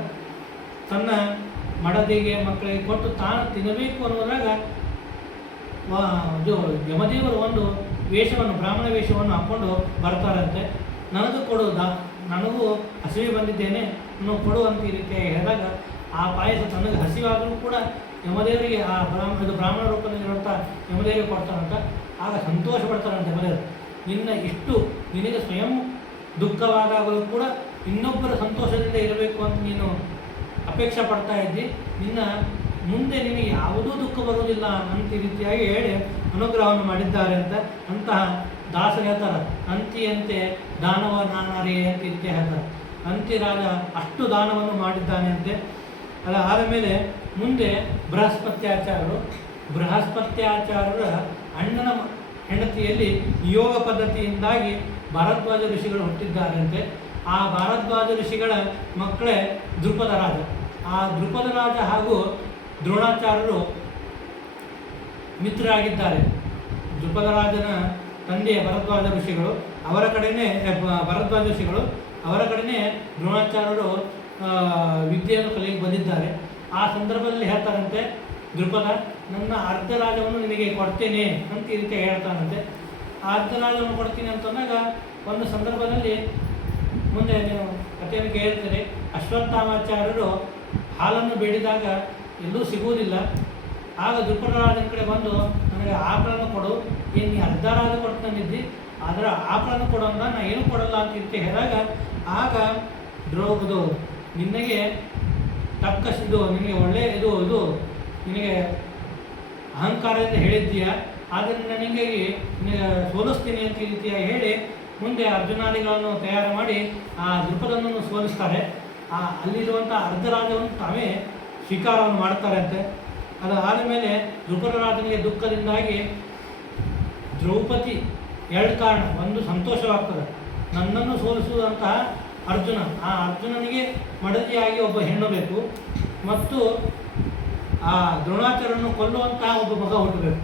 ತನ್ನ ಮಡದಿಗೆ ಮಕ್ಕಳಿಗೆ ಕೊಟ್ಟು ತಾನು ತಿನ್ನಬೇಕು ಅನ್ನೋದ್ರಾಗ ಯಮದೇವರು ಒಂದು ಬ್ರಾಹ್ಮಣ ವೇಷವನ್ನು ಹಾಕ್ಕೊಂಡು ಬರ್ತಾರಂತೆ. ನನಗೂ ಕೊಡು, ನನಗೂ ಹಸಿವೆ ಬಂದಿದ್ದೇನೆ, ನೀವು ಕೊಡು ಅಂತ ಈ ರೀತಿ ಹೇಳಿದಾಗ ಆ ಪಾಯಸ ತನಗೆ ಹಸಿವಾದರೂ ಕೂಡ ಯಮದೇವರಿಗೆ ಬ್ರಾಹ್ಮಣ ರೂಪದಲ್ಲಿರುವಂಥ ಯಮದೇವರಿಗೆ ಕೊಡ್ತಾರಂತ. ಆಗ ಸಂತೋಷ ಪಡ್ತಾರಂತೆ ಯಮದೇವರು. ನಿನಗೆ ಸ್ವಯಂ ದುಃಖವಾದಾಗಲೂ ಕೂಡ ಇನ್ನೊಬ್ಬರ ಸಂತೋಷದಿಂದ ಇರಬೇಕು ಅಂತ ನೀನು ಅಪೇಕ್ಷೆ ಪಡ್ತಾ ಇದ್ದಿ, ಮುಂದೆ ನಿನಗೆ ಯಾವುದೂ ದುಃಖ ಬರುವುದಿಲ್ಲ ಅಂತ ಈ ರೀತಿಯಾಗಿ ಹೇಳಿ ಅನುಗ್ರಹವನ್ನು ಮಾಡಿದ್ದಾರೆ ಅಂತ. ಅಂತಹ ದಾಸರು ಹೇಳ್ತಾರೆ, ಅಂತಿಯಂತೆ ದಾನವ ನಾನಾರೇ ಅಂತ ಈ ರೀತಿ ಹೇಳ್ತಾರೆ. ಅಂತಿರಾಜ ಅಷ್ಟು ದಾನವನ್ನು ಮಾಡಿದ್ದಾನೆ ಅಂತೆ. ಅದಾದ ಮೇಲೆ ಮುಂದೆ ಬೃಹಸ್ಪತ್ಯಾಚಾರ್ಯರ ಅಣ್ಣನ ಹೆಂಡತಿಯಲ್ಲಿ ನಿಯೋಗ ಪದ್ಧತಿಯಿಂದಾಗಿ ಭಾರದ್ವಾಜ ಋಷಿಗಳು ಹುಟ್ಟಿದ್ದಾರಂತೆ. ಆ ಭಾರದ್ವಾಜ ಋಷಿಗಳ ಮಕ್ಕಳೇ ದ್ರುಪದ ರಾಜ. ಆ ದ್ರುಪದ ರಾಜ ಹಾಗೂ ದ್ರೋಣಾಚಾರ್ಯರು ಮಿತ್ರರಾಗಿದ್ದಾರೆ. ದ್ರುಪದ ರಾಜನ ತಂದೆಯ ಭರದ್ವಾಜ ಋಷಿಗಳು ಅವರ ಕಡೆಯೇ ದ್ರೋಣಾಚಾರ್ಯರು ವಿದ್ಯೆಯನ್ನು ಕಲಿಯಲು ಬಂದಿದ್ದಾರೆ. ಆ ಸಂದರ್ಭದಲ್ಲಿ ಹೇಳ್ತಾರಂತೆ, ದ್ರುಪದ ನನ್ನ ಅರ್ಧ ರಾಜವನ್ನು ನಿನಗೆ ಕೊಡ್ತೇನೆ ಅಂತ ಈ ರೀತಿ ಹೇಳ್ತಾನಂತೆ. ಆ ಅರ್ಧ ರಾಜವನ್ನು ಕೊಡ್ತೀನಿ ಅಂತಂದಾಗ ಒಂದು ಸಂದರ್ಭದಲ್ಲಿ ಮುಂದೆ ನೀವು ಕಥೆಯನ್ನು ಕೇಳ್ತಾರೆ. ಅಶ್ವತ್ಥಾಮಾಚಾರ್ಯರು ಹಾಲನ್ನು ಬೇಡಿದಾಗ ಎಲ್ಲೂ ಸಿಗುವುದಿಲ್ಲ. ಆಗ ದ್ರುಪದರಾಜನ ಕಡೆ ಬಂದು ನನಗೆ ಆಕಳನ್ನು ಕೊಡು, ಏನು ನೀ ಅರ್ಧ ರಾಜ ಕೊಟ್ಟು ತಂದಿದ್ದಿ, ಅದರ ಆಕಳನ್ನು ಕೊಡು ಅಂದ, ನಾನು ಏನು ಕೊಡಲ್ಲ ಅಂತ ಇರ್ತಿ ಹೇಳಿದಾಗ, ಆಗ ದ್ರೌಪದು ನಿನಗೆ ತಕ್ಕಷ್ಟು ನಿನಗೆ ಒಳ್ಳೆ ಇದು ನಿನಗೆ ಅಹಂಕಾರದಿಂದ ಹೇಳಿದ್ದೀಯ, ಆದ್ದರಿಂದ ನಿನಗೆ ಸೋಲಿಸ್ತೀನಿ ಅಂತ ಈ ರೀತಿಯಾಗಿ ಹೇಳಿ ಮುಂದೆ ಅರ್ಜುನಾದಿಗಳನ್ನು ತಯಾರು ಮಾಡಿ ಆ ದ್ರುಪದನನ್ನು ಸೋಲಿಸ್ತಾರೆ. ಅಲ್ಲಿರುವಂಥ ಅರ್ಧರಾಜವನ್ನು ತಾವೇ ಸ್ವೀಕಾರವನ್ನು ಮಾಡ್ತಾರೆ ಅಂತೆ. ಅದು ಆದಮೇಲೆ ದ್ರುಪದರಾಜನಿಗೆ ದುಃಖದಿಂದಾಗಿ ದ್ರೌಪದಿ ಎರಡು ಕಾರಣ, ಒಂದು ಸಂತೋಷವಾಗ್ತದೆ, ನನ್ನನ್ನು ಸೋಲಿಸುವಂತಹ ಅರ್ಜುನ, ಆ ಅರ್ಜುನನಿಗೆ ಮಡದಿಯಾಗಿ ಒಬ್ಬ ಹೆಣ್ಣು ಬೇಕು, ಮತ್ತು ಆ ದ್ರೋಣಾಚಾರ್ಯರನ್ನು ಕೊಲ್ಲುವಂತಹ ಒಬ್ಬ ಮಗ ಹುಟ್ಟಬೇಕು.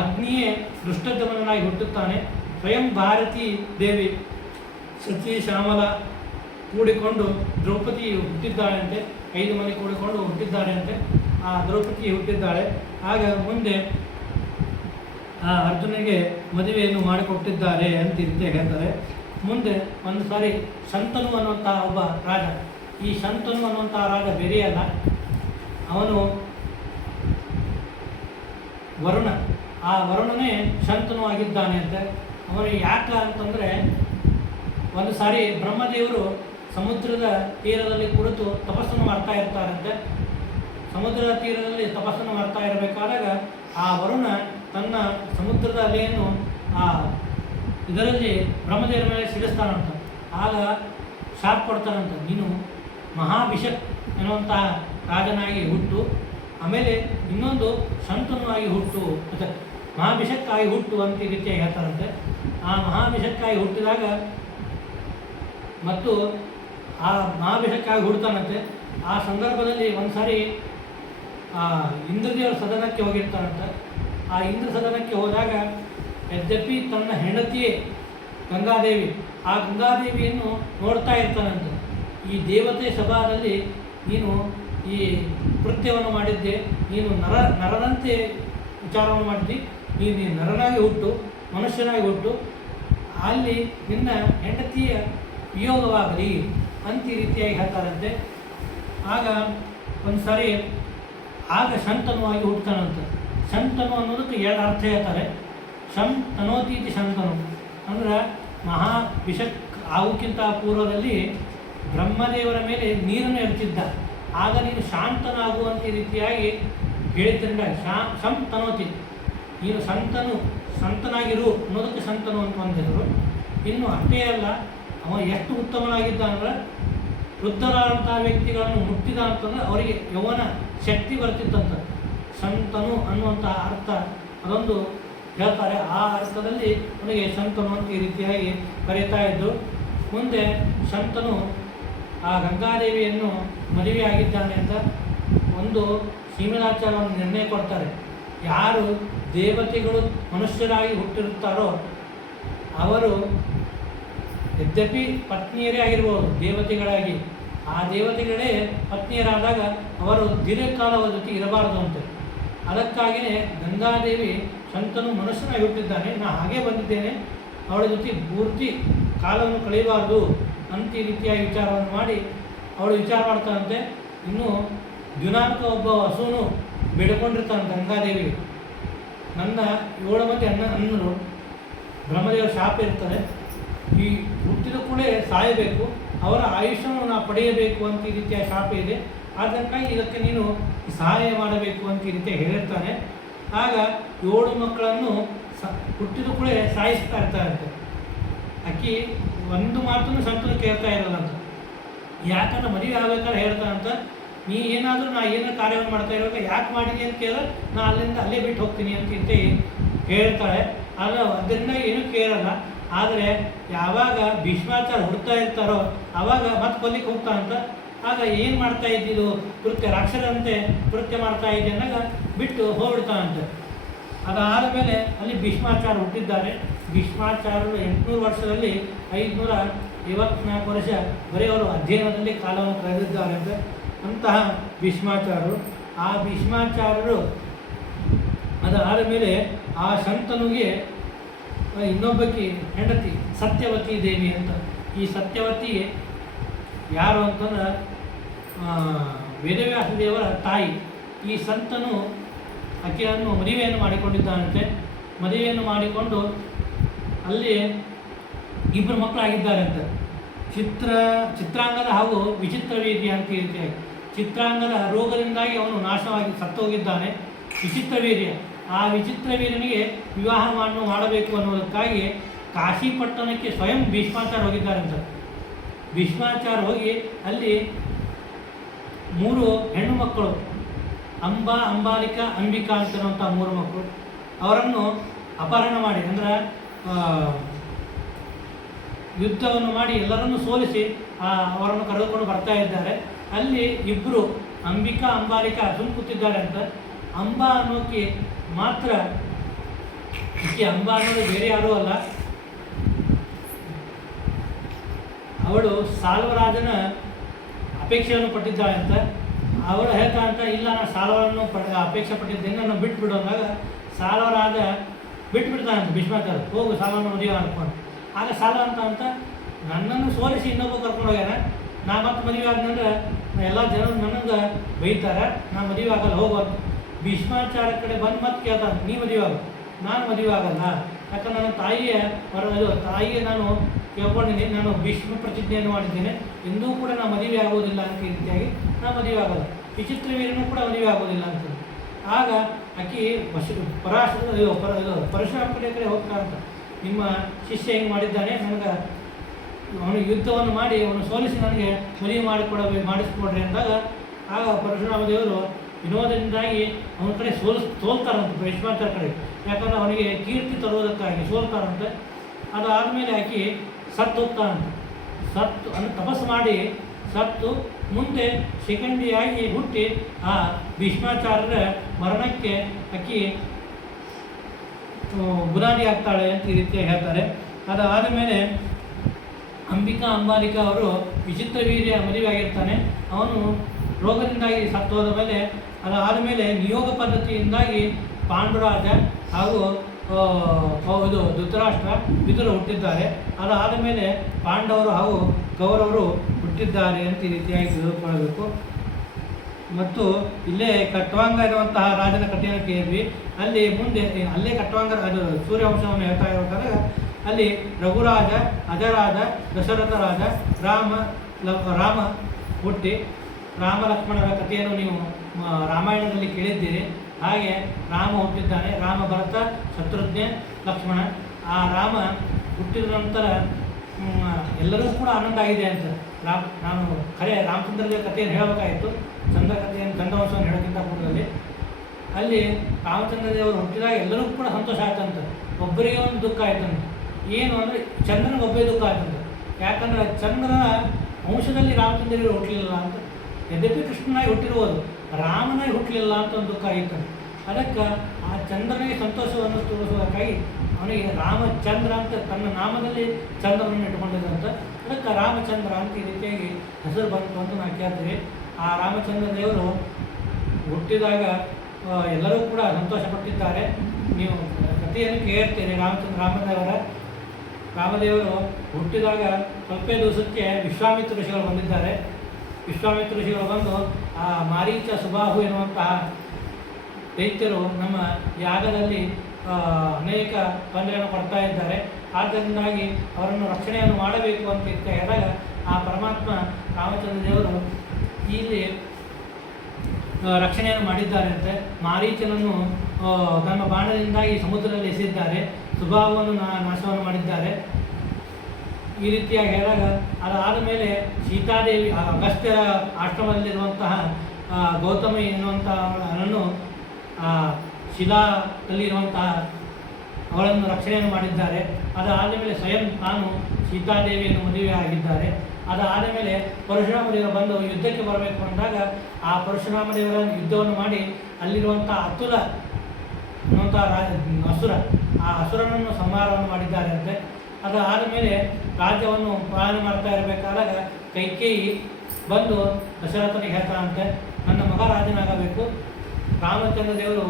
ಅಗ್ನಿಯೇ ದುಷ್ಟದಮನಾಗಿ ಹುಟ್ಟುತ್ತಾನೆ. ಸ್ವಯಂ ಭಾರತೀ ದೇವಿ ಸತಿ ಶ್ಯಾಮಲ ಕೂಡಿಕೊಂಡು ದ್ರೌಪದಿ ಹುಟ್ಟಿದ್ದಾಳೆ ಅಂತೆ. 5 ಮಂದಿ ಕೂಡಿಕೊಂಡು ಹುಟ್ಟಿದ್ದಾರೆ ಅಂತೆ. ಆ ದ್ರೌಪದಿ ಹುಟ್ಟಿದ್ದಾಳೆ. ಆಗ ಮುಂದೆ ಆ ಅರ್ಜುನಿಗೆ ಮದುವೆಯನ್ನು ಮಾಡಿಕೊಟ್ಟಿದ್ದಾರೆ ಅಂತ ರೀತಿ ಹೇಳ್ತಾರೆ. ಮುಂದೆ ಒಂದು ಸಾರಿ ಶಂತನು ಅನ್ನುವಂಥ ಒಬ್ಬ ರಾಜ, ಈ ಶಂತನು ಅನ್ನುವಂಥ ರಾಜ ಬೇರೆಯಲ್ಲ, ಅವನು ವರುಣ. ಆ ವರುಣನೇ ಶಂತನು ಆಗಿದ್ದಾನೆ ಅಂತೆ. ಅವನು ಯಾಕೆ ಅಂತಂದರೆ, ಒಂದು ಸಾರಿ ಬ್ರಹ್ಮದೇವರು ಸಮುದ್ರದ ತೀರದಲ್ಲಿ ಕುಳಿತು ತಪಸ್ಸನ್ನು ಮಾಡ್ತಾ ಇರ್ತಾರಂತೆ. ಸಮುದ್ರದ ತೀರದಲ್ಲಿ ತಪಸ್ಸನ್ನು ಮಾಡ್ತಾ ಇರಬೇಕಾದಾಗ ಆ ವರುಣ ತನ್ನ ಸಮುದ್ರದ ಅಲೆಯನ್ನು ಆ ಇದರಲ್ಲಿ ಬ್ರಹ್ಮದೇವರ ಮೇಲೆ ಸಿಡಿಸ್ತಾನಂತ. ಆಗ ಶಾಪ್ ಕೊಡ್ತಾನಂತ, ನೀನು ಮಹಾಭಿಷಕ್ ಎನ್ನುವಂತಹ ರಾಜನಾಗಿ ಹುಟ್ಟು, ಆಮೇಲೆ ಇನ್ನೊಂದು ಶಂತನುವಾಗಿ ಹುಟ್ಟು, ಮತ್ತು ಮಹಾಭಿಷಕ್ಕಾಗಿ ಹುಟ್ಟು ಅಂತ ಈ ರೀತಿಯಾಗಿ ಹೇಳ್ತಾರಂತೆ. ಆ ಮಹಾಭಿಷಕ್ಕಾಗಿ ಹುಟ್ಟಿದಾಗ ಮತ್ತು ಆ ಮಹಾಭಿಷಕ್ಕಾಗಿ ಹುಡ್ತಾನಂತೆ. ಆ ಸಂದರ್ಭದಲ್ಲಿ ಒಂದು ಸಾರಿ ಇಂದ್ರದೇವರ ಸದನಕ್ಕೆ ಹೋಗಿರ್ತಾನಂತೆ. ಆ ಇಂದ್ರ ಸದನಕ್ಕೆ ಹೋದಾಗ ಯದ್ಯಪಿ ತನ್ನ ಹೆಂಡತಿಯೇ ಗಂಗಾದೇವಿ, ಆ ಗಂಗಾದೇವಿಯನ್ನು ನೋಡ್ತಾ ಇರ್ತಾನಂತೆ. ಈ ದೇವತೆ ಸಭಾದಲ್ಲಿ ನೀನು ಈ ಕೃತ್ಯವನ್ನು ಮಾಡಿದ್ದೆ, ನೀನು ನರನಂತೆ ವಿಚಾರವನ್ನು ಮಾಡಿದ್ದಿ, ನೀನು ನರನಾಗಿ ಹುಟ್ಟು, ಮನುಷ್ಯನಾಗಿ ಹುಟ್ಟು, ಅಲ್ಲಿ ನಿನ್ನ ಹೆಂಡತಿಯ ವಿಯೋಗವಾಗಲಿ ಅಂತ ಈ ರೀತಿಯಾಗಿ ಹೇಳ್ತಾರಂತೆ. ಆಗ ಒಂದು ಸಾರಿ ಆಗ ಶಂತನುವಾಗಿ ಹುಡ್ತಾನಂತೆ. ಶಂತನು ಅನ್ನೋದಕ್ಕೆ 2 ಅರ್ಥ ಹೇಳ್ತಾರೆ. ಶಂ ತನೋತೀತಿ ಶಂತನು ಅಂದ್ರೆ ಮಹಾಭಿಷಕ್ ಆಗೋಕ್ಕಿಂತ ಪೂರ್ವದಲ್ಲಿ ಬ್ರಹ್ಮದೇವರ ಮೇಲೆ ನೀರನ್ನು ಎರ್ತಿದ್ದ, ಆಗ ನೀನು ಶಾಂತನಾಗುವಂಥ ರೀತಿಯಾಗಿ ಹೇಳಿದ್ರಿಂದ ಶಂ ತನೋತಿ, ನೀನು ಸಂತನಾಗಿರು ಅನ್ನೋದಕ್ಕೆ ಶಂತನು ಅಂತ ಒಂದಿದ್ರು. ಇನ್ನು ಅಷ್ಟೇ ಅಲ್ಲ, ಅವ ಎಷ್ಟು ಉತ್ತಮನಾಗಿದ್ದ ಅಂದ್ರೆ ವೃದ್ಧರಾದಂಥ ವ್ಯಕ್ತಿಗಳನ್ನು ಮುಟ್ಟಿದ ಅಂತಂದ್ರೆ ಅವರಿಗೆ ಯೌವನ ಶಕ್ತಿ ಬರ್ತಿತ್ತಂತ. ಸಂತನು ಅನ್ನುವಂಥ ಅರ್ಥ ಅದೊಂದು ಹೇಳ್ತಾರೆ. ಆ ಅರ್ಥದಲ್ಲಿ ಅವನಿಗೆ ಶಂತನು ಅಂತ ಈ ರೀತಿಯಾಗಿ ಕರೀತಾ ಇದ್ದು, ಮುಂದೆ ಶಂತನು ಆ ಗಂಗಾದೇವಿಯನ್ನು ಮದುವೆಯಾಗಿದ್ದಾನೆ ಅಂತ ಒಂದು ಶ್ರೀಮದಾಚಾರ್ಯವನ್ನು ನಿರ್ಣಯ ಕೊಡ್ತಾರೆ. ಯಾರು ದೇವತೆಗಳು ಮನುಷ್ಯರಾಗಿ ಹುಟ್ಟಿರುತ್ತಾರೋ ಅವರು ಯದ್ಯಪಿ ಪತ್ನಿಯರೇ ಆಗಿರ್ಬೋದು ದೇವತೆಗಳಾಗಿ, ಆ ದೇವತೆಗಳೇ ಪತ್ನಿಯರಾದಾಗ ಅವರು ದೀರ್ಘಕಾಲದ ಜೊತೆ ಇರಬಾರದು ಅಂತೆ. ಅದಕ್ಕಾಗಿಯೇ ಗಂಗಾದೇವಿ ಶಂತನು ಮನುಷ್ಯನಾಗಿ ಹುಟ್ಟಿದ್ದಾನೆ, ನಾನು ಹಾಗೇ ಬಂದಿದ್ದೇನೆ, ಅವಳ ಜೊತೆ ಪೂರ್ತಿ ಕಾಲವನ್ನು ಕಳೆಯಬಾರ್ದು ಅಂತ ಈ ರೀತಿಯಾಗಿ ವಿಚಾರವನ್ನು ಮಾಡಿ ಅವಳು ವಿಚಾರ ಮಾಡ್ತಾನಂತೆ. ಇನ್ನು ದಿನಾಂಕ ಒಬ್ಬ ಹಸುವನ್ನು ಬೇಡಿಕೊಂಡಿರ್ತಾನೆ ಗಂಗಾದೇವಿಗೆ, ನನ್ನ 7 ಮಂದಿ ಅನ್ನರು ಬ್ರಹ್ಮದೇವರ ಶಾಪ ಇರ್ತಾರೆ, ಈ ಹುಟ್ಟಿದ ಕೂಡ ಸಾಯಬೇಕು, ಅವರ ಆಯುಷ್ಯವನ್ನು ನಾವು ಪಡೆಯಬೇಕು ಅಂತ ಈ ರೀತಿಯ ಶಾಪ ಇದೆ, ಆದ್ದರಿಂದ ಇದಕ್ಕೆ ನೀನು ಸಹಾಯ ಮಾಡಬೇಕು ಅಂತ ಈ ರೀತಿಯಾಗಿ ಹೇಳಿರ್ತಾನೆ. ಆಗ 7 ಮಕ್ಕಳನ್ನು ಹುಟ್ಟಿದ ಕೂಡ ಸಾಯಿಸ್ತಾ ಇರ್ತಾರಂತೆ. ಅಕ್ಕಿ ಒಂದು ಮಾತನ್ನು ಸಂತನು ಕೇಳ್ತಾ ಇರಲ್ಲ ಅಂತ, ಯಾಕಂದ್ರೆ ಮದುವೆ ಆಗ್ಬೇಕಾದ್ರೆ ಹೇಳ್ತಾನಂತ, ನೀ ಏನಾದರೂ ನಾ ಏನೋ ಕಾರ್ಯವನ್ನು ಮಾಡ್ತಾ ಇರುವಾಗ ಯಾಕೆ ಮಾಡಿದೆ ಅಂತ ಕೇಳಿದ್ರೆ ನಾ ಅಲ್ಲಿಂದ ಅಲ್ಲೇ ಬಿಟ್ಟು ಹೋಗ್ತೀನಿ ಅಂತ ಹೇಳ್ತಾಳೆ. ಆಗ ಅದರಿಂದ ಏನೂ ಕೇಳಲ್ಲ. ಆದರೆ ಯಾವಾಗ ಭೀಷ್ಮಾಚಾರ್ಯ ಹುಡ್ತಾ ಇರ್ತಾರೋ ಆವಾಗ ಮತ್ತೆ ಕೊಲ್ಲಿಕ್ಕೆ ಹೋಗ್ತಾನಂತ. ಆಗ ಏನು ಮಾಡ್ತಾ ಇದ್ದಿದ್ದು ಕೃತ್ಯ, ರಾಕ್ಷಸರಂತೆ ಕೃತ್ಯ ಮಾಡ್ತಾ ಇದ್ದೆ ಅಂದಾಗ ಬಿಟ್ಟು ಹೋಗ್ಬಿಡ್ತಾನಂತೆ. ಅದಾದ ಮೇಲೆ ಅಲ್ಲಿ ಭೀಷ್ಮಾಚಾರ್ಯ ಹುಟ್ಟಿದ್ದಾರೆ. ಭೀಷ್ಮಾಚಾರ್ಯರು 800 ವರ್ಷದಲ್ಲಿ 554 ವರ್ಷ ಬರೀ ಅವರು ಅಧ್ಯಯನದಲ್ಲಿ ಕಾಲವನ್ನು ಕಳೆದಿದ್ದಾರೆ ಅಂತ. ಅಂತಹ ಭೀಷ್ಮಾಚಾರ್ಯರು, ಆ ಭೀಷ್ಮಾಚಾರ್ಯರು ಅದಾದ ಮೇಲೆ ಆ ಶಂತನುಗೆ ಇನ್ನೊಬ್ಬಕ್ಕೆ ಹೆಂಡತಿ ಸತ್ಯವತಿ ದೇವಿ ಅಂತ. ಈ ಸತ್ಯವತಿ ಯಾರು ಅಂತಂದ್ರೆ ವೇದವ್ಯಾಸ ದೇವರ ತಾಯಿ. ಈ ಸಂತನು ಆಕೆಯನ್ನು ಮದುವೆಯನ್ನು ಮಾಡಿಕೊಂಡಿದ್ದಾನಂತೆ. ಮದುವೆಯನ್ನು ಮಾಡಿಕೊಂಡು ಅಲ್ಲಿ ಇಬ್ಬರು ಮಕ್ಕಳಾಗಿದ್ದಾರೆ ಅಂತ. ಚಿತ್ರಾಂಗದ ಹಾಗೂ ವಿಚಿತ್ರ ವೀರ್ಯ ಅಂತ ಈ ರೀತಿಯಾಗಿ. ಚಿತ್ರಾಂಗದ ರೋಗದಿಂದಾಗಿ ಅವನು ನಾಶವಾಗಿ ಸತ್ತೋಗಿದ್ದಾನೆ. ವಿಚಿತ್ರ ವೀರ್ಯ, ಆ ವಿಚಿತ್ರ ವೀರ್ಯನಿಗೆ ವಿವಾಹವನ್ನು ಮಾಡಬೇಕು ಅನ್ನೋದಕ್ಕಾಗಿ ಕಾಶಿ ಪಟ್ಟಣಕ್ಕೆ ಸ್ವಯಂ ಭೀಷ್ಮಾಚಾರ್ಯ ಹೋಗಿದ್ದಾರಂತ. ಭೀಷ್ಮಾಚಾರ್ಯ ಹೋಗಿ ಅಲ್ಲಿ 3 ಹೆಣ್ಣು ಮಕ್ಕಳು, ಅಂಬಾಲಿಕಾ, ಅಂಬಿಕಾ ಅಂತನ್ನುವಂಥ 3 ಮಕ್ಕಳು, ಅವರನ್ನು ಅಪಹರಣ ಮಾಡಿ ಅಂದರೆ ಯುದ್ಧವನ್ನು ಮಾಡಿ ಎಲ್ಲರನ್ನೂ ಸೋಲಿಸಿ ಅವರನ್ನು ಕರೆದುಕೊಂಡು ಬರ್ತಾ ಇದ್ದಾರೆ. ಅಲ್ಲಿ ಇಬ್ಬರು ಅಂಬಿಕಾ, ಅಂಬಾಲಿಕಾ ಸುಮ್ಮನೆ ಕೂತಿದ್ದಾರೆ ಅಂತ. ಅಂಬಾ ಅನ್ನೋಕ್ಕೆ ಮಾತ್ರ, ಈಕೆ ಅಂಬಾ ಅನ್ನೋದು ಬೇರೆ ಯಾರೂ ಅಲ್ಲ, ಅವಳು ಸಾಲ್ವರಾಜನ ಅಪೇಕ್ಷೆಯನ್ನು ಪಟ್ಟಿದ್ದಾಳೆ ಅಂತ. ಅವಳು ಹೇಳ್ತಾ ಅಂತ, ಇಲ್ಲ ನಾನು ಸಾಲ್ವರನ್ನು ಅಪೇಕ್ಷೆ ಪಟ್ಟಿದ್ದೇನೆ, ನಾನು ಬಿಟ್ಬಿಡು ಅಂದಾಗ ಸಾಲ್ವರಾಜ ಬಿಟ್ಬಿಡ್ತಾನಂತ. ಭೀಷ್ಮಾಚಾರ್ಯ ಹೋಗು ಸಾಲವನ್ನು ಮದುವೆ ಮಾಡ್ಕೊಂಡು. ಆಗ ಸಾಲ ಅಂತ ನನ್ನನ್ನು ಸೋಲಿಸಿ ಇನ್ನೊಬ್ಬ ಕರ್ಕೊಂಡು ಹೋಗ್ಯಾನ, ನಾ ಮತ್ತೆ ಮದುವೆ ಆದ್ನಂದ್ರೆ ಎಲ್ಲ ಜನರು ನನಗೆ ಬೈತಾರೆ, ನಾನು ಮದುವೆ ಆಗಲ್ಲ ಹೋಗೋದು. ಭೀಷ್ಮಾಚಾರ್ಯ ಕಡೆ ಬಂದು ಮತ್ತೆ ಕೇಳ್ತಾನೆ, ನೀ ಮದುವೆ ಆಗ. ನಾನು ಮದುವೆ ಆಗಲ್ಲ, ಯಾಕಂದ್ರೆ ನನ್ನ ತಾಯಿಗೆ ನಾನು ಕೇಳ್ಕೊಂಡಿದ್ದೀನಿ, ನಾನು ಭೀಷ್ಮ ಪ್ರತಿಜ್ಞೆಯನ್ನು ಮಾಡಿದ್ದೇನೆ, ಎಂದೂ ಕೂಡ ನಾನು ಮದುವೆ ಆಗೋದಿಲ್ಲ ಅಂತ ರೀತಿಯಾಗಿ ನಾನು ಮದುವೆ ಆಗೋಲ್ಲ. ವಿಚಿತ್ರ ವೀರನೂ ಕೂಡ ಮದುವೆ ಆಗೋದಿಲ್ಲ ಅಂತ. ಆಗ ಆಕೆ ಪರಶುರಾಮ ಕಡೆ ಹೋಗ್ತಾರಂತ, ನಿಮ್ಮ ಶಿಷ್ಯ ಹೆಂಗೆ ಮಾಡಿದ್ದಾನೆ, ನನಗೆ ಅವನು ಯುದ್ಧವನ್ನು ಮಾಡಿ ಅವನು ಸೋಲಿಸಿ ನನಗೆ ಮದುವೆ ಮಾಡಿಸ್ಕೊಡ್ರಿ ಅಂದಾಗ, ಆಗ ಪರಶುರಾಮ ದೇವರು ವಿನೋದದಿಂದಾಗಿ ಅವನ ಕಡೆ ಸೋಲ್ತಾರಂತೆ ಭೀಷ್ಮಾಚಾರ್ಯ ಕಡೆ. ಯಾಕಂದ್ರೆ ಅವನಿಗೆ ಕೀರ್ತಿ ತರುವುದಕ್ಕಾಗಿ ಸೋಲ್ತಾರಂತೆ. ಅದಾದಮೇಲೆ ಆಕೆ ಸತ್ತು ಹೋಗ್ತಾರಂತೆ. ಸತ್ತು ಅಂದರೆ ತಪಸ್ಸು ಮಾಡಿ ಸತ್ತು ಮುಂದೆ ಶಿಖಂಡಿಯಾಗಿ ಹುಟ್ಟಿ ಆ ಭೀಷ್ಮಾಚಾರ್ಯರ ಮರಣಕ್ಕೆ ಆಕೆ ಬುನಾದಿ ಆಗ್ತಾಳೆ ಅಂತ ಈ ರೀತಿಯಾಗಿ ಹೇಳ್ತಾರೆ. ಅದಾದ ಮೇಲೆ ಅಂಬಿಕಾ, ಅಂಬಾಲಿಕಾ ಅವರು ವಿಚಿತ್ರ ವೀರ್ಯ ಮದುವೆ ಆಗಿರ್ತಾನೆ. ಅವನು ರೋಗದಿಂದಾಗಿ ಸತ್ತು ಹೋದ ಮೇಲೆ, ಅದಾದ ಮೇಲೆ ನಿಯೋಗ ಪದ್ಧತಿಯಿಂದಾಗಿ ಪಾಂಡುರಾಜ ಹಾಗೂ ಧೃತರಾಷ್ಟ್ರ ವಿದುರ ಹುಟ್ಟಿದ್ದಾರೆ. ಅದಾದ ಮೇಲೆ ಪಾಂಡವರು ಹಾಗೂ ಕೌರವರು ಹುಟ್ಟಿದ್ದಾರೆ ಅಂತ ಈ ರೀತಿಯಾಗಿ ತಿಳಿದುಕೊಳ್ಳಬೇಕು. ಮತ್ತು ಇಲ್ಲೇ ಕಟ್ವಾಂಗ ಇರುವಂತಹ ರಾಜನ ಕಥೆಯನ್ನು ಕೇಳಿದ್ವಿ. ಅಲ್ಲಿ ಮುಂದೆ ಅಲ್ಲೇ ಕಟ್ವಾಂಗ ಅದು ಸೂರ್ಯವಂಶವನ್ನು ಹೇಳ್ತಾ ಇರಬೇಕಾದ್ರೆ ಅಲ್ಲಿ ರಘುರಾಜ, ಅಜರಾಜ, ದಶರಥ ರಾಜ, ರಾಮ ಹುಟ್ಟಿ ರಾಮ ಲಕ್ಷ್ಮಣರ ಕಥೆಯನ್ನು ನೀವು ರಾಮಾಯಣದಲ್ಲಿ ಕೇಳಿದ್ದೀರಿ. ಹಾಗೆ ರಾಮ ಹುಟ್ಟಿದ್ದಾನೆ. ರಾಮ, ಭರತ, ಶತ್ರುಘ್ನ, ಲಕ್ಷ್ಮಣ. ಆ ರಾಮ ಹುಟ್ಟಿದ ನಂತರ ಎಲ್ಲರಿಗೂ ಕೂಡ ಆನಂದ ಆಗಿದೆ ಅಂತ. ನಾನು ಖರೆ ರಾಮಚಂದ್ರದೇವ ಕಥೆಯನ್ನು ಹೇಳಬೇಕಾಯಿತು, ಚಂದ್ರ ಕಥೆಯನ್ನು ಚಂದ್ರವಂಶವನ್ನು ಹೇಳೋಕ್ಕಿಂತ ಪೂರ್ವದಲ್ಲಿ. ಅಲ್ಲಿ ರಾಮಚಂದ್ರ ದೇವರು ಹುಟ್ಟಿದಾಗ ಎಲ್ಲರಿಗೂ ಕೂಡ ಸಂತೋಷ ಆಯ್ತಂತ. ಒಬ್ಬರಿಗೆ ಒಂದು ದುಃಖ ಆಯ್ತಂತ. ಏನು ಅಂದರೆ ಚಂದ್ರನಿಗೆ ಒಬ್ಬೇ ದುಃಖ ಆಯ್ತಂತ. ಯಾಕಂದರೆ ಚಂದ್ರನ ವಂಶದಲ್ಲಿ ರಾಮಚಂದ್ರದೇವರು ಹುಟ್ಟಲಿಲ್ಲ ಅಂತ. ಯದ್ಯಪಿ ಕೃಷ್ಣನಾಗಿ ಹುಟ್ಟಿರುವುದು, ರಾಮನಾಗಿ ಹುಟ್ಟಲಿಲ್ಲ ಅಂತ ಒಂದು ದುಃಖ ಆಗಿತ್ತು. ಅದಕ್ಕೆ ಆ ಚಂದ್ರನಿಗೆ ಸಂತೋಷವನ್ನು ತೋರಿಸೋದಕ್ಕಾಗಿ ಅವನಿಗೆ ರಾಮಚಂದ್ರ ಅಂತ ತನ್ನ ನಾಮದಲ್ಲಿ ಚಂದ್ರನನ್ನು ಇಟ್ಕೊಂಡಿದ್ದಂತ. ಅದಕ್ಕೆ ರಾಮಚಂದ್ರ ಅಂತ ಈ ರೀತಿಯಾಗಿ ಹೆಸರು ಬಂತು ಅಂತ ನಾವು ಕೇಳ್ತೀವಿ. ಆ ರಾಮಚಂದ್ರ ದೇವರು ಹುಟ್ಟಿದಾಗ ಎಲ್ಲರೂ ಕೂಡ ಸಂತೋಷಪಟ್ಟಿದ್ದಾರೆ. ನೀವು ಕಥೆಯನ್ನು ಕೇಳ್ತೀರಿ. ರಾಮದೇವರು ಹುಟ್ಟಿದಾಗ ಸ್ವಲ್ಪ ದಿವಸಕ್ಕೆ ವಿಶ್ವಾಮಿತ್ರ ಋಷಿಗಳು ಬಂದಿದ್ದಾರೆ. ವಿಶ್ವಾಮಿತ್ರ ಋಷಿಗಳು ಬಂದು ಆ ಮಾರೀಚ, ಸುಬಾಹು ಎನ್ನುವಂತಹ ದೈತ್ಯರು ನಮ್ಮ ಯಾಗದಲ್ಲಿ ಅನೇಕ ತೊಂದರೆಯನ್ನು ಕೊಡ್ತಾ ಇದ್ದಾರೆ. ಆದ್ದರಿಂದಾಗಿ ಅವರನ್ನು ರಕ್ಷಣೆಯನ್ನು ಮಾಡಬೇಕು ಅಂತ ಹೇಳಿದಾಗ ಆ ಪರಮಾತ್ಮ ರಾಮಚಂದ್ರ ದೇವರು ಇಲ್ಲಿ ರಕ್ಷಣೆಯನ್ನು ಮಾಡಿದ್ದಾರೆ ಅಂತೆ. ಮಾರೀಚನನ್ನು ತಮ್ಮ ಬಾಣದಿಂದಾಗಿ ಸಮುದ್ರದಲ್ಲಿ ಎಸೆದಿದ್ದಾರೆ. ಸುಬಾಹುವನ್ನು ನಾಶವನ್ನು ಮಾಡಿದ್ದಾರೆ. ಈ ರೀತಿಯಾಗಿ ಹೇಳಿದಾಗ ಅದಾದ ಮೇಲೆ ಸೀತಾದೇವಿ ಅಗಸ್ತ್ಯರ ಆಶ್ರಮದಲ್ಲಿರುವಂತಹ ಗೌತಮಿ ಎನ್ನುವಂಥವನನ್ನು ಶಿಲಾದಲ್ಲಿರುವಂತಹ ಅವಳನ್ನು ರಕ್ಷಣೆಯನ್ನು ಮಾಡಿದ್ದಾರೆ. ಅದಾದ ಮೇಲೆ ಸ್ವಯಂ ತಾನು ಸೀತಾದೇವಿಯನ್ನು ಮದುವೆ ಆಗಿದ್ದಾರೆ. ಅದಾದ ಮೇಲೆ ಪರಶುರಾಮ ದೇವರು ಬಂದು ಯುದ್ಧಕ್ಕೆ ಬರಬೇಕು ಅಂದಾಗ ಆ ಪರಶುರಾಮ ದೇವರ ಯುದ್ಧವನ್ನು ಮಾಡಿ ಅಲ್ಲಿರುವಂಥ ಅತುಲ ಅನ್ನುವಂಥ ಅಸುರ, ಆ ಅಸುರನನ್ನು ಸಂಹಾರವನ್ನು ಮಾಡಿದ್ದಾರೆ ಅಂತೆ. ಅದಾದ ಮೇಲೆ ರಾಜ್ಯವನ್ನು ಪಾಲನೆ ಮಾಡ್ತಾ ಇರಬೇಕಾದಾಗ ಕೈಕೇಯಿ ಬಂದು ದಶರಥನಿಗೆ ಹೇಳ್ತಾನಂತೆ, ನನ್ನ ಮಗ ರಾಜನಾಗಬೇಕು, ರಾಮಚಂದ್ರ ದೇವರು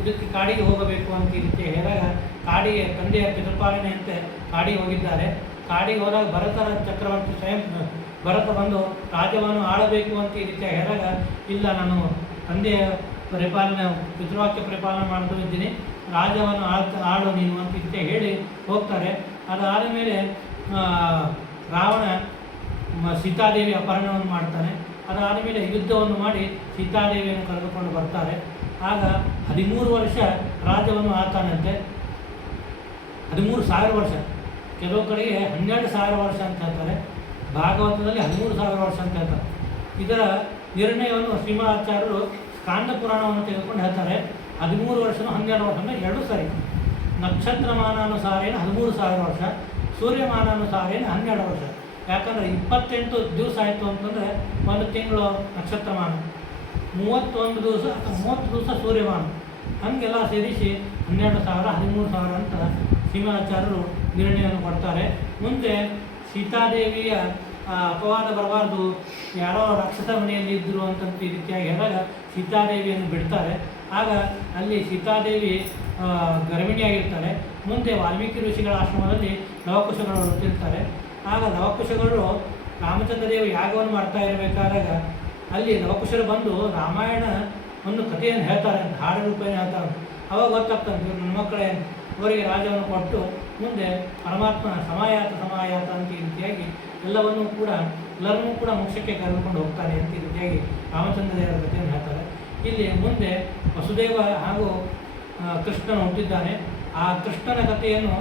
ಇದಕ್ಕೆ ಕಾಡಿಗೆ ಹೋಗಬೇಕು ಅಂತ ಈ ರೀತಿ ಹೇಳಿದಾಗ ಕಾಡಿಗೆ ತಂದೆಯ ಪಿತೃಪಾಲನೆ ಅಂತೆ ಕಾಡಿಗೆ ಹೋಗಿದ್ದಾರೆ. ಕಾಡಿಗೆ ಹೋದಾಗ ಭರತರ ಚಕ್ರವರ್ತಿ ಸ್ವಯಂ ಭರತ ಬಂದು ರಾಜ್ಯವನ್ನು ಆಳಬೇಕು ಅಂತ ಈ ರೀತಿಯಾಗಿ ಹೇಳಿದಾಗ, ಇಲ್ಲ ನಾನು ತಂದೆಯ ಪರಿಪಾಲನೆ ಪಿತೃವಾಕ್ಯ ಪರಿಪಾಲನೆ ಮಾಡ್ತಾ ಇದ್ದೀನಿ, ರಾಜ್ಯವನ್ನು ಆಳು ನೀನು ಅಂತ ಈ ರೀತಿಯಾಗಿ ಹೇಳಿ ಹೋಗ್ತಾರೆ. ಅದಾದ ಮೇಲೆ ರಾವಣ ಸೀತಾದೇವಿ ಅಪಹರಣವನ್ನು ಮಾಡ್ತಾನೆ. ಅದಾದ ಮೇಲೆ ಯುದ್ಧವನ್ನು ಮಾಡಿ ಸೀತಾದೇವಿಯನ್ನು ಕರೆದುಕೊಂಡು ಬರ್ತಾರೆ. ಆಗ 13 ವರ್ಷ ರಾಜ್ಯವನ್ನು ಆಳ್ತಾನಂತೆ. 13,000 ವರ್ಷ, ಕೆಲವು ಕಡೆಗೆ 12,000 ವರ್ಷ ಅಂತ ಹೇಳ್ತಾರೆ, ಭಾಗವತದಲ್ಲಿ 13,000 ವರ್ಷ ಅಂತ ಹೇಳ್ತಾರೆ. ಇದರ ನಿರ್ಣಯವನ್ನು ಶ್ರೀಮದಾಚಾರ್ಯರು ಸ್ಕಾಂದ ಪುರಾಣವನ್ನು ತೆಗೆದುಕೊಂಡು ಹೇಳ್ತಾರೆ. 13 ವರ್ಷನೂ 12 ವರ್ಷನೂ ಎರಡೂ ಸರಿ. ನಕ್ಷತ್ರಮಾನಾನುಸಾರೇನ 13,000 ವರ್ಷ, ಸೂರ್ಯಮಾನಾನುಸಾರೇನ 12 ವರ್ಷ. ಯಾಕಂದರೆ 28 ದಿವಸ ಆಯಿತು ಅಂತಂದರೆ ಒಂದು ತಿಂಗಳು ನಕ್ಷತ್ರಮಾನ, 31 ದಿವಸ ಅಥವಾ 30 ದಿವಸ ಸೂರ್ಯಮಾನ, ಹಾಗೆಲ್ಲ ಸೇರಿಸಿ 12,000 13,000 ಅಂತ ಶ್ರೀಮದಾಚಾರ್ಯರು ನಿರ್ಣಯವನ್ನು ಕೊಡ್ತಾರೆ. ಮುಂದೆ ಸೀತಾದೇವಿಯ ಅಪವಾದ ಬರಬಾರ್ದು, ಯಾರೋ ರಾಕ್ಷಸ ಮನೆಯಲ್ಲಿ ಇದ್ದರು ಅಂತಂತ ಈ ರೀತಿಯಾಗಿ ಹೇಳಿದಾಗ ಸೀತಾದೇವಿಯನ್ನು ಬಿಡ್ತಾರೆ. ಆಗ ಅಲ್ಲಿ ಸೀತಾದೇವಿ ಗರ್ಭಿಣಿಯಾಗಿರ್ತಾರೆ. ಮುಂದೆ ವಾಲ್ಮೀಕಿ ಋಷಿಗಳ ಆಶ್ರಮದಲ್ಲಿ ಲವಕುಶಗಳು ಇರ್ತಿರ್ತಾರೆ. ಆಗ ಲವಕುಶಗಳು ರಾಮಚಂದ್ರ ದೇವ ಯಾಗವನ್ನು ಮಾಡ್ತಾ ಇರಬೇಕಾದಾಗ ಅಲ್ಲಿ ಲವಕುಶರು ಬಂದು ರಾಮಾಯಣ ಒಂದು ಕಥೆಯನ್ನು ಹೇಳ್ತಾರೆ ಅಂತ, ಹಾಡು ರೂಪೇಣ ಹೇಳ್ತಾರೆ. ಅವಾಗ ಗೊತ್ತಾಗ್ತದೆ ಇವರು ನನ್ನ ಮಕ್ಕಳೇ, ಅವರಿಗೆ ರಾಜ್ಯವನ್ನು ಕೊಟ್ಟು ಮುಂದೆ ಪರಮಾತ್ಮ ಸಮಾಯಾತ ಅಂತ ಈ ರೀತಿಯಾಗಿ ಎಲ್ಲವನ್ನೂ ಕೂಡ ಎಲ್ಲರನ್ನೂ ಕೂಡ ಮೋಕ್ಷಕ್ಕೆ ಕರೆದುಕೊಂಡು ಹೋಗ್ತಾನೆ ಅಂತ ಈ ರೀತಿಯಾಗಿ ರಾಮಚಂದ್ರ ದೇವರ ಕಥೆಯನ್ನು ಹೇಳ್ತಾರೆ. ಇಲ್ಲಿ ಮುಂದೆ ವಸುದೇವ ಹಾಗೂ ಕೃಷ್ಣನು ಹುಟ್ಟಿದ್ದಾನೆ. ಆ ಕೃಷ್ಣನ ಕಥೆಯನ್ನು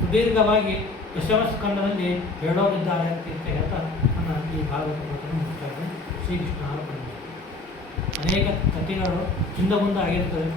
ಸುದೀರ್ಘವಾಗಿ ದಶಮಸ್ಕಂದದಲ್ಲಿ ಹೇಳೋರಿದ್ದಾರೆ ಅಂತ ಹೇಳ್ತಾ ನನ್ನ ಈ ಭಾಗವತ ಕಥೆಯನ್ನು ಮುಗಿಸ್ತಾ ಇದ್ದೇನೆ. ಶ್ರೀಕೃಷ್ಣ ಅರ್ಪಣೆ. ಅನೇಕ ಕಥೆಗಳು ಹಿಂದೆ ಮುಂದೆ ಆಗಿರ್ತವೆ.